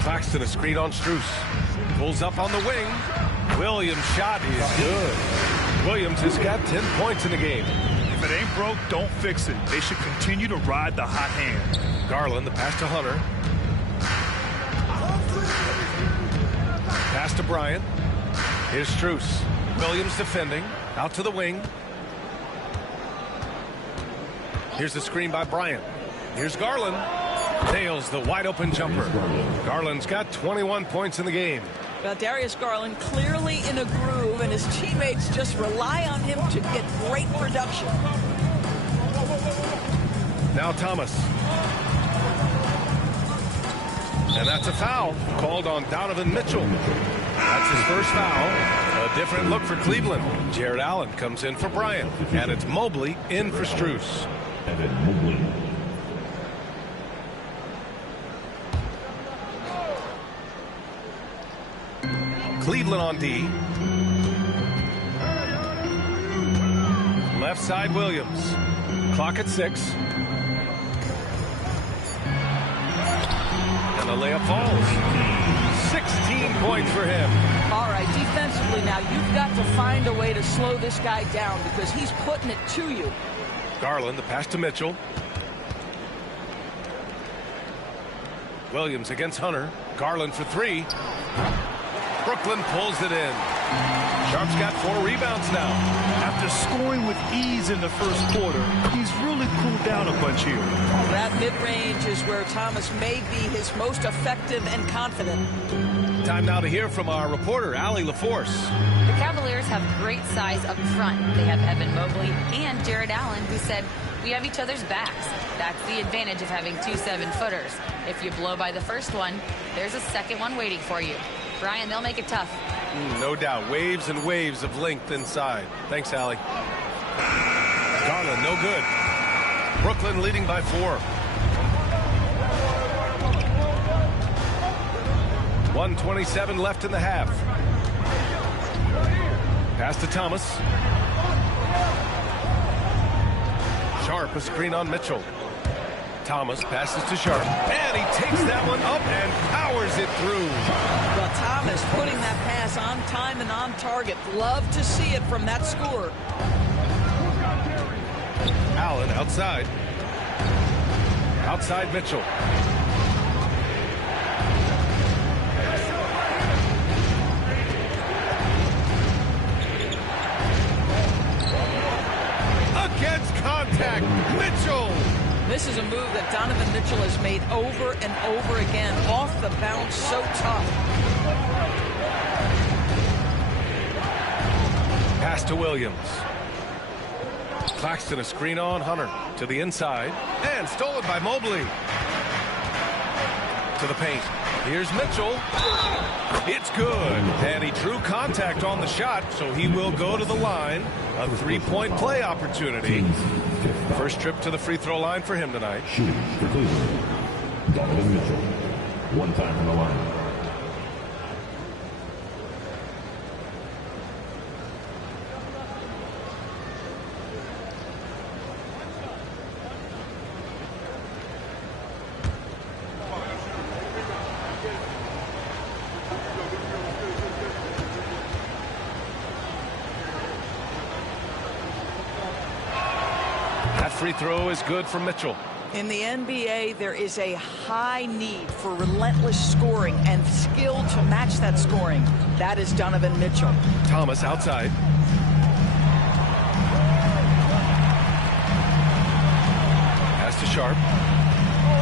Claxton, a screen on Strus. Pulls up on the wing. Williams' shot is good. Williams has got 10 points in the game. If it ain't broke, don't fix it. They should continue to ride the hot hand. Garland, the pass to Hunter. Pass to Bryant. Here's Strus. Williams defending. Out to the wing. Here's the screen by Bryant. Here's Garland. Nails the wide open jumper. Garland's got 21 points in the game. Well, Darius Garland clearly in a groove, and his teammates just rely on him to get great production. Now Thomas. And that's a foul called on Donovan Mitchell. That's his first foul. A different look for Cleveland. Jared Allen comes in for Bryant. And it's Mobley in for Strus. Evan Mobley. Cleveland on D. Left side Williams. Clock at 6. And the layup falls. 16 points for him. All right, defensively now, you've got to find a way to slow this guy down because he's putting it to you. Garland, the pass to Mitchell. Williams against Hunter. Garland for 3. Brooklyn pulls it in. Sharp's got 4 rebounds now. After scoring with ease in the first quarter, he's really cooled down a bunch here. That mid-range is where Thomas may be his most effective and confident. Time now to hear from our reporter, Allie LaForce. The Cavaliers have great size up front. They have Evan Mobley and Jared Allen, who said, "We have each other's backs." That's the advantage of having 2 7-footers. If you blow by the first one, there's a second one waiting for you. Brian, they'll make it tough. No doubt. Waves and waves of length inside. Thanks, Allie. Garland, no good. Brooklyn leading by 4. 1:27 left in the half. Pass to Thomas. Sharp, a screen on Mitchell. Thomas passes to Sharp, and he takes that one up and powers it through. Well, Thomas putting that pass on time and on target. Love to see it from that scorer. Allen outside. Outside Mitchell. Against contact, Mitchell. This is a move that Donovan Mitchell has made over and over again. Off the bounce, so tough. Pass to Williams. Claxton a screen on Hunter to the inside and stolen by Mobley. To the paint. Here's Mitchell. It's good. And he drew contact on the shot, so he will go to the line. A 3-point play opportunity. First trip to the free throw line for him tonight. Shooting for Cleveland. Donovan Mitchell. 1 time from the line. Free throw is good for Mitchell. In the NBA, there is a high need for relentless scoring and skill to match that scoring. That is Donovan Mitchell. Thomas outside. Pass to Sharp.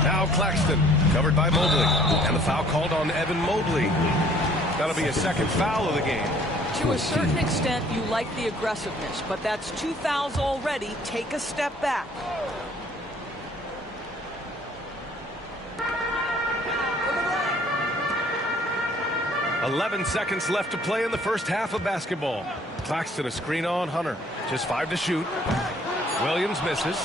Now Claxton, covered by Mobley. And the foul called on Evan Mobley. That'll be a second foul of the game. To a certain extent, you like the aggressiveness, but that's 2 fouls already. Take a step back. "11 seconds left to play in the first half of basketball. Claxton a screen on Hunter. Just 5 to shoot. Williams misses.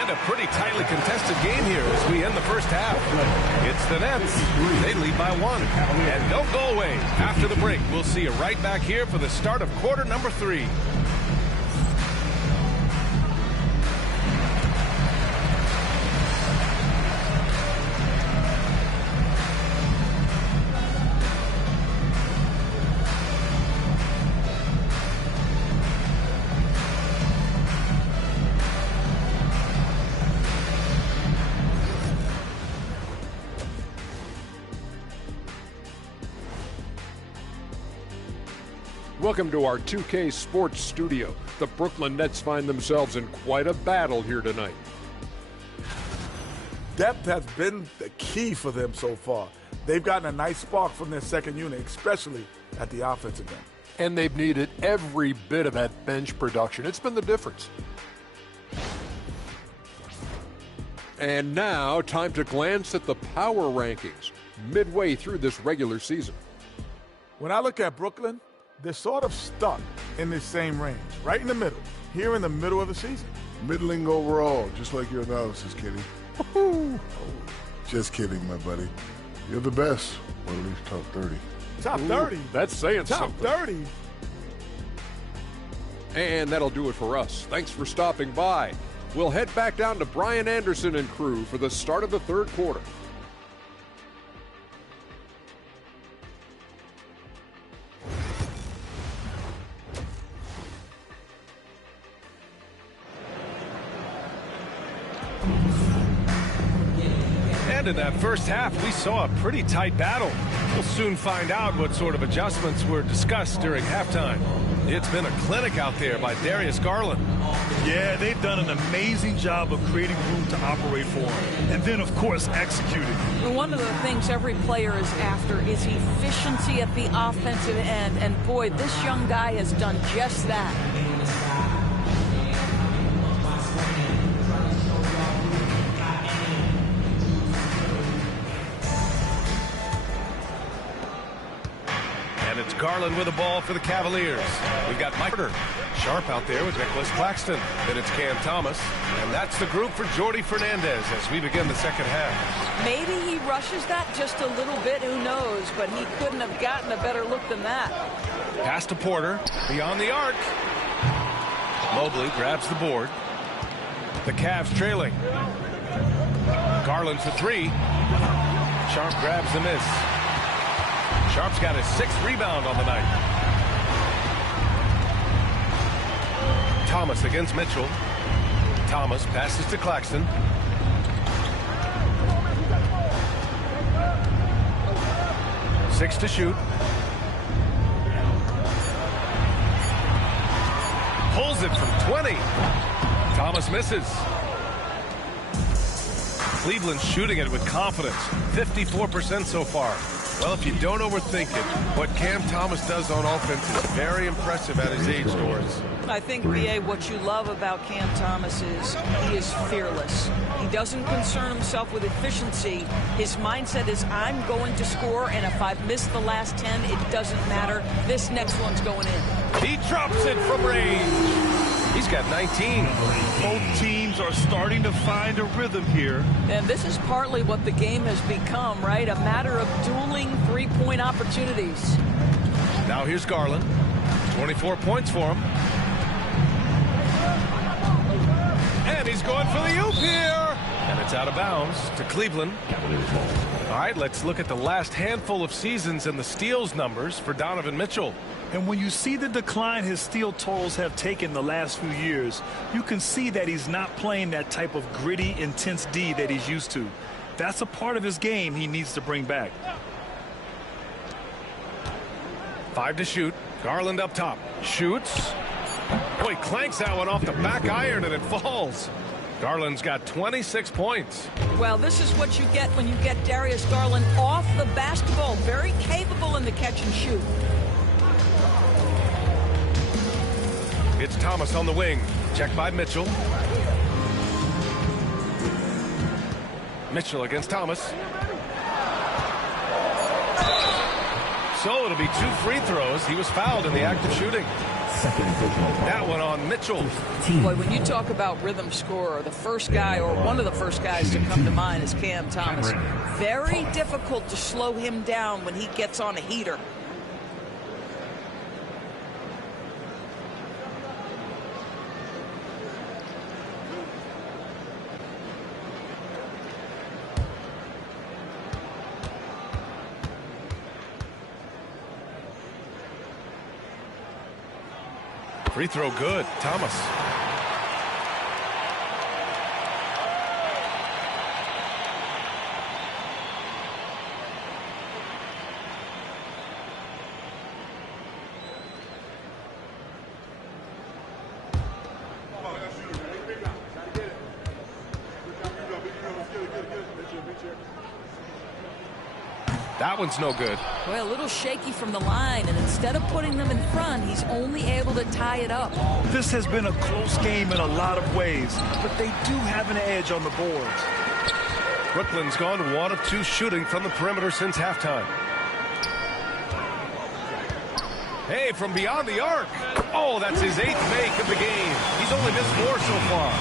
And a pretty tightly contested game here as we end the first half. It's the Nets. They lead by 1. And don't go away. After the break, we'll see you right back here for the start of quarter number 3. Welcome to our 2K Sports studio. The Brooklyn Nets find themselves in quite a battle here tonight. Depth has been the key for them so far. They've gotten a nice spark from their second unit, especially at the offensive end. And they've needed every bit of that bench production. It's been the difference. And now, time to glance at the power rankings midway through this regular season. When I look at Brooklyn, they're sort of stuck in this same range, right in the middle, here in the middle of the season. Middling overall, just like your analysis, Kitty. Just kidding, my buddy. You're the best, or at least top 30. Top 30? That's saying top something. 30? And that'll do it for us. Thanks for stopping by. We'll head back down to Brian Anderson and crew for the start of the third quarter. And in that first half, we saw a pretty tight battle. We'll soon find out what sort of adjustments were discussed during halftime. It's been a clinic out there by Darius Garland. Yeah, they've done an amazing job of creating room to operate for him. And then, of course, executing. Well, one of the things every player is after is efficiency at the offensive end. And, boy, this young guy has done just that. And it's Garland with the ball for the Cavaliers. We've got Mike Sharp out there with Nicholas Claxton. Then it's Cam Thomas. And that's the group for Jordi Fernandez as we begin the second half. Maybe he rushes that just a little bit, who knows, but he couldn't have gotten a better look than that. Pass to Porter, beyond the arc. Mobley grabs the board. The Cavs trailing. Garland for three. Sharp grabs the miss. Sharp's got his sixth rebound on the night. Thomas against Mitchell. Thomas passes to Claxton. Six to shoot. Pulls it from 20. Thomas misses. Cleveland shooting it with confidence. 54% so far. Well, if you don't overthink it, what Cam Thomas does on offense is very impressive at his age, Doris. I think, B.A., what you love about Cam Thomas is he is fearless. He doesn't concern himself with efficiency. His mindset is, I'm going to score, and if I've missed the last 10, it doesn't matter. This next one's going in. He drops it from range. He's got 19. Both teams are starting to find a rhythm here. And this is partly what the game has become, right? A matter of dueling three-point opportunities. Now here's Garland. 24 points for him. And he's going for the oop here. And it's out of bounds to Cleveland. All right, let's look at the last handful of seasons and the steals numbers for Donovan Mitchell. And when you see the decline his steal totals have taken the last few years, you can see that he's not playing that type of gritty, intense D that he's used to. That's a part of his game he needs to bring back. 5 to shoot. Garland up top. Shoots. Oh, he clanks that one off the back iron and it falls. Garland's got 26 points. Well, this is what you get when you get Darius Garland off the basketball. Very capable in the catch and shoot. It's Thomas on the wing. Checked by Mitchell. Mitchell against Thomas. So it'll be 2 free throws. He was fouled in the act of shooting. That one on Mitchell. Boy, when you talk about rhythm scorer, the first guy or one of the first guys to come to mind is Cam Thomas. Very difficult to slow him down when he gets on a heater. Free throw good. Thomas. That one's no good. Well, a little shaky from the line, and instead of putting them in front, he's only able to tie it up. This has been a close game in a lot of ways, but they do have an edge on the boards. Brooklyn's gone 1 of 2 shooting from the perimeter since halftime. Hey, from beyond the arc. Oh, that's his 8th make of the game. He's only missed 4 so far.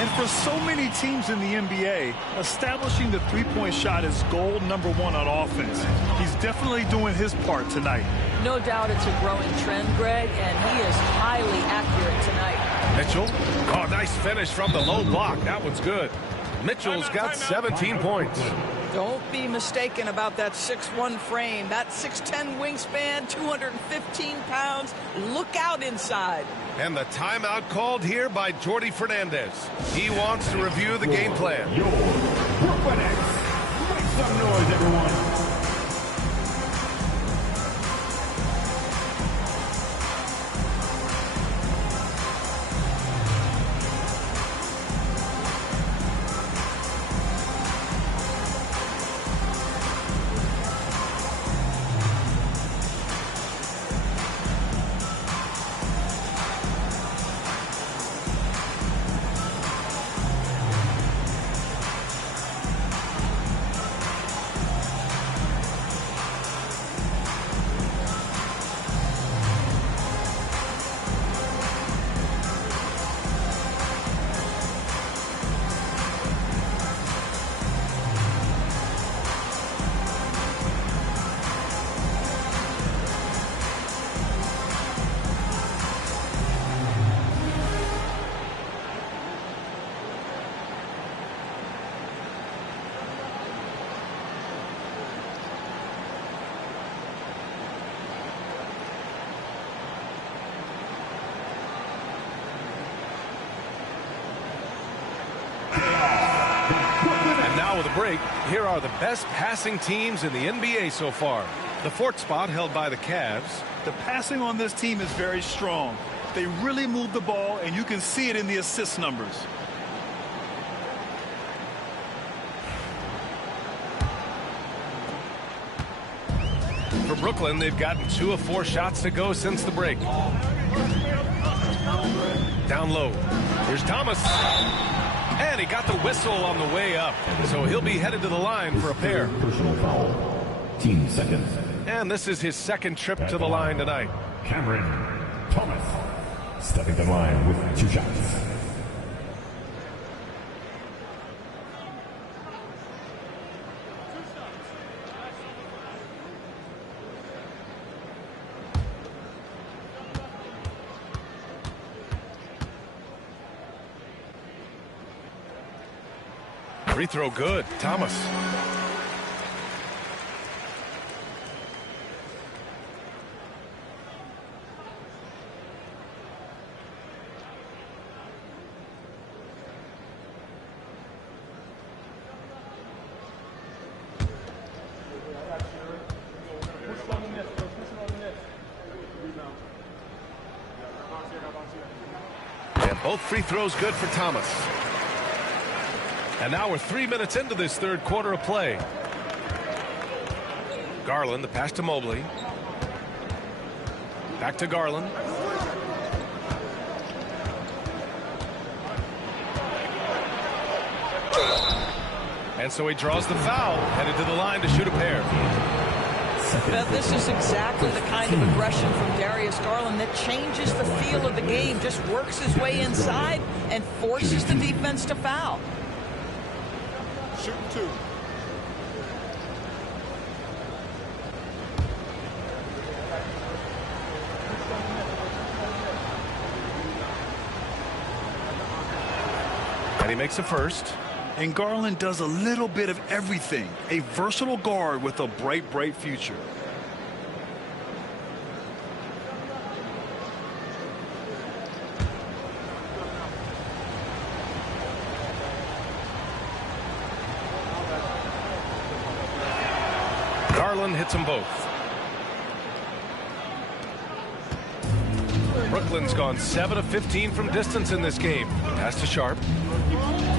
And for so many teams in the NBA, establishing the three-point shot is goal number 1 on offense. He's definitely doing his part tonight. No doubt it's a growing trend, Greg, and he is highly accurate tonight. Mitchell. Oh, nice finish from the low block. That one's good. Mitchell's got 17 points. Don't be mistaken about that 6'1" frame. That 6'10" wingspan, 215 pounds. Look out inside. And the timeout called here by Jordi Fernandez. He wants to review the game plan. Your Brooklyn X. Make some noise, everyone. With a break, here are the best passing teams in the NBA so far. The 4th spot held by the Cavs. The passing on this team is very strong. They really move the ball, and you can see it in the assist numbers. For Brooklyn, they've gotten 2 of 4 shots to go since the break. Down low. Here's Thomas. And he got the whistle on the way up. So he'll be headed to the line for a pair. Personal foul. Team seconds. And this is his 2nd trip to the line tonight. Cameron Thomas stepping to the line with 2 shots. Free throw good. Thomas. And both free throws good for Thomas. And now we're 3 minutes into this 3rd quarter of play. Garland, the pass to Mobley. Back to Garland. And so he draws the foul, headed to the line to shoot a pair. This is exactly the kind of aggression from Darius Garland that changes the feel of the game, just works his way inside and forces the defense to foul. Shooting 2. And he makes a first. And Garland does a little bit of everything. A versatile guard with a bright, bright future. Garland hits them both. Brooklyn's gone 7 of 15 from distance in this game. Pass to Sharp.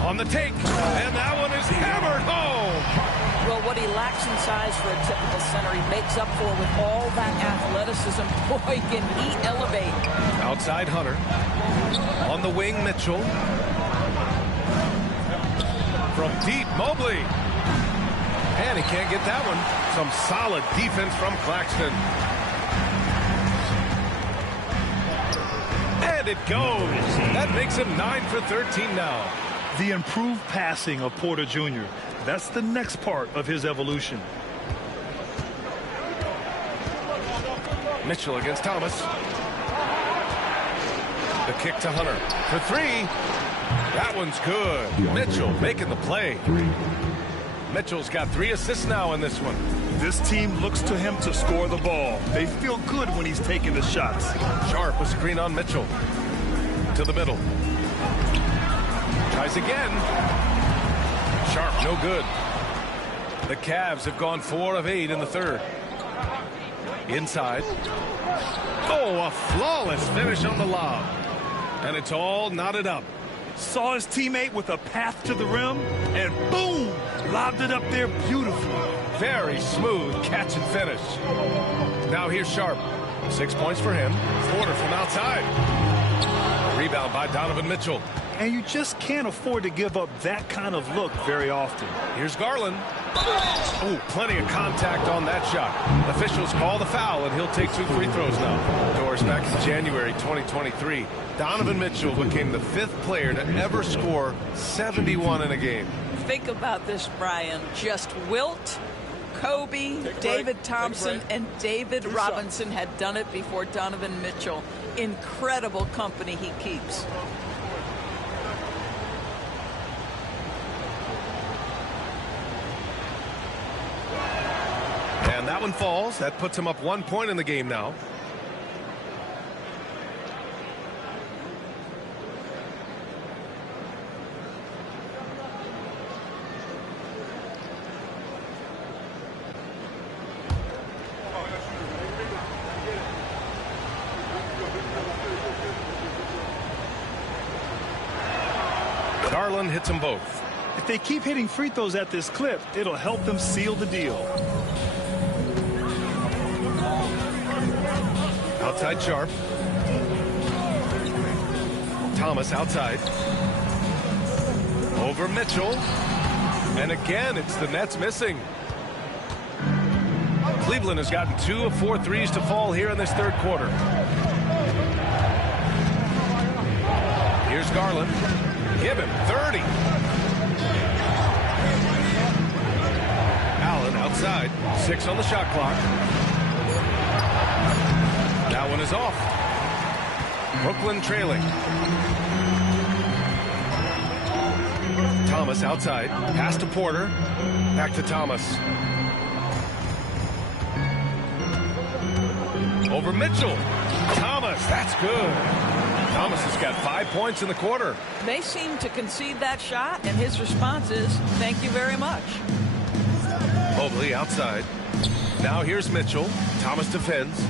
On the take, and that one is hammered home. Well, what he lacks in size for a typical center, he makes up for with all that athleticism. Boy, can he elevate. Outside Hunter. On the wing, Mitchell. From deep, Mobley. And he can't get that one. Some solid defense from Claxton. And it goes. That makes him 9 for 13 now. The improved passing of Porter Jr. That's the next part of his evolution. Mitchell against Thomas. The kick to Hunter for 3. That one's good. Mitchell making the play. Mitchell's got 3 assists now in this one. This team looks to him to score the ball. They feel good when he's taking the shots. Sharp, a screen on Mitchell. To the middle. Tries again. Sharp, no good. The Cavs have gone 4 of 8 in the third. Inside. Oh, a flawless finish on the lob. And it's all knotted up. Saw his teammate with a path to the rim, and boom, lobbed it up there beautifully. Very smooth catch and finish. Now here's Sharp. 6 points for him. Porter from outside. Rebound by Donovan Mitchell. And you just can't afford to give up that kind of look very often. Here's Garland. Oh, plenty of contact on that shot. Officials call the foul, and he'll take 2 free throws now. Doors back in January 2023. Donovan Mitchell became the 5th player to ever score 71 in a game. Think about this, Brian. Just Wilt, Kobe, David Thompson, and David Robinson had done it before Donovan Mitchell. Incredible company he keeps. And that one falls. That puts him up 1 point in the game now. Garland hits them both. If they keep hitting free throws at this clip, it'll help them seal the deal. Outside Sharp. Thomas outside. Over Mitchell. And again, it's the Nets missing. Cleveland has gotten 2 of 4 threes to fall here in this third quarter. Here's Garland. Give him 30. Allen outside. 6 on the shot clock. That one is off. Brooklyn trailing. Thomas outside. Pass to Porter. Back to Thomas. Over Mitchell. Thomas, that's good. Thomas has got 5 points in the quarter. They seem to concede that shot, and his response is, thank you very much. Mobley outside. Now here's Mitchell. Thomas defends.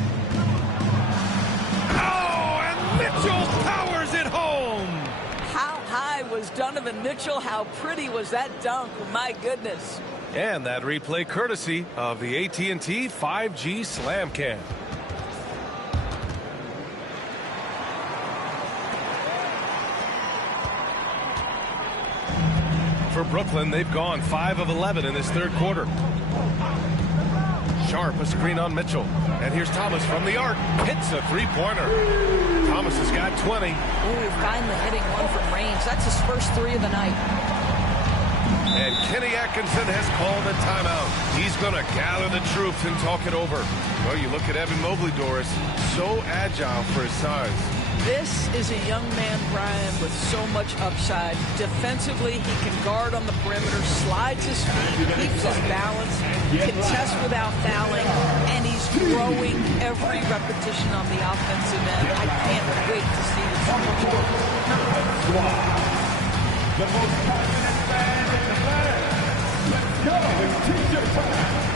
Oh, and Mitchell powers it home. How high was Donovan Mitchell? How pretty was that dunk? My goodness. And that replay courtesy of the AT&T 5G Slam Cam. For Brooklyn, they've gone 5 of 11 in this third quarter. Sharp, a screen on Mitchell. And here's Thomas from the arc. Hits a three-pointer. Thomas has got 20. Ooh, finally hitting one from range. That's his first 3 of the night. And Kenny Atkinson has called a timeout. He's going to gather the troops and talk it over. Well, you look at Evan Mobley, Doris. So agile for his size. This is a young man, Brian, with so much upside. Defensively, he can guard on the perimeter, slides his feet, keeps his balance, contests without fouling, and he's growing every repetition on the offensive end. I can't wait to see this. The most passionate fan in the planet. Let's go and teach your time.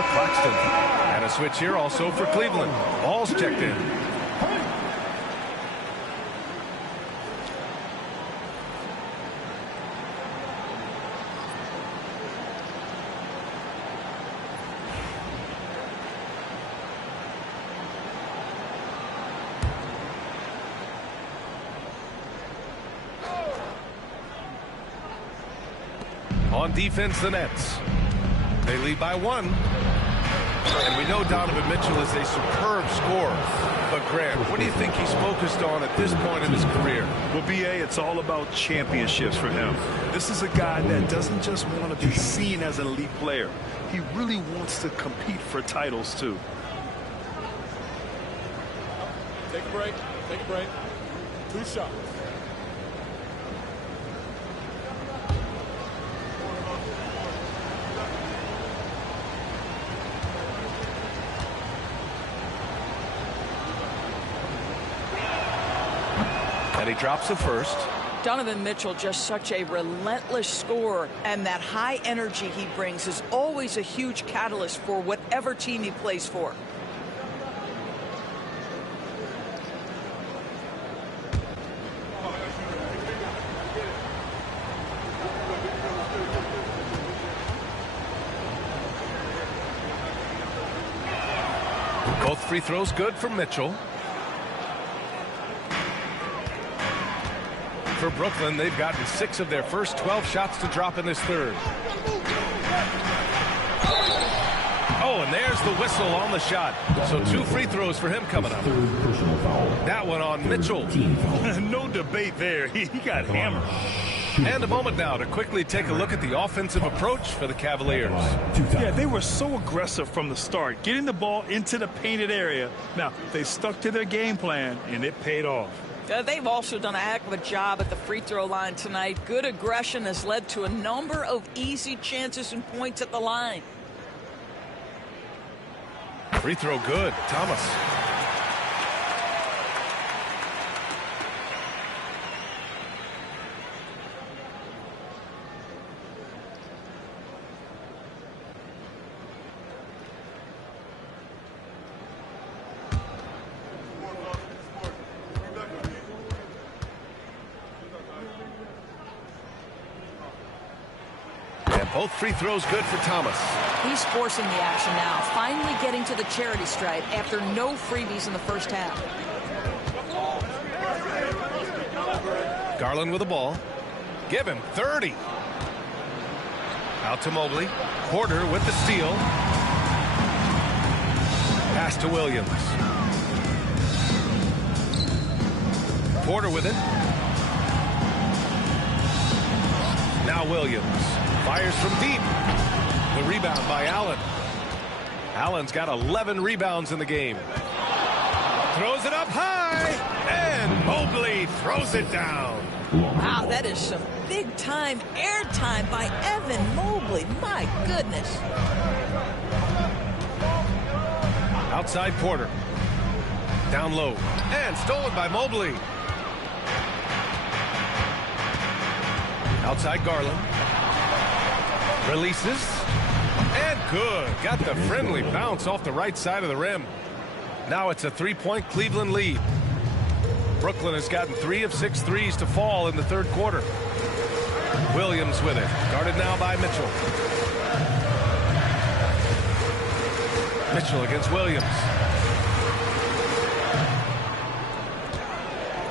for Claxton. And a switch here also for Cleveland. Ball's checked in. On defense, the Nets. They lead by 1. And we know Donovan Mitchell is a superb scorer. But, Grant, what do you think he's focused on at this point in his career? Well, B.A., it's all about championships for him. This is a guy that doesn't just want to be seen as an elite player. He really wants to compete for titles, too. Take a break. Take a break. 2 shots. And he drops the first. Donovan Mitchell, just such a relentless scorer, and that high energy he brings is always a huge catalyst for whatever team he plays for. Both free throws good for Mitchell. For Brooklyn, they've gotten 6 of their first 12 shots to drop in this third. Oh, and there's the whistle on the shot. So 2 free throws for him coming up. That one on Mitchell. No debate there. He got hammered. And a moment now to quickly take a look at the offensive approach for the Cavaliers. Yeah, they were so aggressive from the start, getting the ball into the painted area. Now, they stuck to their game plan, and it paid off. They've also done a heck of a job at the free throw line tonight. Good aggression has led to a number of easy chances and points at the line. Free throw good. Thomas. Both free throws good for Thomas. He's forcing the action now, finally getting to the charity stripe after no freebies in the first half. Garland with the ball. Give him 30. Out to Mobley. Porter with the steal. Pass to Williams. Porter with it. Now Williams. Fires from deep. The rebound by Allen. Allen's got 11 rebounds in the game. Throws it up high. And Mobley throws it down. Wow, that is some big-time airtime by Evan Mobley. My goodness. Outside Porter. Down low. And stolen by Mobley. Outside Garland. Releases. And good. Got the friendly bounce off the right side of the rim. Now it's a 3-point Cleveland lead. Brooklyn has gotten 3 of 6 threes to fall in the third quarter. Williams with it. Guarded now by Mitchell. Mitchell against Williams.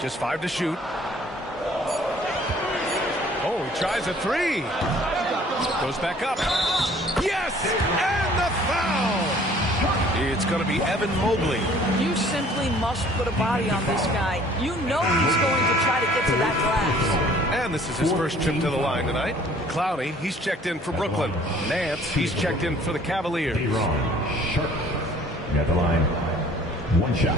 Just 5 to shoot. Oh, he tries a 3. Goes back up. Yes! And the foul! It's going to be Evan Mobley. You simply must put a body on this guy. You know he's going to try to get to that glass. And this is his first trip to the line tonight. Clowney, he's checked in for Brooklyn. Nance, he's checked in for the Cavaliers. Sharp. At the line. 1 shot.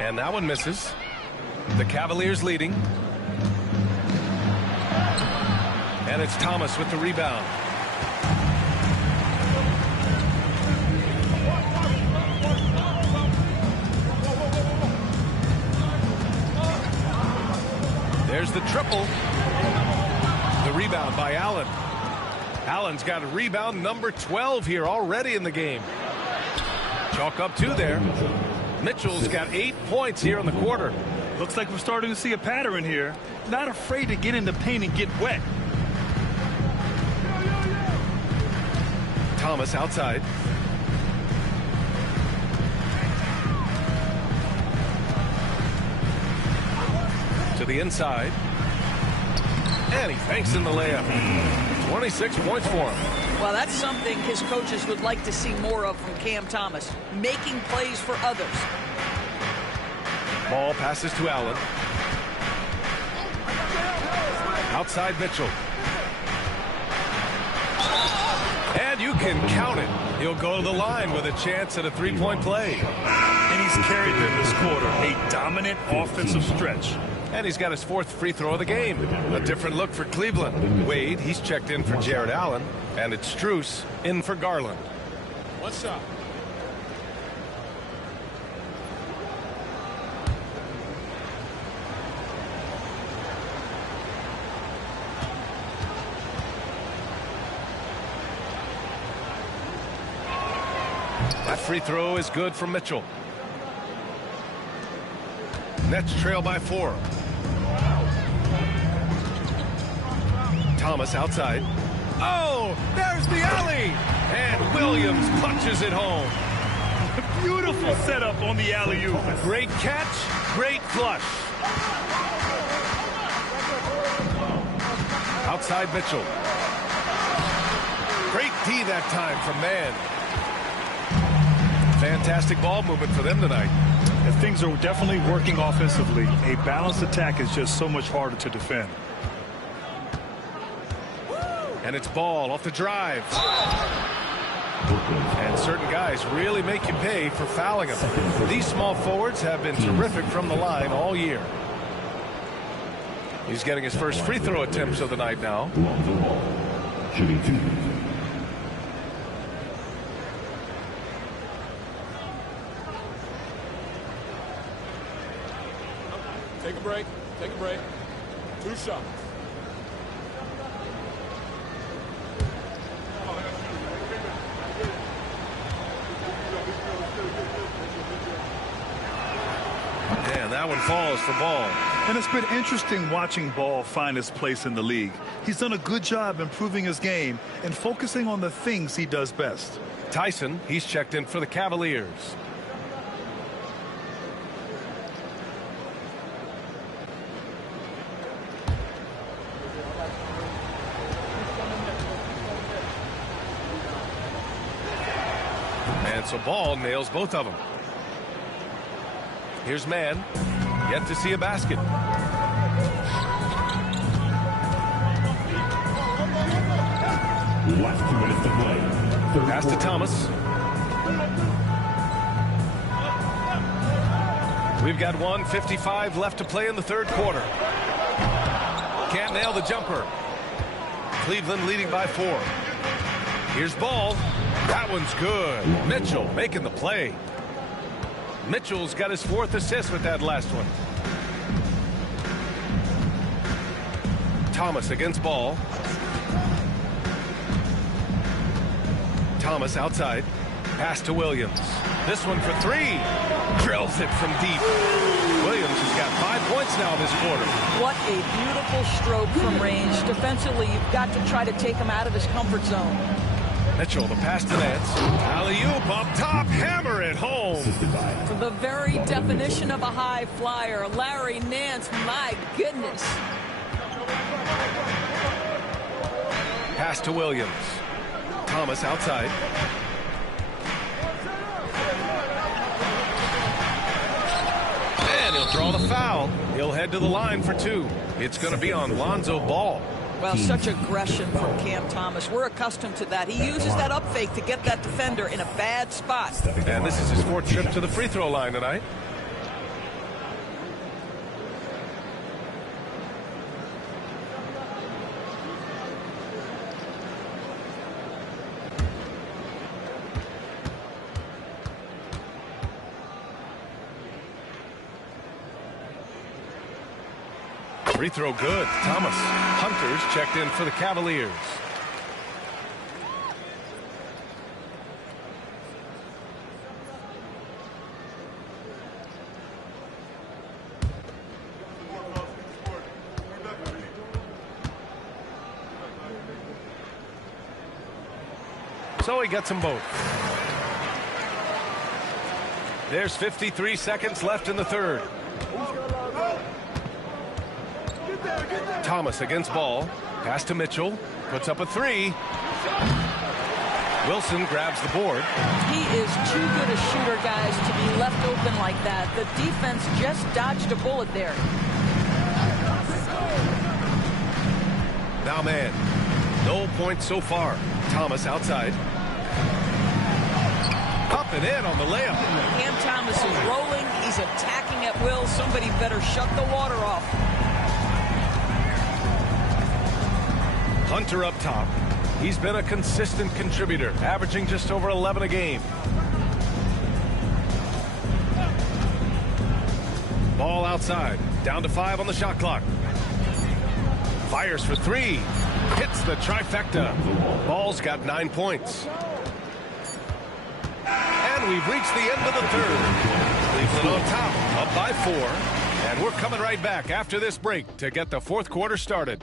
And that one misses. The Cavaliers leading. And it's Thomas with the rebound. There's the triple. The rebound by Allen. Allen's got a rebound number 12 here already in the game. Chalk up 2 there. Mitchell's got 8 points here in the quarter. Looks like we're starting to see a pattern here. Not afraid to get in the paint and get wet. Thomas outside. To the inside. And he banks in the layup. 26 points for him. Well, that's something his coaches would like to see more of from Cam Thomas, making plays for others. Ball passes to Allen. Outside Mitchell. And you can count it. He'll go to the line with a chance at a three-point play. And he's carried them this quarter. A dominant offensive stretch. And he's got his 4th free throw of the game. A different look for Cleveland. Wade, he's checked in for Jared Allen. And it's Strus in for Garland. One shot. That free throw is good from Mitchell. Nets trail by 4. Thomas outside. Oh, there's the alley. And Williams punches it home. Beautiful setup on the alley-oop. Great catch, great flush. Outside Mitchell. Great D that time from Mann. Fantastic ball movement for them tonight. And things are definitely working offensively. A balanced attack is just so much harder to defend. And it's Ball off the drive. And certain guys really make you pay for fouling them. These small forwards have been terrific from the line all year. He's getting his first free throw attempts of the night now. Shooting 2. Take a break. Take a break. 2 shots. And that one falls for Ball. And it's been interesting watching Ball find his place in the league. He's done a good job improving his game and focusing on the things he does best. Tyson, he's checked in for the Cavaliers. And so Ball nails both of them. Here's Mann. Yet to see a basket. Last 2 minutes to play. Pass to Thomas. We've got 1:55 left to play in the 3rd quarter. Can't nail the jumper. Cleveland leading by 4. Here's Ball. That one's good. Mitchell making the play. Mitchell's got his 4th assist with that last one. Thomas against Ball. Thomas outside. Pass to Williams. This one for 3. Drills it from deep. Williams has got 5 points now this quarter. What a beautiful stroke from range. Defensively, you've got to try to take him out of his comfort zone. Mitchell, the pass to Nance. Alley-oop up top, hammer it home. The very definition of a high flyer, Larry Nance, my goodness. Pass to Williams. Thomas outside. And he'll draw the foul. He'll head to the line for 2. It's going to be on Lonzo Ball. Well, such aggression from Cam Thomas. We're accustomed to that. He uses that up fake to get that defender in a bad spot. And this is his 4th trip to the free throw line tonight. Free throw good. Thomas. Hunter's checked in for the Cavaliers. So he gets them both. There's 53 seconds left in the third. Thomas against ball. Pass to Mitchell. Puts up a three. Wilson grabs the board. He is too good a shooter, guys, to be left open like that. The defense just dodged a bullet there. Now man. No points so far. Thomas outside. Up and in on the layup. Cam Thomas is rolling. He's attacking at will. Somebody better shut the water off. Hunter up top. He's been a consistent contributor, averaging just over 11 a game. Ball outside. Down to 5 on the shot clock. Fires for 3. Hits the trifecta. Ball's got 9 points. And we've reached the end of the third. Cleveland on top, up by 4. And we're coming right back after this break to get the fourth quarter started.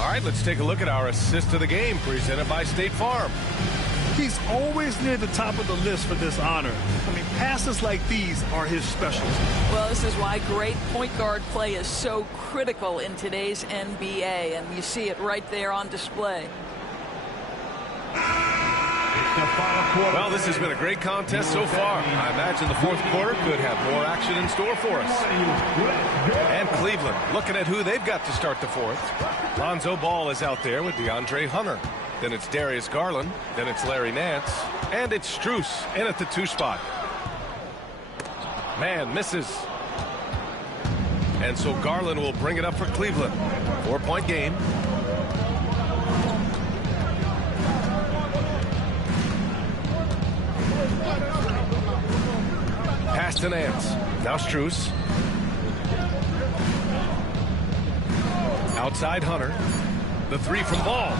All right, let's take a look at our assist of the game presented by State Farm. He's always near the top of the list for this honor. I mean, passes like these are his specialty. Well, this is why great point guard play is so critical in today's NBA, and you see it right there on display. Well, this has been a great contest so far. I imagine the fourth quarter could have more action in store for us. And Cleveland looking at who they've got to start the fourth. Lonzo Ball is out there with DeAndre Hunter. Then it's Darius Garland. Then it's Larry Nance. And it's Strus in at the 2 spot. Man misses. And so Garland will bring it up for Cleveland. 4-point game. Pass to Nance. Now Strus. Outside Hunter. The 3 from Ball.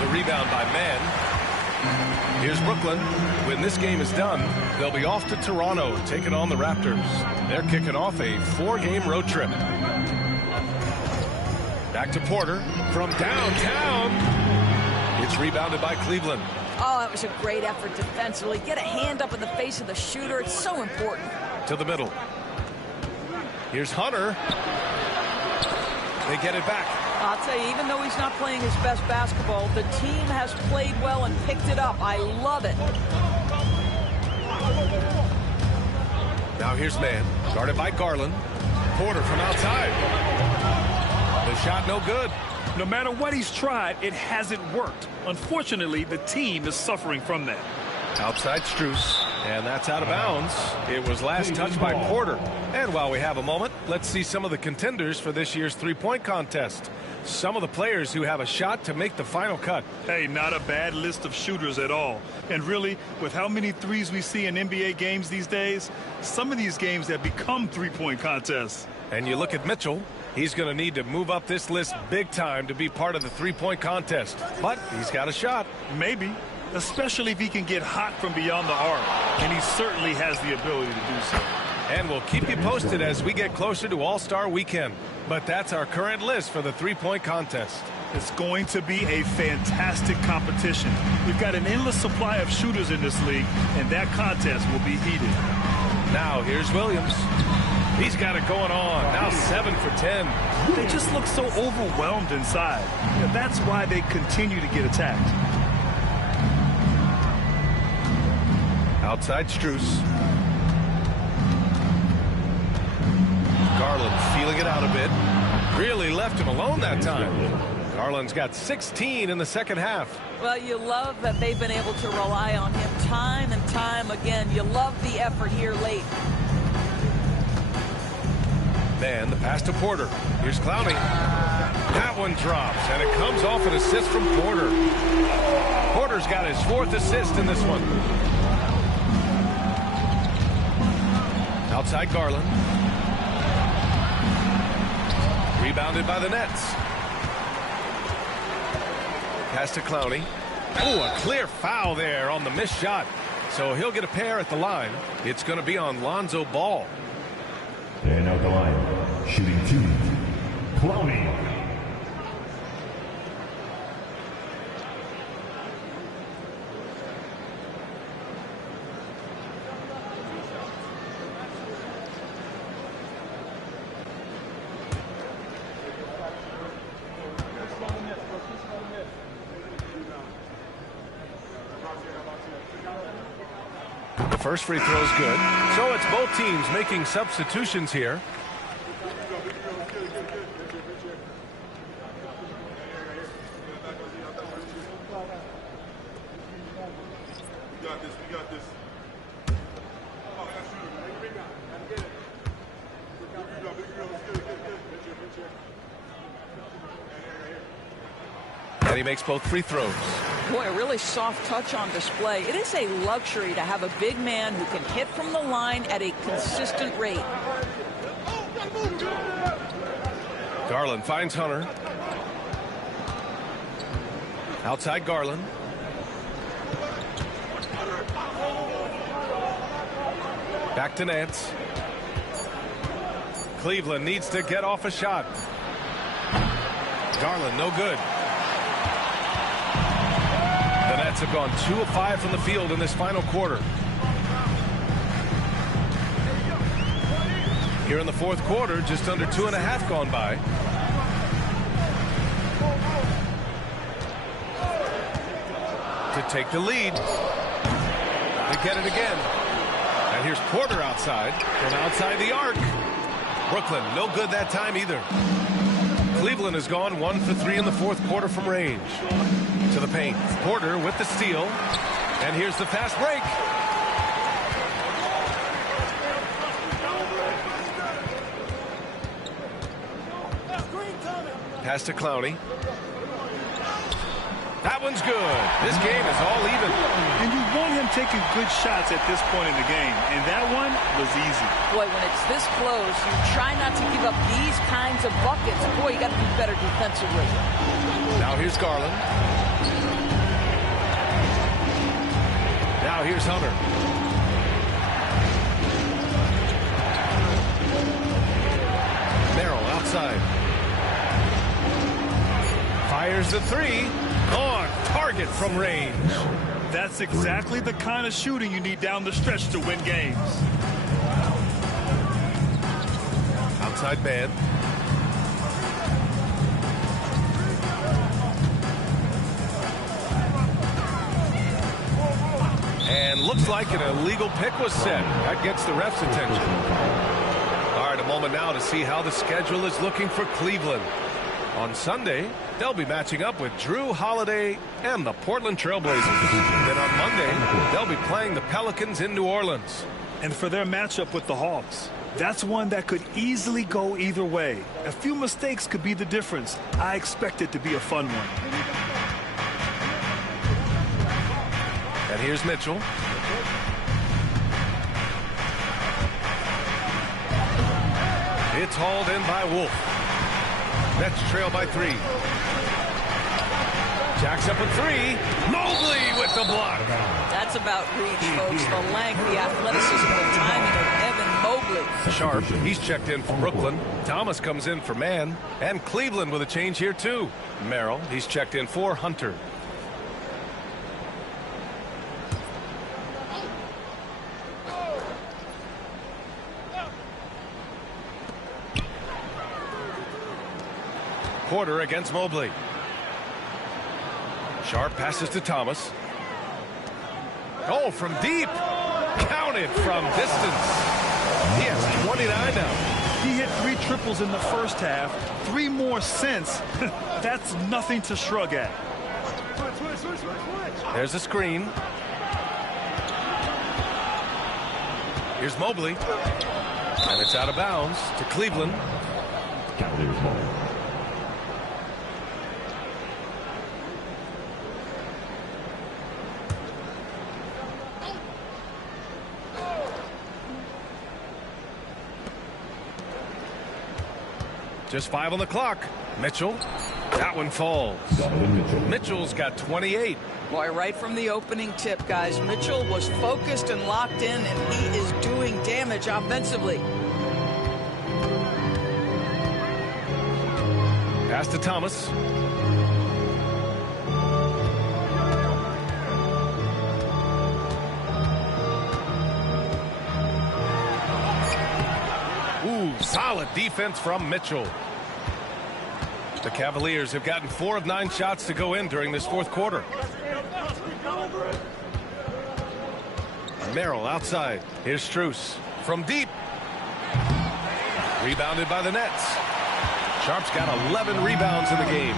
The rebound by Mann. Here's Brooklyn. When this game is done, they'll be off to Toronto, taking on the Raptors. They're kicking off a 4-game road trip. Back to Porter from downtown. It's rebounded by Cleveland. Oh, that was a great effort defensively. Get a hand up in the face of the shooter. It's so important. To the middle. Here's Hunter. They get it back. I'll tell you, even though he's not playing his best basketball, the team has played well and picked it up. I love it. Now here's Mann. Guarded by Garland. Porter from outside. The shot no good. No matter what he's tried, it hasn't worked. Unfortunately, the team is suffering from that. Outside Strus, and that's out of bounds. It was last touched by Porter. And while we have a moment, let's see some of the contenders for this year's three-point contest. Some of the players who have a shot to make the final cut. Hey, not a bad list of shooters at all. And really, with how many threes we see in NBA games these days, some of these games have become three-point contests. And you look at Mitchell. He's going to need to move up this list big time to be part of the three-point contest. But he's got a shot. Maybe. Especially if he can get hot from beyond the arc. And he certainly has the ability to do so. And we'll keep you posted as we get closer to All-Star Weekend. But that's our current list for the three-point contest. It's going to be a fantastic competition. We've got an endless supply of shooters in this league, and that contest will be heated. Now here's Williams. He's got it going on. Now 7 for 10. They just look so overwhelmed inside. And that's why they continue to get attacked. Outside Strus. Garland feeling it out a bit. Really left him alone that time. Garland's got 16 in the second half. Well, you love that they've been able to rely on him time and time again. You love the effort here late. Man, the pass to Porter. Here's Clowney. That one drops, and it comes off an assist from Porter. Porter's got his 4th assist in this one. Outside Garland. Rebounded by the Nets. Pass to Clowney. Oh, a clear foul there on the missed shot. So he'll get a pair at the line. It's going to be on Lonzo Ball. And out the line, shooting 2, Clowney. The first free throw is good. So it's both teams making substitutions here. And he makes both free throws. Boy, a really soft touch on display. It is a luxury to have a big man who can hit from the line at a consistent rate. Garland finds Hunter. Outside Garland. Back to Nance. Cleveland needs to get off a shot. Garland, no good. The Nets have gone 2 of 5 from the field in this final quarter. Here in the 4th quarter, just under 2.5 gone by. To take the lead. They get it again. And here's Porter outside, from outside the arc. Brooklyn, no good that time either. Cleveland has gone 1 for 3 in the 4th quarter from range. To the paint. Porter with the steal. And here's the fast break. Pass to Clowney. That one's good. This game is all even. And you want him taking good shots at this point in the game. And that one was easy. Boy, when it's this close, you try not to give up these kinds of buckets. Boy, you got to be better defensively. Now here's Garland. Now here's Hunter. Merrill outside. Fires the 3. On target from range. That's exactly the kind of shooting you need down the stretch to win games. Outside man. And looks like an illegal pick was set. That gets the ref's attention. All right, a moment now to see how the schedule is looking for Cleveland. On Sunday, they'll be matching up with Drew Holiday and the Portland Trail Blazers. Then on Monday, they'll be playing the Pelicans in New Orleans. And for their matchup with the Hawks, that's one that could easily go either way. A few mistakes could be the difference. I expect it to be a fun one. And here's Mitchell. It's hauled in by Wolf. Nets trail by 3. Jacks up a 3. Mobley with the block. That's about reach, folks. The length, the athleticism, the timing of Evan Mobley. Sharp, he's checked in for Brooklyn. Thomas comes in for Man. And Cleveland with a change here, too. Merrill, he's checked in for Hunter. Porter against Mobley. Sharp passes to Thomas. Oh, from deep. Counted from distance. He has 29 now. He hit 3 triples in the first half. 3 more since. That's nothing to shrug at. There's a screen. Here's Mobley. And it's out of bounds to Cleveland. Cavaliers ball. Just 5 on the clock. Mitchell. That one falls. Mitchell's got 28. Boy, right from the opening tip, guys, Mitchell was focused and locked in, and he is doing damage offensively. Pass to Thomas. Ooh, solid defense from Mitchell. The Cavaliers have gotten 4 of 9 shots to go in during this fourth quarter. Merrill outside. Here's Strus from deep. Rebounded by the Nets. Sharp's got 11 rebounds in the game.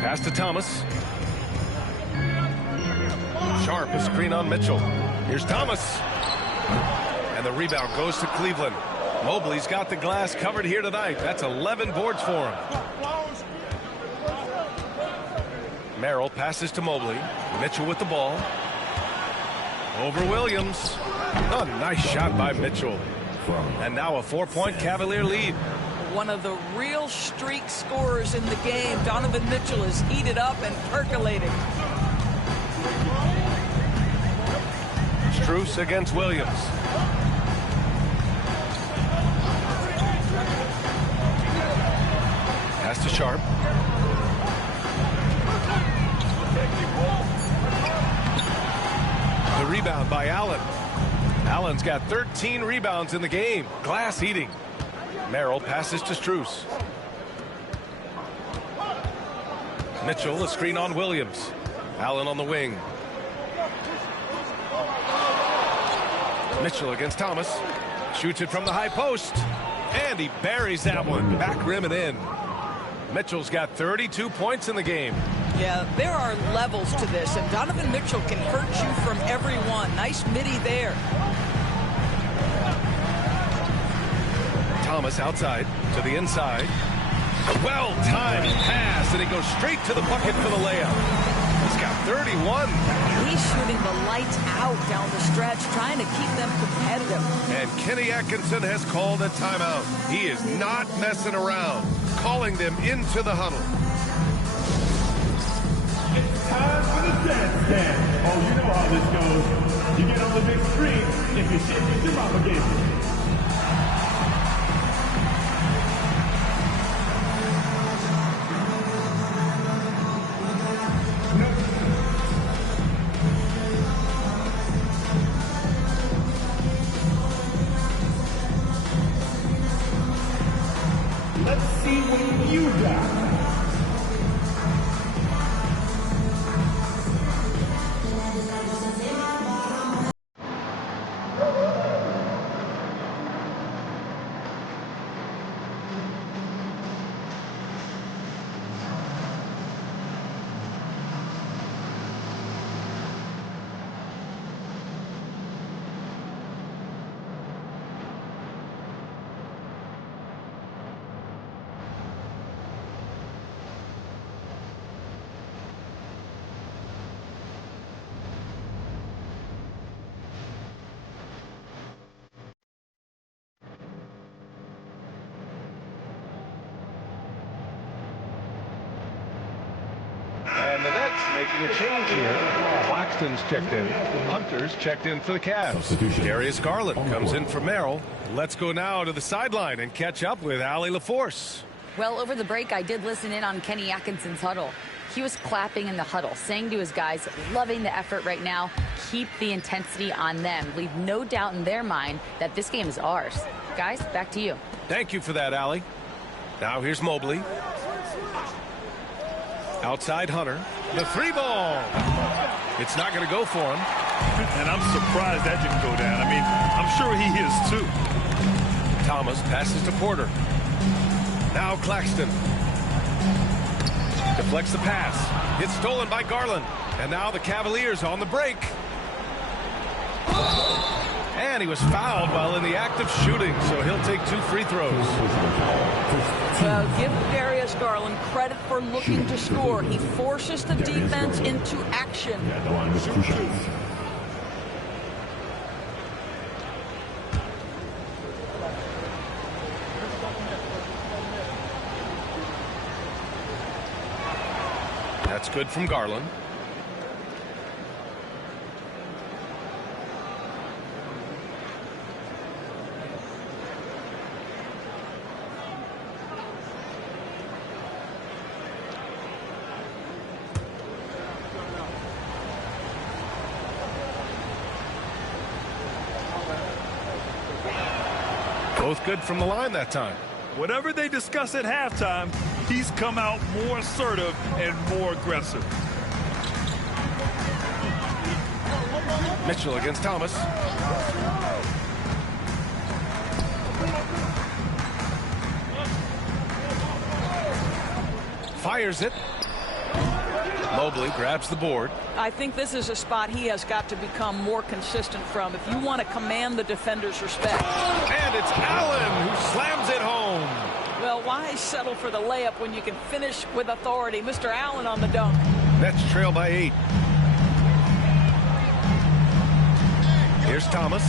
Pass to Thomas. Sharp, a screen on Mitchell. Here's Thomas. And the rebound goes to Cleveland. Mobley's got the glass covered here tonight. That's 11 boards for him. Merrill passes to Mobley. Mitchell with the ball. Over Williams. A nice shot by Mitchell. And now a 4-point Cavalier lead. One of the real streak scorers in the game. Donovan Mitchell is heated up and percolating. Strus against Williams. Pass to Sharp. The rebound by Allen. Allen's got 13 rebounds in the game. Glass heating. Merrill passes to Strus. Mitchell, a screen on Williams. Allen on the wing. Mitchell against Thomas. Shoots it from the high post. And he buries that one. Back rim and in. Mitchell's got 32 points in the game. Yeah, there are levels to this, and Donovan Mitchell can hurt you from every one. Nice midi there. Thomas outside to the inside. Well-timed pass, and he goes straight to the bucket for the layup. He's got 31. He's shooting the lights out down the stretch, trying to keep them competitive. And Kenny Atkinson has called a timeout. He is not messing around, calling them into the huddle. It's time for the dance dance. Oh, you know how this goes. You get on the big screen if you shit your mama gave you. Let's see what you got. And the Nets making a change here. Claxton's checked in. Hunter's checked in for the Cavs. Darius Garland comes in for Merrill. Let's go now to the sideline and catch up with Allie LaForce. Well, over the break, I did listen in on Kenny Atkinson's huddle. He was clapping in the huddle, saying to his guys, loving the effort right now. Keep the intensity on them. Leave no doubt in their mind that this game is ours. Guys, back to you. Thank you for that, Allie. Now here's Mobley. Outside Hunter. The 3-ball. It's not going to go for him. And I'm surprised that didn't go down. I mean, I'm sure he is too. Thomas passes to Porter. Now Claxton. Deflects the pass. It's stolen by Garland. And now the Cavaliers on the break. And he was fouled while in the act of shooting, so he'll take 2 free throws. Well, give Darius Garland credit for looking to score. He forces the defense into action. That's good from Garland. Both good from the line that time. Whatever they discuss at halftime, he's come out more assertive and more aggressive. Mitchell against Thomas. Fires it. Mobley grabs the board. I think this is a spot he has got to become more consistent from if you want to command the defender's respect. And it's Allen who slams it home. Well, why settle for the layup when you can finish with authority? Mr. Allen on the dunk. Nets trail by 8. Here's Thomas.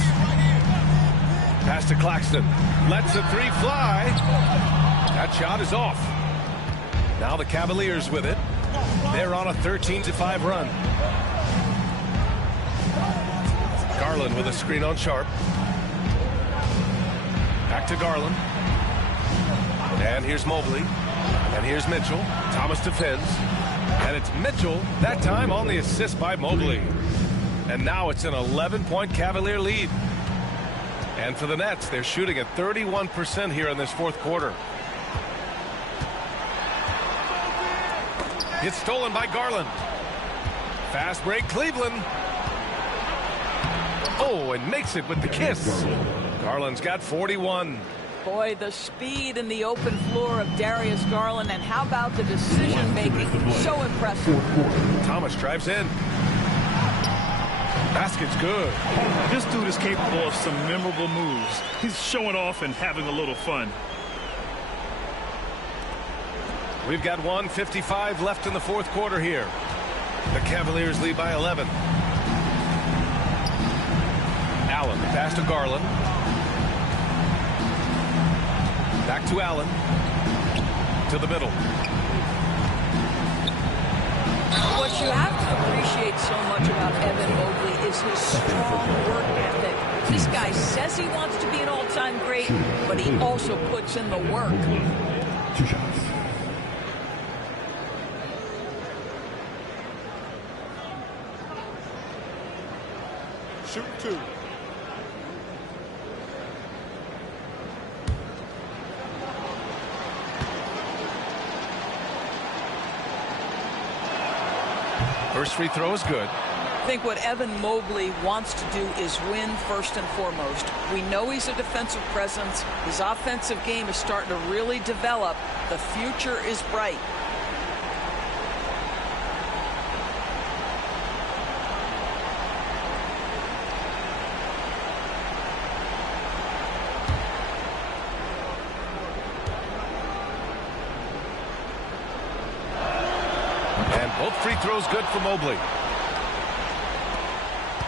Pass to Claxton. Lets the 3 fly. That shot is off. Now the Cavaliers with it. They're on a 13-5 run. Garland with a screen on Sharp. Back to Garland. And here's Mobley. And here's Mitchell. Thomas defends. And it's Mitchell, that time on the assist by Mobley. And now it's an 11-point Cavalier lead. And for the Nets, they're shooting at 31% here in this fourth quarter. It's stolen by Garland. Fast break, Cleveland. Oh, and makes it with the kiss. Garland's got 41. Boy, the speed in the open floor of Darius Garland, and how about the decision-making? So impressive. Thomas drives in. Basket's good. This dude is capable of some memorable moves. He's showing off and having a little fun. We've got 1:55 left in the fourth quarter here. The Cavaliers lead by 11. Allen, pass to Garland. Back to Allen. To the middle. What you have to appreciate so much about Evan Mobley is his strong work ethic. This guy says he wants to be an all-time great, but he also puts in the work. 2 shots. Shoot 2. First free throw is good. I think what Evan Mobley wants to do is win first and foremost. We know he's a defensive presence. His offensive game is starting to really develop. The future is bright. Both free throws good for Mobley.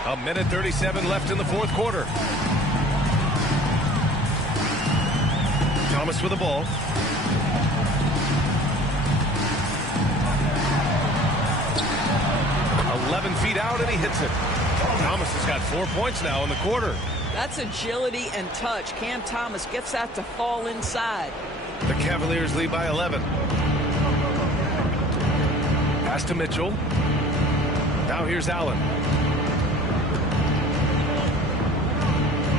1:37 left in the fourth quarter. Thomas with the ball. "11 feet out, and he hits it. Thomas has got 4 points now in the quarter. That's agility and touch. Cam Thomas gets that to fall inside. The Cavaliers lead by 11. Pass to Mitchell. Now here's Allen.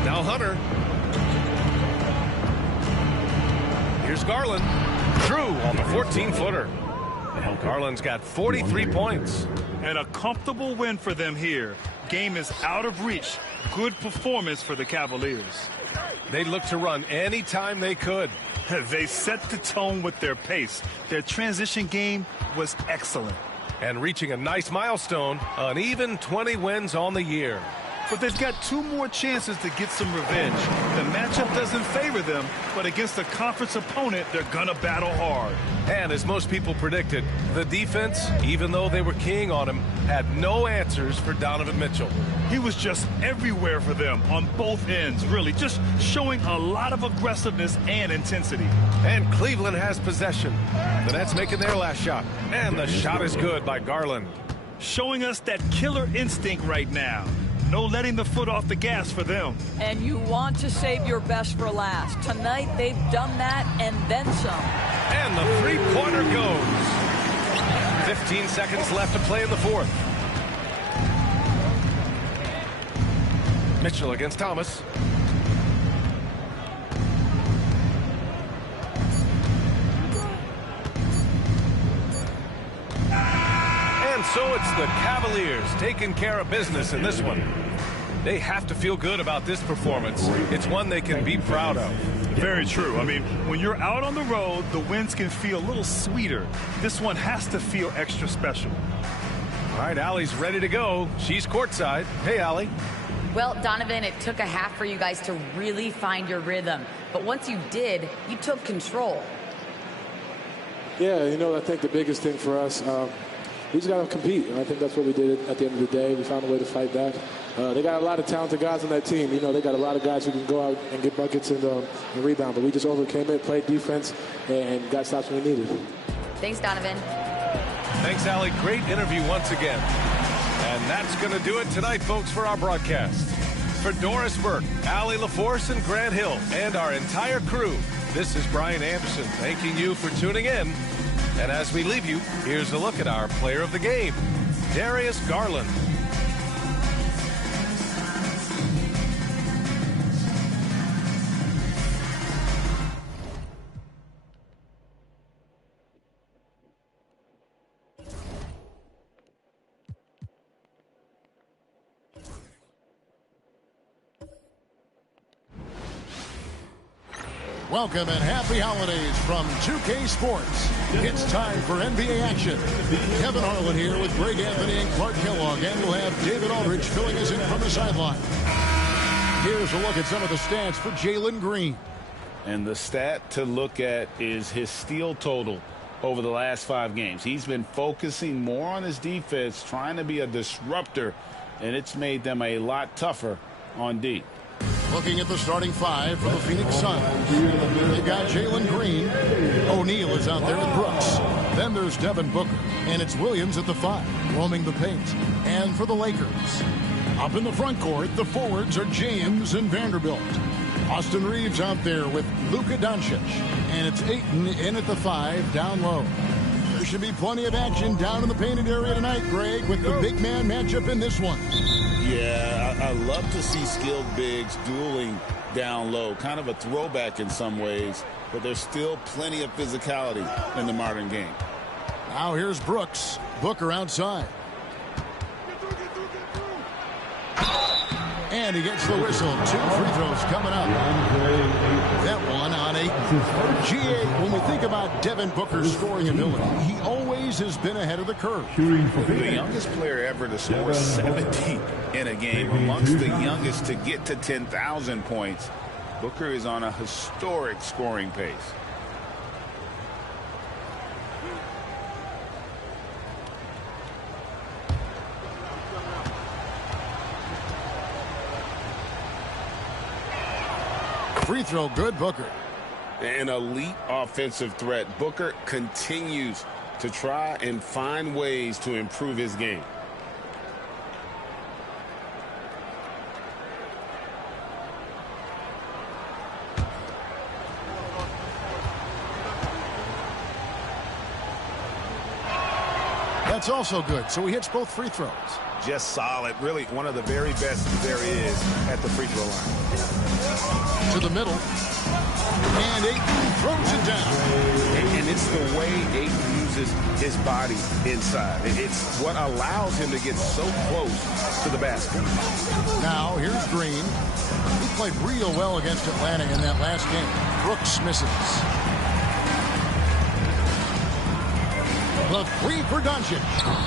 Now Hunter. Here's Garland. Drew on the 14-footer. Garland's got 43 points. And a comfortable win for them here. Game is out of reach. Good performance for the Cavaliers. They looked to run any time they could. They set the tone with their pace. Their transition game was excellent. And reaching a nice milestone, an even 20 wins on the year. But they've got 2 more chances to get some revenge. The matchup doesn't favor them, but against a conference opponent, they're going to battle hard. And as most people predicted, the defense, even though they were keying on him, had no answers for Donovan Mitchell. He was just everywhere for them on both ends, really, just showing a lot of aggressiveness and intensity. And Cleveland has possession. The Nets making their last shot. And the shot is good by Garland. Showing us that killer instinct right now. No letting the foot off the gas for them. And you want to save your best for last. Tonight, they've done that and then some. And the three-pointer goes. 15 seconds left to play in the fourth. Mitchell against Thomas. And so it's the Cavaliers taking care of business in this one. They have to feel good about this performance. It's one they can be proud of. Very true. I mean, when you're out on the road, the wins can feel a little sweeter. This one has to feel extra special. All right, Allie's ready to go. She's courtside. Hey, Allie. Well, Donovan, it took a half for you guys to really find your rhythm. But once you did, you took control. Yeah, I think the biggest thing for us, we just got to compete, and I think that's what we did at the end of the day. We found a way to fight back. They got a lot of talented guys on that team. They got a lot of guys who can go out and get buckets and rebound, but we just overcame it, played defense, and got stops when we needed. Thanks, Donovan. Thanks, Allie. Great interview once again. And that's going to do it tonight, folks, for our broadcast. For Doris Burke, Allie LaForce, and Grant Hill, and our entire crew, this is Brian Anderson thanking you for tuning in. And as we leave you, here's a look at our player of the game, Darius Garland. Welcome and happy holidays from 2K Sports. It's time for NBA action. Kevin Harlan here with Greg Anthony and Clark Kellogg, and we'll have David Aldridge filling us in from the sideline. Here's a look at some of the stats for Jalen Green. And the stat to look at is his steal total over the last 5 games. He's been focusing more on his defense, trying to be a disruptor, and it's made them a lot tougher on D. Looking at the starting 5 for the Phoenix Suns. They've got Jalen Green. O'Neal is out there with Brooks. Then there's Devin Booker. And it's Williams at the 5, roaming the paint. And for the Lakers, up in the front court, the forwards are James and Vanderbilt. Austin Reeves out there with Luka Doncic. And it's Ayton in at the 5, down low. There should be plenty of action down in the painted area tonight, Greg, with the big man matchup in this one. Yeah, I love to see skilled bigs dueling down low. Kind of a throwback in some ways, but there's still plenty of physicality in the modern game. Now here's Brooks. Booker outside. And he gets the whistle. 2 free throws coming up. That one on 8. GA, when we think about Devin Booker's scoring ability, he always has been ahead of the curve. The youngest player ever to score 70 in a game, amongst the youngest to get to 10,000 points. Booker is on a historic scoring pace. Free throw good, Booker. An elite offensive threat. Booker continues to try and find ways to improve his game. That's also good. So he hits both free throws. Just solid. Really one of the very best there is at the free throw line. To the middle. And Ayton throws it down. And it's the way Ayton uses pushes his body inside. It's what allows him to get so close to the basket. Now, here's Green. He played real well against Atlanta in that last game. Brooks misses. The three for Doncic.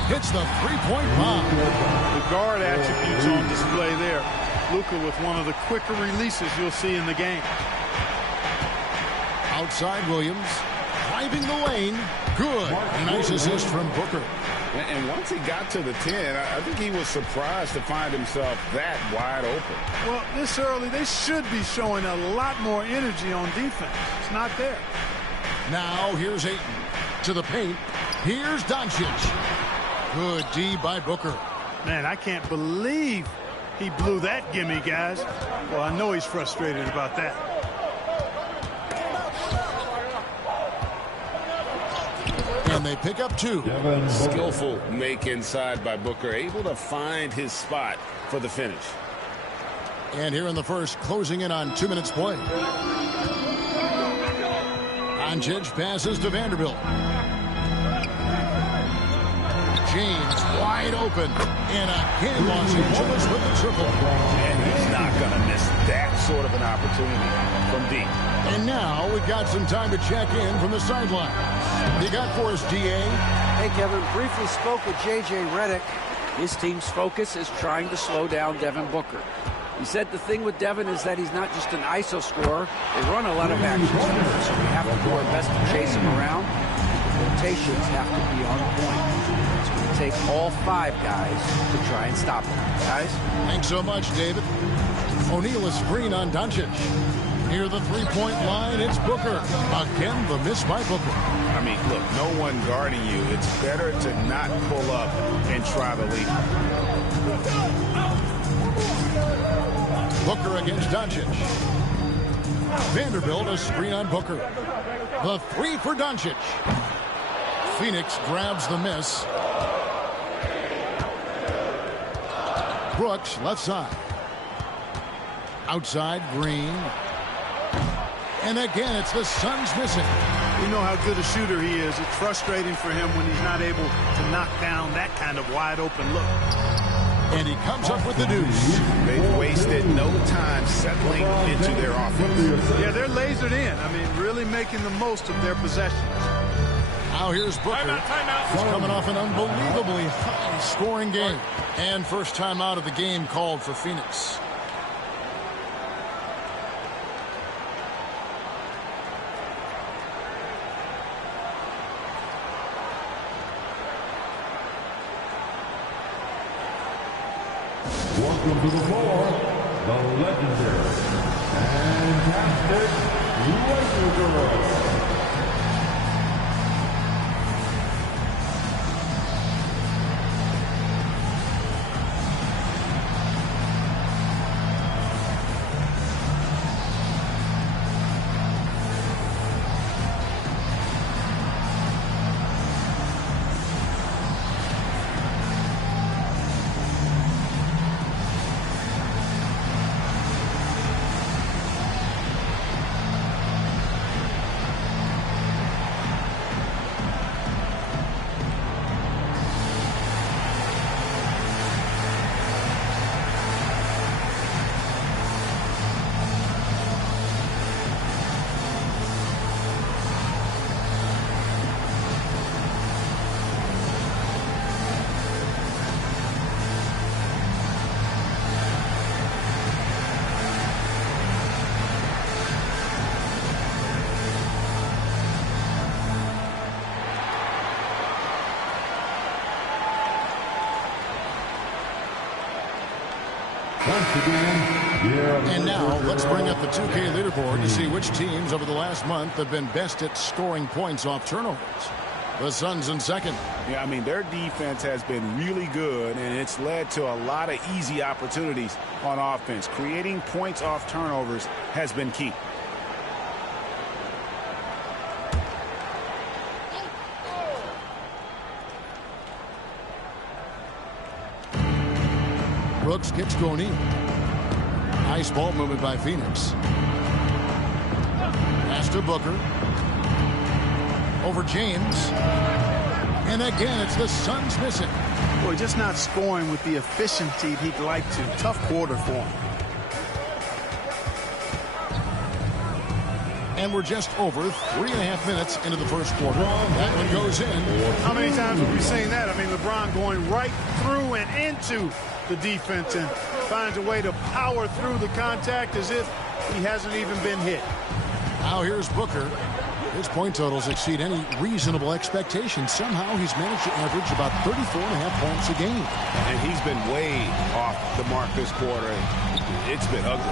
Hits the three-point bomb. The guard attributes on display there. Luka with one of the quicker releases you'll see in the game. Outside Williams. Driving the lane. Good. Nice assist from Booker. And once he got to the 10, I think he was surprised to find himself that wide open. Well, this early, they should be showing a lot more energy on defense. It's not there. Now, here's Ayton. To the paint. Here's Doncic. Good D by Booker. Man, I can't believe he blew that gimme, guys. Well, I know he's frustrated about that. And they pick up two. Skillful make inside by Booker, able to find his spot for the finish. And here in the first, closing in on 2 minutes play. Doncic passes to Vanderbilt. James wide open. And again, Washington with the triple. And he's not going to miss that sort of an opportunity from deep. And now we've got some time to check in from the sideline. You got for us, D.A.? Hey, Kevin, briefly spoke with J.J. Redick. His team's focus is trying to slow down Devin Booker. He said the thing with Devin is that he's not just an ISO scorer. They run a lot of actions, so we have to do our best to chase him around. The rotations have to be on point. It's going to take all 5 guys to try and stop him. Guys? Thanks so much, David. O'Neal is screen on Doncic. Near the three-point line, it's Booker. Again, the miss by Booker. I mean, look, no one guarding you. It's better to not pull up and try to lead. Booker against Doncic. Vanderbilt a screen on Booker. The three for Doncic. Phoenix grabs the miss. Brooks, left side. Outside, Green. And again, it's the Suns missing. We know how good a shooter he is. It's frustrating for him when he's not able to knock down that kind of wide-open look. And he comes up with the deuce. They've wasted no time settling into their offense. Yeah, they're lasered in. I mean, really making the most of their possessions. Now here's Booker. He's coming off an unbelievably high-scoring game. And first time out of the game called for Phoenix. Welcome to the floor, the legendary, fantastic Laker girl. And now let's bring up the 2K leaderboard to see which teams over the last month have been best at scoring points off turnovers. The Suns in second. Yeah, I mean, their defense has been really good, and it's led to a lot of easy opportunities on offense. Creating points off turnovers has been key. Brooks gets to O'Neal. Nice ball movement by Phoenix. Pass to Booker. Over James. And again, it's the Suns missing. Boy, just not scoring with the efficiency he'd like to. Tough quarter for him. And we're just over 3.5 minutes into the first quarter. That one goes in. How many times have we seen that? I mean, LeBron going right through and into the defense and finds a way to power through the contact as if he hasn't even been hit. Now here's Booker. His point totals exceed any reasonable expectations. Somehow he's managed to average about 34.5 points a game. And he's been way off the mark this quarter. It's been ugly.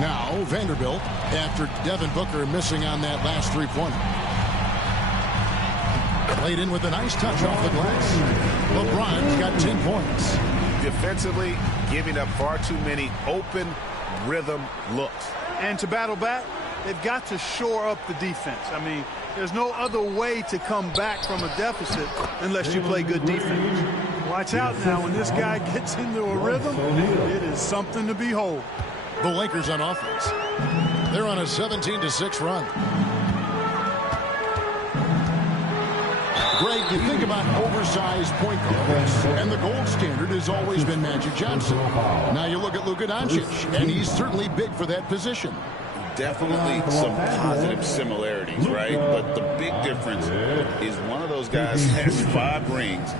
Now Vanderbilt, after Devin Booker missing on that last three-pointer. Played in with a nice touch off the glass. LeBron's got 10 points. Defensively, giving up far too many open rhythm looks. And to battle back, they've got to shore up the defense. I mean, there's no other way to come back from a deficit unless you play good defense. Watch out now. When this guy gets into a rhythm, it is something to behold. The Lakers on offense. They're on a 17-6 run. Greg, you think about oversized point guards, and the gold standard has always been Magic Johnson. Now you look at Luka Doncic, and he's certainly big for that position. Definitely some positive similarities, right? But the big difference is one of those guys has 5 rings,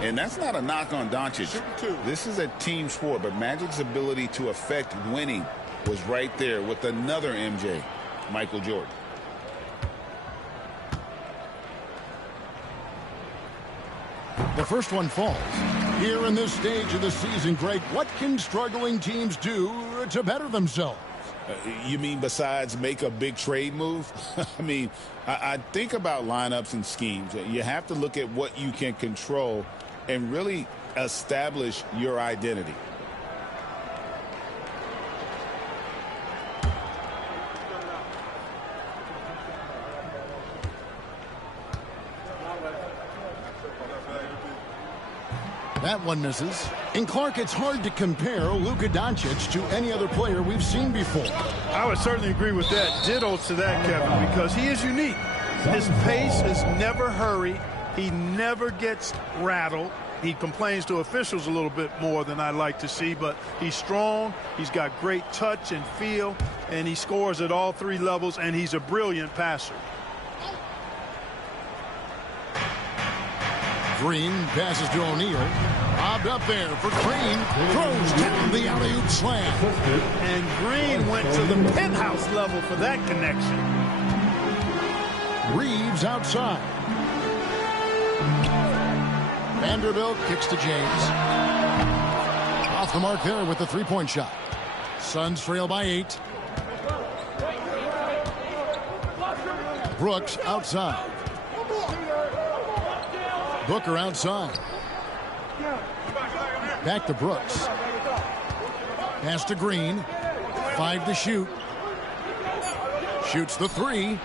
and that's not a knock on Doncic. This is a team sport, but Magic's ability to affect winning was right there with another MJ, Michael Jordan. The first one falls. Here in this stage of the season, Greg, what can struggling teams do to better themselves? You mean besides make a big trade move? I mean, I think about lineups and schemes. You have to look at what you can control and really establish your identity. That one misses. And Clark, it's hard to compare Luka Doncic to any other player we've seen before. I would certainly agree with that. Ditto to that, Kevin, because he is unique. His pace is never hurried. He never gets rattled. He complains to officials a little bit more than I'd like to see, but he's strong. He's got great touch and feel, and he scores at all 3 levels, and he's a brilliant passer. Green passes to O'Neal. Bobbed up there for Green. Throws down the alley-oop slam. And Green went to the penthouse level for that connection. Reeves outside. Vanderbilt kicks to James. Off the mark there with the three-point shot. Suns trail by 8. Brooks outside. Booker outside. Back to Brooks. Pass to Green. 5 to shoot. Shoots the 3.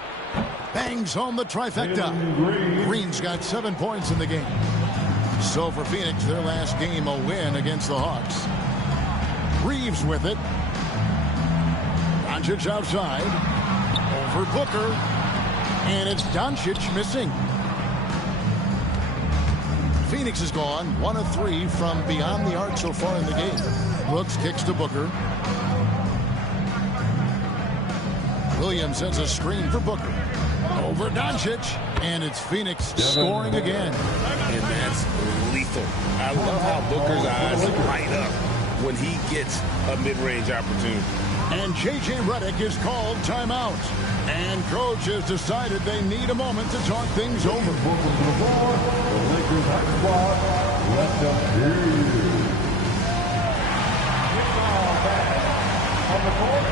Bangs home the trifecta. Green's got 7 points in the game. So for Phoenix, their last game, a win against the Hawks. Reeves with it. Doncic outside. Over Booker. And it's Doncic missing. Phoenix is gone 1 of 3 from beyond the arc so far in the game. Brooks kicks to Booker. Williams sends a screen for Booker. Over Doncic, and it's Phoenix scoring again. And that's lethal. I love how Booker's eyes light up when he gets a mid-range opportunity. And J.J. Redick is called timeout. And coach has decided they need a moment to talk things over. The Lakers high squad, let them hear you. Now back on the court,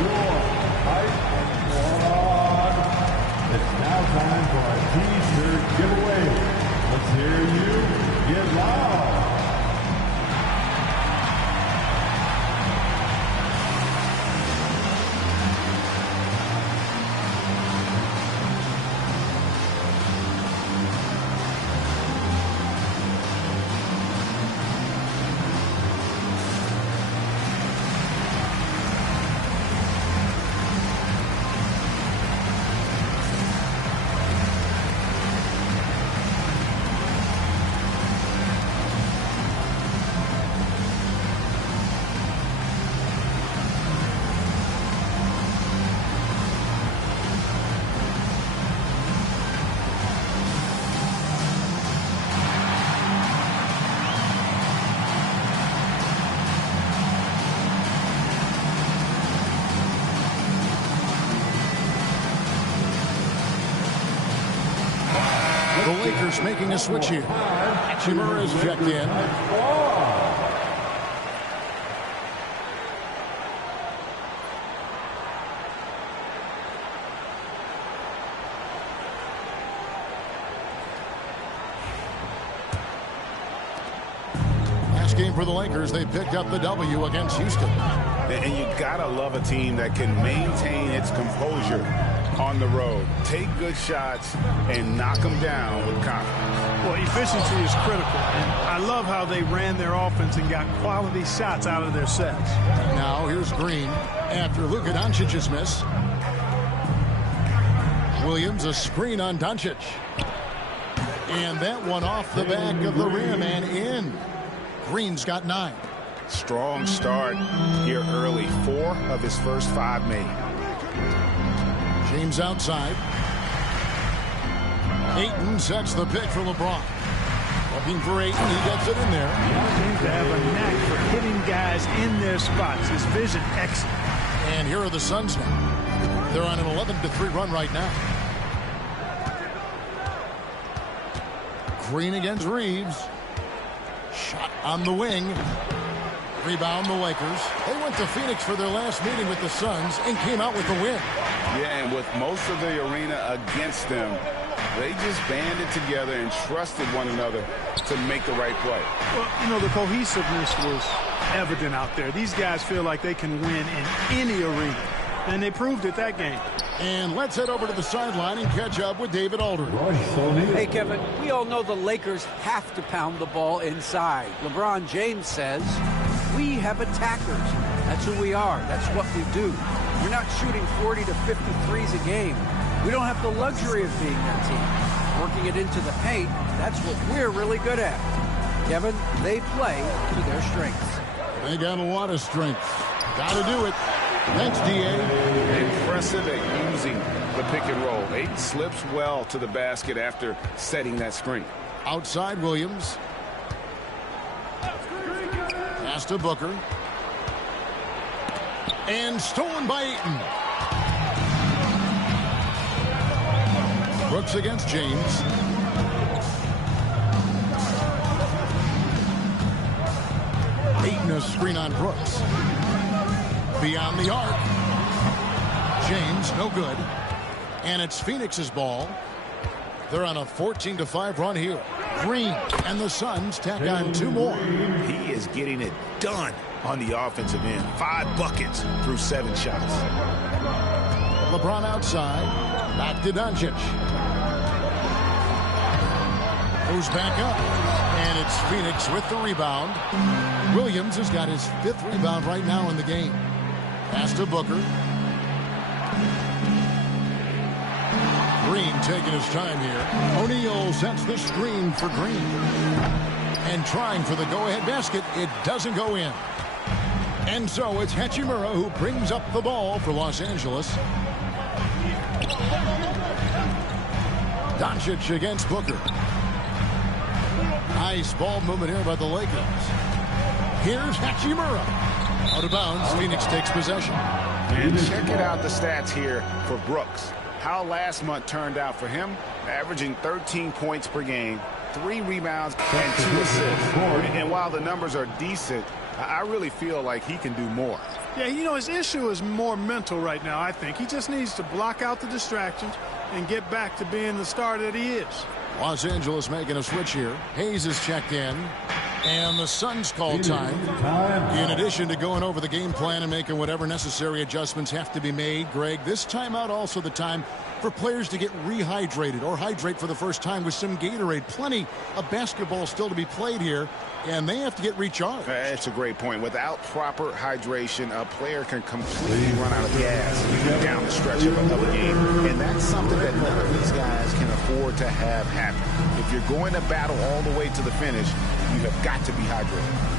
your high squad. It's now time for a T-shirt giveaway. Let's hear you get loud. Lakers making a switch here. Hachimura is checked in. Last game for the Lakers, they picked up the W against Houston. And you gotta love a team that can maintain its composure on the road. Take good shots and knock them down with confidence. Well, efficiency is critical. And I love how they ran their offense and got quality shots out of their sets. Now here's Green after Luka Doncic's miss. Williams a screen on Doncic. And that one off the back of the rim and in. Green's got 9. Strong start here early. 4 of his first 5 made. James outside. Ayton sets the pick for LeBron. Looking for Ayton. He gets it in there. He seems to have a knack for hitting guys in their spots. His vision excellent. And here are the Suns now. They're on an 11-3 run right now. Green against Reeves. Shot on the wing. Rebound the Lakers. They went to Phoenix for their last meeting with the Suns and came out with a win. Yeah, and with most of the arena against them, they just banded together and trusted one another to make the right play. Well, you know, the cohesiveness was evident out there. These guys feel like they can win in any arena, and they proved it that game. And let's head over to the sideline and catch up with David Aldridge. Hey, Kevin, we all know the Lakers have to pound the ball inside. LeBron James says, we have attackers. That's who we are. That's what we do. We're not shooting 40 to 53s a game. We don't have the luxury of being that team. Working it into the paint, that's what we're really good at. Kevin, they play to their strengths. They got a lot of strength. Got to do it. Thanks, D.A. Impressive at using the pick and roll. Ayton slips well to the basket after setting that screen. Outside Williams. Pass to Booker. And stolen by Ayton. Brooks against James. Ayton a screen on Brooks. Beyond the arc. James, no good. And it's Phoenix's ball. They're on a 14-5 run here. Green and the Suns tack on 2 more. He is getting it done on the offensive end. 5 buckets through 7 shots. LeBron outside. Back to Doncic. Goes back up. And it's Phoenix with the rebound. Williams has got his 5th rebound right now in the game. Pass to Booker. Green taking his time here. O'Neal sets the screen for Green. And trying for the go-ahead basket. It doesn't go in. And so it's Hachimura who brings up the ball for Los Angeles. Doncic against Booker. Nice ball movement here by the Lakers. Here's Hachimura. Out of bounds, Phoenix takes possession. And check it out, the stats here for Brooks. How last month turned out for him, averaging 13 points per game, 3 rebounds, and 2 assists. And while the numbers are decent, I really feel like he can do more. Yeah, you know, his issue is more mental right now, I think. He just needs to block out the distractions and get back to being the star that he is. Los Angeles making a switch here. Hayes is checked in. And the Suns call time. In addition to going over the game plan and making whatever necessary adjustments have to be made, Greg, this timeout also the time for players to get rehydrated or hydrate for the first time with some Gatorade. Plenty of basketball still to be played here, and they have to get recharged. That's a great point. Without proper hydration, a player can completely run out of gas down the stretch of a game. And that's something that none of these guys can afford to have happen. If you're going to battle all the way to the finish, you have got to be hydrated.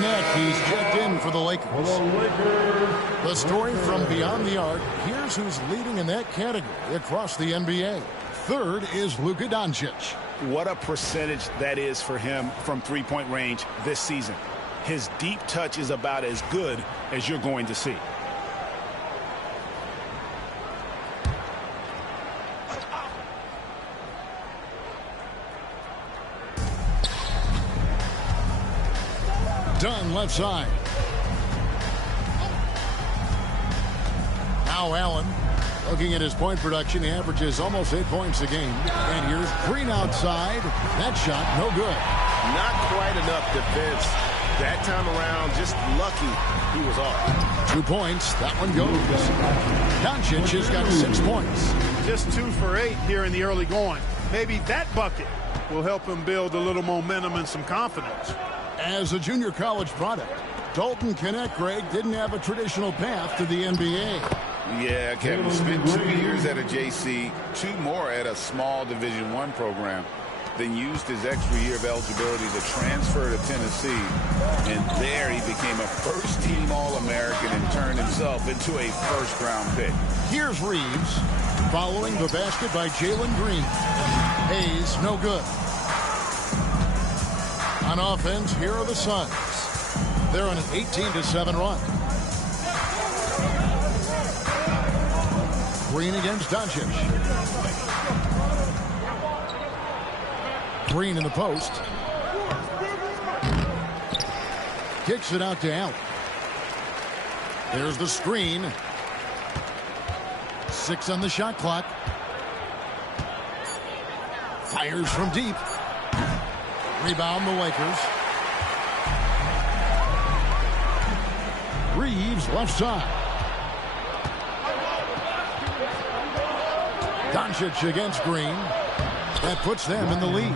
Knecht, he's checked in for the Lakers. The story from beyond the arc. Here's who's leading in that category across the NBA. Third is Luka Doncic. What a percentage that is for him from three-point range this season. His deep touch is about as good as you're going to see. Dunn left side. Now Allen, looking at his point production, he averages almost 8 points a game. And here's Green outside. That shot, no good. Not quite enough defense. That time around, just lucky he was off. 2 points. That one goes. Doncic has got 6 points. Just 2 for 8 here in the early going. Maybe that bucket will help him build a little momentum and some confidence. As a junior college product, Dalton Knecht, Greg, didn't have a traditional path to the NBA. Yeah, Kevin spent 2 years at a JC, 2 more at a small Division I program, then used his extra year of eligibility to transfer to Tennessee. And there he became a first-team All-American and turned himself into a first-round pick. Here's Reeves, following the basket by Jalen Green. Hayes, no good. On offense, here are the Suns. They're on an 18-7 run. Green against Doncic. Green in the post. Kicks it out to Allen. There's the screen. 6 on the shot clock. Fires from deep. Rebound the Lakers. Reeves left side. Doncic against Green. That puts them in the lead.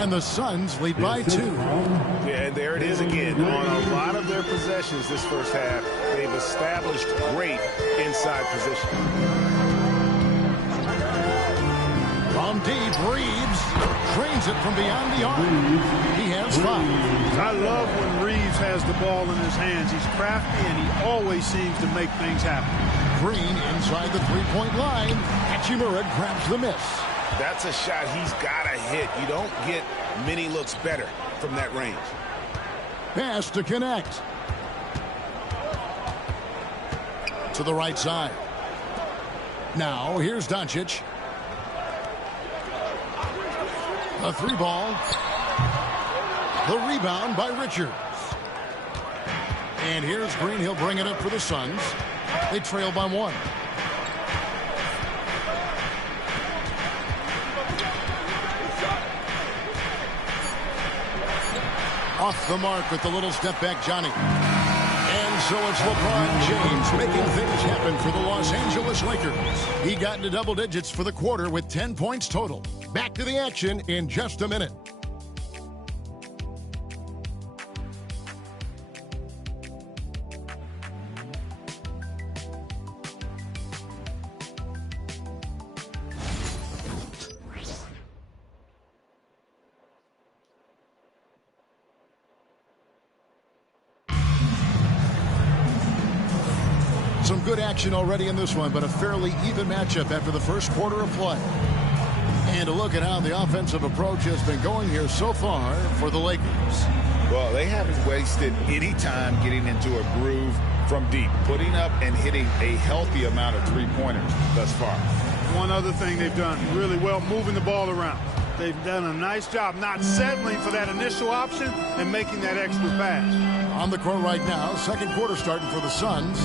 And the Suns lead by 2. Yeah, and there it is again. On a lot of their possessions this first half, they've established great inside position. From deep, Reeves trains it from beyond the arc. He has 5. I love when Reeves has the ball in his hands. He's crafty, and he always seems to make things happen. Green inside the three-point line. Hachimura grabs the miss. That's a shot he's got to hit. You don't get many looks better from that range. Pass to Knecht. To the right side. Now, here's Doncic. A 3 ball. The rebound by Richards. And here's Green. He'll bring it up for the Suns. They trail by 1. Off the mark with the little step back, Johnny. And so it's LeBron James making things happen for the Los Angeles Lakers. He got into double digits for the quarter with 10 points total. Back to the action in just a minute. Some good action already in this one, but a fairly even matchup after the first quarter of play. And a look at how the offensive approach has been going here so far for the Lakers. Well, they haven't wasted any time getting into a groove from deep, putting up and hitting a healthy amount of three-pointers thus far. One other thing they've done really well, moving the ball around. They've done a nice job not settling for that initial option and making that extra pass. On the court right now, second quarter starting for the Suns.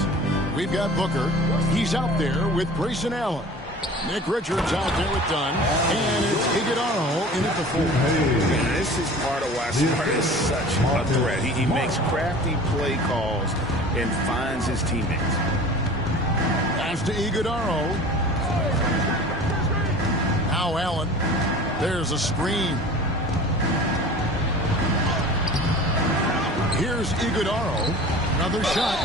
We've got Booker. He's out there with Grayson Allen. Nick Richards out there with Dunn. And it's Iguodala in at the 4. And this is part of why Smart is such a threat. He makes crafty play calls and finds his teammates. Pass to Iguodala. Now Allen. There's a screen. Here's Iguodala. Another shot.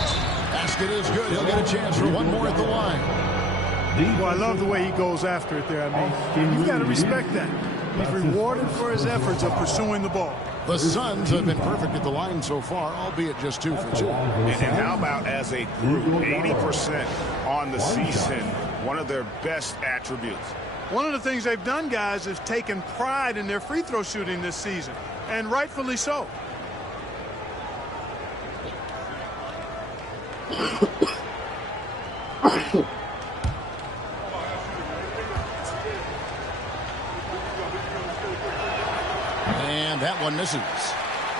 Basket is good. He'll get a chance for one more at the line. Well, I love the way he goes after it there. I mean, you've got to respect that. He's rewarded for his efforts of pursuing the ball. The Suns have been perfect at the line so far, albeit just 2 for 2. And how about as a group, 80% on the season, one of their best attributes. One of the things they've done, guys, is taken pride in their free throw shooting this season, and rightfully so. And that one misses.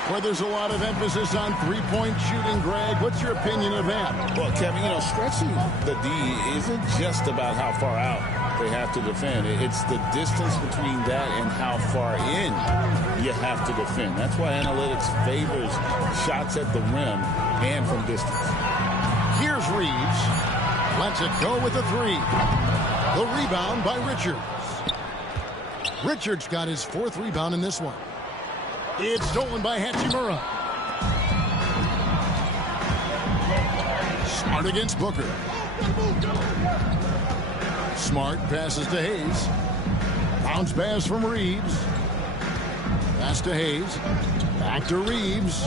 Where there's a lot of emphasis on three-point shooting, Greg, what's your opinion of that? Well, Kevin, stretching the D isn't just about how far out they have to defend. It's the distance between that and how far in you have to defend. That's why analytics favors shots at the rim and from distance. Here's Reeves. Lets it go with the three. The rebound by Richards. Richards got his 4th rebound in this one. It's stolen by Hachimura. Smart against Booker. Smart passes to Hayes. Bounce pass from Reeves. Pass to Hayes. Back to Reeves.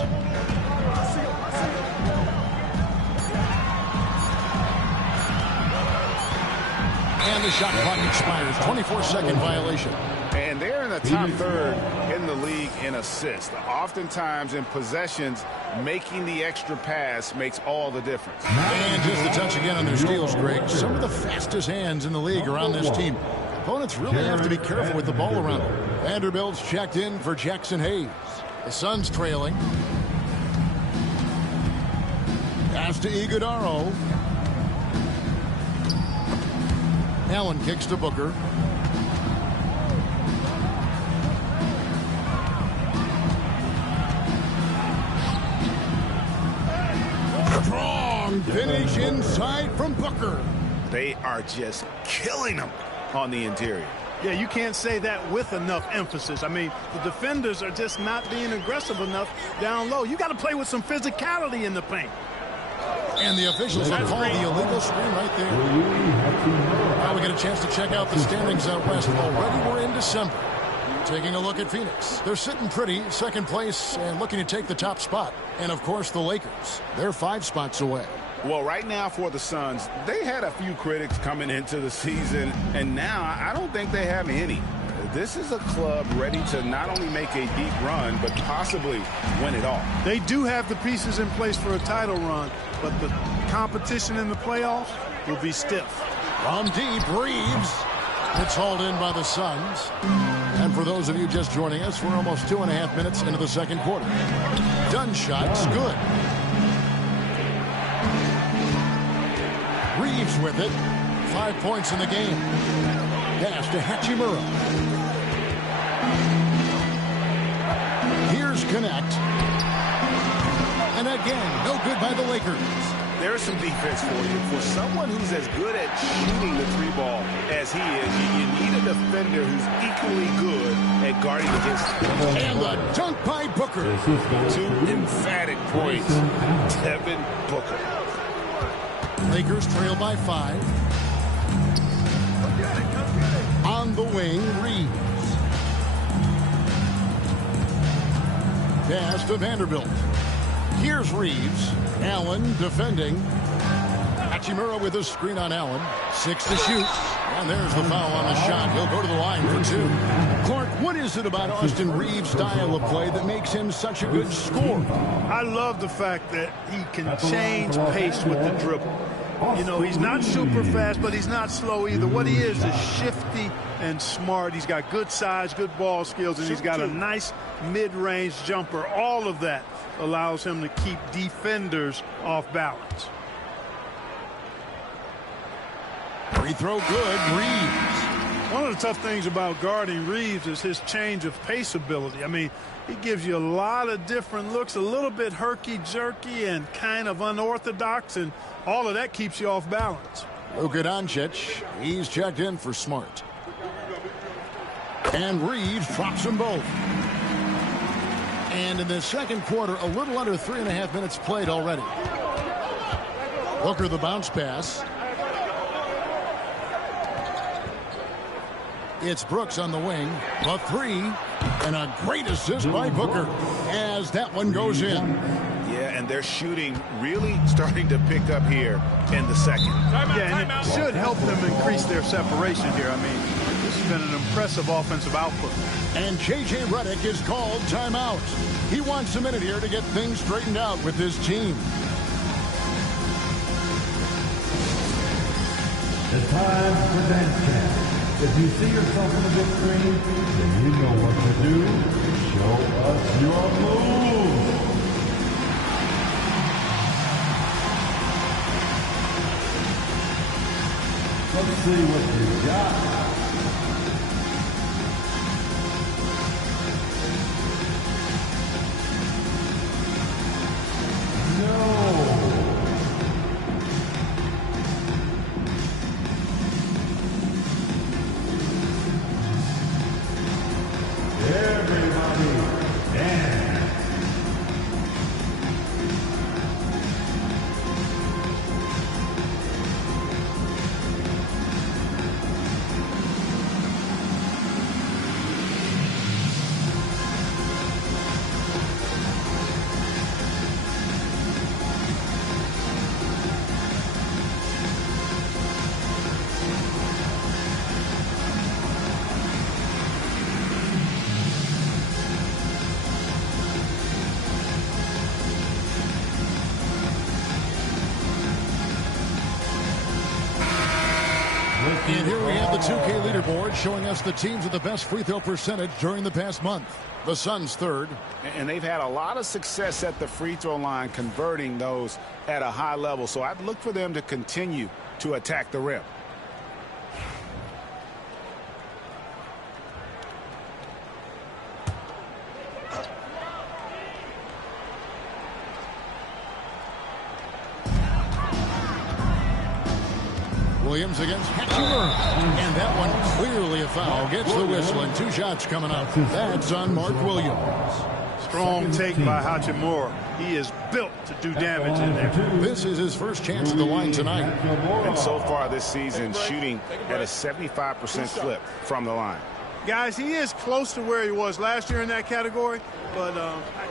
And the shot clock expires. 24-second violation. And they're in the top third in the league in assists. Oftentimes in possessions, making the extra pass makes all the difference. And just a touch again on their steals, Greg. Some of the fastest hands in the league are on this team. Opponents really have to be careful with the ball around them. Vanderbilt's checked in for Jackson Hayes. The Suns trailing. Pass to Iguodaro. Allen kicks to Booker. Strong finish inside from Booker. They are just killing them on the interior. Yeah, you can't say that with enough emphasis. I mean, the defenders are just not being aggressive enough down low. You got to play with some physicality in the paint. And the officials have called the illegal screen right there. Now we get a chance to check out the standings out west. Already we're in December. Taking a look at Phoenix. They're sitting pretty, second place, and looking to take the top spot. And, of course, the Lakers. They're 5 spots away. Well, right now for the Suns, they had a few critics coming into the season, and now I don't think they have any. This is a club ready to not only make a deep run, but possibly win it all. They do have the pieces in place for a title run, but the competition in the playoffs will be stiff. From deep, Reeves. It's hauled in by the Suns. And for those of you just joining us, we're almost 2.5 minutes into the second quarter. Done shot's good. Reeves with it. 5 points in the game. Pass to Hachimura. Here's Connect. And again, no good by the Lakers. There's some defense for you. For someone who's as good at shooting the three ball as he is, you need a defender who's equally good at guarding against him. And the dunk by Booker. 2 emphatic points. Devin Booker. Lakers trail by 5. On the wing, Reeves. Pass to Vanderbilt. Here's Reeves. Allen defending. Hachimura with a screen on Allen. 6 to shoot. And there's the foul on the shot. He'll go to the line for 2. Clark, what is it about Austin Reeves' style of play that makes him such a good scorer? I love the fact that he can change pace with the dribble. You know, he's not super fast, but he's not slow either. What he is shifty and smart. He's got good size, good ball skills, and he's got a nice mid-range jumper. All of that allows him to keep defenders off balance. Free throw good, Reeves. One of the tough things about guarding Reeves is his change of pace ability. I mean, he gives you a lot of different looks, a little bit herky-jerky and kind of unorthodox, and all of that keeps you off balance. Luka Doncic, he's checked in for Smart. And Reeves drops them both. And in the second quarter, a little under 3.5 minutes played already. Booker the bounce pass. It's Brooks on the wing. The three. And a great assist by Booker as that one goes in. Yeah, and they're shooting really starting to pick up here in the second. Yeah, and it should help them increase their separation here. I mean, this has been an impressive offensive output. And J.J. Redick is called timeout. He wants a minute here to get things straightened out with his team. It's time for dance camp. If you see yourself in the big screen, then you know what to do. Show us your moves. Let's see what you got. And here we have the 2K leaderboard showing us the teams with the best free throw percentage during the past month. The Suns third. And they've had a lot of success at the free throw line, converting those at a high level. So I'd look for them to continue to attack the rim. Williams against Hachimura. And that one clearly a foul. Gets the whistle and 2 shots coming up. That's on Mark Williams. Strong take by Hachimura. He is built to do damage in there. This is his first chance at the line tonight. And so far this season, shooting at a 75% clip from the line. Guys, he is close to where he was last year in that category, but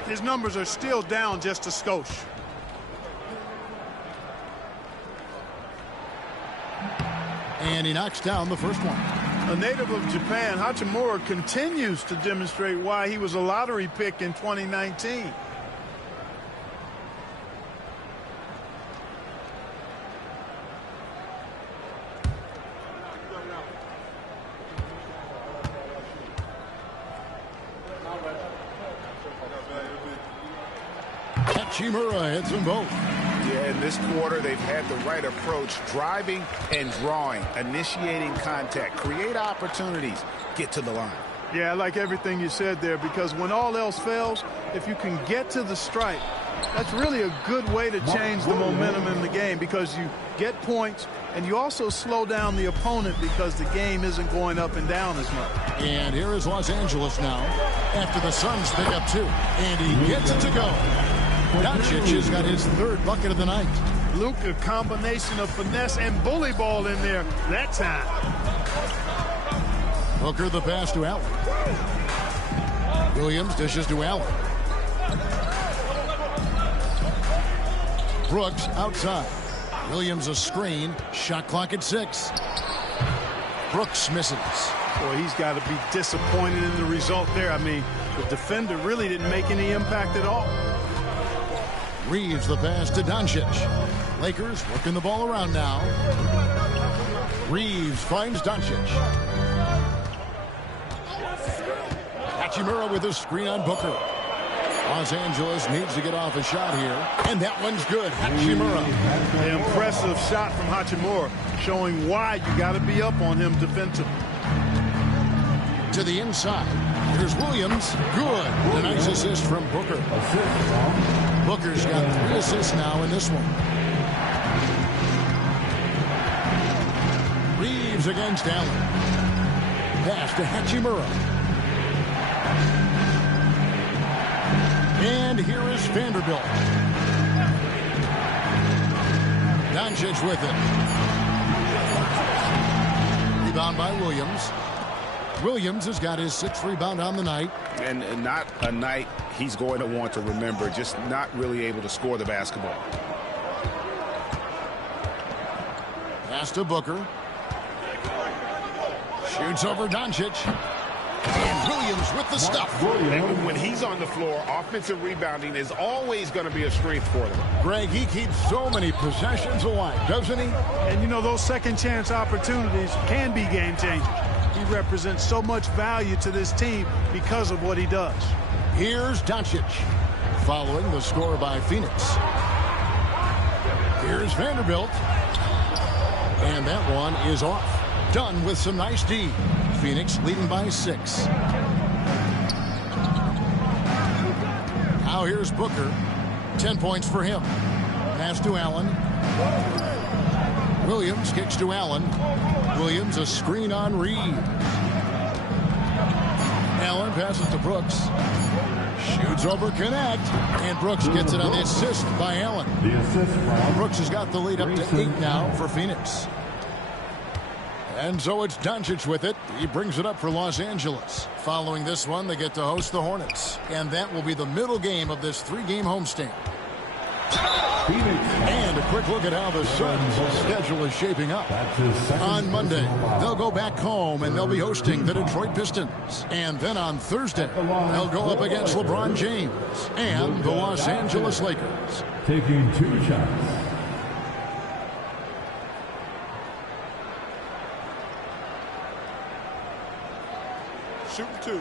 his numbers are still down just a skosh. And he knocks down the first one. A native of Japan, Hachimura continues to demonstrate why he was a lottery pick in 2019. Hachimura hits them both. Yeah, in this quarter, they've had the right approach, driving and drawing, initiating contact, create opportunities, get to the line. Yeah, I like everything you said there, because when all else fails, if you can get to the stripe, that's really a good way to change the momentum in the game, because you get points and you also slow down the opponent because the game isn't going up and down as much. And here is Los Angeles now after the Suns pick up 2. And he gets it to go. Doncic has got his 3rd bucket of the night. Luka, combination of finesse and bully ball in there that time. Booker the pass to Allen. Williams dishes to Allen. Brooks outside. Williams a screen. Shot clock at 6. Brooks misses. Boy, he's got to be disappointed in the result there. I mean, the defender really didn't make any impact at all. Reeves the pass to Doncic. Lakers working the ball around now. Reeves finds Doncic. Hachimura with a screen on Booker. Los Angeles needs to get off a shot here. And that one's good. Hachimura. The impressive shot from Hachimura, showing why you got to be up on him defensively. To the inside. Here's Williams. Good. A nice assist from Booker. Booker's got 3 assists now in this one. Reeves against Allen. Pass to Hachimura. And here is Vanderbilt. Doncic with it. Rebound by Williams. Williams has got his 6th rebound on the night. And not a night he's going to want to remember, just not really able to score the basketball. Pass to Booker. Shoots over Doncic. And Williams with the stuff. And when he's on the floor, offensive rebounding is always going to be a strength for them. Greg, he keeps so many possessions alive, doesn't he? And you know, those second chance opportunities can be game changers. He represents so much value to this team because of what he does. Here's Doncic, following the score by Phoenix. Here's Vanderbilt. And that one is off. Done with some nice D. Phoenix leading by 6. Now here's Booker. 10 points for him. Pass to Allen. Williams kicks to Allen. Williams a screen on Reed. Allen passes to Brooks. Shoots over Connect. And Brooks gets it on the assist by Allen. Brooks has got the lead up to 8 now for Phoenix. And so it's Doncic with it. He brings it up for Los Angeles. Following this one, they get to host the Hornets. And that will be the middle game of this 3-game homestand. And a quick look at how the Suns' schedule is shaping up. On Monday, they'll go back home and they'll be hosting the Detroit Pistons. And then on Thursday, they'll go up against LeBron James and the Los Angeles Lakers. Taking 2 shots. Shooting 2.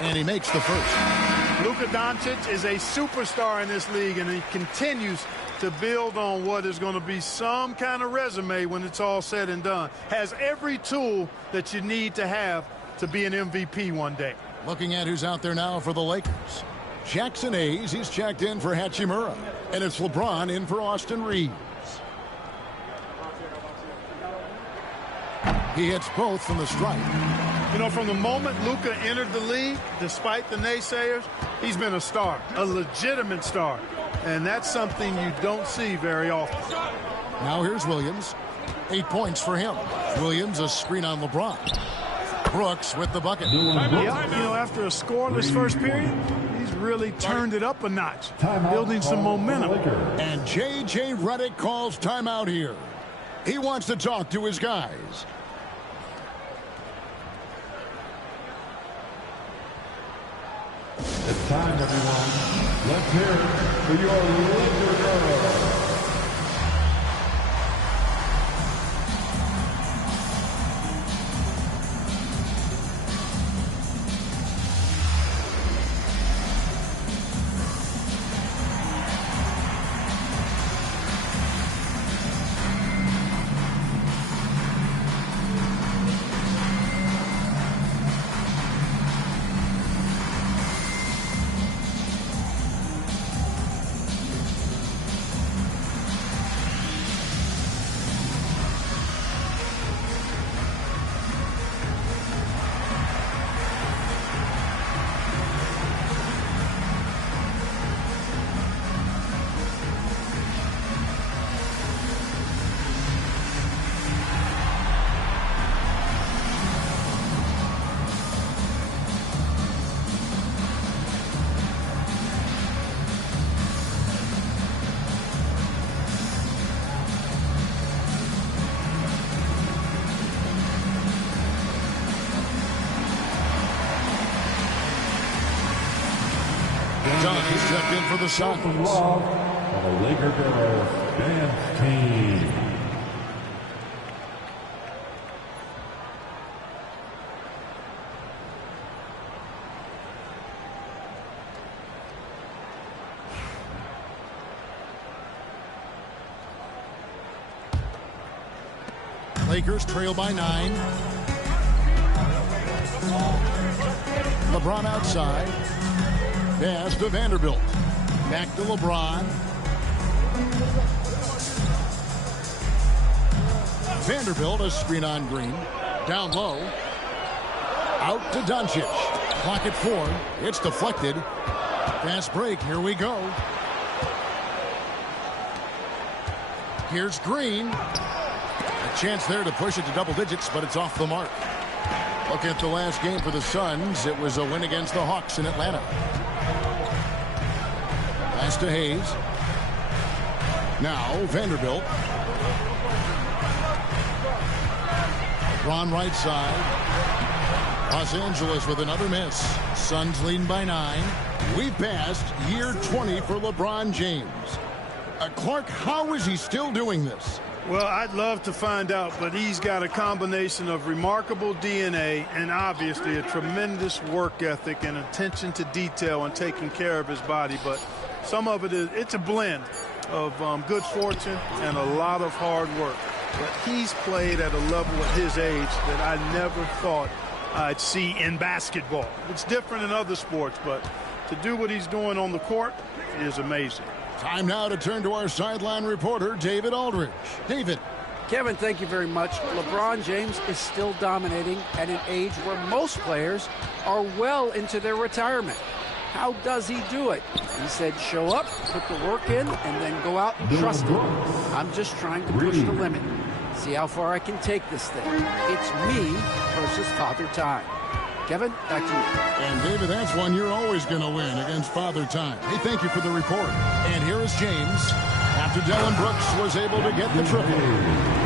And he makes the first. Luka Doncic is a superstar in this league, and he continues to build on what is going to be some kind of resume when it's all said and done. Has every tool that you need to have to be an MVP one day. Looking at who's out there now for the Lakers. Jackson Hayes, he's checked in for Hachimura. And it's LeBron in for Austin Reeves. He hits both from the stripe. You know, from the moment Luka entered the league, despite the naysayers, he's been a star, a legitimate star. And that's something you don't see very often. Now here's Williams. 8 points for him. Williams a screen on LeBron. Brooks with the bucket. Yeah, you know, after a scoreless first period, he's really turned it up a notch, building some momentum. And J.J. Redick calls timeout here. He wants to talk to his guys. It's time, everyone. Let's hear it for your Laker girls. He's checked in for the Suns. Love on the Laker girls dance team. Lakers trail by 9. LeBron outside. Pass to Vanderbilt. Back to LeBron. Vanderbilt, a screen on Green. Down low. Out to Doncic. Clock at 4. It's deflected. Fast break. Here we go. Here's Green. A chance there to push it to double digits, but it's off the mark. Look at the last game for the Suns. It was a win against the Hawks in Atlanta. Pass to Hayes. Now Vanderbilt. Ron right side. Los Angeles with another miss. Suns leading by 9. We've passed year 20 for LeBron James. Clark, how is he still doing this? Well, I'd love to find out, but he's got a combination of remarkable DNA and obviously a tremendous work ethic and attention to detail and taking care of his body. But some of it's a blend of good fortune and a lot of hard work. But he's played at a level at his age that I never thought I'd see in basketball. It's different in other sports, but to do what he's doing on the court is amazing. Time now to turn to our sideline reporter, David Aldridge. David. Kevin, thank you very much. LeBron James is still dominating at an age where most players are well into their retirement. How does he do it? He said, show up, put the work in, and then go out and trust him. I'm just trying to push the limit. See how far I can take this thing. It's me versus Father Time. Kevin, back to you. And David, that's one you're always going to win against Father Time. Hey, thank you for the report. And here is James after Dillon Brooks was able to get the triple.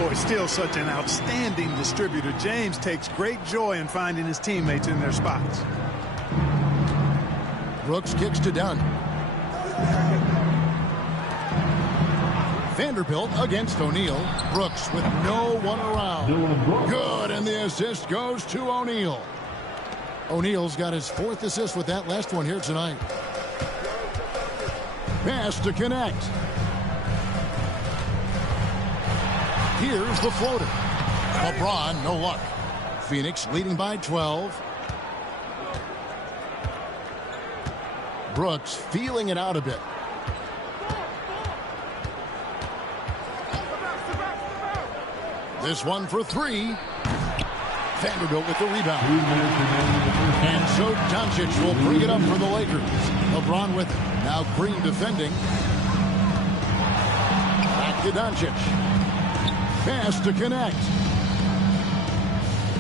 Boy, still such an outstanding distributor. James takes great joy in finding his teammates in their spots. Brooks kicks to Dunn. Vanderbilt against O'Neal. Brooks with no one around. Good, and the assist goes to O'Neal. O'Neal's got his 4th assist with that last one here tonight. Pass to connect. Here's the floater. LeBron, no luck. Phoenix leading by 12. Brooks feeling it out a bit. This one for 3. Vanderbilt with the rebound. And so Doncic will bring it up for the Lakers. LeBron with it. Now Green defending. Back to Doncic. Pass to connect.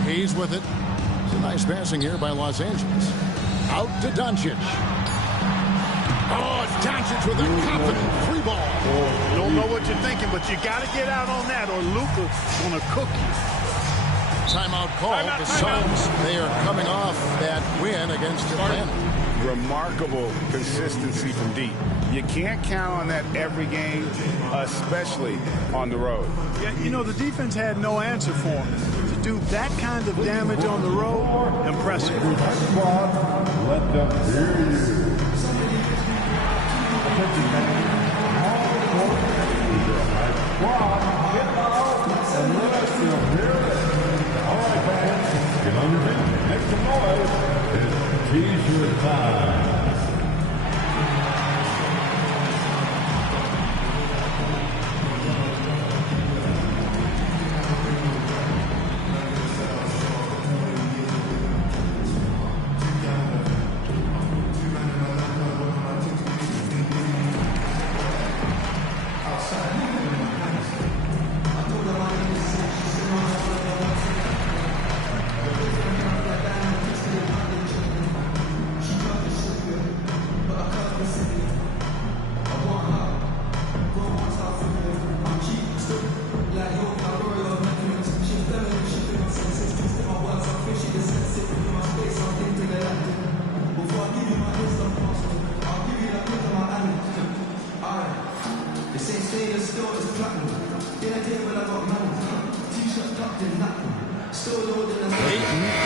Hayes with it. It's a nice passing here by Los Angeles. Out to Doncic. Oh, it's Doncic with a confident free ball. You don't know what you're thinking, but you got to get out on that or Luka's going to cook you. Timeout call. The Suns, they are coming off that win against Atlanta. Remarkable consistency from deep. You can't count on that every game, especially on the road. Yeah, you know, the defense had no answer for him. To do that kind of damage on the road, impressive. Let them hear you. Get out and let them hear it. All right, fans, get on your feet, make some noise. It's T-shirt time.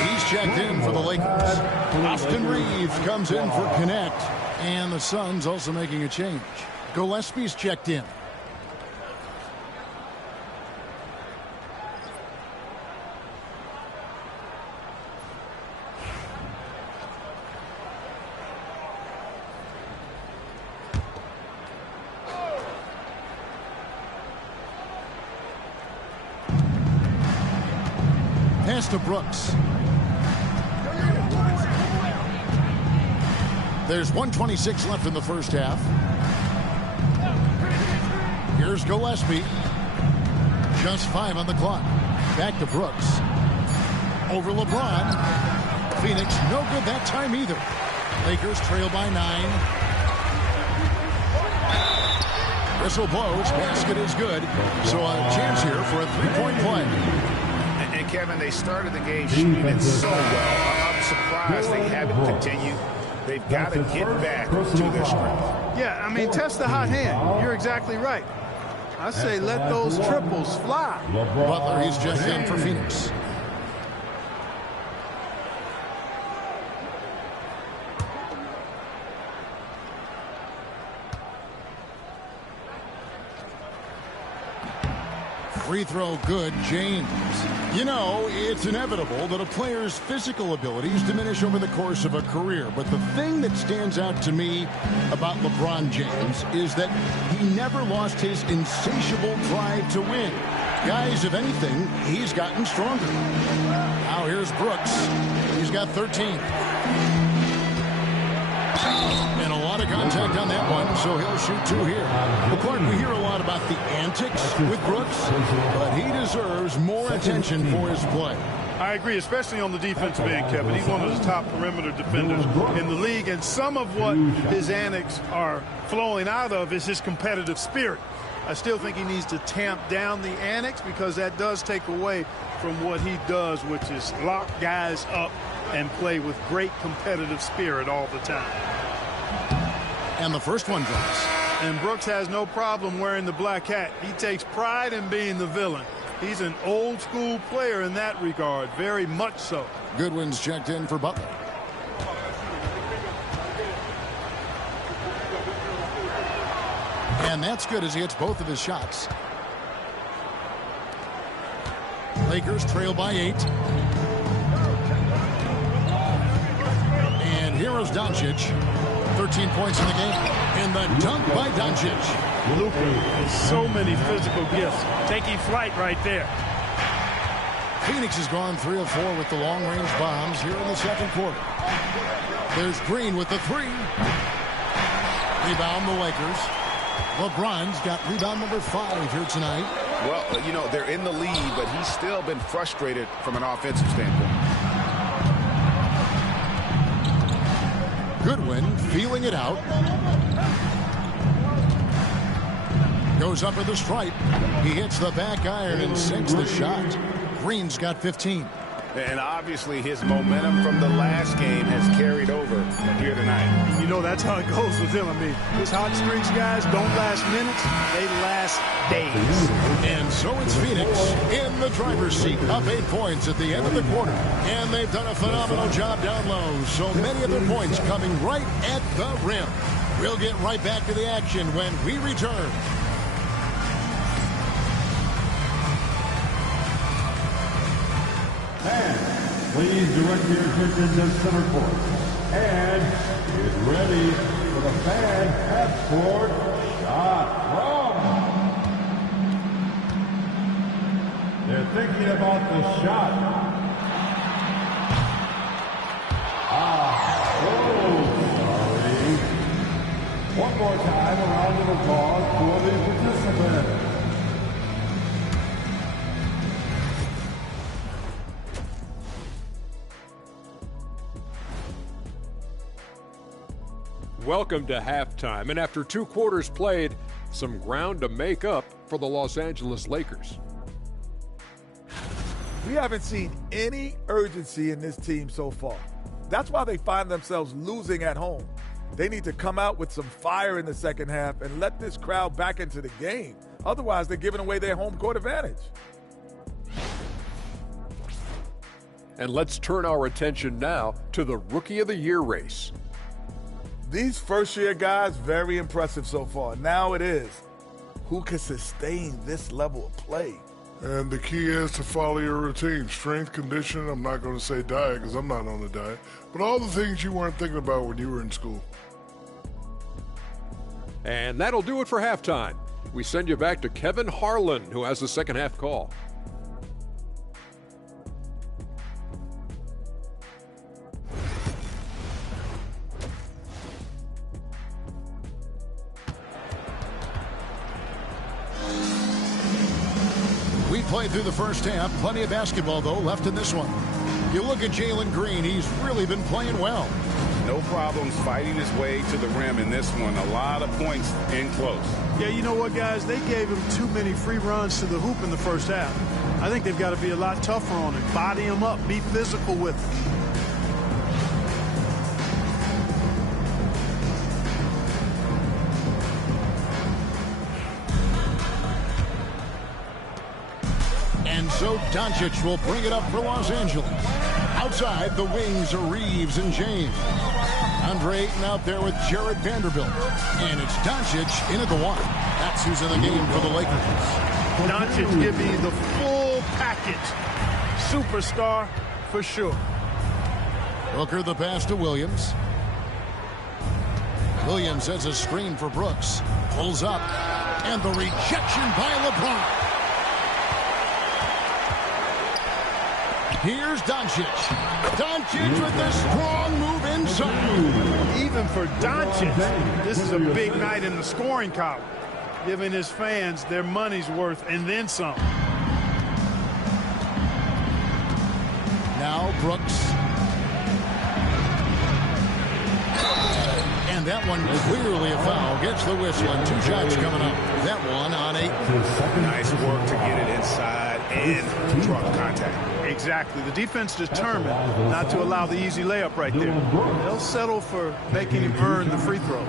He's checked in for the Lakers. Austin Reeves comes in for Connect. And the Suns also making a change. Gillespie's checked in. Pass to Brooks. There's 1:26 left in the first half. Here's Gillespie. Just 5 on the clock. Back to Brooks. Over LeBron. Phoenix, no good that time either. Lakers trail by 9. Whistle blows. Basket is good. So a chance here for a three-point play. And Kevin, they started the game shooting it so well. I'm surprised they haven't continued. They've got to get back to their strength. Yeah, I mean, test the hot hand. You're exactly right. I say let those triples fly. Butler, he's just in for Phoenix. Free throw good, James. You know, it's inevitable that a player's physical abilities diminish over the course of a career. But the thing that stands out to me about LeBron James is that he never lost his insatiable drive to win. Guys, if anything, he's gotten stronger. Now here's Brooks. He's got 13. And a lot of contact on that one, so he'll shoot 2 here. Well, Clark, we hear a lot about the antics with Brooks, but he deserves more attention for his play. I agree, especially on the defensive end, Kevin. He's one of the top perimeter defenders in the league, and some of what his antics are flowing out of is his competitive spirit. I still think he needs to tamp down the antics because that does take away from what he does, which is lock guys up and play with great competitive spirit all the time. And the first one drops. And Brooks has no problem wearing the black hat. He takes pride in being the villain. He's an old school player in that regard, very much so. Goodwin's checked in for Butler. And that's good as he hits both of his shots. Lakers trail by 8. And here is Doncic. 13 points in the game. And the dunk by Doncic. Luka has so many physical gifts. Taking flight right there. Phoenix has gone 3 of 4 with the long-range bombs here in the second quarter. There's Green with the 3. Rebound the Lakers. LeBron's got rebound number 5 here tonight. Well, you know, they're in the lead, but he's still been frustrated from an offensive standpoint. Goodwin feeling it out. Goes up with the stripe. He hits the back iron and sinks the shot. Green's got 15. And obviously his momentum from the last game has carried over here tonight. You know, that's how it goes with him. I mean, his hot streaks, guys, don't last minutes. They last days. And so it's Phoenix in the driver's seat, up 8 points at the end of the quarter. And they've done a phenomenal job down low. So many of their points coming right at the rim. We'll get right back to the action when we return. And please direct your attention to center court. And get ready for the fan half-court shot from. They're thinking about the shot. Sorry. One more time, a round of applause for the participants. Welcome to halftime, and after 2 quarters played, some ground to make up for the Los Angeles Lakers. We haven't seen any urgency in this team so far. That's why they find themselves losing at home. They need to come out with some fire in the second half and let this crowd back into the game. Otherwise, they're giving away their home court advantage. And let's turn our attention now to the Rookie of the Year race. These first-year guys, very impressive so far. Now it is, who can sustain this level of play? And the key is to follow your routine. Strength, conditioning, I'm not going to say diet because I'm not on a diet, but all the things you weren't thinking about when you were in school. And that'll do it for halftime. We send you back to Kevin Harlan, who has the second half call. play through the first half. Plenty of basketball, though, left in this one. You look at Jalen Green, he's really been playing well. No problems fighting his way to the rim in this one. A lot of points in close. Yeah, you know what, guys? They gave him too many free runs to the hoop in the first half. I think they've got to be a lot tougher on him. Body him up. Be physical with him. And so Doncic will bring it up for Los Angeles. Outside, the wings are Reeves and James. Andre Ayton out there with Jared Vanderbilt. And it's Doncic in at the one. That's who's in the game for the Lakers. Doncic give me the full package. Superstar for sure. Booker the pass to Williams. Williams has a screen for Brooks. Pulls up. And the rejection by LeBron. Here's Doncic. Doncic with the strong move inside. Even for Doncic, this is a big night in the scoring column, giving his fans their money's worth and then some. Now Brooks. And that one clearly a foul. Gets the whistle and 2 shots coming up. That one on 8. Nice work to get it inside and draw the contact. Exactly. The defense determined not to allow the easy layup right there. They'll settle for making him earn the free throws.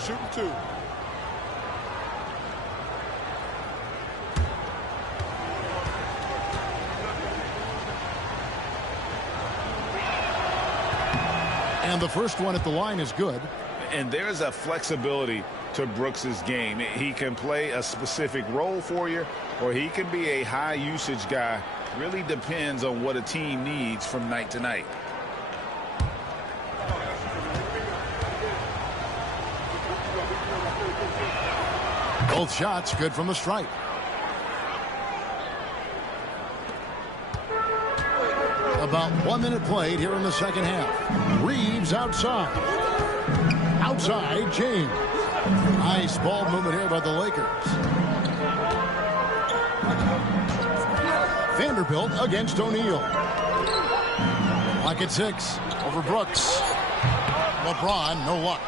Shooting 2. And the first one at the line is good. And there's a flexibility to Brooks's game. He can play a specific role for you, or he can be a high usage guy. Really depends on what a team needs from night to night. Both shots good from the stripe. About 1 minute played here in the second half. Reeves outside. Outside, James. Nice ball movement here by the Lakers. Vanderbilt against O'Neal. Lock at 6. Over Brooks. LeBron, no luck.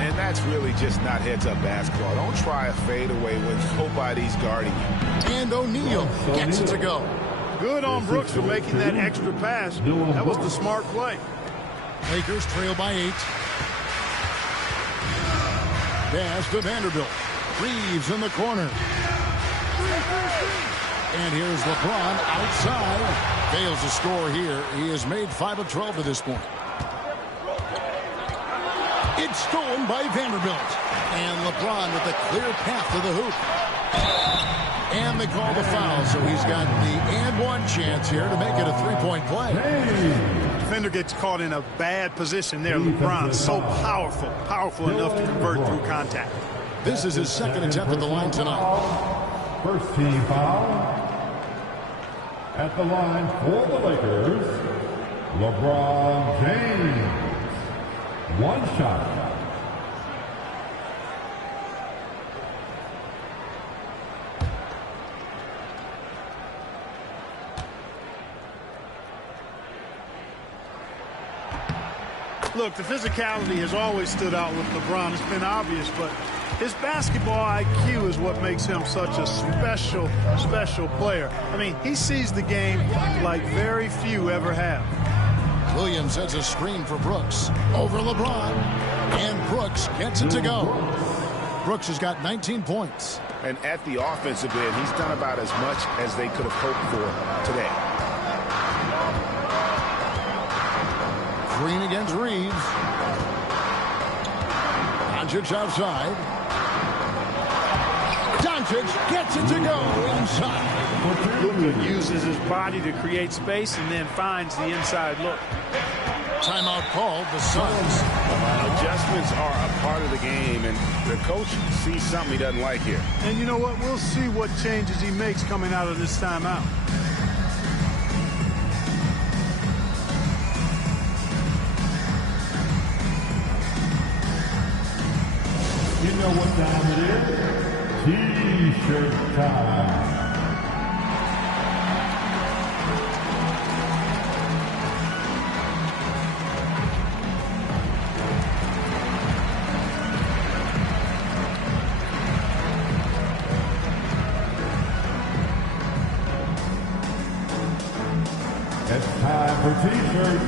And that's really just not heads-up basketball. Don't try a fadeaway when nobody's guarding you. And O'Neal gets it to go. Good on Brooks for making that extra pass. That was the smart play. Lakers trail by 8. Pass to Vanderbilt. Reeves in the corner. And here's LeBron outside. Fails to score here. He has made 5 of 12 to this point. It's stolen by Vanderbilt. And LeBron with a clear path to the hoop. And they call the foul, so he's got the and one chance here to make it a 3-point play. Defender gets caught in a bad position there. LeBron so powerful enough to convert through contact. This is his second attempt at the line tonight. First team foul. At the line for the Lakers, LeBron James. 1 shot. Look, the physicality has always stood out with LeBron. It's been obvious, but his basketball IQ is what makes him such a special player. I mean, he sees the game like very few ever have. Williams has a screen for Brooks. Over LeBron. And Brooks gets it to go. Brooks has got 19 points. And at the offensive end, he's done about as much as they could have hoped for today. Green against Reeves. Doncic outside. Doncic gets it to go inside. Luka uses his body to create space and then finds the inside look. Timeout called. The Suns. Adjustments are a part of the game, and the coach sees something he doesn't like here. And you know what? We'll see what changes he makes coming out of this timeout. You know what time it is? T-shirt time. It's time for T-shirts.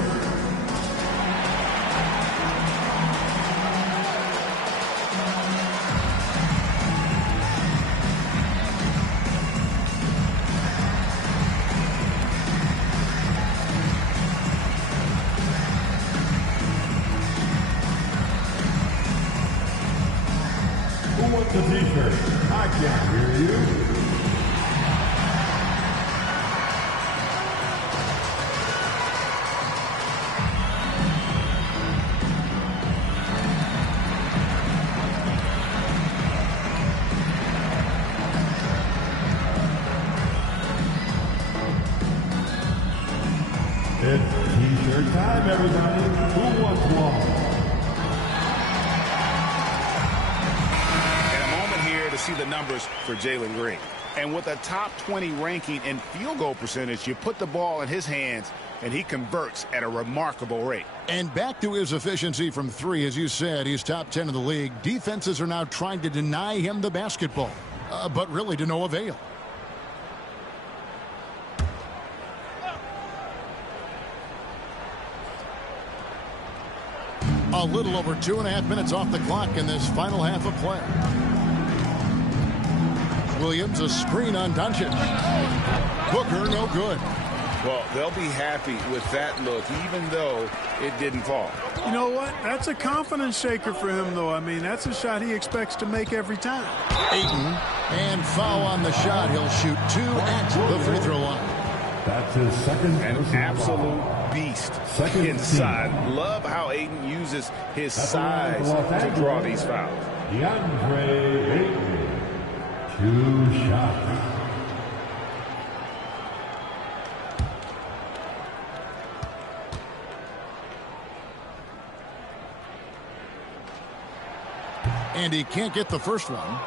Who wants a T-shirt? I can't hear you. It's T-shirt time, everybody. Who wants one? And a moment here to see the numbers for Jalen Green. And with a top 20 ranking in field goal percentage, you put the ball in his hands, and he converts at a remarkable rate. And back to his efficiency from three, as you said, he's top 10 in the league. Defenses are now trying to deny him the basketball, but really to no avail. A little over 2.5 minutes off the clock in this final half of play. Williams, a screen on Doncic. Booker, no good. Well, they'll be happy with that look, even though it didn't fall. You know what? That's a confidence shaker for him, though. I mean, that's a shot he expects to make every time. Ayton, and foul on the shot. He'll shoot 2 at the free throw line. That's his second. An absolute beast inside. Love how Ayton uses his size to draw these fouls. DeAndre Ayton. 2 shots. And he can't get the first one.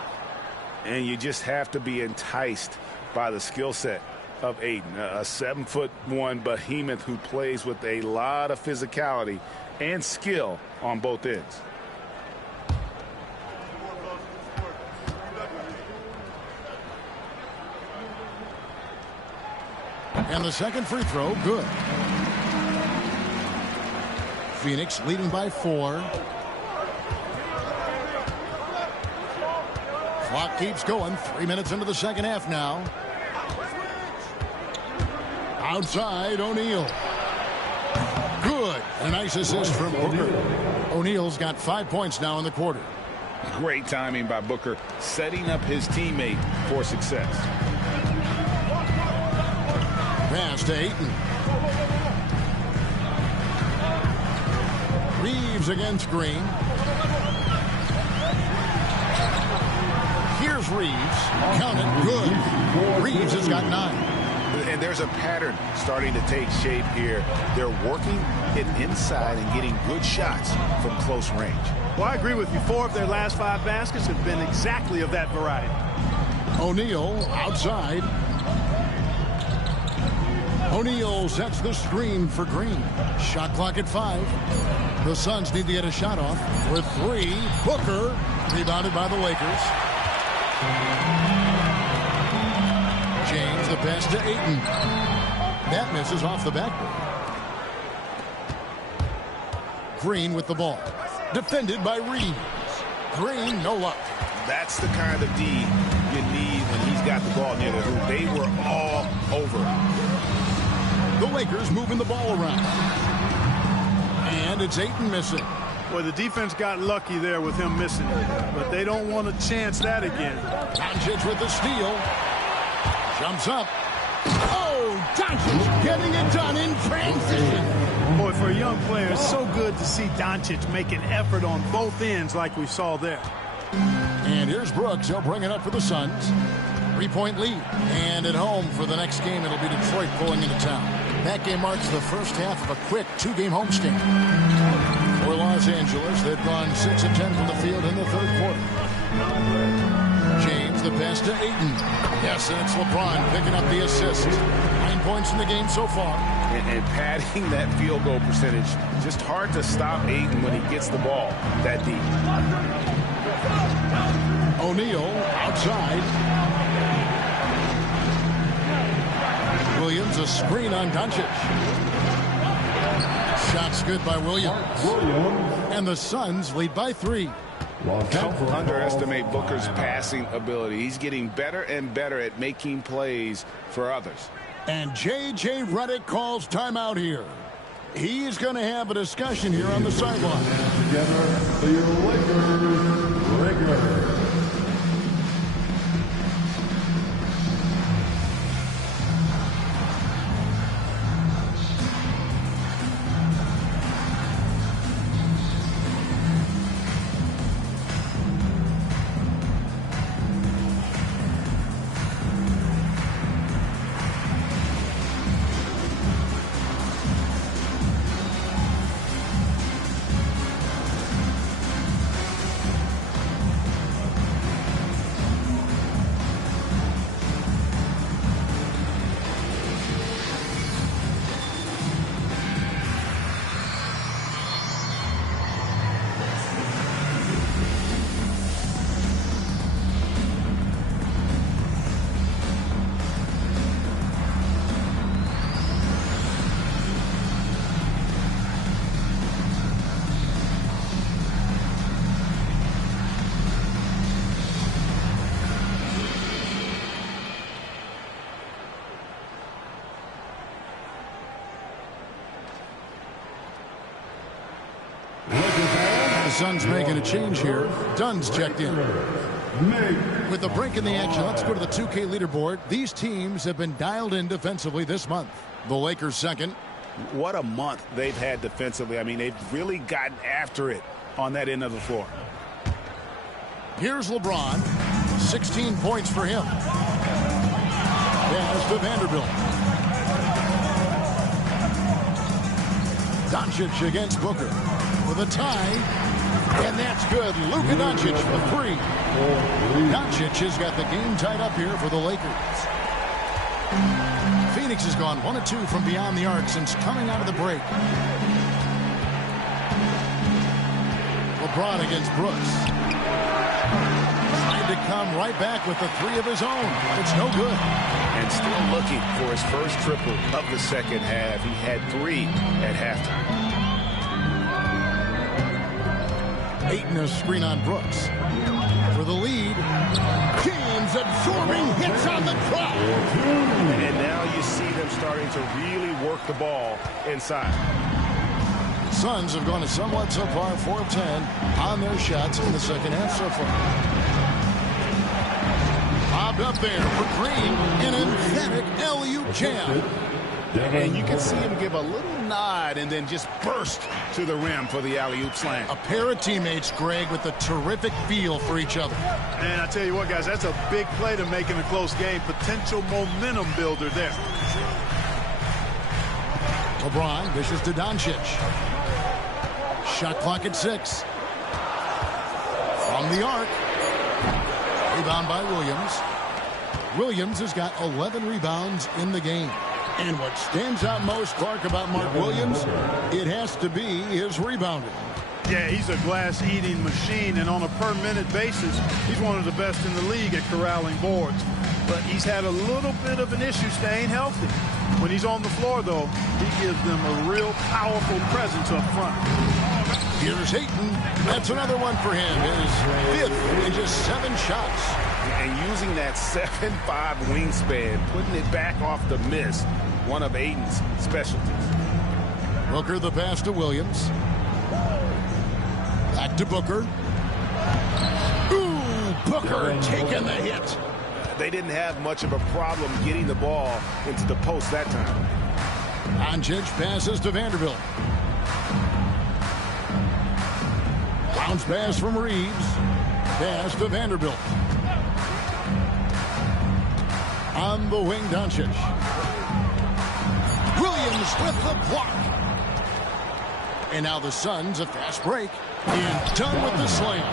And you just have to be enticed by the skill set of Ayton, a 7'1" behemoth who plays with a lot of physicality and skill on both ends. And the second free throw, good. Phoenix leading by 4. Clock keeps going. 3 minutes into the second half now. Outside, O'Neal. Good. A nice assist from Booker. O'Neal's got 5 points now in the quarter. Great timing by Booker, setting up his teammate for success. Pass to Ayton. Reeves against Green. Here's Reeves. Count it. Good. Reeves has got 9. And there's a pattern starting to take shape here. They're working it inside and getting good shots from close range. Well, I agree with you. 4 of their last 5 baskets have been exactly of that variety. O'Neal outside. O'Neal sets the screen for Green. Shot clock at 5. The Suns need to get a shot off for 3. Booker rebounded by the Lakers. James, the pass to Ayton. That misses off the backboard. Green with the ball. Defended by Reeves. Green, no luck. That's the kind of D you need when he's got the ball near the hoop. They were all over him. The Lakers moving the ball around. And it's Ayton missing. Well, the defense got lucky there with him missing it, but they don't want to chance that again. Doncic with the steal. Jumps up. Oh, Doncic getting it done in transition. Boy, for a young player, it's so good to see Doncic make an effort on both ends like we saw there. And here's Brooks. He'll bring it up for the Suns. 3-point lead. And at home for the next game, it'll be Detroit pulling into town. That game marks the first half of a quick 2-game homestand. For Los Angeles, they've gone 6 of 10 from the field in the third quarter. James, the pass to Ayton. Yes, and it's LeBron picking up the assist. 9 points in the game so far. And padding that field goal percentage. Just hard to stop Ayton when he gets the ball that deep. O'Neal outside. Williams, a screen on Doncic. Shots good by Williams. And the Suns lead by 3. Don't underestimate Booker's passing ability. He's getting better and better at making plays for others. And J.J. Redick calls timeout here. He's going to have a discussion here on the sideline. Together, the Lakers. Suns making a change here. Dunn's checked in. With the break in the action, let's go to the 2K leaderboard. These teams have been dialed in defensively this month. The Lakers second. What a month they've had defensively. I mean, they've really gotten after it on that end of the floor. Here's LeBron. 16 points for him. Pass to Vanderbilt. Doncic against Booker. With a tie. And that's good. Luka Doncic for 3. Doncic has got the game tied up here for the Lakers. Phoenix has gone 1 of 2 from beyond the arc since coming out of the break. LeBron against Brooks. Trying to come right back with the 3 of his own. But it's no good. And still looking for his first triple of the second half. He had 3 at halftime. Ayton a screen on Brooks. For the lead. James absorbing hits on the drop. And now you see them starting to really work the ball inside. Suns have gone a somewhat subpar 4 of 10 on their shots in the second half so far. Bobbed up there for Green. An emphatic alley-oop jam. And you can see him give a little nod and then just burst to the rim for the alley-oop slam. A pair of teammates, Greg, with a terrific feel for each other. And I tell you what, guys, that's a big play to make in a close game. Potential momentum builder there. LeBron dishes to Doncic. Shot clock at 6. From the arc. Rebound by Williams. Williams has got 11 rebounds in the game. And what stands out most, Clark, about Mark Williams, it has to be his rebounding. Yeah, he's a glass-eating machine, and on a per-minute basis, he's one of the best in the league at corralling boards. But he's had a little bit of an issue staying healthy. When he's on the floor, though, he gives them a real powerful presence up front. Here's Ayton. That's another one for him. His 5th in just 7 shots. And using that 7'5" wingspan, putting it back off the miss, one of Ayton's specialties. Booker the pass to Williams. Back to Booker. Ooh, Booker taking the hit. They didn't have much of a problem getting the ball into the post that time. Doncic passes to Vanderbilt. Bounce pass from Reeves. Pass to Vanderbilt. On the wing, Doncic. Williams with the block. And now the Suns, a fast break. And done with the slam.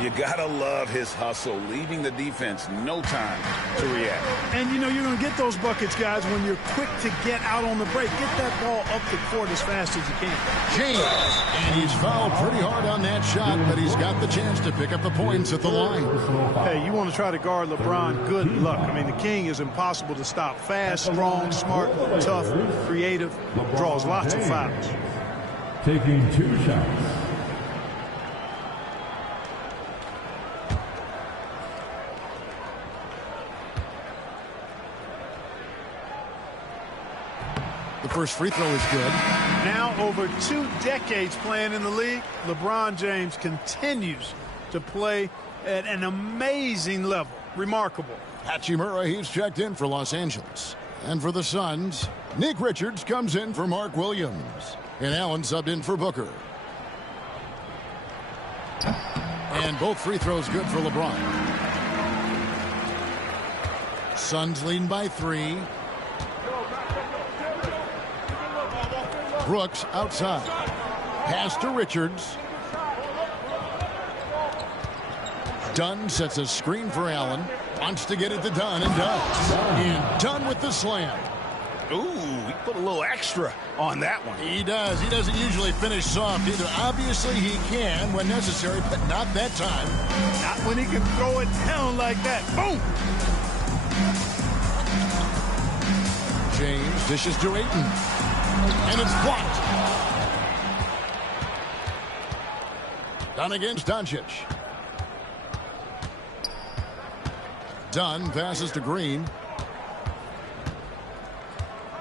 You gotta love his hustle, leaving the defense no time to react. And you know you're going to get those buckets, guys, when you're quick to get out on the break. Get that ball up the court as fast as you can. James, and he's fouled pretty hard on that shot, but he's got the chance to pick up the points at the line. Hey, you want to try to guard LeBron, good luck. I mean, the king is impossible to stop. Fast, strong, smart, tough, creative, draws lots of fouls. Taking 2 shots. The first free throw is good. Now over 2 decades playing in the league, LeBron James continues to play at an amazing level. Remarkable. Hachimura, he's checked in for Los Angeles. And for the Suns, Nick Richards comes in for Mark Williams. And Allen subbed in for Booker. And both free throws good for LeBron. Suns leading by 3. Brooks outside. Pass to Richards. Dunn sets a screen for Allen. Wants to get it to Dunn and does. And Dunn with the slam. Ooh, he put a little extra on that one. He does. He doesn't usually finish soft either. Obviously he can when necessary, but not that time. Not when he can throw it down like that. Boom! James dishes to Ayton. And it's blocked. Dunn against Doncic. Dunn passes to Green.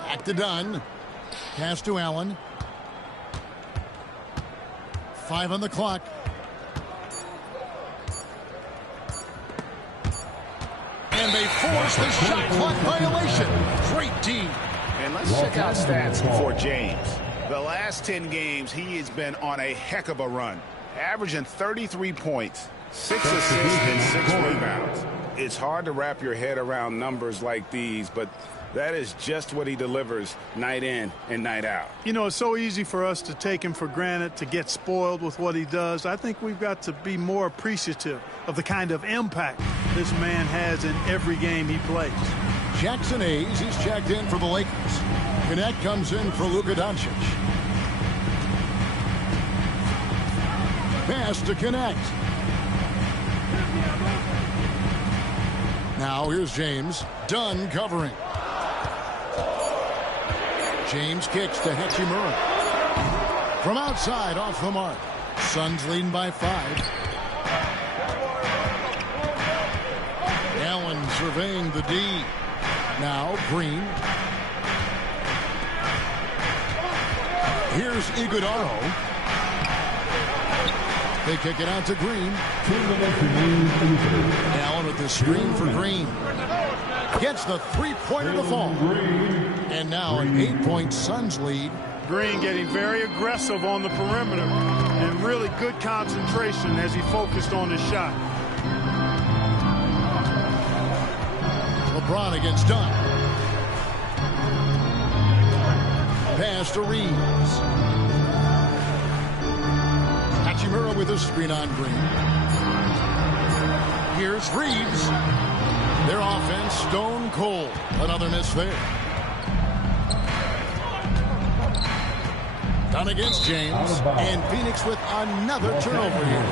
Back to Dunn. Pass to Allen. 5 on the clock. And they force the shot clock violation. Great D. And let's check out stats for James. The last 10 games, he has been on a heck of a run, averaging 33 points, 6 assists, and 6 rebounds. It's hard to wrap your head around numbers like these, but that is just what he delivers night in and night out. You know, it's so easy for us to take him for granted, to get spoiled with what he does. I think we've got to be more appreciative of the kind of impact this man has in every game he plays. Jackson Hayes, he's checked in for the Lakers. Connect comes in for Luka Doncic. Pass to Connect. Now here's James. Dunn covering. James kicks to Hachimura. From outside, off the mark. Suns leading by 5. Allen surveying the D. Now Green. Here's Iguodala. They kick it out to Green. Allen with the screen for Green. Gets the three-pointer to fall. And now an 8-point Suns lead. Green getting very aggressive on the perimeter and really good concentration as he focused on his shot. LeBron against Dunn. Pass to Reeves. Hachimura with a screen on Green. Here's Reeves. Their offense stone cold. Another miss there. Dunn against James. And Phoenix with another turnover here.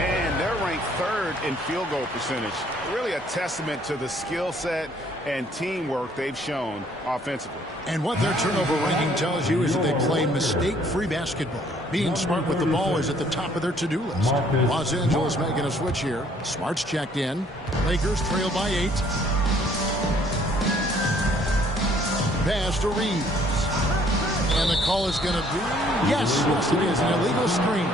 And they're ranked 3rd in field goal percentage. Really a testament to the skill set and teamwork they've shown offensively. And what their turnover ranking tells you is that they play mistake-free basketball. Being smart with the ball is at the top of their to-do list. Los Angeles making a switch here. Smart's checked in. Lakers trail by 8. Pass to Reeves. And the call is going to be, yes, it is, an illegal screen.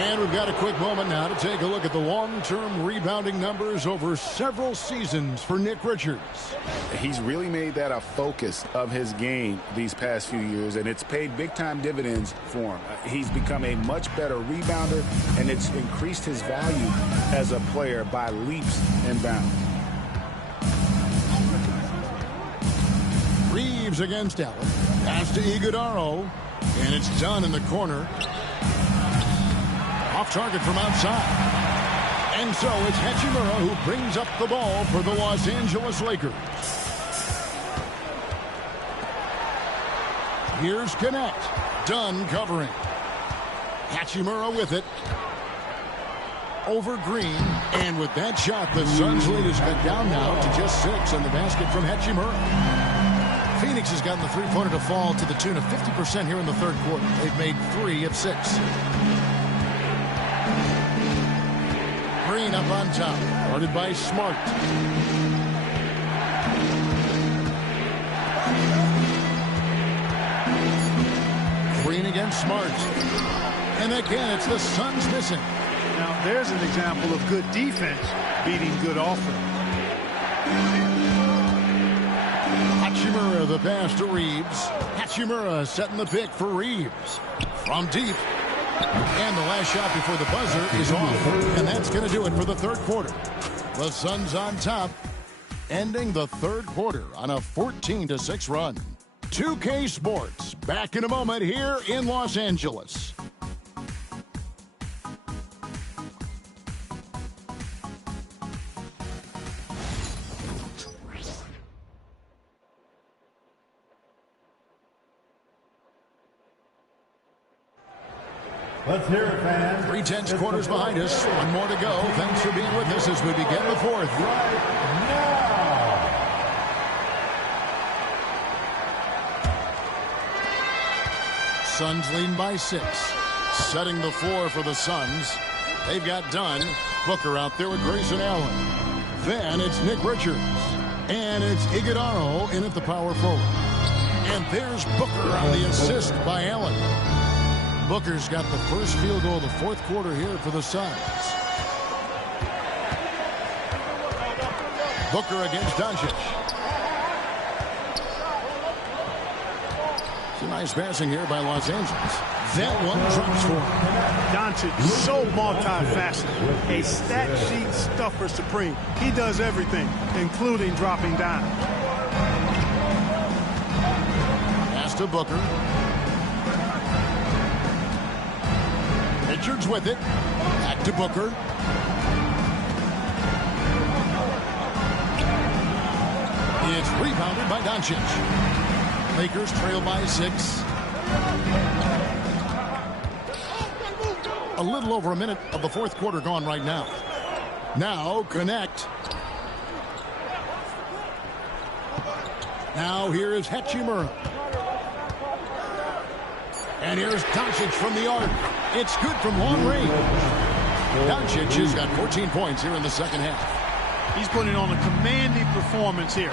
And we've got a quick moment now to take a look at the long-term rebounding numbers over several seasons for Nick Richards. He's really made that a focus of his game these past few years, and it's paid big-time dividends for him. He's become a much better rebounder, and it's increased his value as a player by leaps and bounds. Reeves against Allen. Pass to Iguodala. And it's done in the corner. Off target from outside. And so it's Hachimura who brings up the ball for the Los Angeles Lakers. Here's Connect. Dunn covering. Hachimura with it. Over Green. And with that shot, the Suns lead is cut down now to just 6 on the basket from Hachimura. Phoenix has gotten the three-pointer to fall to the tune of 50% here in the third quarter. They've made 3 of 6. Green up on top, guarded by Smart. Green against Smart. And again, it's the Suns missing. Now, there's an example of good defense beating good offense. Hachimura the pass to Reeves. Hachimura setting the pick for Reeves. From deep. And the last shot before the buzzer is off. And that's going to do it for the third quarter. The Suns on top, ending the third quarter on a 14-6 run. 2K Sports, back in a moment here in Los Angeles. Let's hear it, fans. 3/10 quarters behind us. One more to go. Thanks for being with us as we begin the fourth. Suns leading by 6. Setting the floor for the Suns. They've got Dunn. Booker out there with Grayson Allen. Then it's Nick Richards. And it's Iguodala in at the power forward. And there's Booker on the assist by Allen. Booker's got the first field goal of the fourth quarter here for the Suns. Booker against Doncic. It's a nice passing here by Los Angeles. That one drops for him. Doncic, so multifaceted. A stat sheet stuffer supreme. He does everything, including dropping down. Pass to Booker. Richards with it. Back to Booker. It's rebounded by Doncic. Lakers trail by 6. A little over a minute of the fourth quarter gone right now. Now Connect. Now here is Hachimura. And here's Doncic from the arc. It's good from long range. Doncic has got 14 points here in the second half. He's putting on a commanding performance here.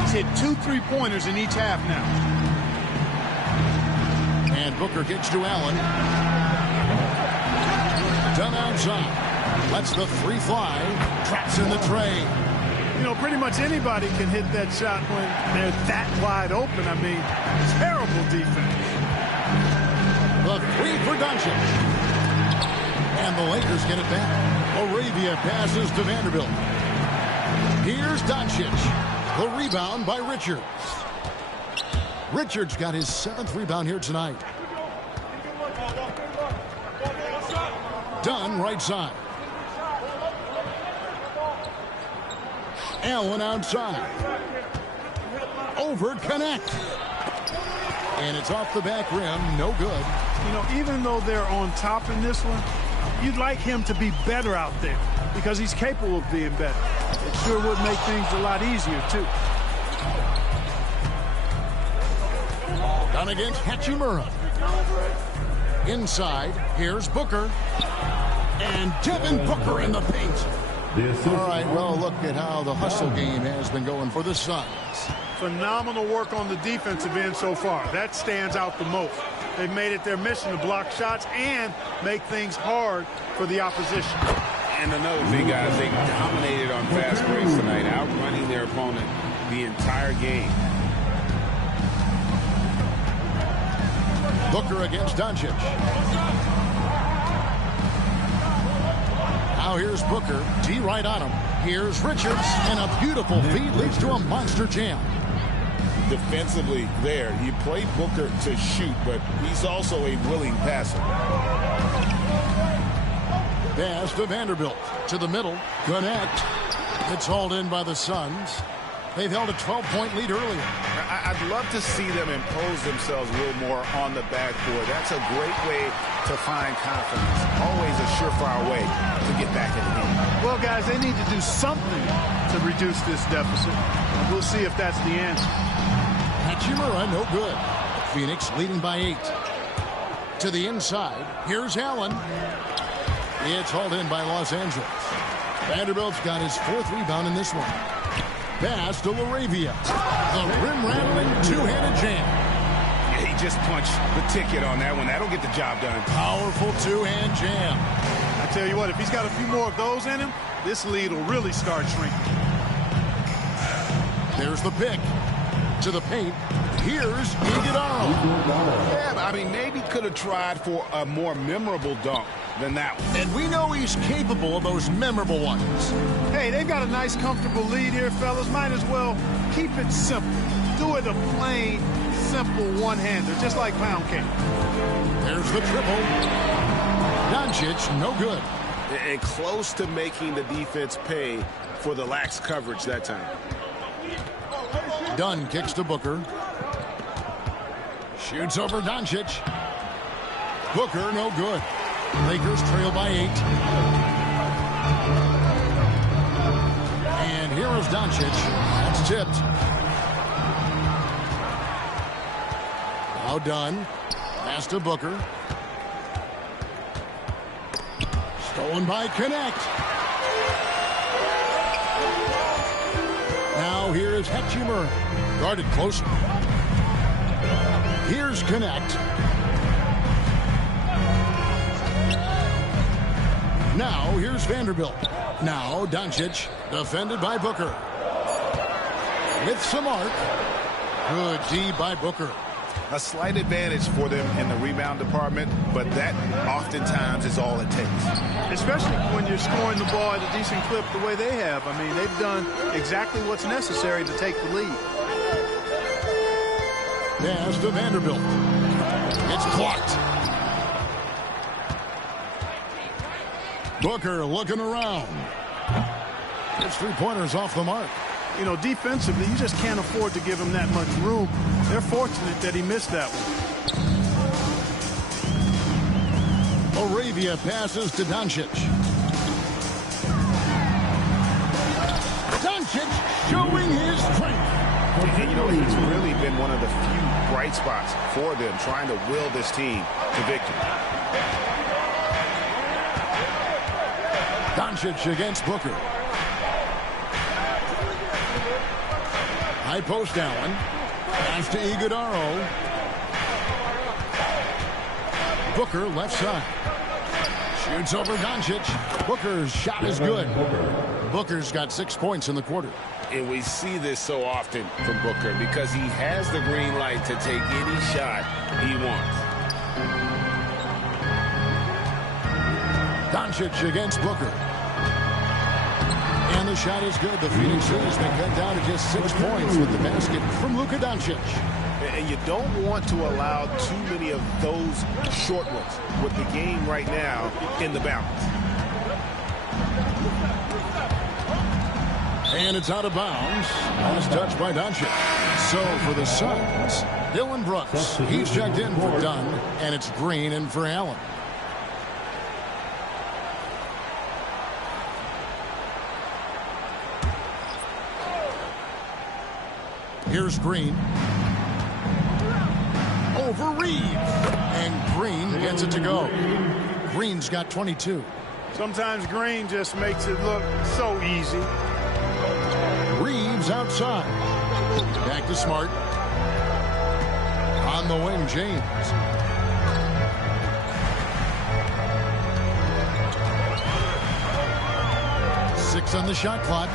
He's hit 2 3-pointers in each half now. And Booker gets to Allen. Done outside. Lets the 3 fly. Traps in the tray. You know, pretty much anybody can hit that shot when they're that wide open. I mean, terrible defense. The 3 for Doncic. And the Lakers get it back. Arabia passes to Vanderbilt. Here's Doncic. The rebound by Richards. Richards got his 7th rebound here tonight. Dunn right side. Allen outside. Over Connect. And it's off the back rim. No good. You know, even though they're on top in this one, you'd like him to be better out there because he's capable of being better. It sure would make things a lot easier, too. Down against Hachimura. Inside, here's Booker. And Devin Booker in the paint. All right, well, look at how the hustle game has been going for the Suns. Phenomenal work on the defensive end so far. That stands out the most. They've made it their mission to block shots and make things hard for the opposition. And another thing, guys, they dominated on fast breaks tonight, outrunning their opponent the entire game. Booker against Doncic. Now here's Booker. D right on him. Here's Richards. And a beautiful feed leads to a monster jam. Defensively there, you play Booker to shoot, but he's also a willing passer. Pass to Vanderbilt. To the middle. Connect. It's hauled in by the Suns. They've held a 12-point lead earlier. I'd love to see them impose themselves a little more on the backboard. That's a great way to find confidence. Always a surefire way to get back in the game. Well, guys, they need to do something to reduce this deficit. And we'll see if that's the answer. Hachimura, no good. Phoenix leading by 8. To the inside. Here's Allen. It's hauled in by Los Angeles. Vanderbilt's got his 4th rebound in this one. Pass to LaRavia. The rim-rattling two-handed jam. Yeah, he just punched the ticket on that one. That'll get the job done. Powerful two-hand jam. I tell you what, if he's got a few more of those in him, this lead will really start shrinking. There's the pick. To the paint. Here's Iguodala. Yeah, I mean, maybe could have tried for a more memorable dunk than that one. And we know he's capable of those memorable ones. Hey, they've got a nice, comfortable lead here, fellas. Might as well keep it simple. Do it a plain, simple one-hander, just like pound cake. There's the triple. Doncic, no good. And close to making the defense pay for the lax coverage that time. Dunn kicks to Booker. Shoots over Doncic. Booker, no good. Lakers trail by 8. And here is Doncic. That's tipped. Now Dunn. Pass to Booker. Stolen by Connect. Now here is Hachimura. Guarded closer. Here's Connect. Now here's Vanderbilt. Now Doncic, defended by Booker. With some arc. Good D by Booker. A slight advantage for them in the rebound department, but that oftentimes is all it takes. Especially when you're scoring the ball at a decent clip the way they have. I mean, they've done exactly what's necessary to take the lead. Pass to Vanderbilt. It's blocked. Booker looking around. His three-pointers off the mark. You know, defensively, you just can't afford to give him that much room. They're fortunate that he missed that one. Moravia passes to Doncic. Doncic showing his strength. And, you know, he's really been one of the few bright spots for them, trying to will this team to victory. Doncic against Booker. High post Allen. Pass to Iguodala. Booker left side. Shoots over Doncic. Booker's shot is good. Booker's got 6 points in the quarter. And we see this so often from Booker because he has the green light to take any shot he wants. Doncic against Booker. And the shot is good. The Phoenix lead has been cut down to just 6 points with the basket from Luka Doncic. And you don't want to allow too many of those short ones with the game right now in the balance. And it's out of bounds. Last touch by Doncic. So for the Suns, Dylan Brooks. He's checked in for Dunn. And it's Green in for Allen. Here's Green. Over Reeves. And Green gets it to go. Green's got 22. Sometimes Green just makes it look so easy. Reeves outside. Back to Smart. On the wing, James. Six on the shot clock.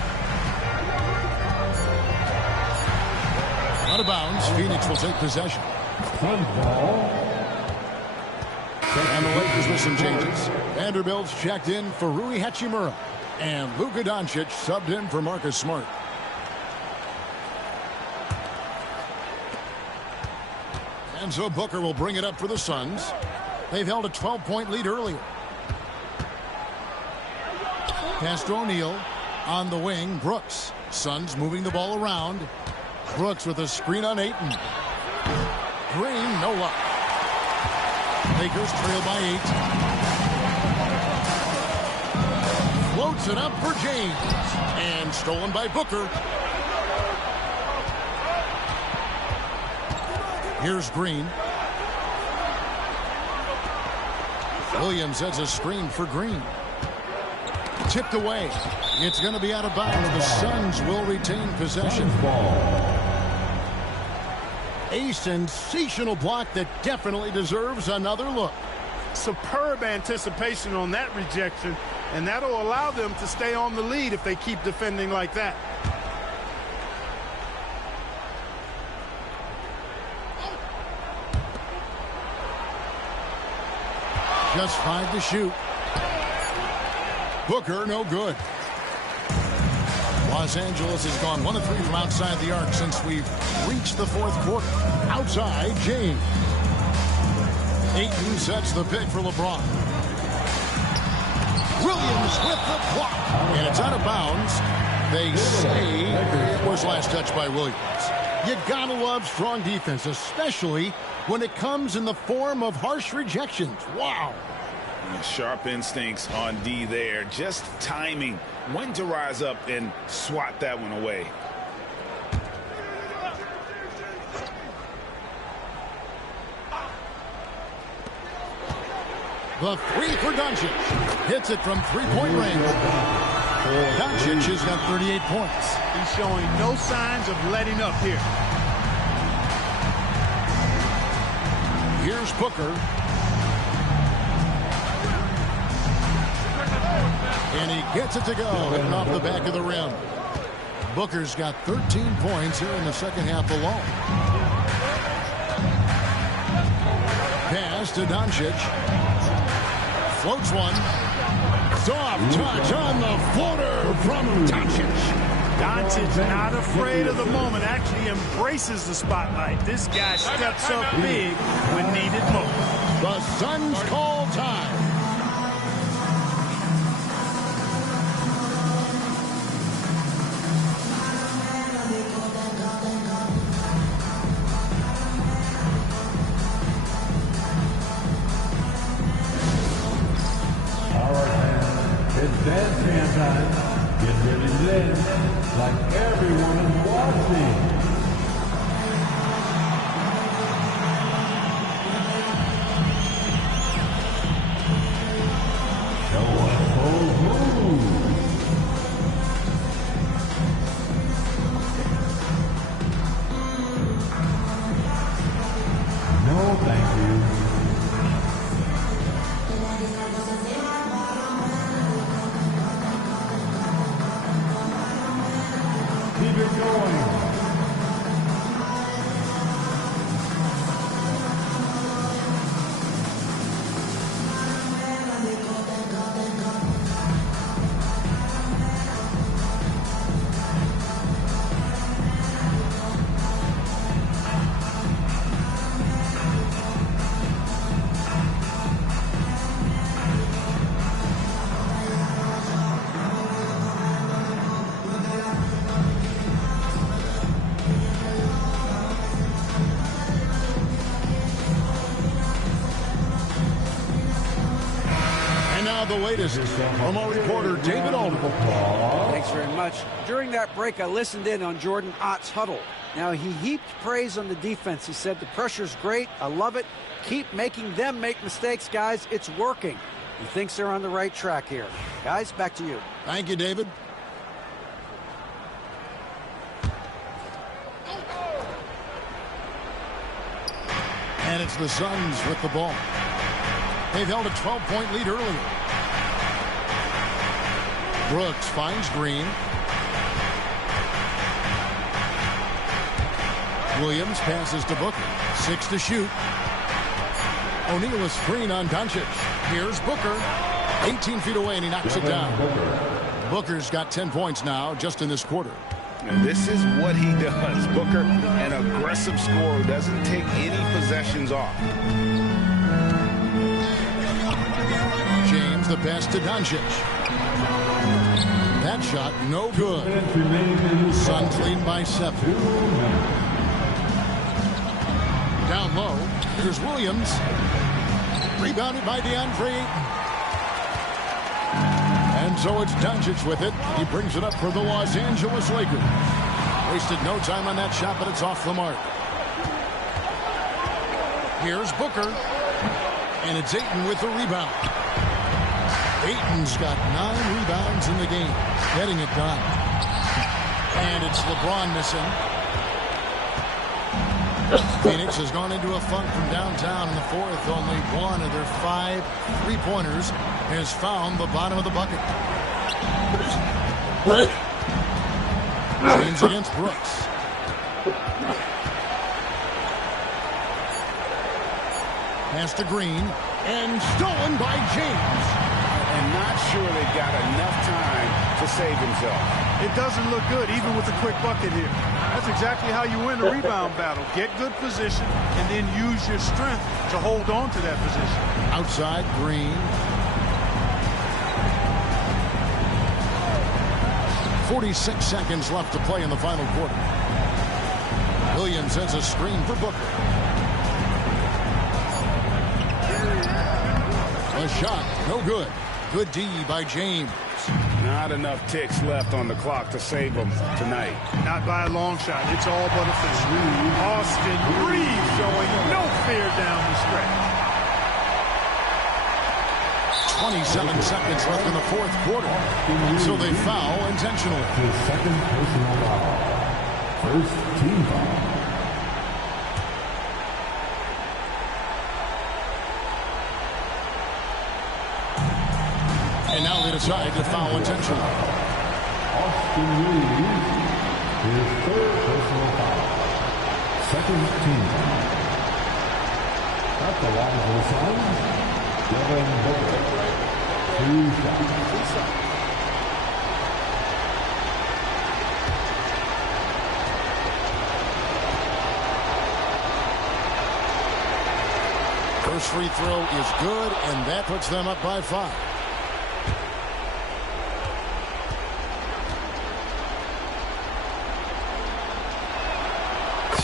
Out of bounds. Phoenix will take possession. And the Lakers with some changes. Vanderbilt's checked in for Rui Hachimura. And Luka Doncic subbed in for Marcus Smart. And so Booker will bring it up for the Suns. They've held a 12-point lead earlier. Pass to O'Neal. On the wing, Brooks. Suns moving the ball around. Brooks with a screen on Ayton. Green, no luck. Lakers trail by 8. Floats it up for James. And stolen by Booker. Here's Green. Williams has a screen for Green. Tipped away. It's going to be out of bounds. The Suns will retain possession. A sensational block that definitely deserves another look. Superb anticipation on that rejection, and that'll allow them to stay on the lead if they keep defending like that. Just 5 to shoot. Booker, no good. Los Angeles has gone 1 of 3 from outside the arc since we've reached the 4th quarter. Outside, James. Ayton sets the pick for LeBron. Williams with the block. And it's out of bounds. They say it was last touched by Williams. You gotta love strong defense, especially when it comes in the form of harsh rejections. Wow. Sharp instincts on D there. Just timing when to rise up and swat that one away. The 3 for Doncic. Hits it from 3-point range. Doncic has got 38 points. He's showing no signs of letting up here. Here's Booker. And he gets it to go, hitting off the back of the rim. Booker's got 13 points here in the second half alone. Pass to Doncic. Floats one. Soft touch on the floater from Doncic. Doncic not afraid of the moment, actually embraces the spotlight. This guy steps up big when needed most. The Suns call time. It's dance jam time. Get ready to dance like everyone is watching. Show us those moves. No, thank you. Keep it going. The latest from our reporter, David Alden. Thanks very much. During that break, I listened in on Jordan Ott's huddle. Now, he heaped praise on the defense. He said, the pressure's great. I love it. Keep making them make mistakes, guys. It's working. He thinks they're on the right track here. Guys, back to you. Thank you, David. And it's the Suns with the ball. They've held a 12-point lead earlier. Brooks finds Green. Williams passes to Booker. 6 to shoot. O'Neal a screen on Doncic. Here's Booker. 18 feet away, and he knocks it down. Booker's got 10 points now just in this quarter. And this is what he does. Booker, an aggressive scorer, doesn't take any possessions off. James, the pass to Doncic. that shot. No good. Suns lead by 7. Down low. Here's Williams. Rebounded by DeAndre Ayton. And so it's Doncic with it. He brings it up for the Los Angeles Lakers. Wasted no time on that shot, but it's off the mark. Here's Booker. And it's Ayton with the rebound. Ayton's got 9 rebounds in the game. Getting it done. And it's LeBron missing. Phoenix has gone into a funk from downtown in the fourth. Only one of their 5 3-pointers has found the bottom of the bucket. James against Brooks. Pass to Green. And stolen by James. And not sure they got enough time to save himself. It doesn't look good, even with a quick bucket here. That's exactly how you win a rebound battle. Get good position and then use your strength to hold on to that position. Outside, Green. 46 seconds left to play in the final quarter. Williams has a screen for Booker. A shot, no good. Good D by James. Not enough ticks left on the clock to save them tonight. Not by a long shot. It's all but official. Austin Reeves showing no fear down the stretch. 27 seconds left in the fourth quarter. So they foul intentionally. His second personal foul. First team foul. And now they decide to foul intentionally. Austin Reeves, his third personal foul. Second team foul. At the line for the Suns, Devin Booker. 2 shots. First free throw is good, and that puts them up by 5.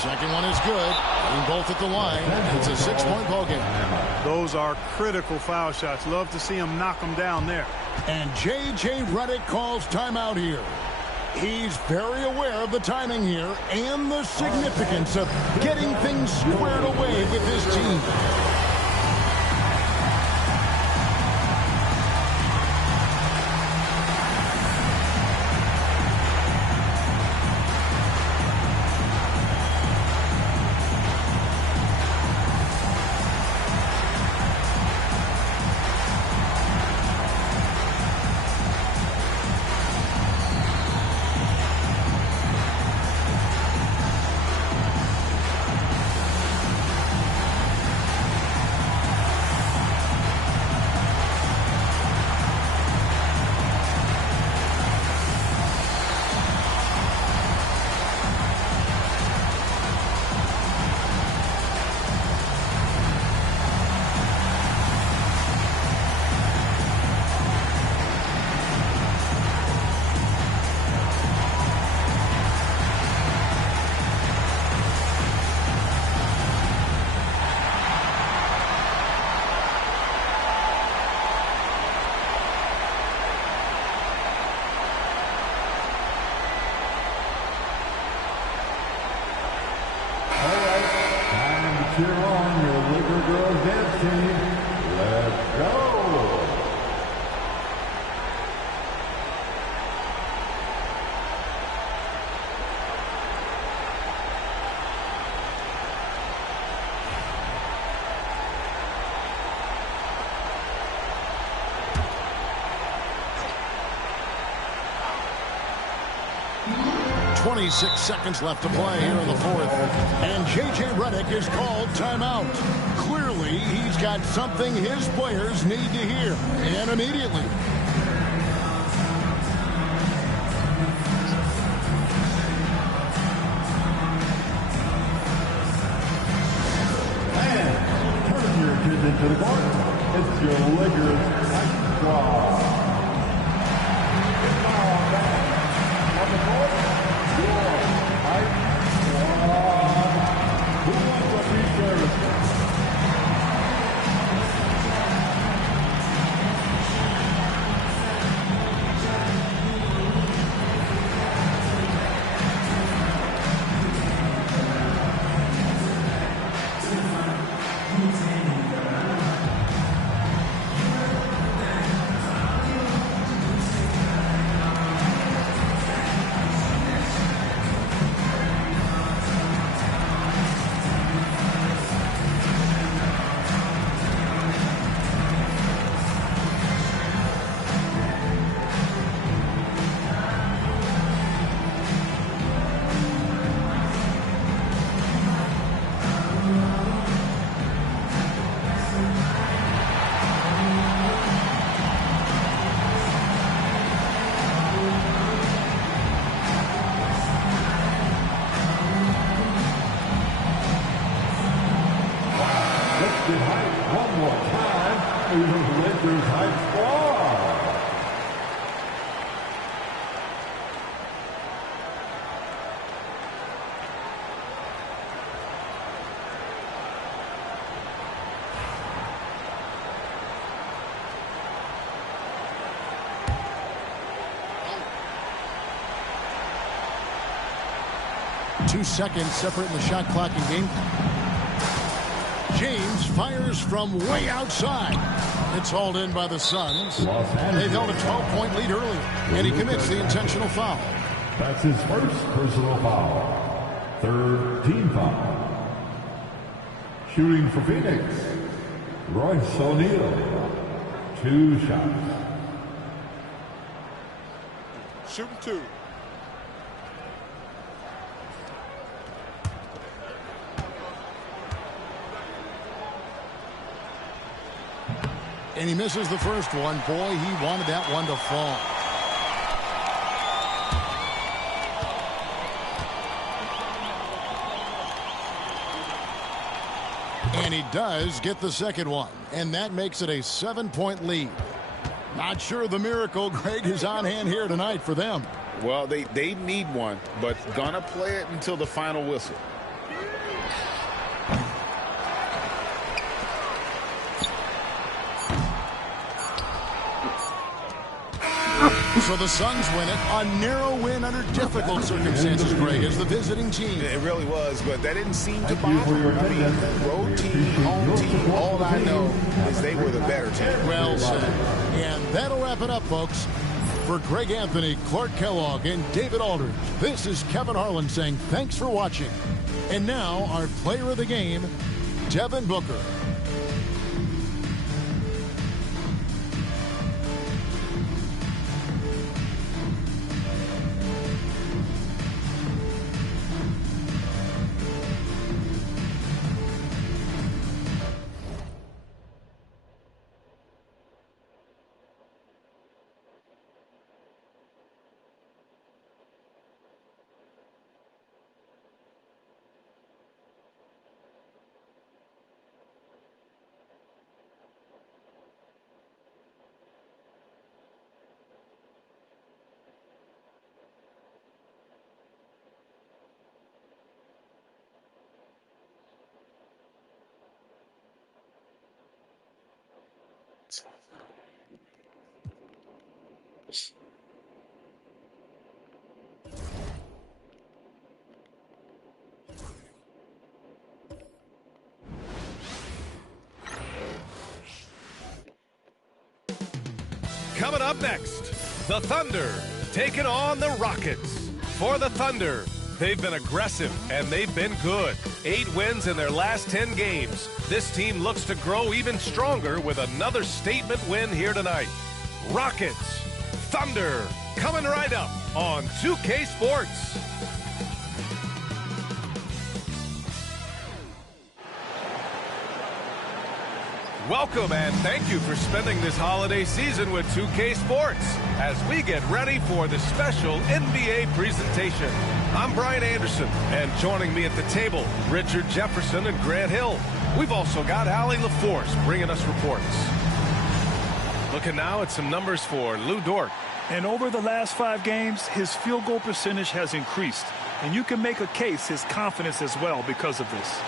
Second one is good. And both at the line. It's a 6-point ball game. Those are critical foul shots. Love to see him knock them down there. And J.J. Redick calls timeout here. He's very aware of the timing here and the significance of getting things squared away with his team. Cheer on your Laker girls dance team. Let's go. 26 seconds left to play here in the fourth. And J.J. Redick is called timeout. Clearly, he's got something his players need to hear, and immediately. And turn your attention to the court. It's your Lakers squad. It's now on back. One more time, the Lakers High Squad. Two seconds separating the shot clock and game. James fires from way outside. It's hauled in by the Suns. They've held a 12-point lead earlier, and he commits the intentional foul. That's his first personal foul. Third team foul. Shooting for Phoenix, Royce O'Neal. 2 shots. Shooting 2. And he misses the first one. Boy, he wanted that one to fall. And he does get the second one. And that makes it a 7-point lead. Not sure the miracle, Greg, is on hand here tonight for them. Well, they need one, but gonna play it until the final whistle. So the Suns win it. A narrow win under difficult circumstances, Greg, as the visiting team. It really was, but that didn't seem to bother me. I mean, road team, home team, all I know is they were the better team. Well said. And that'll wrap it up, folks. For Greg Anthony, Clark Kellogg, and David Aldridge, this is Kevin Harlan saying thanks for watching. And now, our player of the game, Devin Booker. Coming up next, the Thunder taking on the Rockets. For the Thunder, they've been aggressive and they've been good. 8 wins in their last 10 games. This team looks to grow even stronger with another statement win here tonight. Rockets, Thunder, coming right up on 2K Sports. Welcome and thank you for spending this holiday season with 2K Sports as we get ready for the special NBA presentation. I'm Brian Anderson, and joining me at the table, Richard Jefferson and Grant Hill. We've also got Allie LaForce bringing us reports. Looking now at some numbers for Lou Dort. And over the last 5 games, his field goal percentage has increased. And you can make a case his confidence as well because of this.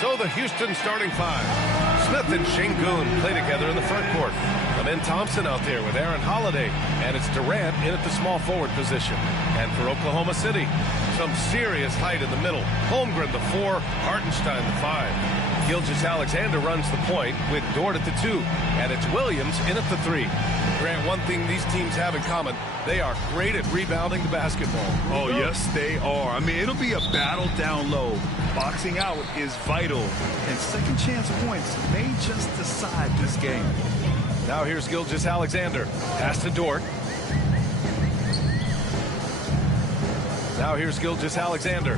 So the Houston starting 5. Smith and Şengün play together in the front court. Amin Thompson out there with Aaron Holiday. And it's Durant in at the small forward position. And for Oklahoma City, some serious height in the middle. Holmgren the 4, Hartenstein the 5. Gilgeous-Alexander runs the point with Dort at the 2. And it's Williams in at the 3. Grant, one thing these teams have in common, they are great at rebounding the basketball. Oh, yes, they are. I mean, it'll be a battle down low. Boxing out is vital. And second chance points may just decide this game. Now here's Gilgeous-Alexander. Pass to Dort. Now here's Gilgeous-Alexander.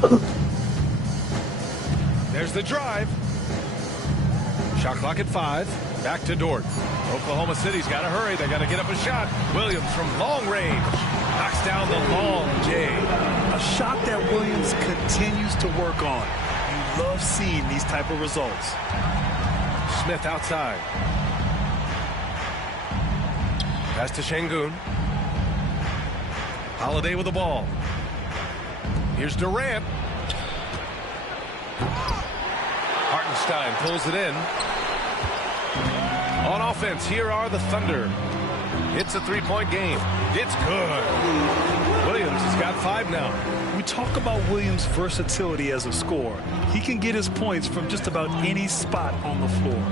There's the drive. Shot clock at 5. Back to Dort. Oklahoma City's got to hurry. They got to get up a shot. Williams from long range knocks down the long J. A shot that Williams continues to work on. You love seeing these type of results. Smith outside. Pass to Şengün. Holiday with the ball. Here's Durant. Hartenstein pulls it in. On offense, here are the Thunder. It's a 3-point game. It's good. Williams has got 5 now. We talk about Williams' versatility as a scorer. He can get his points from just about any spot on the floor.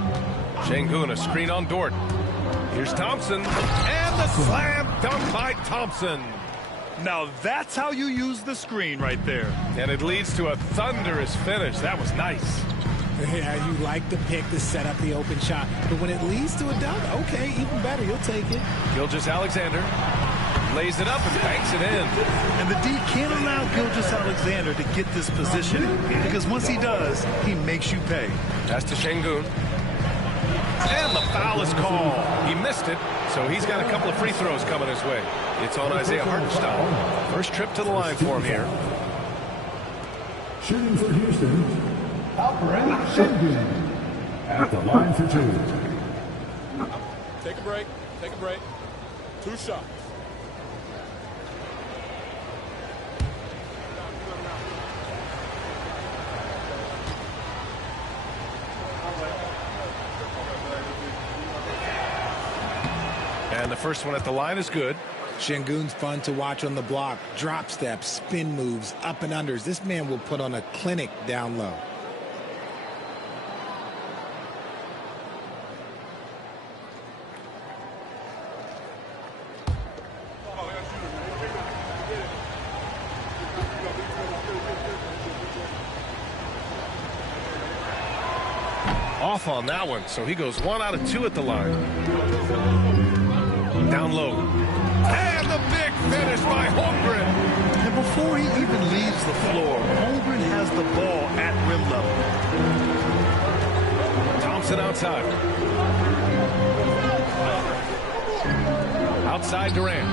Şengün, a screen on Dort. Here's Thompson. And the slam dunk by Thompson. Now that's how you use the screen right there. And it leads to a thunderous finish. That was nice. Yeah, you like the pick to set up the open shot. But when it leads to a dunk, okay, even better. You'll take it. Gilgeous-Alexander lays it up and banks it in. And the D can't allow Gilgeous-Alexander to get this position because once he does, he makes you pay. Pass to Şengün. And the foul is called. He missed it, so he's got a couple of free throws coming his way. It's on Isaiah Hartenstein. First trip to the line for him here. Shooting for Houston, Alperen Şengün at the line for 2. Take a break. Take a break. 2 shots. And the first one at the line is good. Şengün's fun to watch on the block. Drop steps, spin moves, up and unders. This man will put on a clinic down low. Off on that one, so he goes 1 out of 2 at the line. Down low. And the big finish by Holmgren. And before he even leaves the floor, Holmgren has the ball at rim level. Thompson outside. Outside Durant.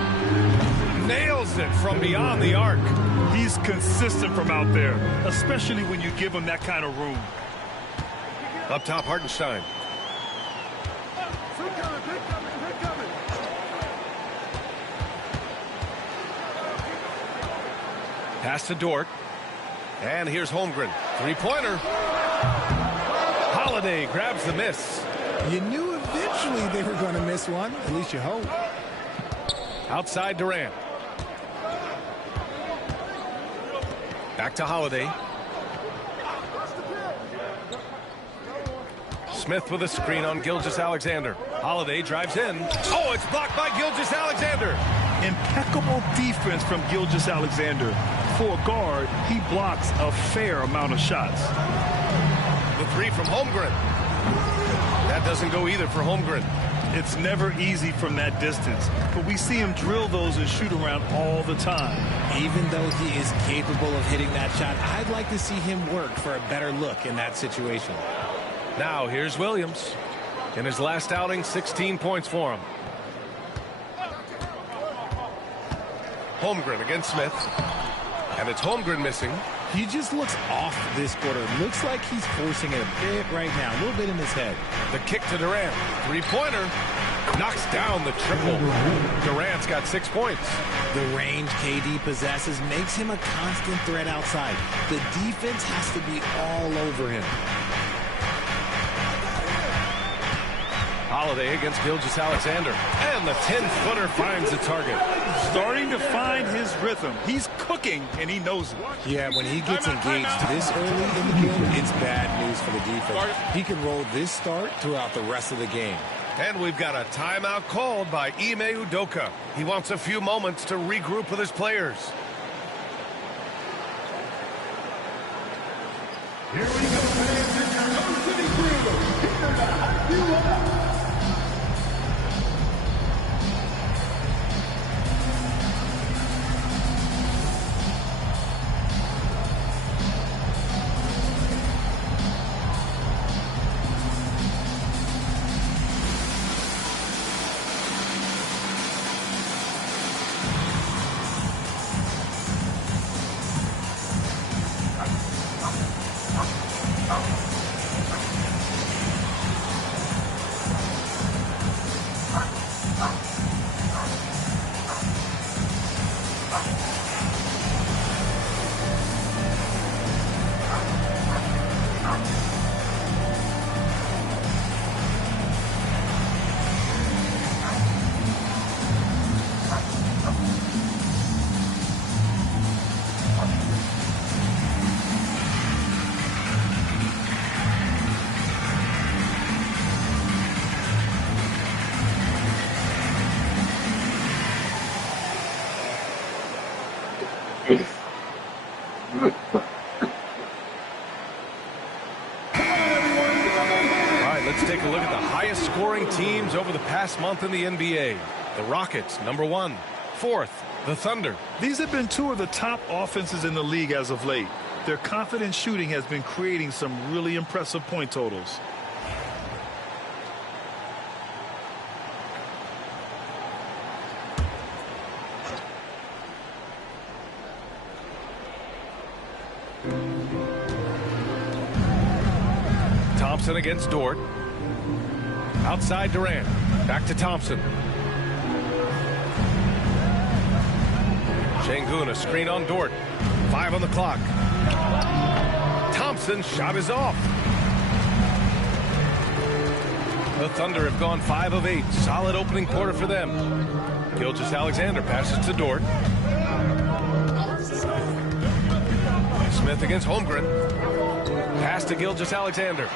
Nails it from beyond the arc. He's consistent from out there, especially when you give him that kind of room. Up top, Hartenstein. Pass to Dort. And here's Holmgren. 3-pointer. Holiday grabs the miss. You knew eventually they were going to miss one. At least you hope. Outside Durant. Back to Holiday. Smith with a screen on Gilgeous-Alexander. Holiday drives in. Oh, it's blocked by Gilgeous-Alexander. Impeccable defense from Gilgeous-Alexander. For a guard, he blocks a fair amount of shots. The 3 from Holmgren. That doesn't go either for Holmgren. It's never easy from that distance, but we see him drill those and shoot around all the time. Even though he is capable of hitting that shot, I'd like to see him work for a better look in that situation. Now here's Williams. In his last outing, 16 points for him. Holmgren against Smith. And it's Holmgren missing. He just looks off this quarter. Looks like he's forcing it a bit right now. A little bit in his head. The kick to Durant. 3-pointer. Knocks down the triple. Durant's got 6 points. The range KD possesses makes him a constant threat outside. The defense has to be all over him. Holiday against Gilgeous-Alexander. And the 10-footer finds the target. Starting to find his rhythm. He's cooking, and he knows it. Yeah, when he gets engaged this early in the game, it's bad news for the defense. He can roll this start throughout the rest of the game. And we've got a timeout called by Ime Udoka. He wants a few moments to regroup with his players. Here we go, fans. It's your Coach City crew. Here to hype you up. Take a look at the highest scoring teams over the past month in the NBA. The Rockets, number 1. 4th, the Thunder. These have been 2 of the top offenses in the league as of late. Their confident shooting has been creating some really impressive point totals. Thompson against Dort. Outside Durant. Back to Thompson. Şengün, a screen on Dort. 5 on the clock. Thompson's shot is off. The Thunder have gone 5 of 8. Solid opening quarter for them. Gilgeous-Alexander passes to Dort. Smith against Holmgren. Pass to Gilgeous-Alexander.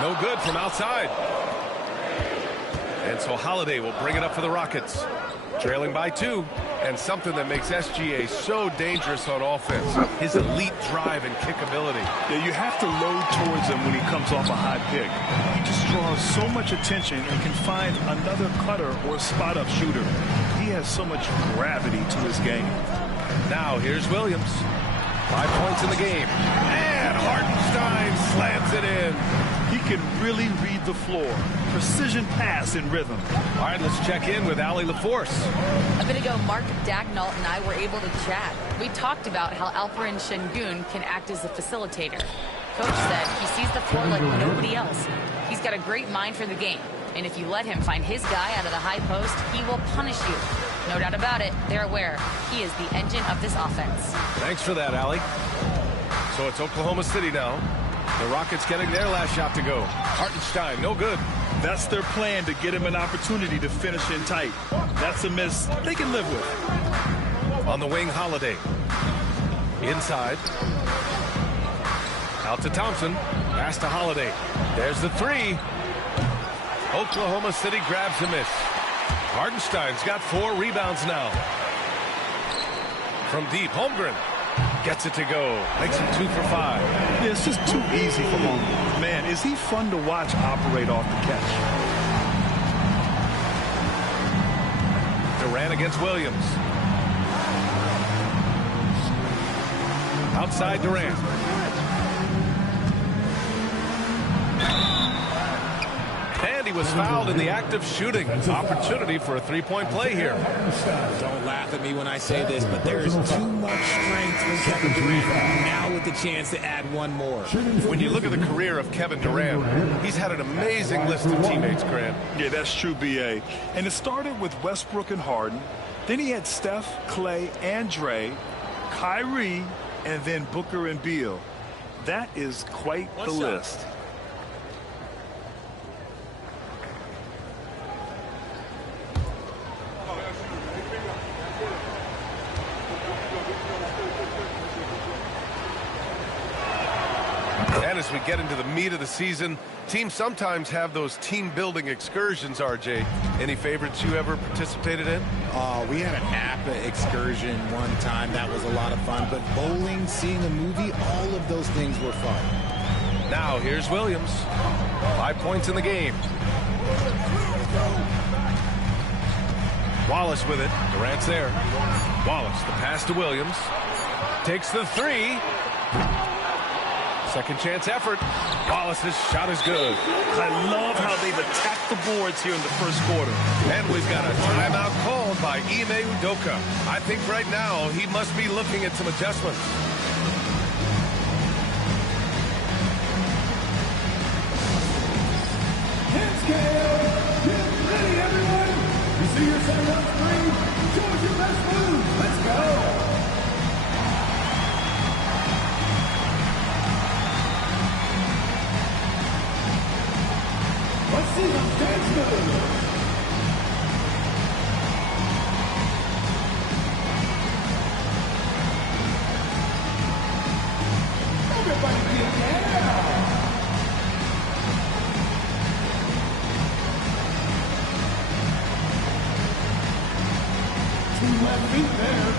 No good from outside. And so Holiday will bring it up for the Rockets. Trailing by 2. And something that makes SGA so dangerous on offense. His elite drive and kick ability. Yeah, you have to load towards him when he comes off a high pick. He just draws so much attention and can find another cutter or spot-up shooter. He has so much gravity to his game. Now here's Williams. 5 points in the game. And Hartenstein slams it in. He can really read the floor. Precision pass in rhythm. All right, let's check in with Allie LaForce. A bit ago, Mark Dagnall and I were able to chat. We talked about how Alperen Şengün can act as a facilitator. Coach said he sees the floor like nobody else. He's got a great mind for the game. And if you let him find his guy out of the high post, he will punish you. No doubt about it, they're aware. He is the engine of this offense. Thanks for that, Allie. So it's Oklahoma City now. The Rockets getting their last shot to go. Hartenstein, no good. That's their plan, to get him an opportunity to finish in tight. That's a miss they can live with. On the wing, Holiday. Inside. Out to Thompson. Pass to Holiday. There's the 3. Oklahoma City grabs a miss. Hartenstein's got 4 rebounds now. From deep, Holmgren gets it to go. Makes it 2 for 5. Yeah, it's just too easy for Holmgren. Man, is he fun to watch operate off the catch. Durant against Williams. Outside Durant. And he was fouled in the act of shooting. Opportunity for a three-point play here. Don't laugh at me when I say this, but there is too much strength from Kevin Durant. Now with the chance to add one more. When you look at the career of Kevin Durant, he's had an amazing list of teammates, Grant. Yeah, that's true, B.A. And it started with Westbrook and Harden. Then he had Steph, Clay, and Dre, Kyrie, and then Booker and Beal. That is quite the list. And as we get into the meat of the season, teams sometimes have those team-building excursions, RJ. Any favorites you ever participated in? We had an APA excursion one time. That was a lot of fun. But bowling, seeing a movie, all of those things were fun. Now here's Williams. 5 points in the game. Wallace with it. Durant's there. Wallace, the pass to Williams. Takes the three. Second chance effort. Wallace's shot is good. I love how they've attacked the boards here in the first quarter. And we've got a timeout called by Ime Udoka. I think right now he must be looking at some adjustments. Hands scale. Get ready, everyone. You see your center on screen? Show us your best move. Let's go. Let's see them dance move. Everybody get down. Two left feet there.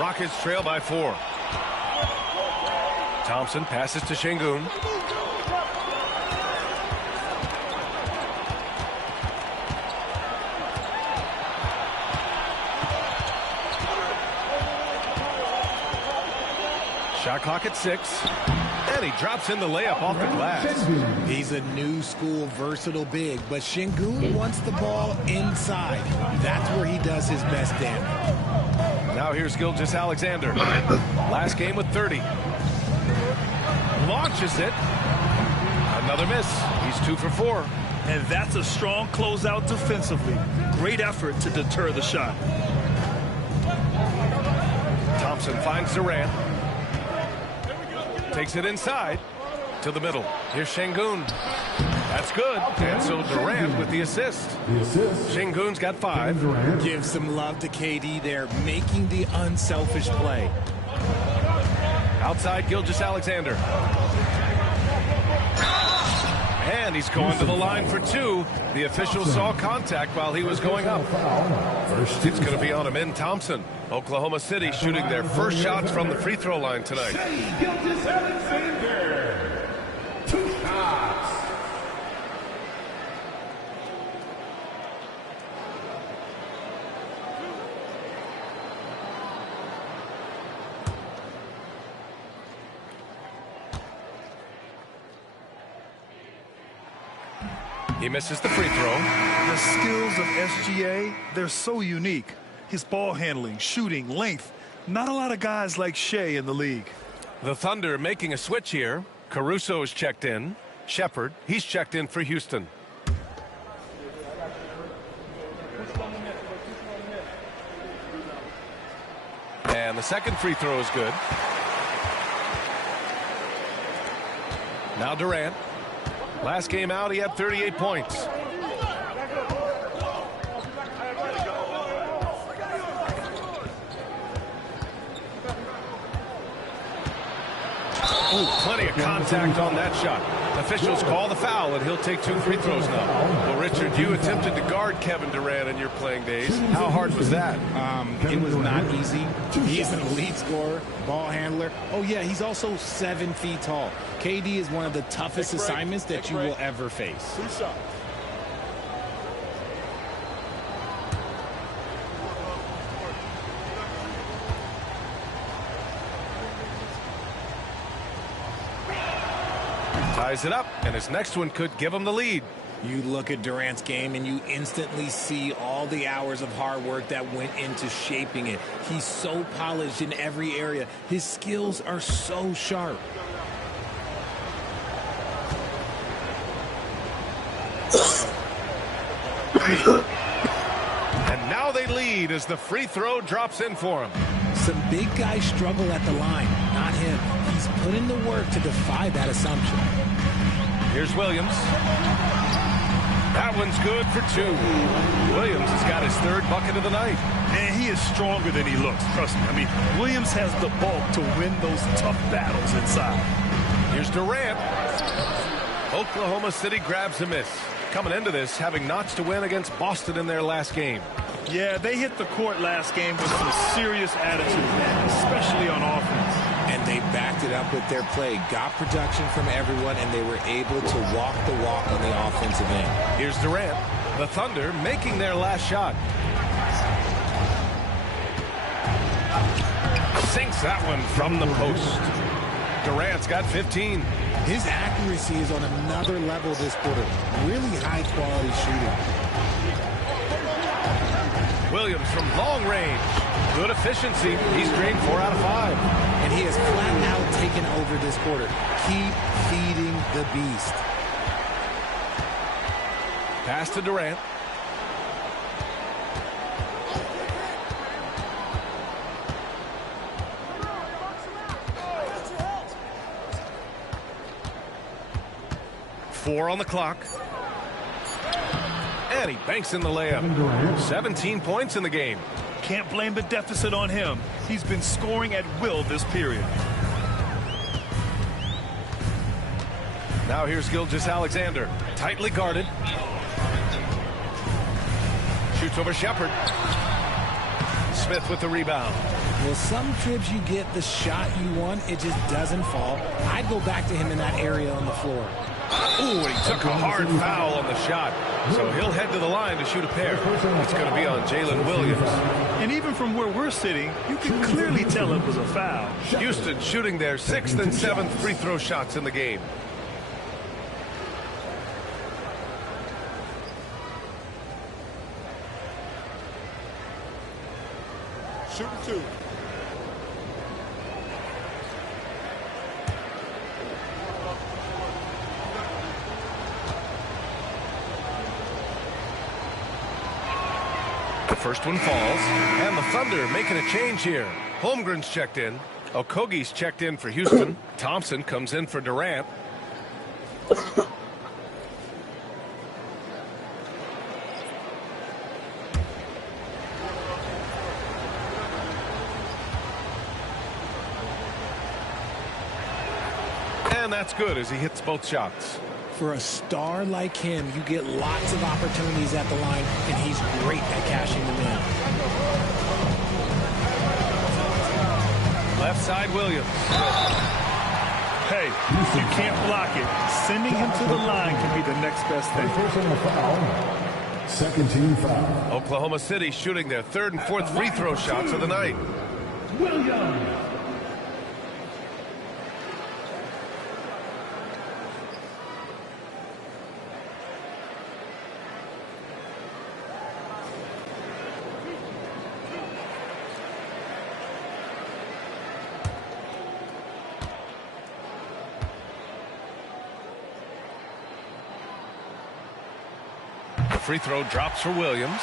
Rockets trail by 4. Thompson passes to Şengün. Shot clock at 6. And he drops in the layup off the glass. He's a new school versatile big, but Şengün wants the ball inside. That's where he does his best damage. Now here's Gilgeous-Alexander. Last game with 30. Launches it. Another miss. He's 2 for 4. And that's a strong closeout defensively. Great effort to deter the shot. Thompson finds Durant. Takes it inside to the middle. Here's Şengün. That's good. And so Durant with the assist. Şengün's got 5. Give some love to KD there, making the unselfish play. Outside Gilgeous-Alexander. And he's going to the line for 2. The official saw contact while he was going up. It's going to be on Amin Thompson. Oklahoma City shooting their first shots from the free throw line tonight. Gilgeous-Alexander. 2 shots. He misses the free throw. The skills of SGA, they're so unique. His ball handling, shooting, length. Not a lot of guys like Shea in the league. The Thunder making a switch here. Caruso is checked in. Shepherd, he's checked in for Houston. And the second free throw is good. Now Durant. Last game out, he had 38 points. Oh, plenty of contact on that shot. Officials call the foul, and he'll take 2 free throws now. Well, Richard, you attempted to guard Kevin Durant in your playing days. How hard was that? It was not easy. He's an elite scorer, ball handler. Oh, yeah, he's also 7 feet tall. KD is one of the toughest assignments that you will ever face. 2 shots. Ties it up, and his next one could give him the lead. You look at Durant's game and you instantly see all the hours of hard work that went into shaping it. He's so polished in every area. His skills are so sharp. And now they lead as the free throw drops in for him. Some big guys struggle at the line, not him. He's put in the work to defy that assumption. Here's Williams. That one's good for 2. Williams has got his 3rd bucket of the night. And he is stronger than he looks, trust me. I mean, Williams has the bulk to win those tough battles inside. Here's Durant. Oklahoma City grabs a miss. Coming into this, having notched a win against Boston in their last game. Yeah, they hit the court last game with some serious attitude, man, especially on offense. And they backed it up with their play, got production from everyone, and they were able to walk the walk on the offensive end. Here's Durant. The Thunder making their last shot. Sinks that one from the post. Durant's got 15. His accuracy is on another level this quarter. Really high-quality shooting. Williams from long range. Good efficiency. He's drained 4 out of 5. And he has flat out taken over this quarter. Keep feeding the beast. Pass to Durant. Four on the clock. And he banks in the layup. 17 points in the game. Can't blame the deficit on him. He's been scoring at will this period. Now here's Gilgeous-Alexander. Tightly guarded. Shoots over Shepherd. Smith with the rebound. Well, some trips you get the shot you want, it just doesn't fall. I'd go back to him in that area on the floor. Ooh, and he took a hard foul on the shot. So he'll head to the line to shoot a pair. It's going to be on Jalen Williams. And even from where we're sitting, you can clearly tell it was a foul. Houston shooting their 6th and 7th free throw shots in the game. Shooting 2. The first one falls, and the Thunder making a change here. Holmgren's checked in. Okogie's checked in for Houston. Thompson comes in for Durant. And that's good as he hits both shots. For a star like him, you get lots of opportunities at the line, and he's great at cashing them in. Left side, Williams. Hey, if you can't block it, sending him to the line can be the next best thing. Second team foul. Oklahoma City shooting their 3rd and 4th free throw shots of the night. Williams. Free throw drops for Williams.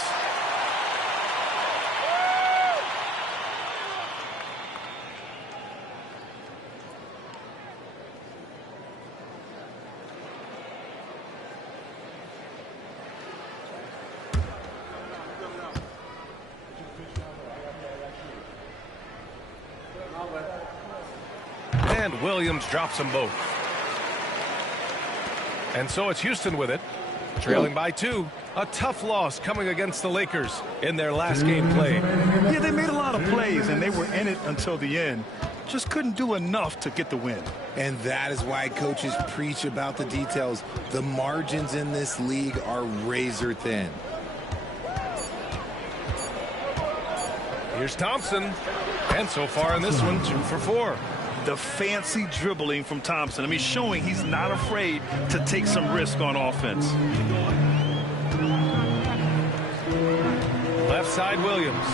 And Williams drops them both. And so it's Houston with it, trailing by 2. A tough loss coming against the Lakers in their last game played. Yeah, they made a lot of plays, and they were in it until the end. Just couldn't do enough to get the win. And that is why coaches preach about the details. The margins in this league are razor thin. Here's Thompson. And so far in this one, 2 for 4. The fancy dribbling from Thompson. I mean, showing he's not afraid to take some risk on offense. Left side, Williams.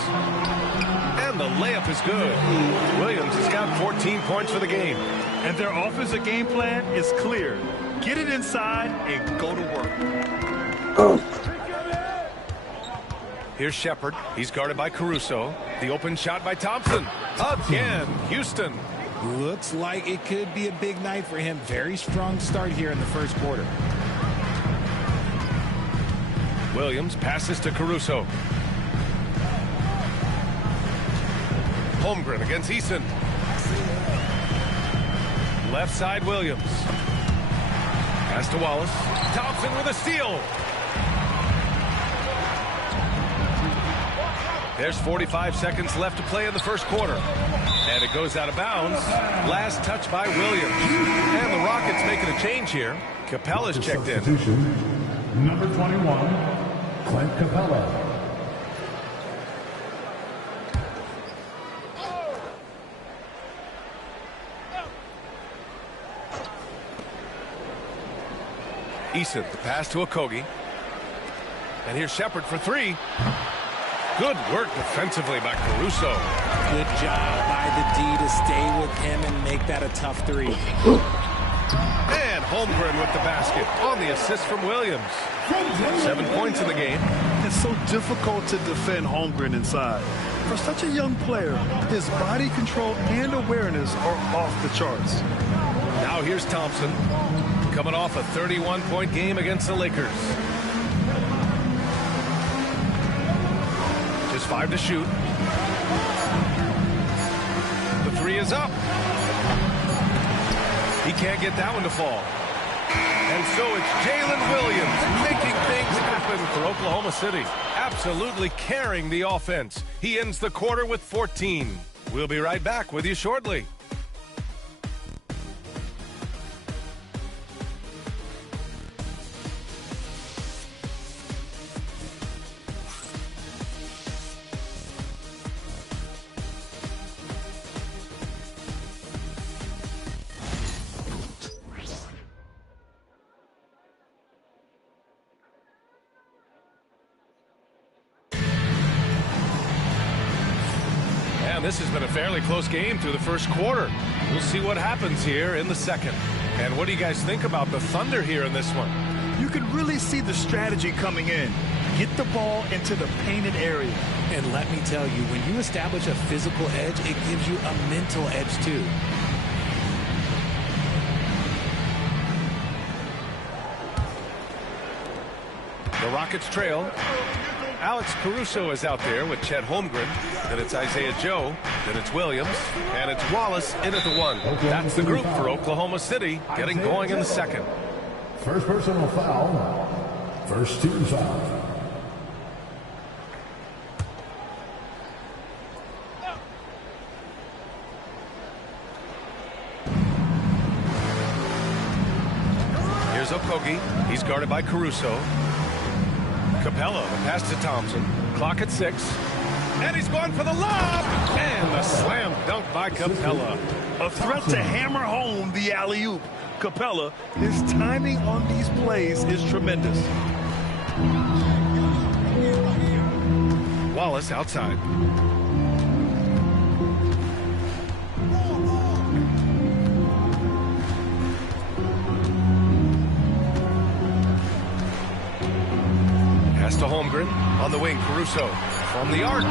And the layup is good. Williams has got 14 points for the game. And their offensive game plan is clear. Get it inside and go to work. Here's Shepard. He's guarded by Caruso. The open shot by Thompson. Again, Houston. Looks like it could be a big night for him. Very strong start here in the first quarter. Williams passes to Caruso. Holmgren against Eason. Left side, Williams. Pass to Wallace. Thompson with a steal. There's 45 seconds left to play in the first quarter. And it goes out of bounds. Last touch by Williams. And the Rockets making a change here. Capella's checked in. Number 21, Clint Capella. Eason, the pass to Okogie. And here's Shepard for 3. Good work defensively by Caruso. Good job by the D to stay with him and make that a tough 3. And Holmgren with the basket on the assist from Williams. 7 points in the game. It's so difficult to defend Holmgren inside. For such a young player, his body control and awareness are off the charts. Now here's Thompson, coming off a 31-point game against the Lakers. Just 5 to shoot. The 3 is up. He can't get that one to fall. And so it's Jalen Williams making things happen for Oklahoma City. Absolutely carrying the offense. He ends the quarter with 14. We'll be right back with you shortly. This has been a fairly close game through the first quarter. We'll see what happens here in the second. And what do you guys think about the Thunder here in this one? You can really see the strategy coming in. Get the ball into the painted area. And let me tell you, when you establish a physical edge, it gives you a mental edge too. The Rockets trail. Alex Caruso is out there with Chet Holmgren. Then it's Isaiah Joe. Then it's Williams. And it's Wallace in at the 1. That's the group for Oklahoma City getting going in the second. First personal foul. First team foul. Here's Okogie. He's guarded by Caruso. Capella, the pass to Thompson. Clock at 6. And he's going for the lob. And the slam dunk by Capella. A threat to hammer home the alley-oop. Capella, his timing on these plays is tremendous. Wallace outside. Pass to Holmgren. On the wing, Caruso. From the arc.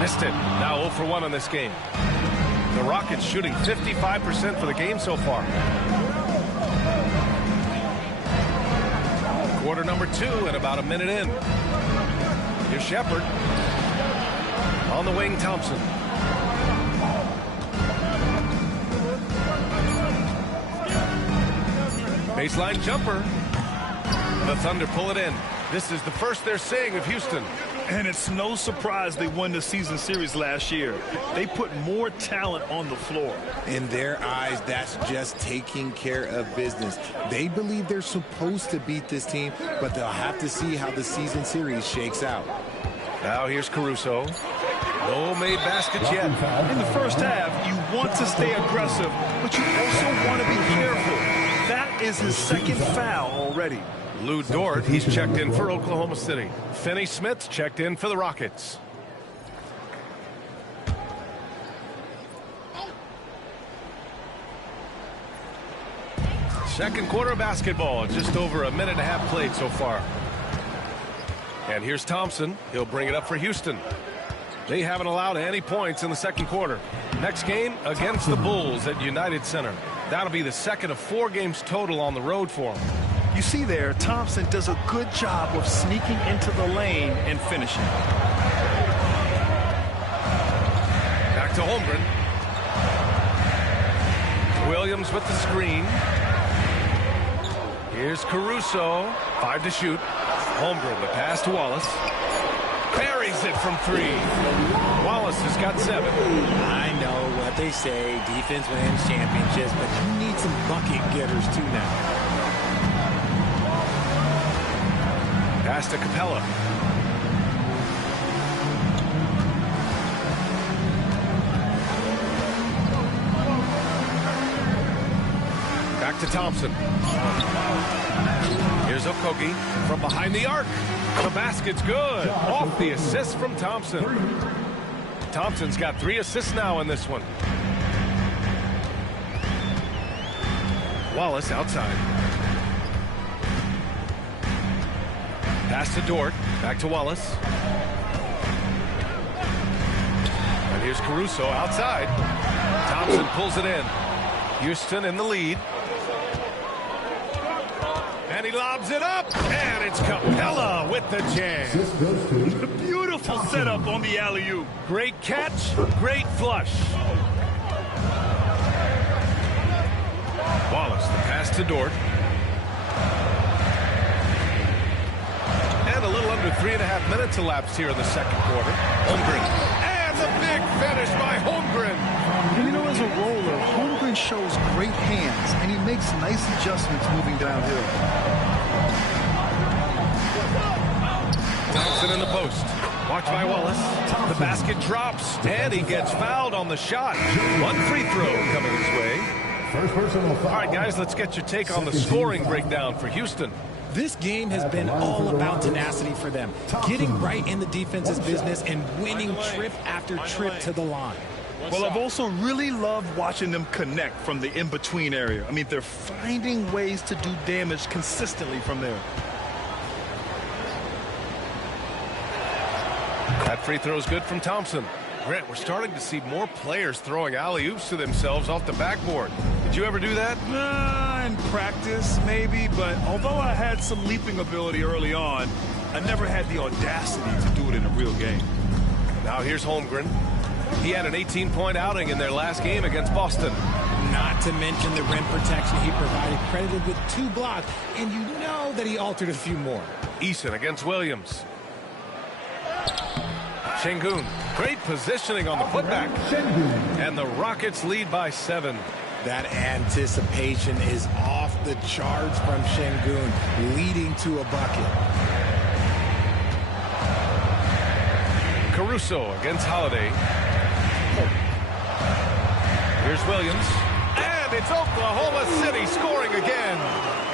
Missed it. Now 0 for 1 on this game. The Rockets shooting 55% for the game so far. Quarter number 2 and about a minute in. Here's Shepard. On the wing, Thompson. Baseline jumper. The Thunder pull it in. This is the first they're seeing of Houston. And it's no surprise they won the season series last year. They put more talent on the floor. In their eyes, that's just taking care of business. They believe they're supposed to beat this team, but they'll have to see how the season series shakes out. Now here's Caruso. No made baskets yet. In the first half, you want to stay aggressive, but you also want to be careful. That is his second foul already. Lou Dort, he's checked in for Oklahoma City. Finney-Smith's checked in for the Rockets. Second quarter of basketball, just over a minute and a half played so far. And here's Thompson. He'll bring it up for Houston. They haven't allowed any points in the second quarter. Next game against the Bulls at United Center. That'll be the second of 4 games total on the road for them. You see there, Thompson does a good job of sneaking into the lane and finishing. Back to Holmgren. Williams with the screen. Here's Caruso. 5 to shoot. Holmgren, the pass to Wallace. Buries it from 3. Wallace has got 7. I know what they say, defense wins championships, but you need some bucket getters too now. Pass to Capella. Back to Thompson. Here's Okogie from behind the arc. The basket's good. Off the assist from Thompson. Thompson's got 3 assists now in this one. Wallace outside. Pass to Dort. Back to Wallace. And here's Caruso outside. Thompson pulls it in. Houston in the lead. And he lobs it up. And it's Capella with the jam. Beautiful setup on the alley-oop. Great catch. Great flush. Wallace, the pass to Dort. And a little under 3.5 minutes elapsed here in the second quarter. Holmgren. And the big finish by Holmgren. You know, as a roller, Holmgren shows great hands, and he makes nice adjustments moving downhill. Thompson in the post. Watch by Wallace. The basket drops, and he gets fouled on the shot. 1 free throw coming his way. All right, guys, let's get your take on the scoring breakdown for Houston. This game has been all about tenacity for them, getting right in the defense's business and winning trip after trip to the line. Well, I've also really loved watching them connect from the in-between area. I mean, they're finding ways to do damage consistently from there. That free throw is good from Thompson. Grant, we're starting to see more players throwing alley-oops to themselves off the backboard. Did you ever do that? In practice, maybe, but although I had some leaping ability early on, I never had the audacity to do it in a real game. Now here's Holmgren. He had an 18-point outing in their last game against Boston. Not to mention the rim protection he provided, credited with 2 blocks, and you know that he altered a few more. Eason against Williams. Şengün, great positioning on the putback. And the Rockets lead by 7. That anticipation is off the charts from Şengün, leading to a bucket. Caruso against Holiday. Here's Williams. And it's Oklahoma City scoring again.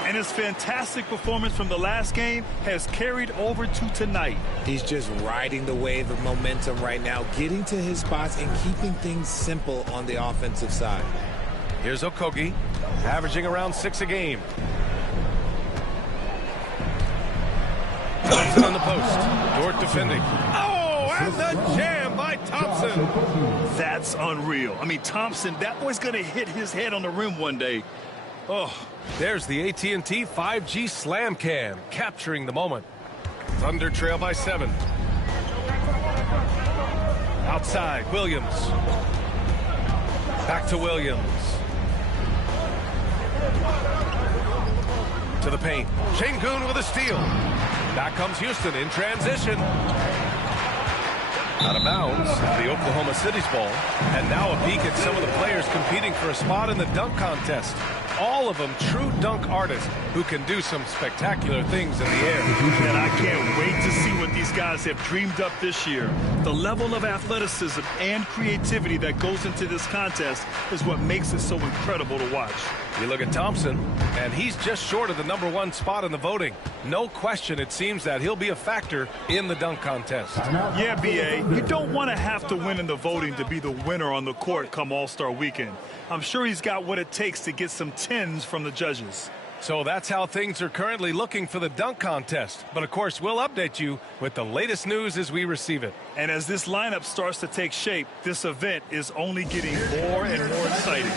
And his fantastic performance from the last game has carried over to tonight. He's just riding the wave of momentum right now, getting to his spots and keeping things simple on the offensive side. Here's Okogie, averaging around 6 a game. Thompson in the post. Dort defending. Oh, and the jam by Thompson. That's unreal. I mean, Thompson, that boy's going to hit his head on the rim one day. Oh. There's the AT&T 5G Slam Cam, capturing the moment. Thunder trail by 7. Outside, Williams. Back to Williams. To the paint. Şengün with a steal. Back comes Houston in transition. Out of bounds, the Oklahoma City's ball. And now a peek at some of the players competing for a spot in the dunk contest. All of them true dunk artists who can do some spectacular things in the air. And I can't wait to see what these guys have dreamed up this year. The level of athleticism and creativity that goes into this contest is what makes it so incredible to watch. You look at Thompson, and he's just short of the #1 spot in the voting. No question, it seems that he'll be a factor in the dunk contest. Yeah, B.A., you don't want to have to win in the voting to be the winner on the court come All-Star Weekend. I'm sure he's got what it takes to get some 10s from the judges. So that's how things are currently looking for the dunk contest. But, of course, we'll update you with the latest news as we receive it. And as this lineup starts to take shape, this event is only getting more and more exciting.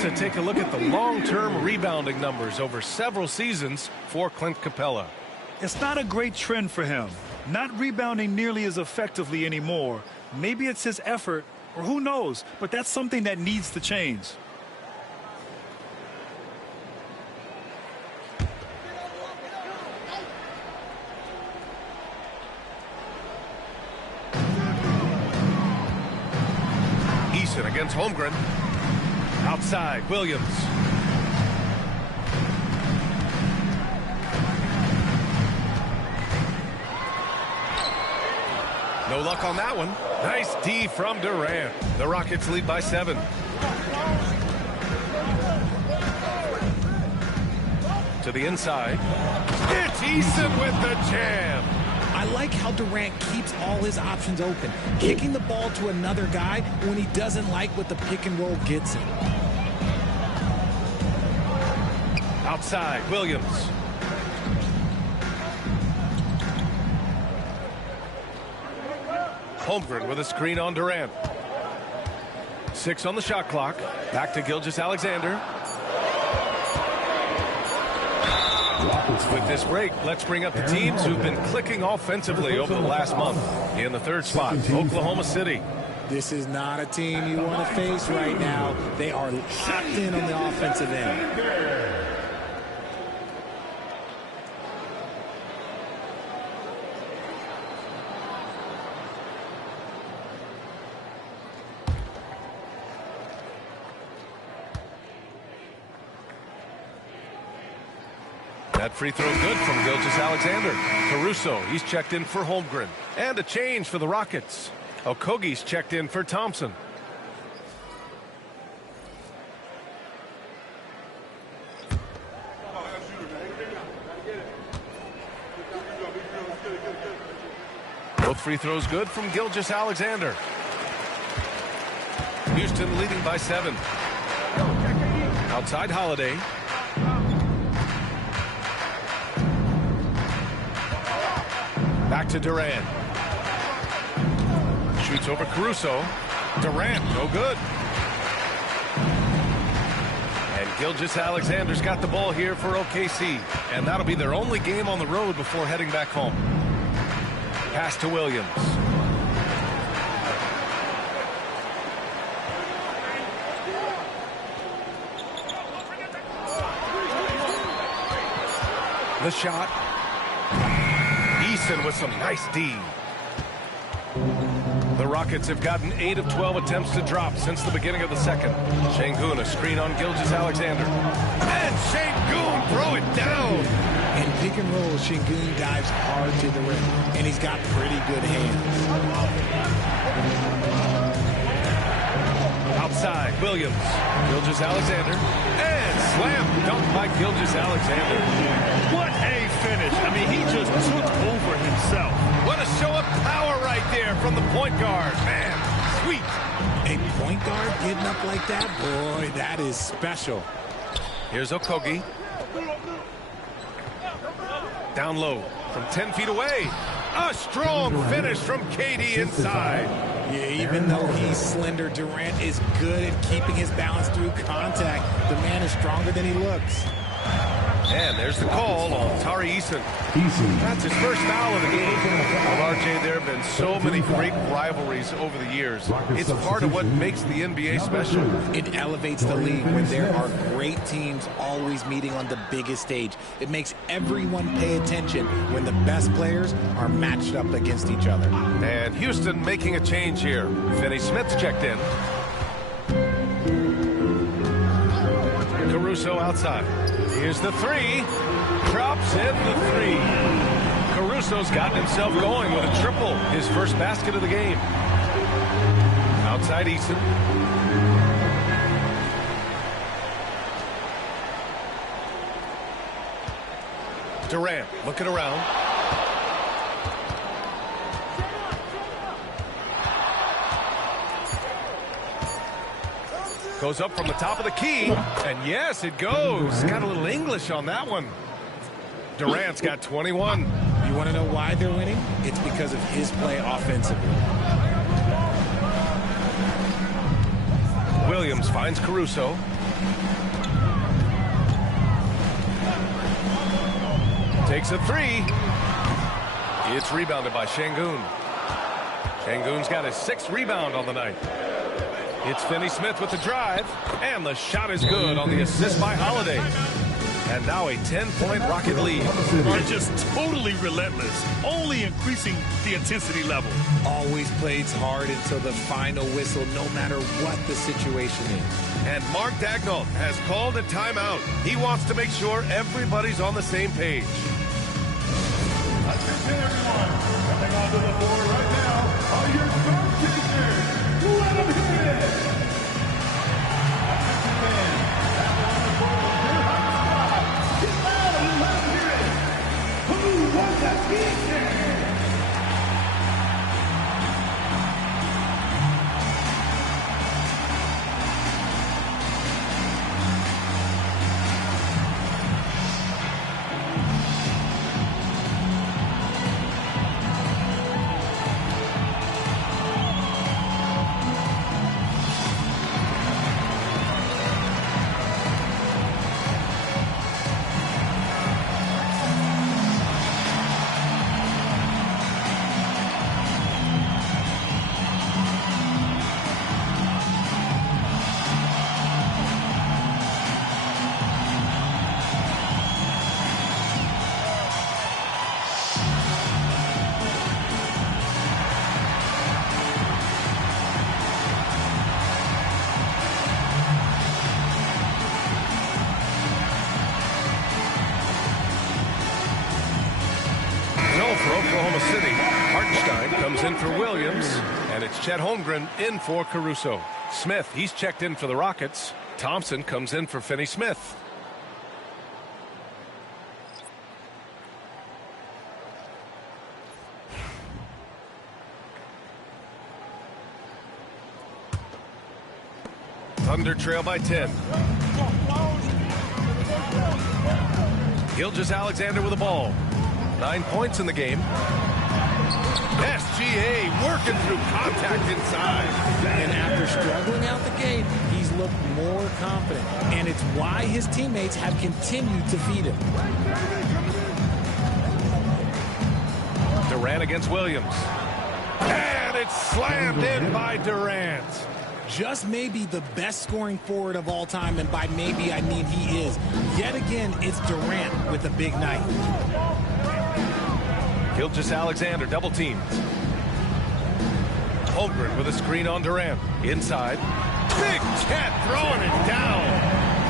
To take a look at the long-term rebounding numbers over several seasons for Clint Capella. It's not a great trend for him. Not rebounding nearly as effectively anymore. Maybe it's his effort, or who knows, but that's something that needs to change. Eason against Holmgren. Outside, Williams. No luck on that one. Nice D from Durant. The Rockets lead by 7. To the inside. It's Eason with the jam. I like how Durant keeps all his options open, kicking the ball to another guy when he doesn't like what the pick and roll gets him. Outside, Williams. Holmgren with a screen on Durant. 6 on the shot clock. Back to Gilgeous-Alexander. With this break, let's bring up the teams who've been clicking offensively over the last month. In the 3rd spot, Oklahoma City. This is not a team you want to face right now. They are locked in on the offensive end. That free throw good from Gilgeous-Alexander. Caruso, he's checked in for Holmgren. And a change for the Rockets. Okogie's checked in for Thompson. Both free throws good from Gilgeous-Alexander. Houston leading by 7. Outside Holiday. Back to Durant. Shoots over Caruso. Durant, no good. And Gilgeous-Alexander's got the ball here for OKC. And that'll be their only game on the road before heading back home. Pass to Williams. The shot. Eason with some nice D. The Rockets have gotten 8 of 12 attempts to drop since the beginning of the second. Şengün, a screen on Gilgeous-Alexander. And Şengün throw it down. In pick and roll, Şengün dives hard to the rim, and he's got pretty good hands. Outside, Williams. Gilgeous-Alexander. And slam dunk by Gilgeous-Alexander. What a finish. I mean, he just took over himself. What a show of power right there from the point guard. Man, sweet. A point guard getting up like that? Boy, that is special. Here's Okogie. Down low from 10 feet away. A strong finish from KD inside. Yeah, even though he's slender, Durant is good at keeping his balance through contact. The man is stronger than he looks. And there's the call on Tari Eason. That's his first foul of the game. Well, RJ, there have been so many great rivalries over the years. It's part of what makes the NBA special. It elevates the league when there are great teams always meeting on the biggest stage. It makes everyone pay attention when the best players are matched up against each other. And Houston making a change here. Finney Smith's checked in. Caruso outside. Here's the three. Drops in the three. Caruso's gotten himself going with a triple. His first basket of the game. Outside Eason. Durant looking around. Goes up from the top of the key, and yes, it goes. Got a little English on that one. Durant's got 21. You want to know why they're winning? It's because of his play offensively. Williams finds Caruso. Takes a three. It's rebounded by Şengün. Şengün's got his 6th rebound on the night. It's Finney Smith with the drive, and the shot is good on the assist by Holiday. And now a 10-point Rocket lead. Are just totally relentless, only increasing the intensity level. Always plays hard until the final whistle, no matter what the situation is. And Mark Daigneault has called a timeout. He wants to make sure everybody's on the same page. Attention everyone, coming onto the board right now are your drum chasers. Let them hear it! Fans, have on the board their hot spot. Get loud and let them hear it! Who won that game? For Oklahoma City, Hartenstein comes in for Williams, and it's Chet Holmgren in for Caruso. Smith, he's checked in for the Rockets. Thompson comes in for Finney Smith. Thunder trail by 10. Gilgeous-Alexander with the ball. 9 points in the game. SGA working through contact inside. And after struggling out the gate, he's looked more confident. And it's why his teammates have continued to feed him. Durant against Williams. And it's slammed in by Durant. just maybe the best scoring forward of all time, and by maybe I mean he is. Yet again, it's Durant with a big night. Gilgeous-Alexander double teamed. Holmgren with a screen on Durant. Inside. Big Cat throwing it down.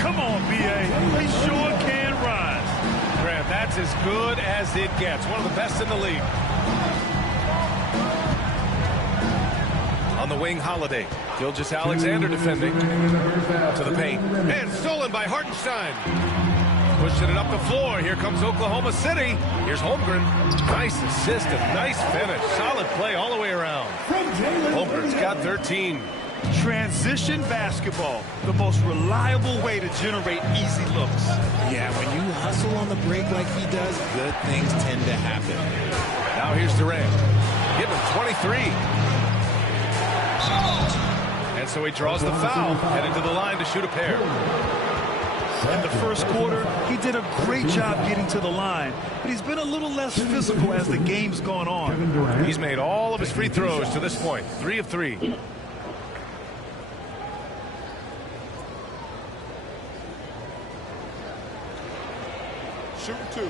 Come on, B.A. He sure can rise. Grant, that's as good as it gets. One of the best in the league. On the wing, Holiday. Gilgeous-Alexander defending. To the paint. And stolen by Hartenstein. Pushing it up the floor. Here comes Oklahoma City. Here's Holmgren. Nice assist and nice finish. Solid play all the way around. Holmgren's got 13. Transition basketball, the most reliable way to generate easy looks. Yeah, when you hustle on the break like he does, good things tend to happen. Now here's Durant. Give him 23. And so he draws the foul. Headed to the line to shoot a pair. In the first quarter, he did a great job getting to the line, but he's been a little less physical as the game's gone on. He's made all of his free throws to this point. 3 of 3. Shooting 2.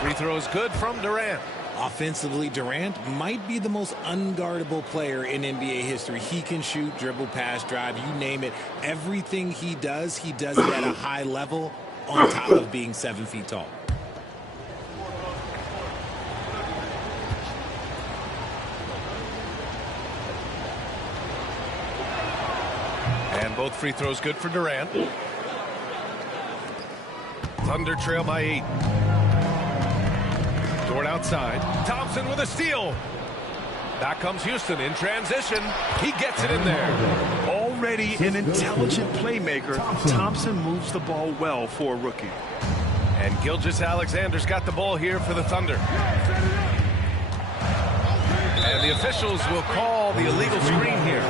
Free throw is good from Durant. Offensively, Durant might be the most unguardable player in NBA history. He can shoot, dribble, pass, drive, you name it. Everything he does it at a high level on top of being 7 feet tall. And both free throws good for Durant. Thunder trail by 8. Dort outside. Thompson with a steal. Back comes Houston in transition. He gets it in there. Already an intelligent playmaker, Thompson moves the ball well for a rookie. And Gilgeous-Alexander's got the ball here for the Thunder. And the officials will call the illegal screen here.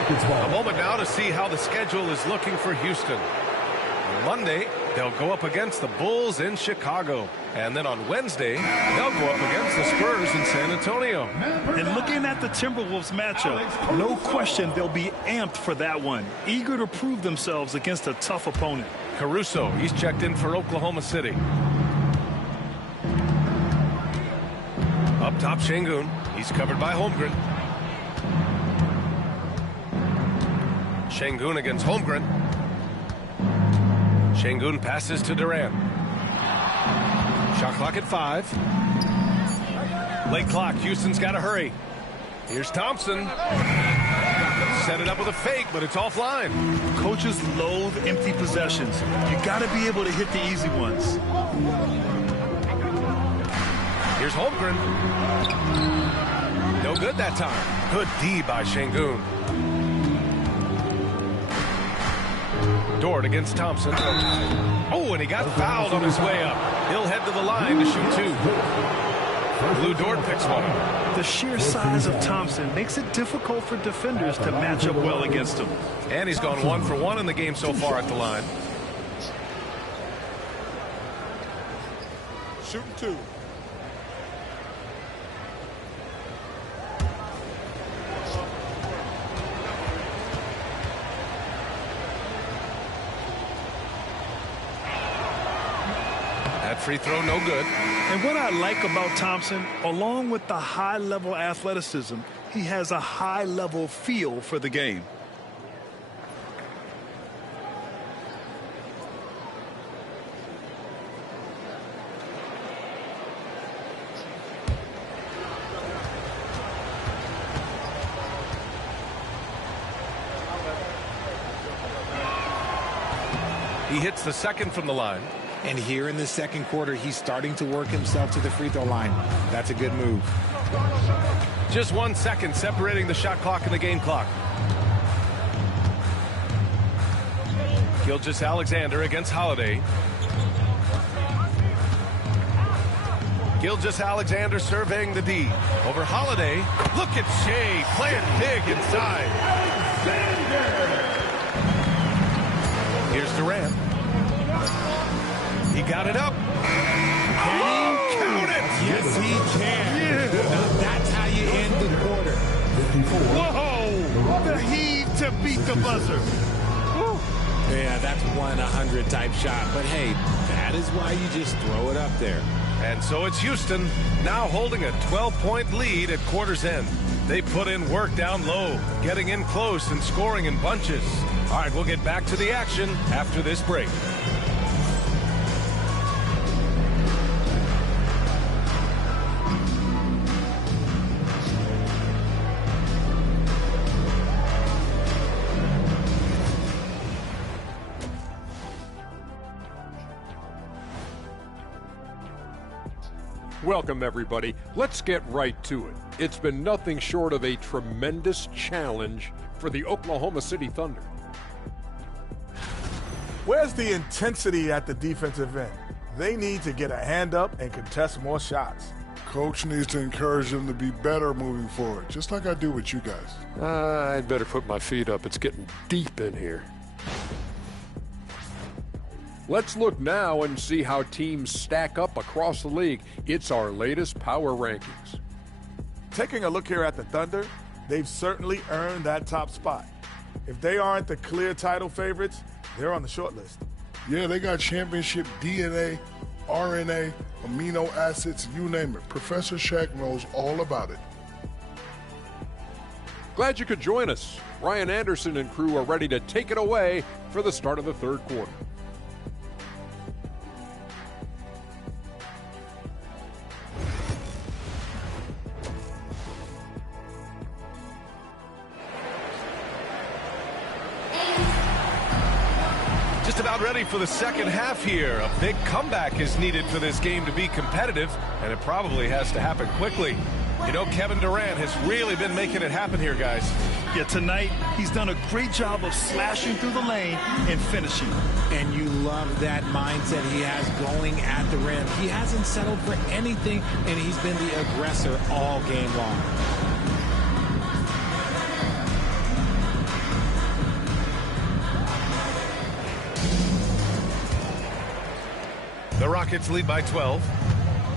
A moment now to see how the schedule is looking for Houston. On Monday, they'll go up against the Bulls in Chicago. And then on Wednesday, they'll go up against the Spurs in San Antonio. And looking at the Timberwolves matchup, no question they'll be amped for that one. Eager to prove themselves against a tough opponent. Caruso, he's checked in for Oklahoma City. Up top, Şengün. He's covered by Holmgren. Şengün against Holmgren. Şengün passes to Durant. Shot clock at 5. Late clock. Houston's got to hurry. Here's Thompson. Set it up with a fake, but it's offline. Coaches loathe empty possessions. You got to be able to hit the easy ones. Here's Holmgren. No good that time. Good D by Şengün. Dort against Thompson. Oh, and he got fouled on his way up. He'll head to the line to shoot 2. Lou Dort picks one up. The sheer size of Thompson makes it difficult for defenders to match up well against him. And he's gone 1 for 1 in the game so far at the line. Shooting 2. That free throw no good. And what I like about Thompson, along with the high-level athleticism, he has a high-level feel for the game. He hits the second from the line. And here in the second quarter, he's starting to work himself to the free throw line. That's a good move. Just 1 second separating the shot clock and the game clock. Gilgeous-Alexander against Holiday. Gilgeous-Alexander surveying the D. Over Holiday. Look at Shea playing big inside. Here's Durant. He got it up. Can he count it? Yes, he can. Yeah. Now that's how you end the quarter. Whoa! The heave to beat the buzzer. Woo. Yeah, that's 1-100 type shot. But hey, that is why you just throw it up there. And so it's Houston now holding a 12-point lead at quarter's end. They put in work down low, getting in close and scoring in bunches. All right, we'll get back to the action after this break. Welcome, everybody. Let's get right to it. It's been nothing short of a tremendous challenge for the Oklahoma City Thunder. Where's the intensity at the defensive end? They need to get a hand up and contest more shots. Coach needs to encourage them to be better moving forward, just like I do with you guys. I'd better put my feet up. It's getting deep in here. Let's look now and see how teams stack up across the league. It's our latest power rankings. Taking a look here at the Thunder, they've certainly earned that top spot. If they aren't the clear title favorites, they're on the short list. Yeah, they got championship DNA, RNA, amino acids, you name it. Professor Shaq knows all about it. Glad you could join us. Ryan Anderson and crew are ready to take it away for the start of the third quarter. Just about ready for the second half here. A big comeback is needed for this game to be competitive, and it probably has to happen quickly. You know, Kevin Durant has really been making it happen here, guys. Yeah, tonight he's done a great job of slashing through the lane and finishing. And you love that mindset he has going at the rim. He hasn't settled for anything, and he's been the aggressor all game long. The Rockets lead by 12.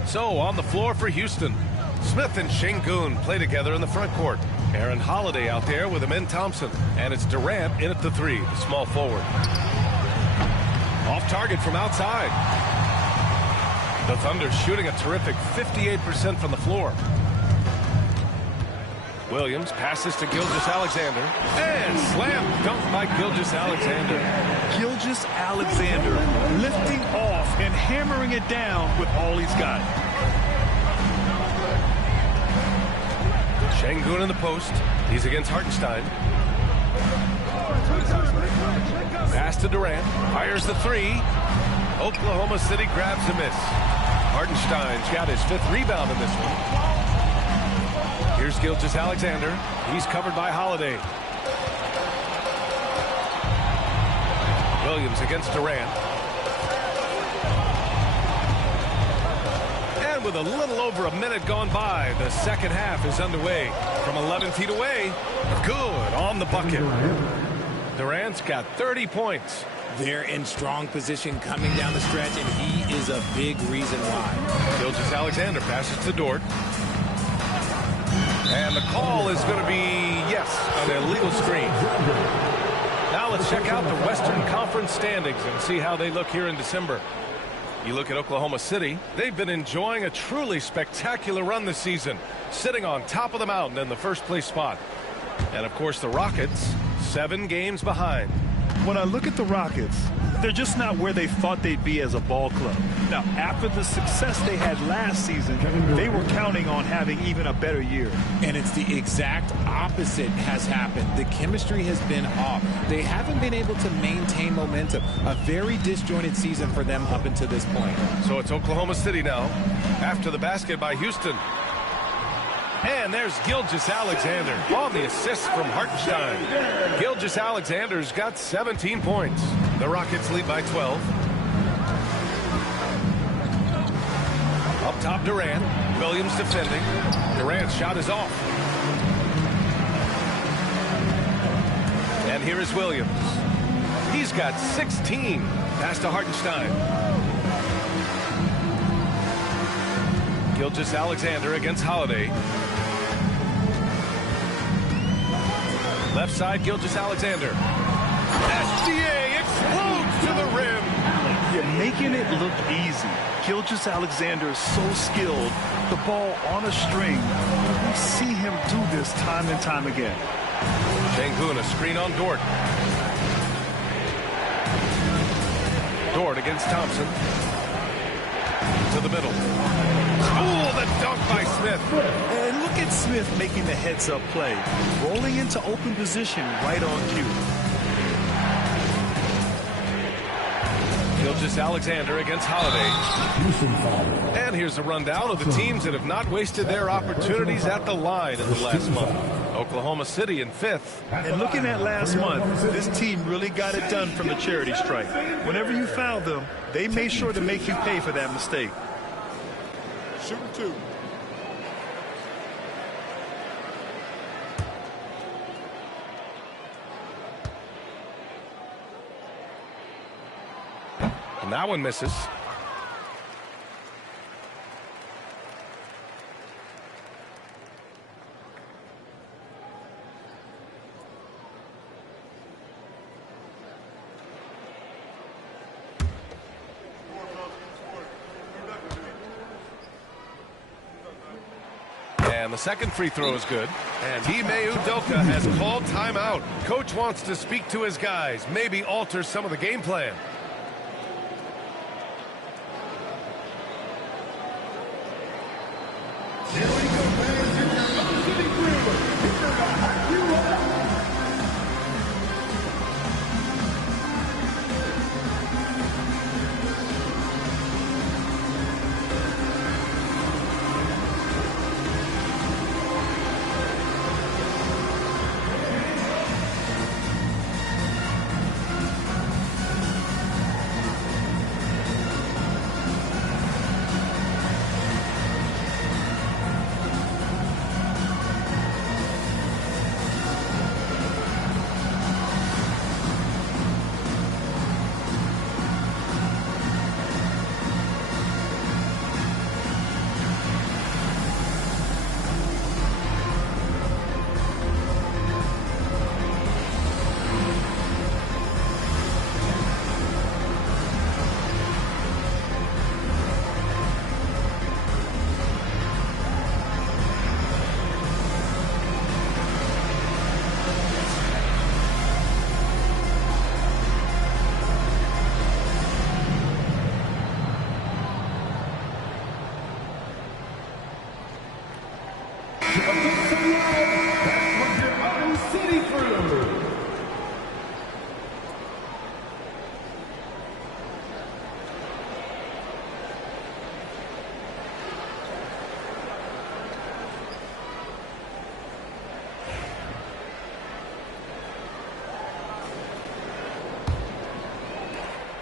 So on the floor for Houston, Smith and Şengün play together in the front court. Aaron Holiday out there with Amin Thompson. And it's Durant in at the three, the small forward. Off target from outside. The Thunder shooting a terrific 58% from the floor. Williams passes to Gilgeous-Alexander. And slam dunk by Gilgeous-Alexander. Gilgeous-Alexander lifting off and hammering it down with all he's got. Şengün in the post. He's against Hartenstein. Pass to Durant. Fires the three. Oklahoma City grabs a miss. Hartenstein's got his fifth rebound in this one. Here's Gilgeous-Alexander. He's covered by Holiday. Williams against Durant. And with a little over a minute gone by, the second half is underway. From 11 feet away, good on the bucket. Durant's got 30 points. They're in strong position coming down the stretch, and he is a big reason why. Gilgeous-Alexander passes to Dort. And the call is going to be, yes, an illegal screen. Now let's check out the Western Conference standings and see how they look here in December. You look at Oklahoma City, they've been enjoying a truly spectacular run this season, sitting on top of the mountain in the first place spot. And of course the Rockets, 7 games behind. When I look at the Rockets, they're just not where they thought they'd be as a ball club. Now, after the success they had last season, they were counting on having even a better year. And it's the exact opposite has happened. The chemistry has been off. They haven't been able to maintain momentum. A very disjointed season for them up until this point. So it's Oklahoma City now, after the basket by Houston. And there's Gilgeous-Alexander on the assist from Hartenstein. Gilgeous-Alexander's got 17 points. The Rockets lead by 12. Up top, Durant. Williams defending. Durant's shot is off. And here is Williams. He's got 16. Pass to Hartenstein. Gilgeous-Alexander against Holiday. Left side, Gilgeous-Alexander. SGA explodes to the rim. You're making it look easy. Gilgeous-Alexander is so skilled. The ball on a string. We see him do this time and time again. Şengün, a screen on Dort. Dort against Thompson. To the middle. Oh, the dunk by Smith. And look at Smith making the heads-up play. Rolling into open position right on cue. Gilgeous-Alexander against Holiday. And here's a rundown of the teams that have not wasted their opportunities at the line in the last month. Oklahoma City in 5th. And looking at last month, this team really got it done from the charity stripe. Whenever you fouled them, they made sure to make you pay for that mistake. Shooting 2. And that one misses. And the second free throw is good. And Ime Udoka has called timeout. Coach wants to speak to his guys, maybe alter some of the game plan.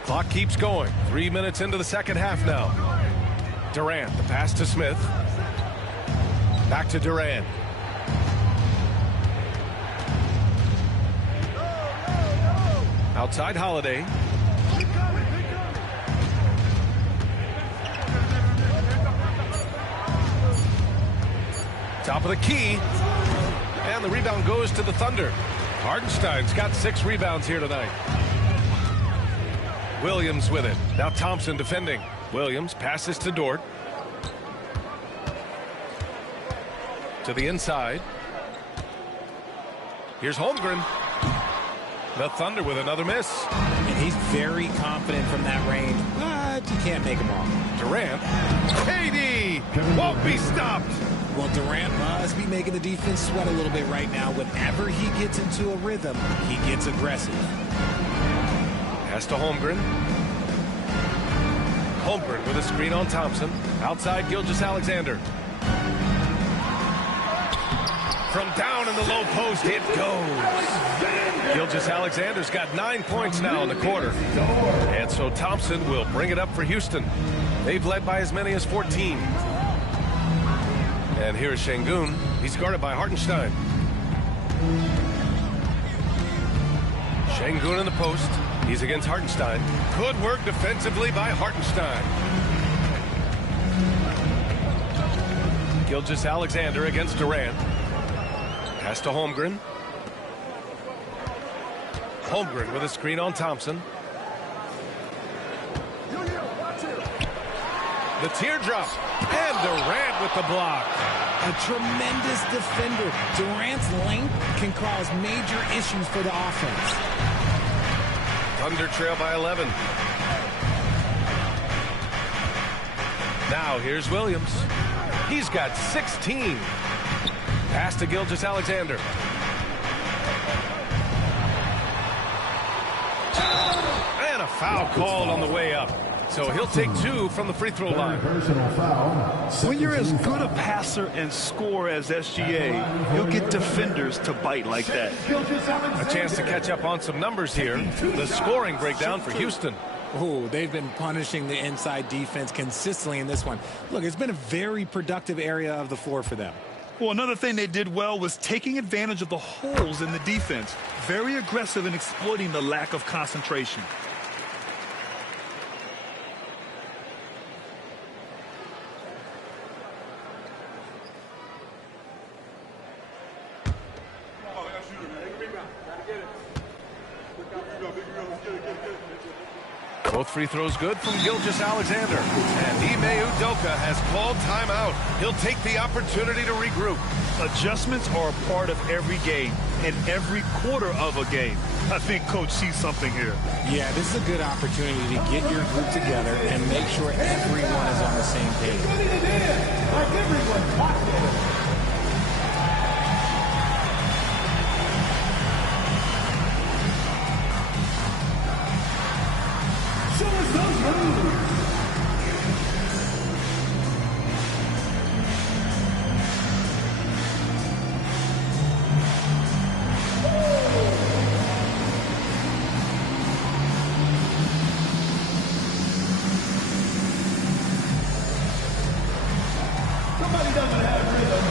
Clock keeps going. 3 minutes into the second half now. Durant, the pass to Smith. Back to Durant. Outside Holiday. Top of the key. And the rebound goes to the Thunder. Hartenstein's got 6 rebounds here tonight. Williams with it. Now Thompson defending. Williams passes to Dort. To the inside. Here's Holmgren. The Thunder with another miss. And he's very confident from that range, but you can't make him wrong. Durant. KD won't be stopped. Well, Durant must be making the defense sweat a little bit right now. Whenever he gets into a rhythm, he gets aggressive. Pass to Holmgren. Holmgren with a screen on Thompson. Outside Gilgeous-Alexander. From down in the low post, it goes. Gilgeous-Alexander's got 9 points now in the quarter. And so Thompson will bring it up for Houston. They've led by as many as 14. And here's Şengün. He's guarded by Hartenstein. Şengün in the post. He's against Hartenstein. Good work defensively by Hartenstein. Gilgeous-Alexander against Durant. Pass to Holmgren. Holmgren with a screen on Thompson. The teardrop. And Durant with the block. A tremendous defender. Durant's length can cause major issues for the offense. Thunder trail by 11. Now here's Williams. He's got 16. Pass to Gilgeous-Alexander. And a foul called on the way up. So he'll take 2 from the free throw line. When you're as good a passer and scorer as SGA, you'll get defenders to bite like that. A chance to catch up on some numbers here. The scoring breakdown for Houston. Oh, they've been punishing the inside defense consistently in this one. Look, it's been a very productive area of the floor for them. Well, another thing they did well was taking advantage of the holes in the defense. Very aggressive in exploiting the lack of concentration. Both free throws good from Gilgeous-Alexander. And Ime Udoka has called timeout. He'll take the opportunity to regroup. Adjustments are a part of every game and every quarter of a game. I think Coach sees something here. Yeah, this is a good opportunity to get your group together and make sure everyone is on the same page. Like everyone's watching. Somebody doesn't have rhythm.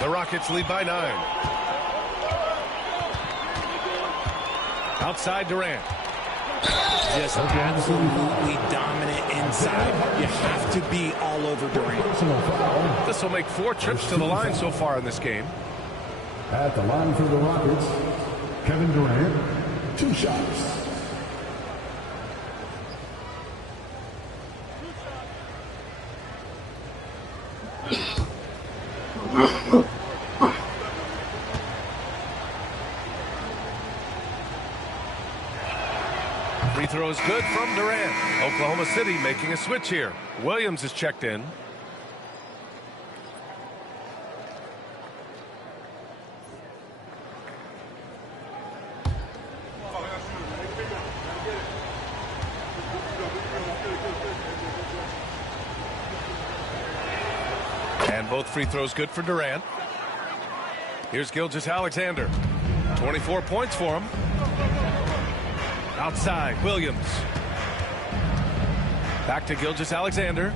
The Rockets lead by 9. Outside Durant. Just absolutely dominant inside. You have to be all over Durant. This will make 4 trips to the line so far in this game. At the line for the Rockets, Kevin Durant, 2 shots. Free throw is good from Durant. Oklahoma City making a switch here. Williams is checked in. And both free throws good for Durant. Here's Gilgeous-Alexander. 24 points for him. Outside, Williams. Back to Gilgeous-Alexander.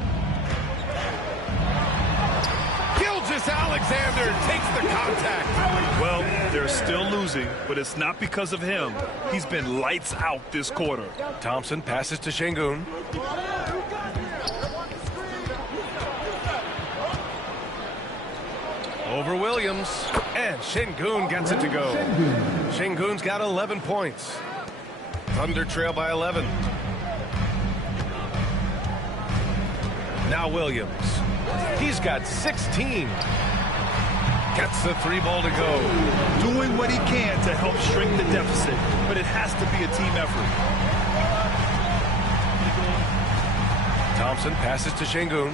Gilgeous-Alexander takes the contact. Well, they're still losing, but it's not because of him. He's been lights out this quarter. Thompson passes to Şengün. Over Williams. And Şengün gets it to go. Şengün's got 11 points. Thunder trail by 11. Now Williams. He's got 16. Gets the 3 ball to go. Doing what he can to help shrink the deficit, but it has to be a team effort. Thompson passes to Şengün.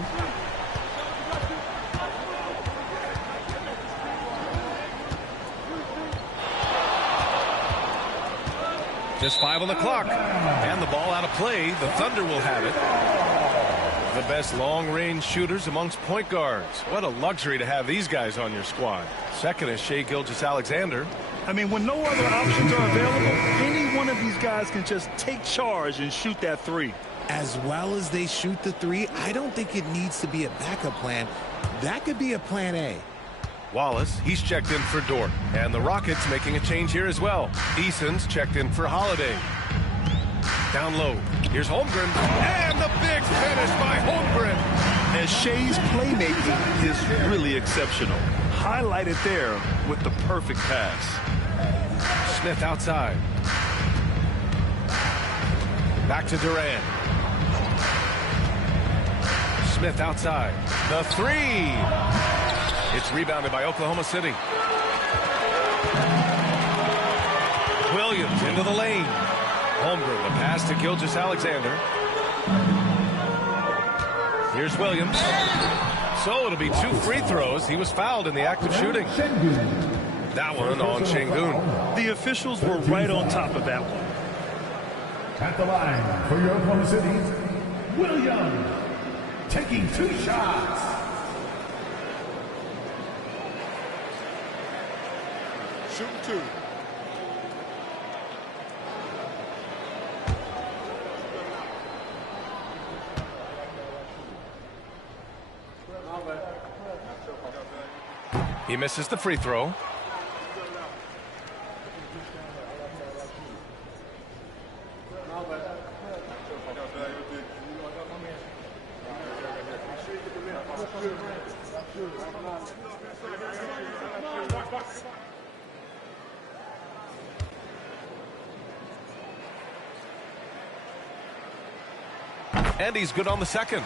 Just 5 on the clock. And the ball out of play. The Thunder will have it. The best long-range shooters amongst point guards. What a luxury to have these guys on your squad. Second is Shai Gilgeous-Alexander. I mean, when no other options are available, any one of these guys can just take charge and shoot that 3. As well as they shoot the 3, I don't think it needs to be a backup plan. That could be a plan A. Wallace, he's checked in for Dort. And the Rockets making a change here as well. Eason's checked in for Holiday. Down low. Here's Holmgren. And the big finish by Holmgren. And Shai's playmaking is really exceptional. Highlighted there with the perfect pass. Smith outside. Back to Durant. Smith outside. The 3. It's rebounded by Oklahoma City. Williams into the lane. Holmgren, the pass to Gilgeous-Alexander. Here's Williams. So it'll be 2 free throws. He was fouled in the act of shooting. That one on Şengün. The officials were right on top of that one. At the line for your Oklahoma City, Williams taking 2 shots. Shooting 2. He misses the free throw. And he's good on the second.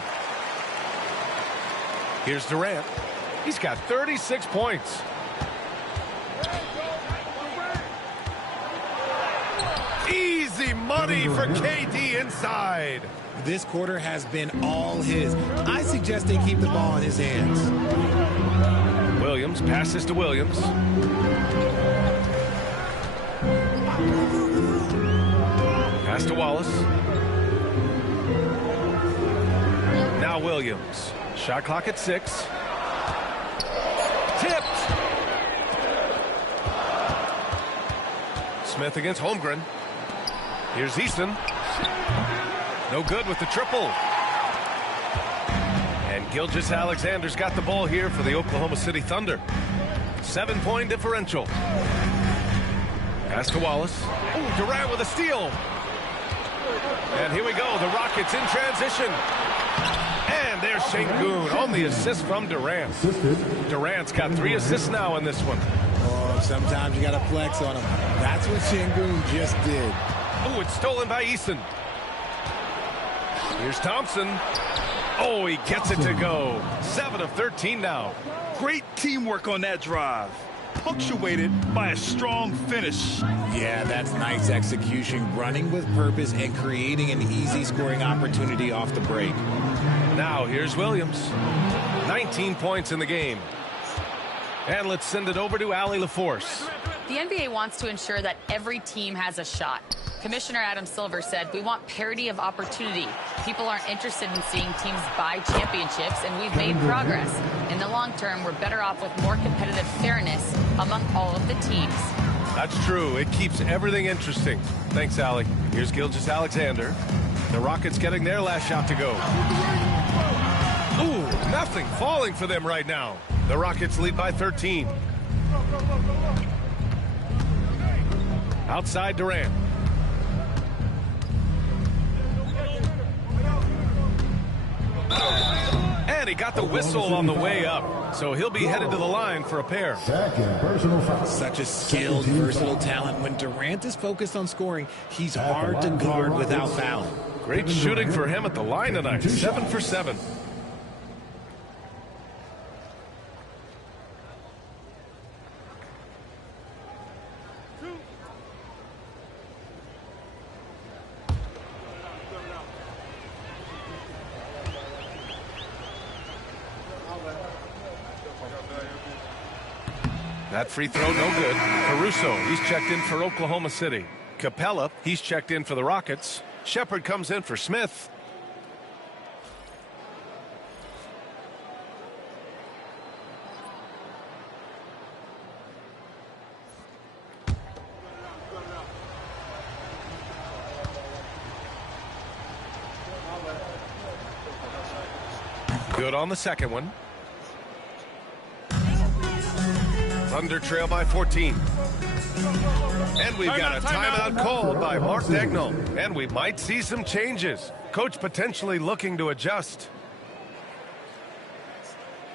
Here's Durant. He's got 36 points. Easy money for KD inside. This quarter has been all his. I suggest they keep the ball in his hands. Williams passes to Williams. Pass to Wallace. Now Williams. Shot clock at 6. Tipped. Smith against Holmgren. Here's Easton. No good with the triple. And Gilgeous-Alexander's got the ball here for the Oklahoma City Thunder. 7-point differential. Pass to Wallace. Ooh, Durant with a steal. And here we go. The Rockets in transition. And there's Şengün on the assist from Durant. Durant's got 3 assists now in this one. Oh, sometimes you got to flex on him. That's what Şengün just did. Oh, it's stolen by Easton. Here's Thompson. Oh, he gets it to go. 7 of 13 now. Great teamwork on that drive. Punctuated by a strong finish. Yeah, that's nice execution, running with purpose and creating an easy scoring opportunity off the break. Now here's Williams. 19 points in the game. And let's send it over to Allie LaForce. The NBA wants to ensure that every team has a shot. Commissioner Adam Silver said, "We want parity of opportunity. People aren't interested in seeing teams buy championships, and we've made progress. In the long term, we're better off with more competitive fairness among all of the teams." That's true. It keeps everything interesting. Thanks, Allie. Here's Gilgeous-Alexander. The Rockets getting their last shot to go. Ooh, nothing falling for them right now. The Rockets lead by 13. Outside Durant. And he got the whistle on the way up. So he'll be headed to the line for a pair. Second personal foul. Such a skilled, versatile talent. When Durant is focused on scoring, he's hard to guard without fouling. Great shooting for him at the line tonight. 7 for 7. That free throw, no good. Caruso, he's checked in for Oklahoma City. Capella, he's checked in for the Rockets. Shepard comes in for Smith. Good on the second one. Thunder trail by 14. And we've got a timeout called by Mark Daigneault. And we might see some changes. Coach potentially looking to adjust.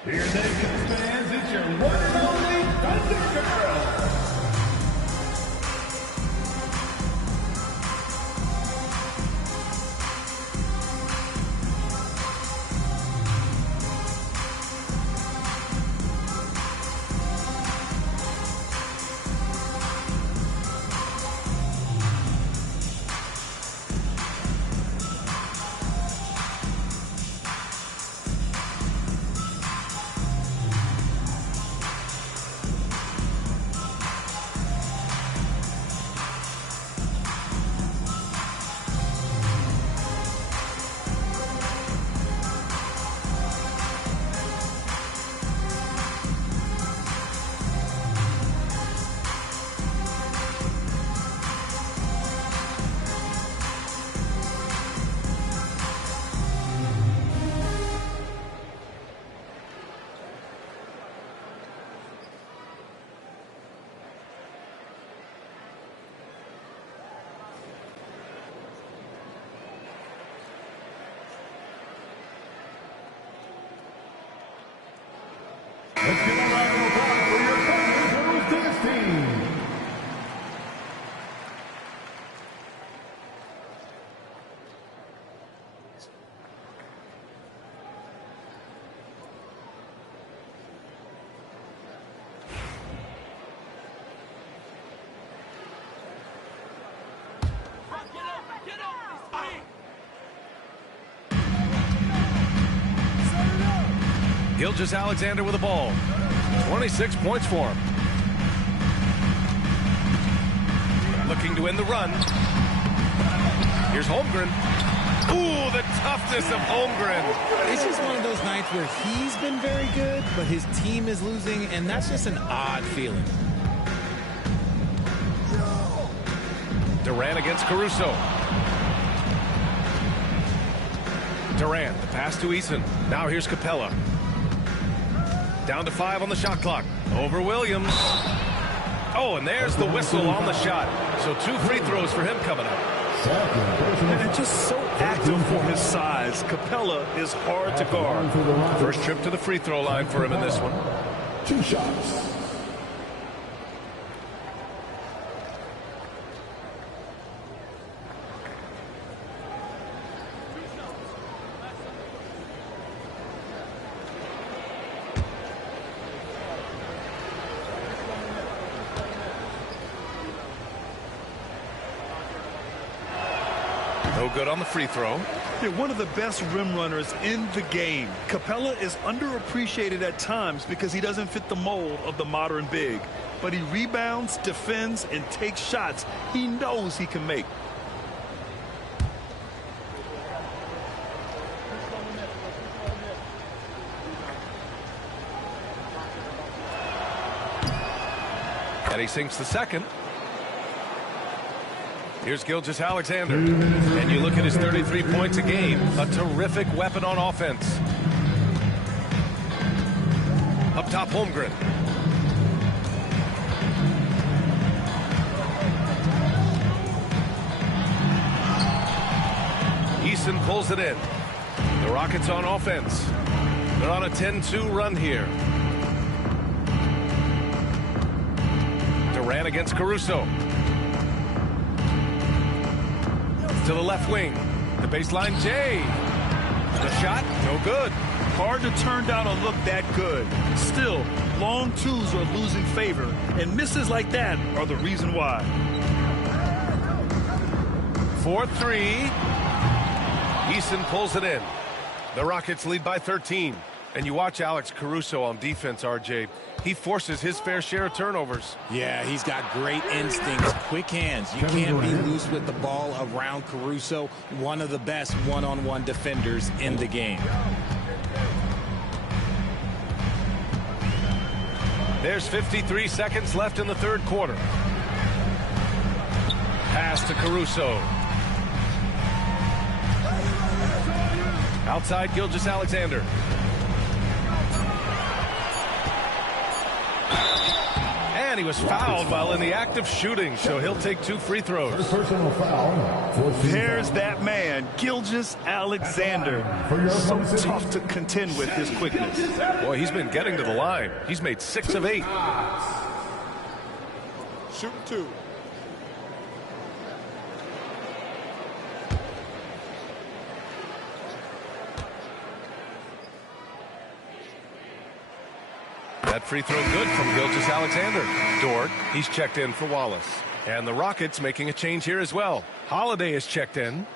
Here they come, fans. It's your one and only Thunder Girl. Let's give a round of applause for your Thunder Girls dance team. Gilgeous-Alexander with the ball. 26 points for him. Looking to end the run. Here's Holmgren. Ooh, the toughness of Holmgren. It's just one of those nights where he's been very good, but his team is losing, and that's just an odd feeling. Durant against Caruso. Durant, the pass to Eason. Now here's Capella. Down to 5 on the shot clock. Over Williams. Oh, and there's the whistle on the shot. So 2 free throws for him coming up. And just so active for his size. Capella is hard to guard. First trip to the free throw line for him in this one. 2 shots. No good on the free throw. They're one of the best rim runners in the game. Capella is underappreciated at times because he doesn't fit the mold of the modern big. But he rebounds, defends, and takes shots he knows he can make. And he sinks the second. Here's Gilgeous-Alexander. And you look at his 33 points a game. A terrific weapon on offense. Up top, Holmgren. Eason pulls it in. The Rockets on offense. They're on a 10-2 run here. Durant against Caruso. To the left wing. The baseline, Jay. The shot, no good. Hard to turn down a look that good. Still, long twos are losing favor, and misses like that are the reason why. 4-3. Eason pulls it in. The Rockets lead by 13. And you watch Alex Caruso on defense, RJ. He forces his fair share of turnovers. Yeah, he's got great instincts, quick hands. You can't be loose with the ball around Caruso, one of the best one-on-one defenders in the game. There's 53 seconds left in the third quarter. Pass to Caruso. Outside Gilgeous-Alexander. And he was fouled while in the act of shooting, so he'll take 2 free throws. Personal foul. There's that man, Gilgeous-Alexander. So tough to contend with his quickness. Boy, he's been getting to the line. He's made 6 of 8. Shooting 2. That free throw good from Gilgeous-Alexander. Dort, he's checked in for Wallace. And the Rockets making a change here as well. Holiday is checked in.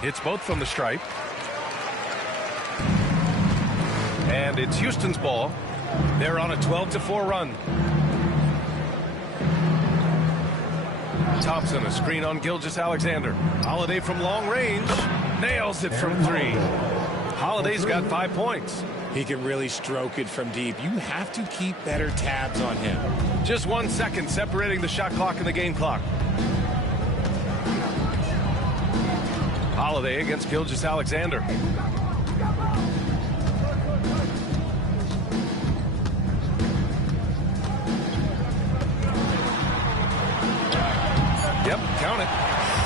Hits both from the stripe. And it's Houston's ball. They're on a 12-4 run. Thompson, a screen on Gilgeous-Alexander. Holiday from long range. Nails it from 3. Holiday's got 5 points. He can really stroke it from deep. You have to keep better tabs on him. Just 1 second separating the shot clock and the game clock. Holiday against Gilgeous-Alexander. Yep, count it.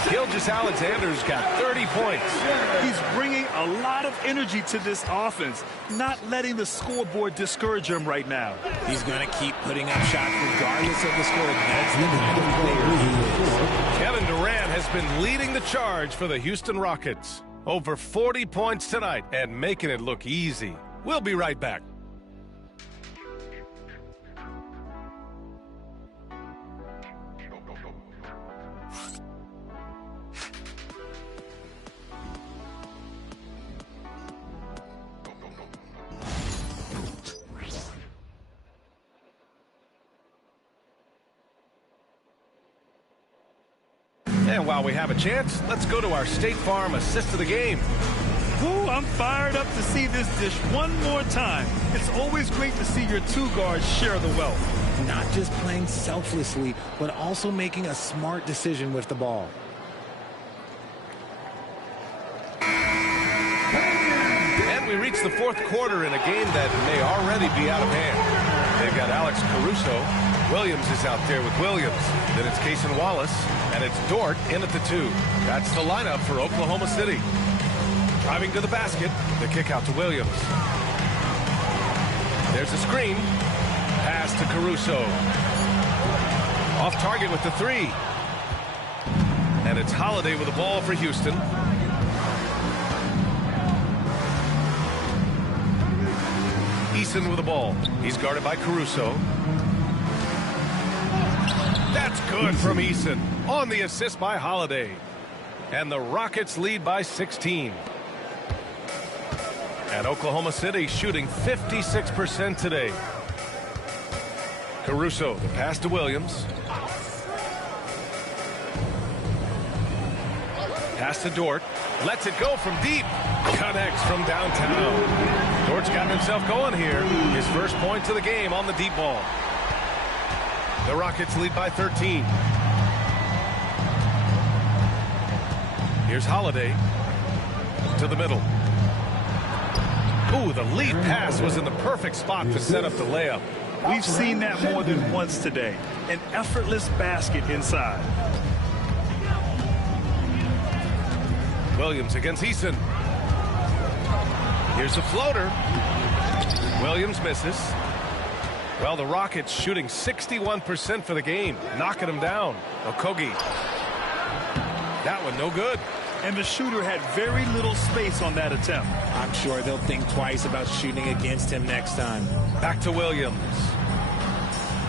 Gilgeous-Alexander's got 30 points. He's bringing a lot of energy to this offense, not letting the scoreboard discourage him right now. He's going to keep putting up shots regardless of the score. That's the kind of player he is. Kevin Durant has been leading the charge for the Houston Rockets. Over 40 points tonight and making it look easy. We'll be right back. And while we have a chance, let's go to our State Farm assist of the game. Ooh, I'm fired up to see this dish one more time. It's always great to see your 2 guards share the wealth. Not just playing selflessly, but also making a smart decision with the ball. And we reach the 4th quarter in a game that may already be out of hand. They've got Alex Caruso. Williams is out there with Williams. Then it's Cason Wallace, and it's Dort in at the 2. That's the lineup for Oklahoma City. Driving to the basket, the kick out to Williams. There's a screen. Pass to Caruso. Off target with the 3. And it's Holiday with the ball for Houston. Eason with the ball. He's guarded by Caruso. That's good from Eason on the assist by Holiday. And the Rockets lead by 16. And Oklahoma City shooting 56% today. Caruso, the pass to Williams. Pass to Dort. Lets it go from deep. Connects from downtown. Dort's gotten himself going here. His first points of the game on the deep ball. The Rockets lead by 13. Here's Holiday to the middle. Ooh, the lead pass was in the perfect spot to set up the layup. We've seen that more than once today. An effortless basket inside. Williams against Eason. Here's a floater. Williams misses. Well, the Rockets shooting 61% for the game, knocking them down. Okogie. That one no good. And the shooter had very little space on that attempt. I'm sure they'll think twice about shooting against him next time. Back to Williams.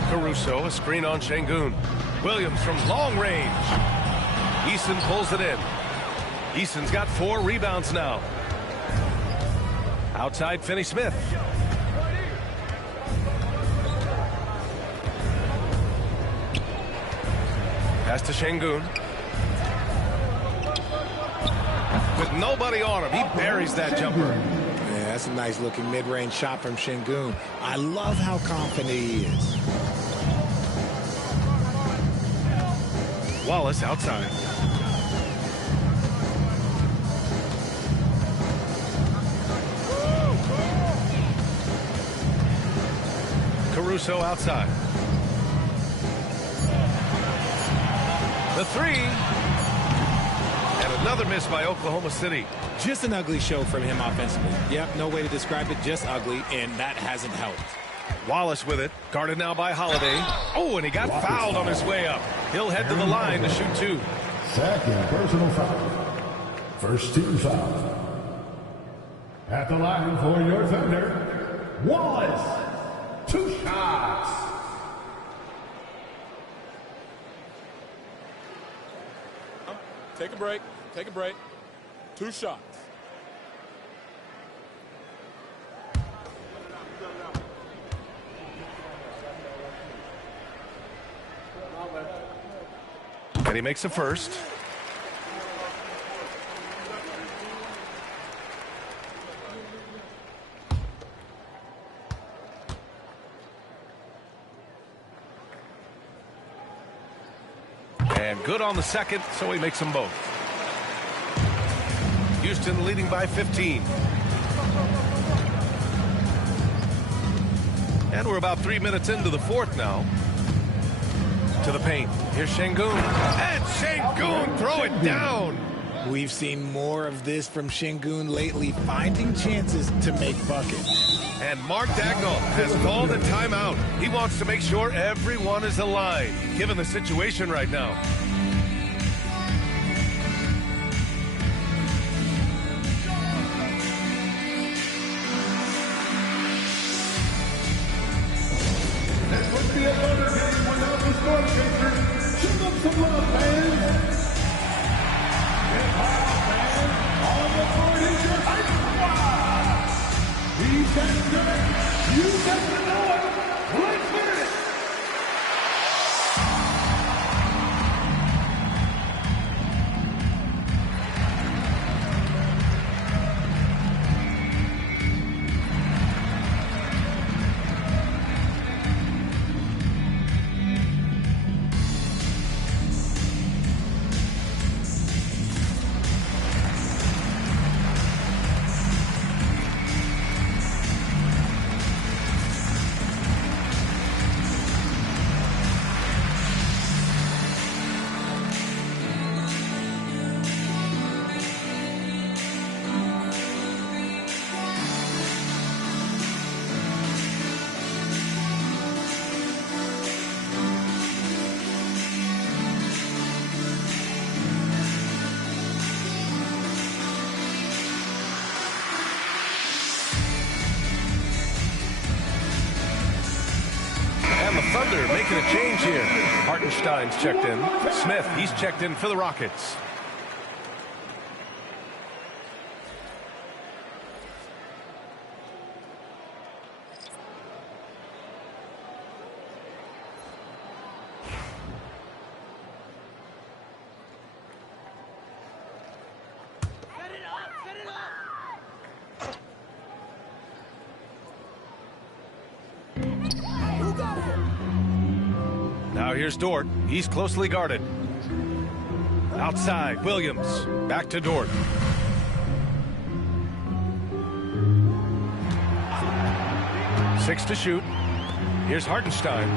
Caruso, a screen on Şengün. Williams from long range. Eason pulls it in. Eason's got 4 rebounds now. Outside, Finney-Smith. Pass to Şengün. With nobody on him, he buries that jumper. Yeah, that's a nice looking mid-range shot from Şengün. I love how confident he is. Wallace outside. Caruso outside. The 3. And another miss by Oklahoma City. Just an ugly show from him offensively. Yep, no way to describe it, just ugly, and that hasn't helped. Wallace with it, guarded now by Holiday. Oh, and he got fouled on his way up. He'll head to the line to shoot 2. Second personal foul. First team foul. At the line for your Thunder, Wallace. 2 shots. Take a break. Take a break. 2 shots. And he makes the first. And good on the second, so he makes them both. Houston leading by 15. And we're about 3 minutes into the fourth now. To the paint. Here's Şengün. And Şengün throw it down. We've seen more of this from Şengün lately, finding chances to make buckets. And Mark Dagnall has called a timeout. He wants to make sure everyone is aligned, given the situation right now. This would be another game without the storm chasers. Show them some love, fans. On the board is your hype squad. He's that good. You got to know it. Let's hear it. Thunder making a change here. Hartenstein's checked in. Smith, he's checked in for the Rockets. Now here's Dort. He's closely guarded. Outside, Williams. Back to Dort. Six to shoot. Here's Hartenstein.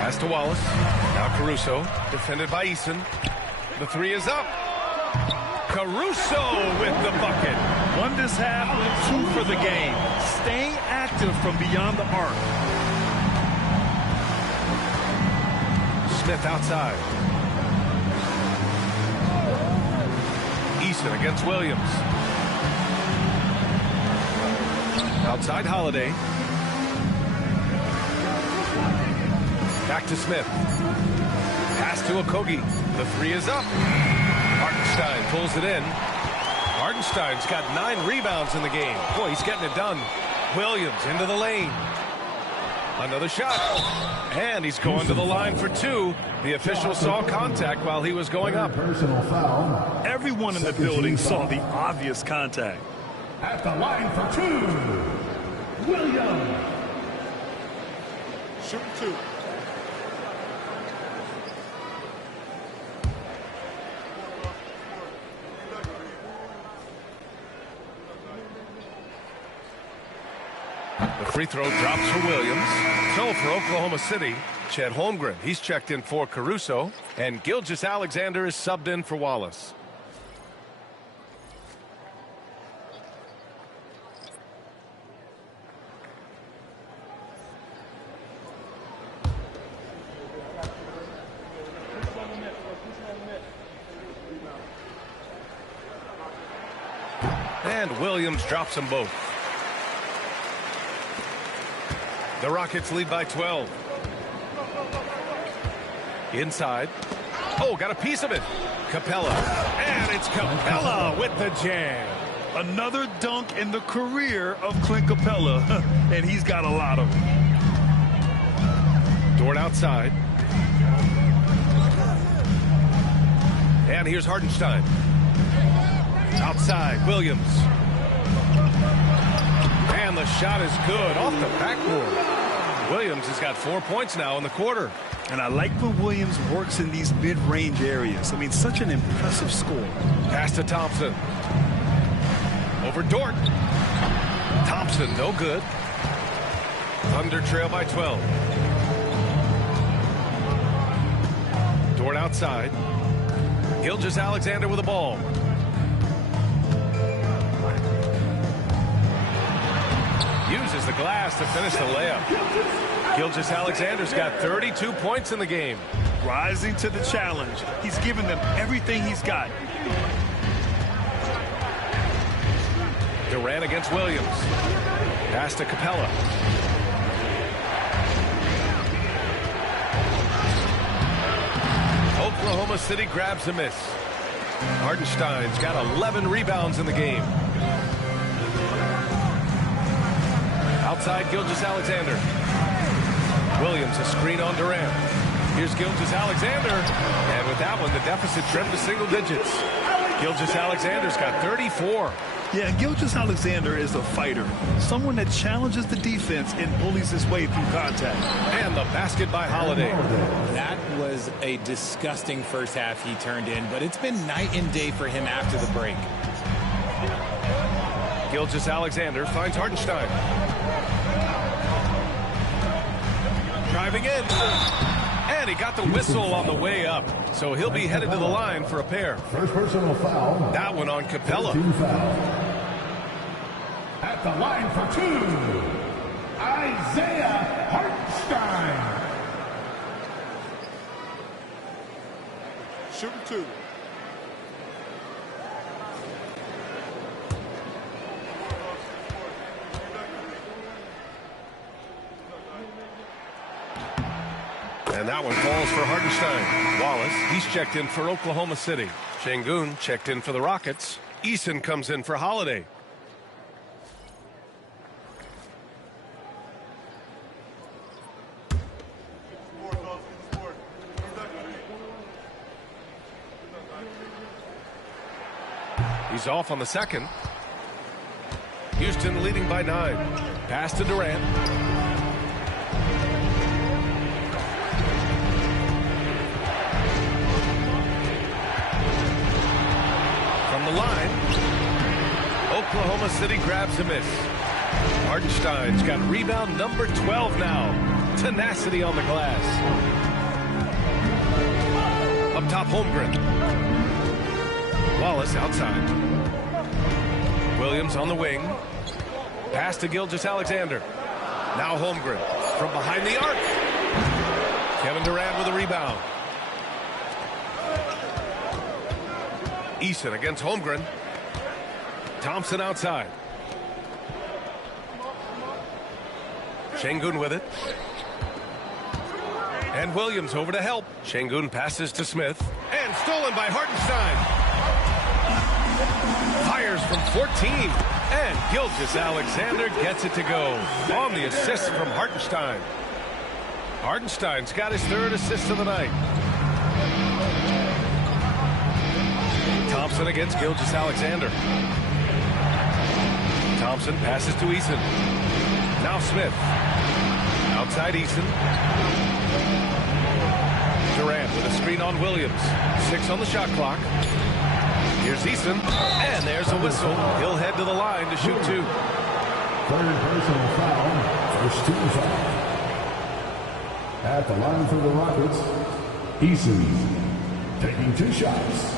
Pass to Wallace. Now Caruso. Defended by Eason. The three is up. Caruso with the bucket. Won this half, 2 for the game. Staying active from beyond the arc. Smith outside. Eason against Williams. Outside Holiday. Back to Smith. Pass to Okogie. The three is up. Hartenstein pulls it in. Hartenstein's got 9 rebounds in the game. Boy, he's getting it done. Williams into the lane. Another shot. And he's going to the line for 2. The official saw contact while he was going up. Personal foul. Everyone in the building saw the obvious contact. At the line for 2, Williams. Shooting 2. The free throw drops for Williams. So for Oklahoma City, Chet Holmgren. He's checked in for Caruso. And Gilgeous-Alexander is subbed in for Wallace. And Williams drops them both. The Rockets lead by 12. Inside. Oh, got a piece of it. Capella. And it's Capella with the jam. Another dunk in the career of Clint Capella. And he's got a lot of them. Dort outside. And here's Hartenstein. Outside, Williams. And the shot is good off the backboard. Williams has got 4 points now in the quarter. And I like when Williams works in these mid-range areas. I mean, such an impressive score. Pass to Thompson. Over Dort. Thompson, no good. Thunder trail by 12. Dort outside. Gilgeous-Alexander with the ball. Uses the glass to finish the layup. Gilgeous-Alexander's got 32 points in the game. Rising to the challenge. He's given them everything he's got. Durant against Williams. Pass to Capella. Oklahoma City grabs a miss. Hartenstein's got 11 rebounds in the game. Outside Gilgeous-Alexander. Williams a screen on Durant. Here's Gilgeous-Alexander. And with that one, the deficit trimmed to single digits. Gilgeous-Alexander's got 34. Yeah, Gilgeous-Alexander is a fighter. Someone that challenges the defense and bullies his way through contact. And the basket by Holiday. That was a disgusting first half he turned in, but it's been night and day for him after the break. Gilgeous-Alexander finds Hartenstein. Driving in. And he got the whistle on the way up. So he'll be headed to the line for a pair. First personal foul. That one on Capella. 2 foul. At the line for 2, Isaiah Hartenstein. Shooting 2. And that one falls for Hartenstein. Wallace, he's checked in for Oklahoma City. Şengün checked in for the Rockets. Eason comes in for Holiday. He's off on the second. Houston leading by 9. Pass to Durant. From the line, Oklahoma City grabs a miss. Hartenstein's got rebound number 12 now. Tenacity on the glass. Up top, Holmgren. Wallace outside. Williams on the wing. Pass to Gilgeous-Alexander. Now Holmgren from behind the arc. Kevin Durant with a rebound. Eason against Holmgren. Thompson outside. Şengün with it. And Williams over to help. Şengün passes to Smith. And stolen by Hartenstein. Fires from 14. And Gilgeous-Alexander gets it to go on the assist from Hartenstein. Hartenstein's got his third assist of the night. Thompson against Gilgeous-Alexander. Thompson passes to Eason. Now Smith. Outside Eason. Durant with a screen on Williams. 6 on the shot clock. Here's Eason. And there's a whistle. He'll head to the line to shoot 2. Third personal foul. First team foul. At the line for the Rockets, Eason taking 2 shots.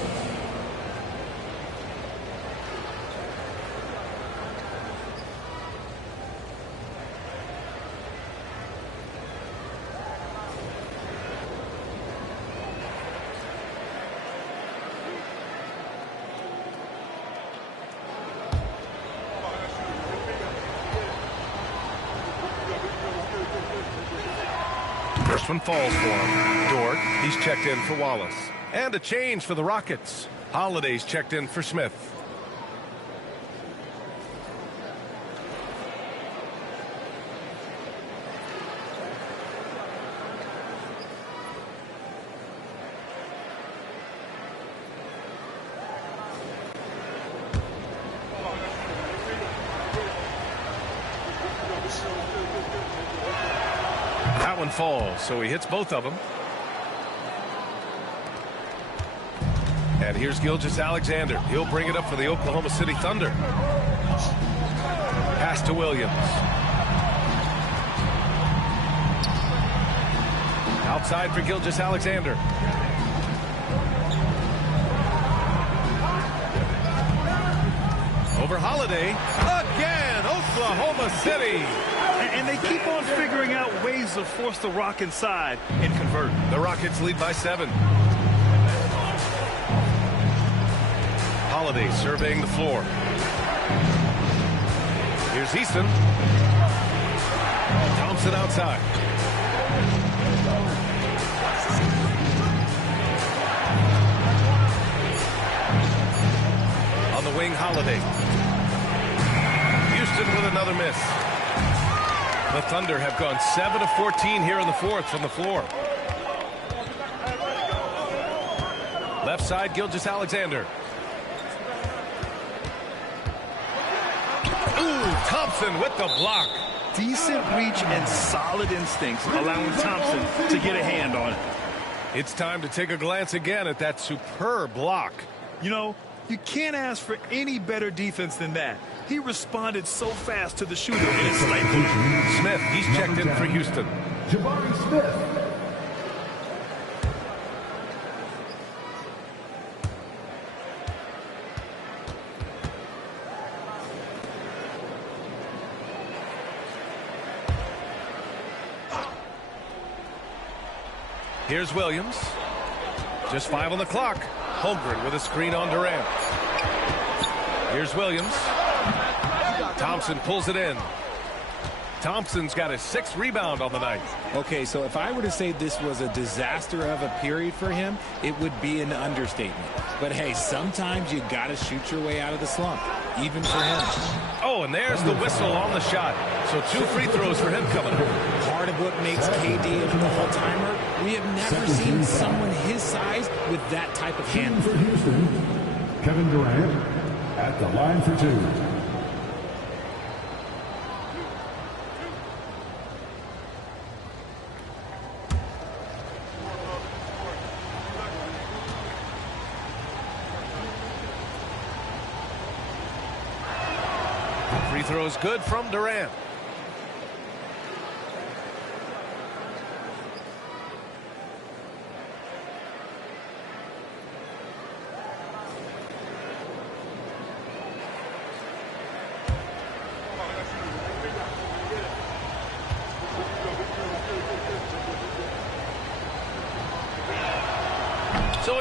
First one falls for him. Dort, he's checked in for Wallace. And a change for the Rockets. Holiday's checked in for Smith. That one falls, so he hits both of them. And here's Gilgeous-Alexander. He'll bring it up for the Oklahoma City Thunder. Pass to Williams. Outside for Gilgeous-Alexander. Over Holiday. Again, Oklahoma City. And they keep on figuring out ways to force the Rock inside and convert. The Rockets lead by 7. Holiday surveying the floor. Here's Eason. Thompson outside. On the wing, Holiday. Houston with another miss. The Thunder have gone 7 of 14 here in the fourth from the floor. Left side, Gilgeous-Alexander. Ooh, Thompson with the block. Decent reach and solid instincts, allowing Thompson to get a hand on it. It's time to take a glance again at that superb block. You know, you can't ask for any better defense than that. He responded so fast to the shooter and it's like Smith, he's checked in for Houston. Jabari Smith. Here's Williams. Just 5 on the clock. Holmgren with a screen on Durant. Here's Williams. Thompson pulls it in. Thompson's got his 6th rebound on the night. Okay, so if I were to say this was a disaster of a period for him, it would be an understatement. But hey, sometimes you got to shoot your way out of the slump, even for him. Oh, and there's the whistle on the shot. So 2 free throws for him coming up. Part of what makes KD an all-timer, we have never seen someone his size with that type of handle. For Houston, Kevin Durant at the line for 2. Free throws good from Durant.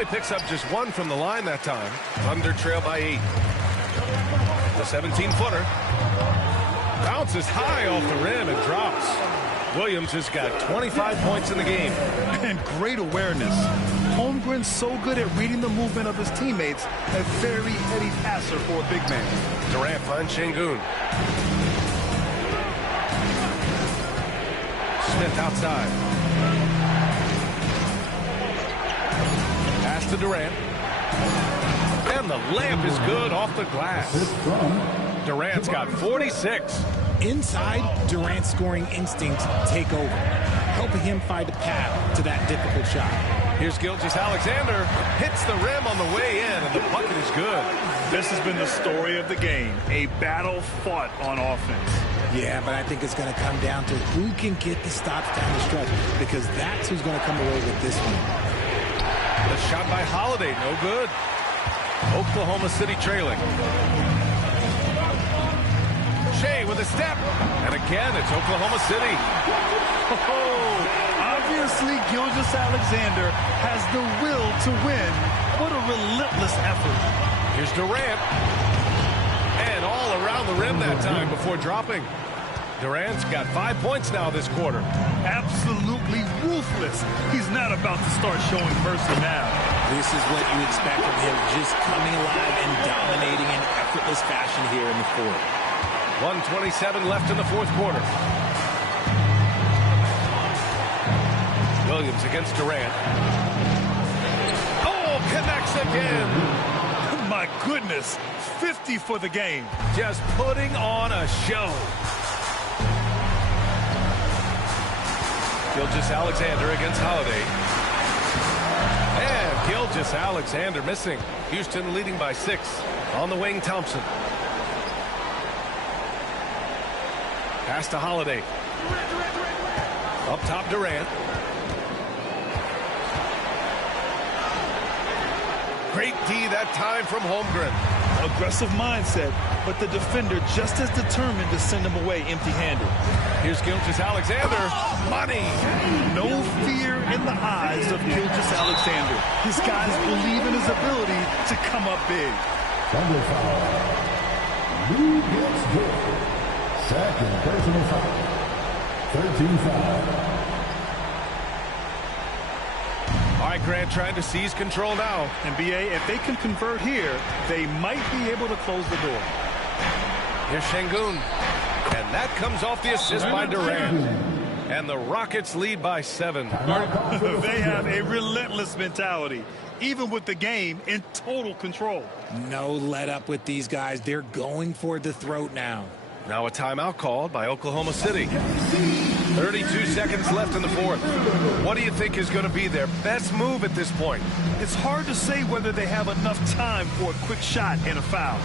Only picks up just 1 from the line that time. Thunder trail by 8. The 17-footer bounces high off the rim and drops. Williams has got 25 points in the game. And great awareness. Holmgren's so good at reading the movement of his teammates. A very heady passer for a big man. Durant finds Şengün. Smith outside. Pass to Durant. And the layup is good off the glass. Durant's got 46. Inside, Durant's scoring instincts take over, helping him find a path to that difficult shot. Here's Gilgeous-Alexander. Hits the rim on the way in, and the bucket is good. This has been the story of the game. A battle fought on offense. Yeah, but I think it's going to come down to who can get the stops down the stretch, because that's who's going to come away with this one. The shot by Holiday, no good. Oklahoma City trailing. Shea with a step. And again, it's Oklahoma City. Obviously, Gilgeous-Alexander has the will to win. What a relentless effort. Here's Durant. And all around the rim that time before dropping. Durant's got 5 points now this quarter. Absolutely ruthless. He's not about to start showing mercy now. This is what you expect from him, just coming alive and dominating in effortless fashion here in the fourth. 1:27 left in the fourth quarter. Williams against Durant. Oh, connects again. My goodness, 50 for the game. Just putting on a show. Gilgeous-Alexander against Holiday. And Gilgeous-Alexander missing. Houston leading by 6. On the wing, Thompson. Pass to Holiday. Up top, Durant. Great D that time from Holmgren. Aggressive mindset, but the defender just as determined to send him away empty-handed. Here's Gilgeous-Alexander. Money. No fear in the eyes of Gilgeous-Alexander. His guys believe in his ability to come up big. Thunder foul. Lou gets good. Second personal foul. 13 foul. All right, Grant trying to seize control now. And BA, if they can convert here, they might be able to close the door. Here's Şengün. And that comes off the assist by Durant. And the Rockets lead by 7. They have a relentless mentality, even with the game in total control. No let up with these guys. They're going for the throat now. Now a timeout called by Oklahoma City. 32 seconds left in the fourth. What do you think is going to be their best move at this point? It's hard to say whether they have enough time for a quick shot and a foul.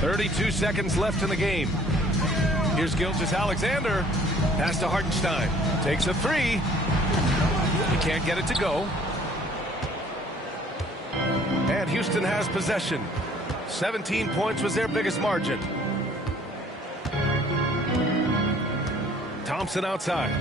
.32 seconds left in the game. Here's Gilgeous-Alexander. Pass to Hartenstein. Takes a three. He can't get it to go. Houston has possession. 17 points was their biggest margin. Thompson outside.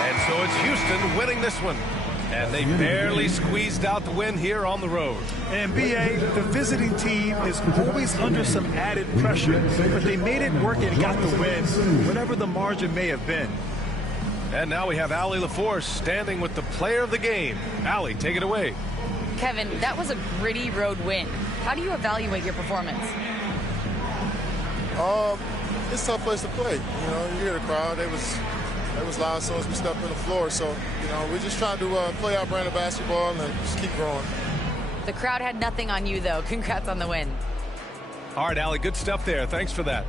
And so it's Houston winning this one. And they barely squeezed out the win here on the road. And BA, the visiting team is always under some added pressure, but they made it work and got the win, whatever the margin may have been. And now we have Allie LaForce standing with the player of the game. Allie, take it away. Kevin, that was a gritty road win. How do you evaluate your performance? It's a tough place to play. You know, you hear the crowd. They was loud as soon as we stepped on the floor. So, you know, we're just trying to play our brand of basketball and just keep growing. The crowd had nothing on you, though. Congrats on the win. All right, Allie, good stuff there. Thanks for that.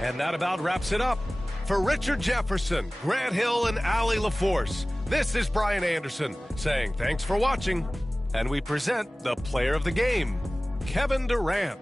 And that about wraps it up. For Richard Jefferson, Grant Hill, and Allie LaForce, this is Brian Anderson saying thanks for watching. And we present the player of the game, Kevin Durant.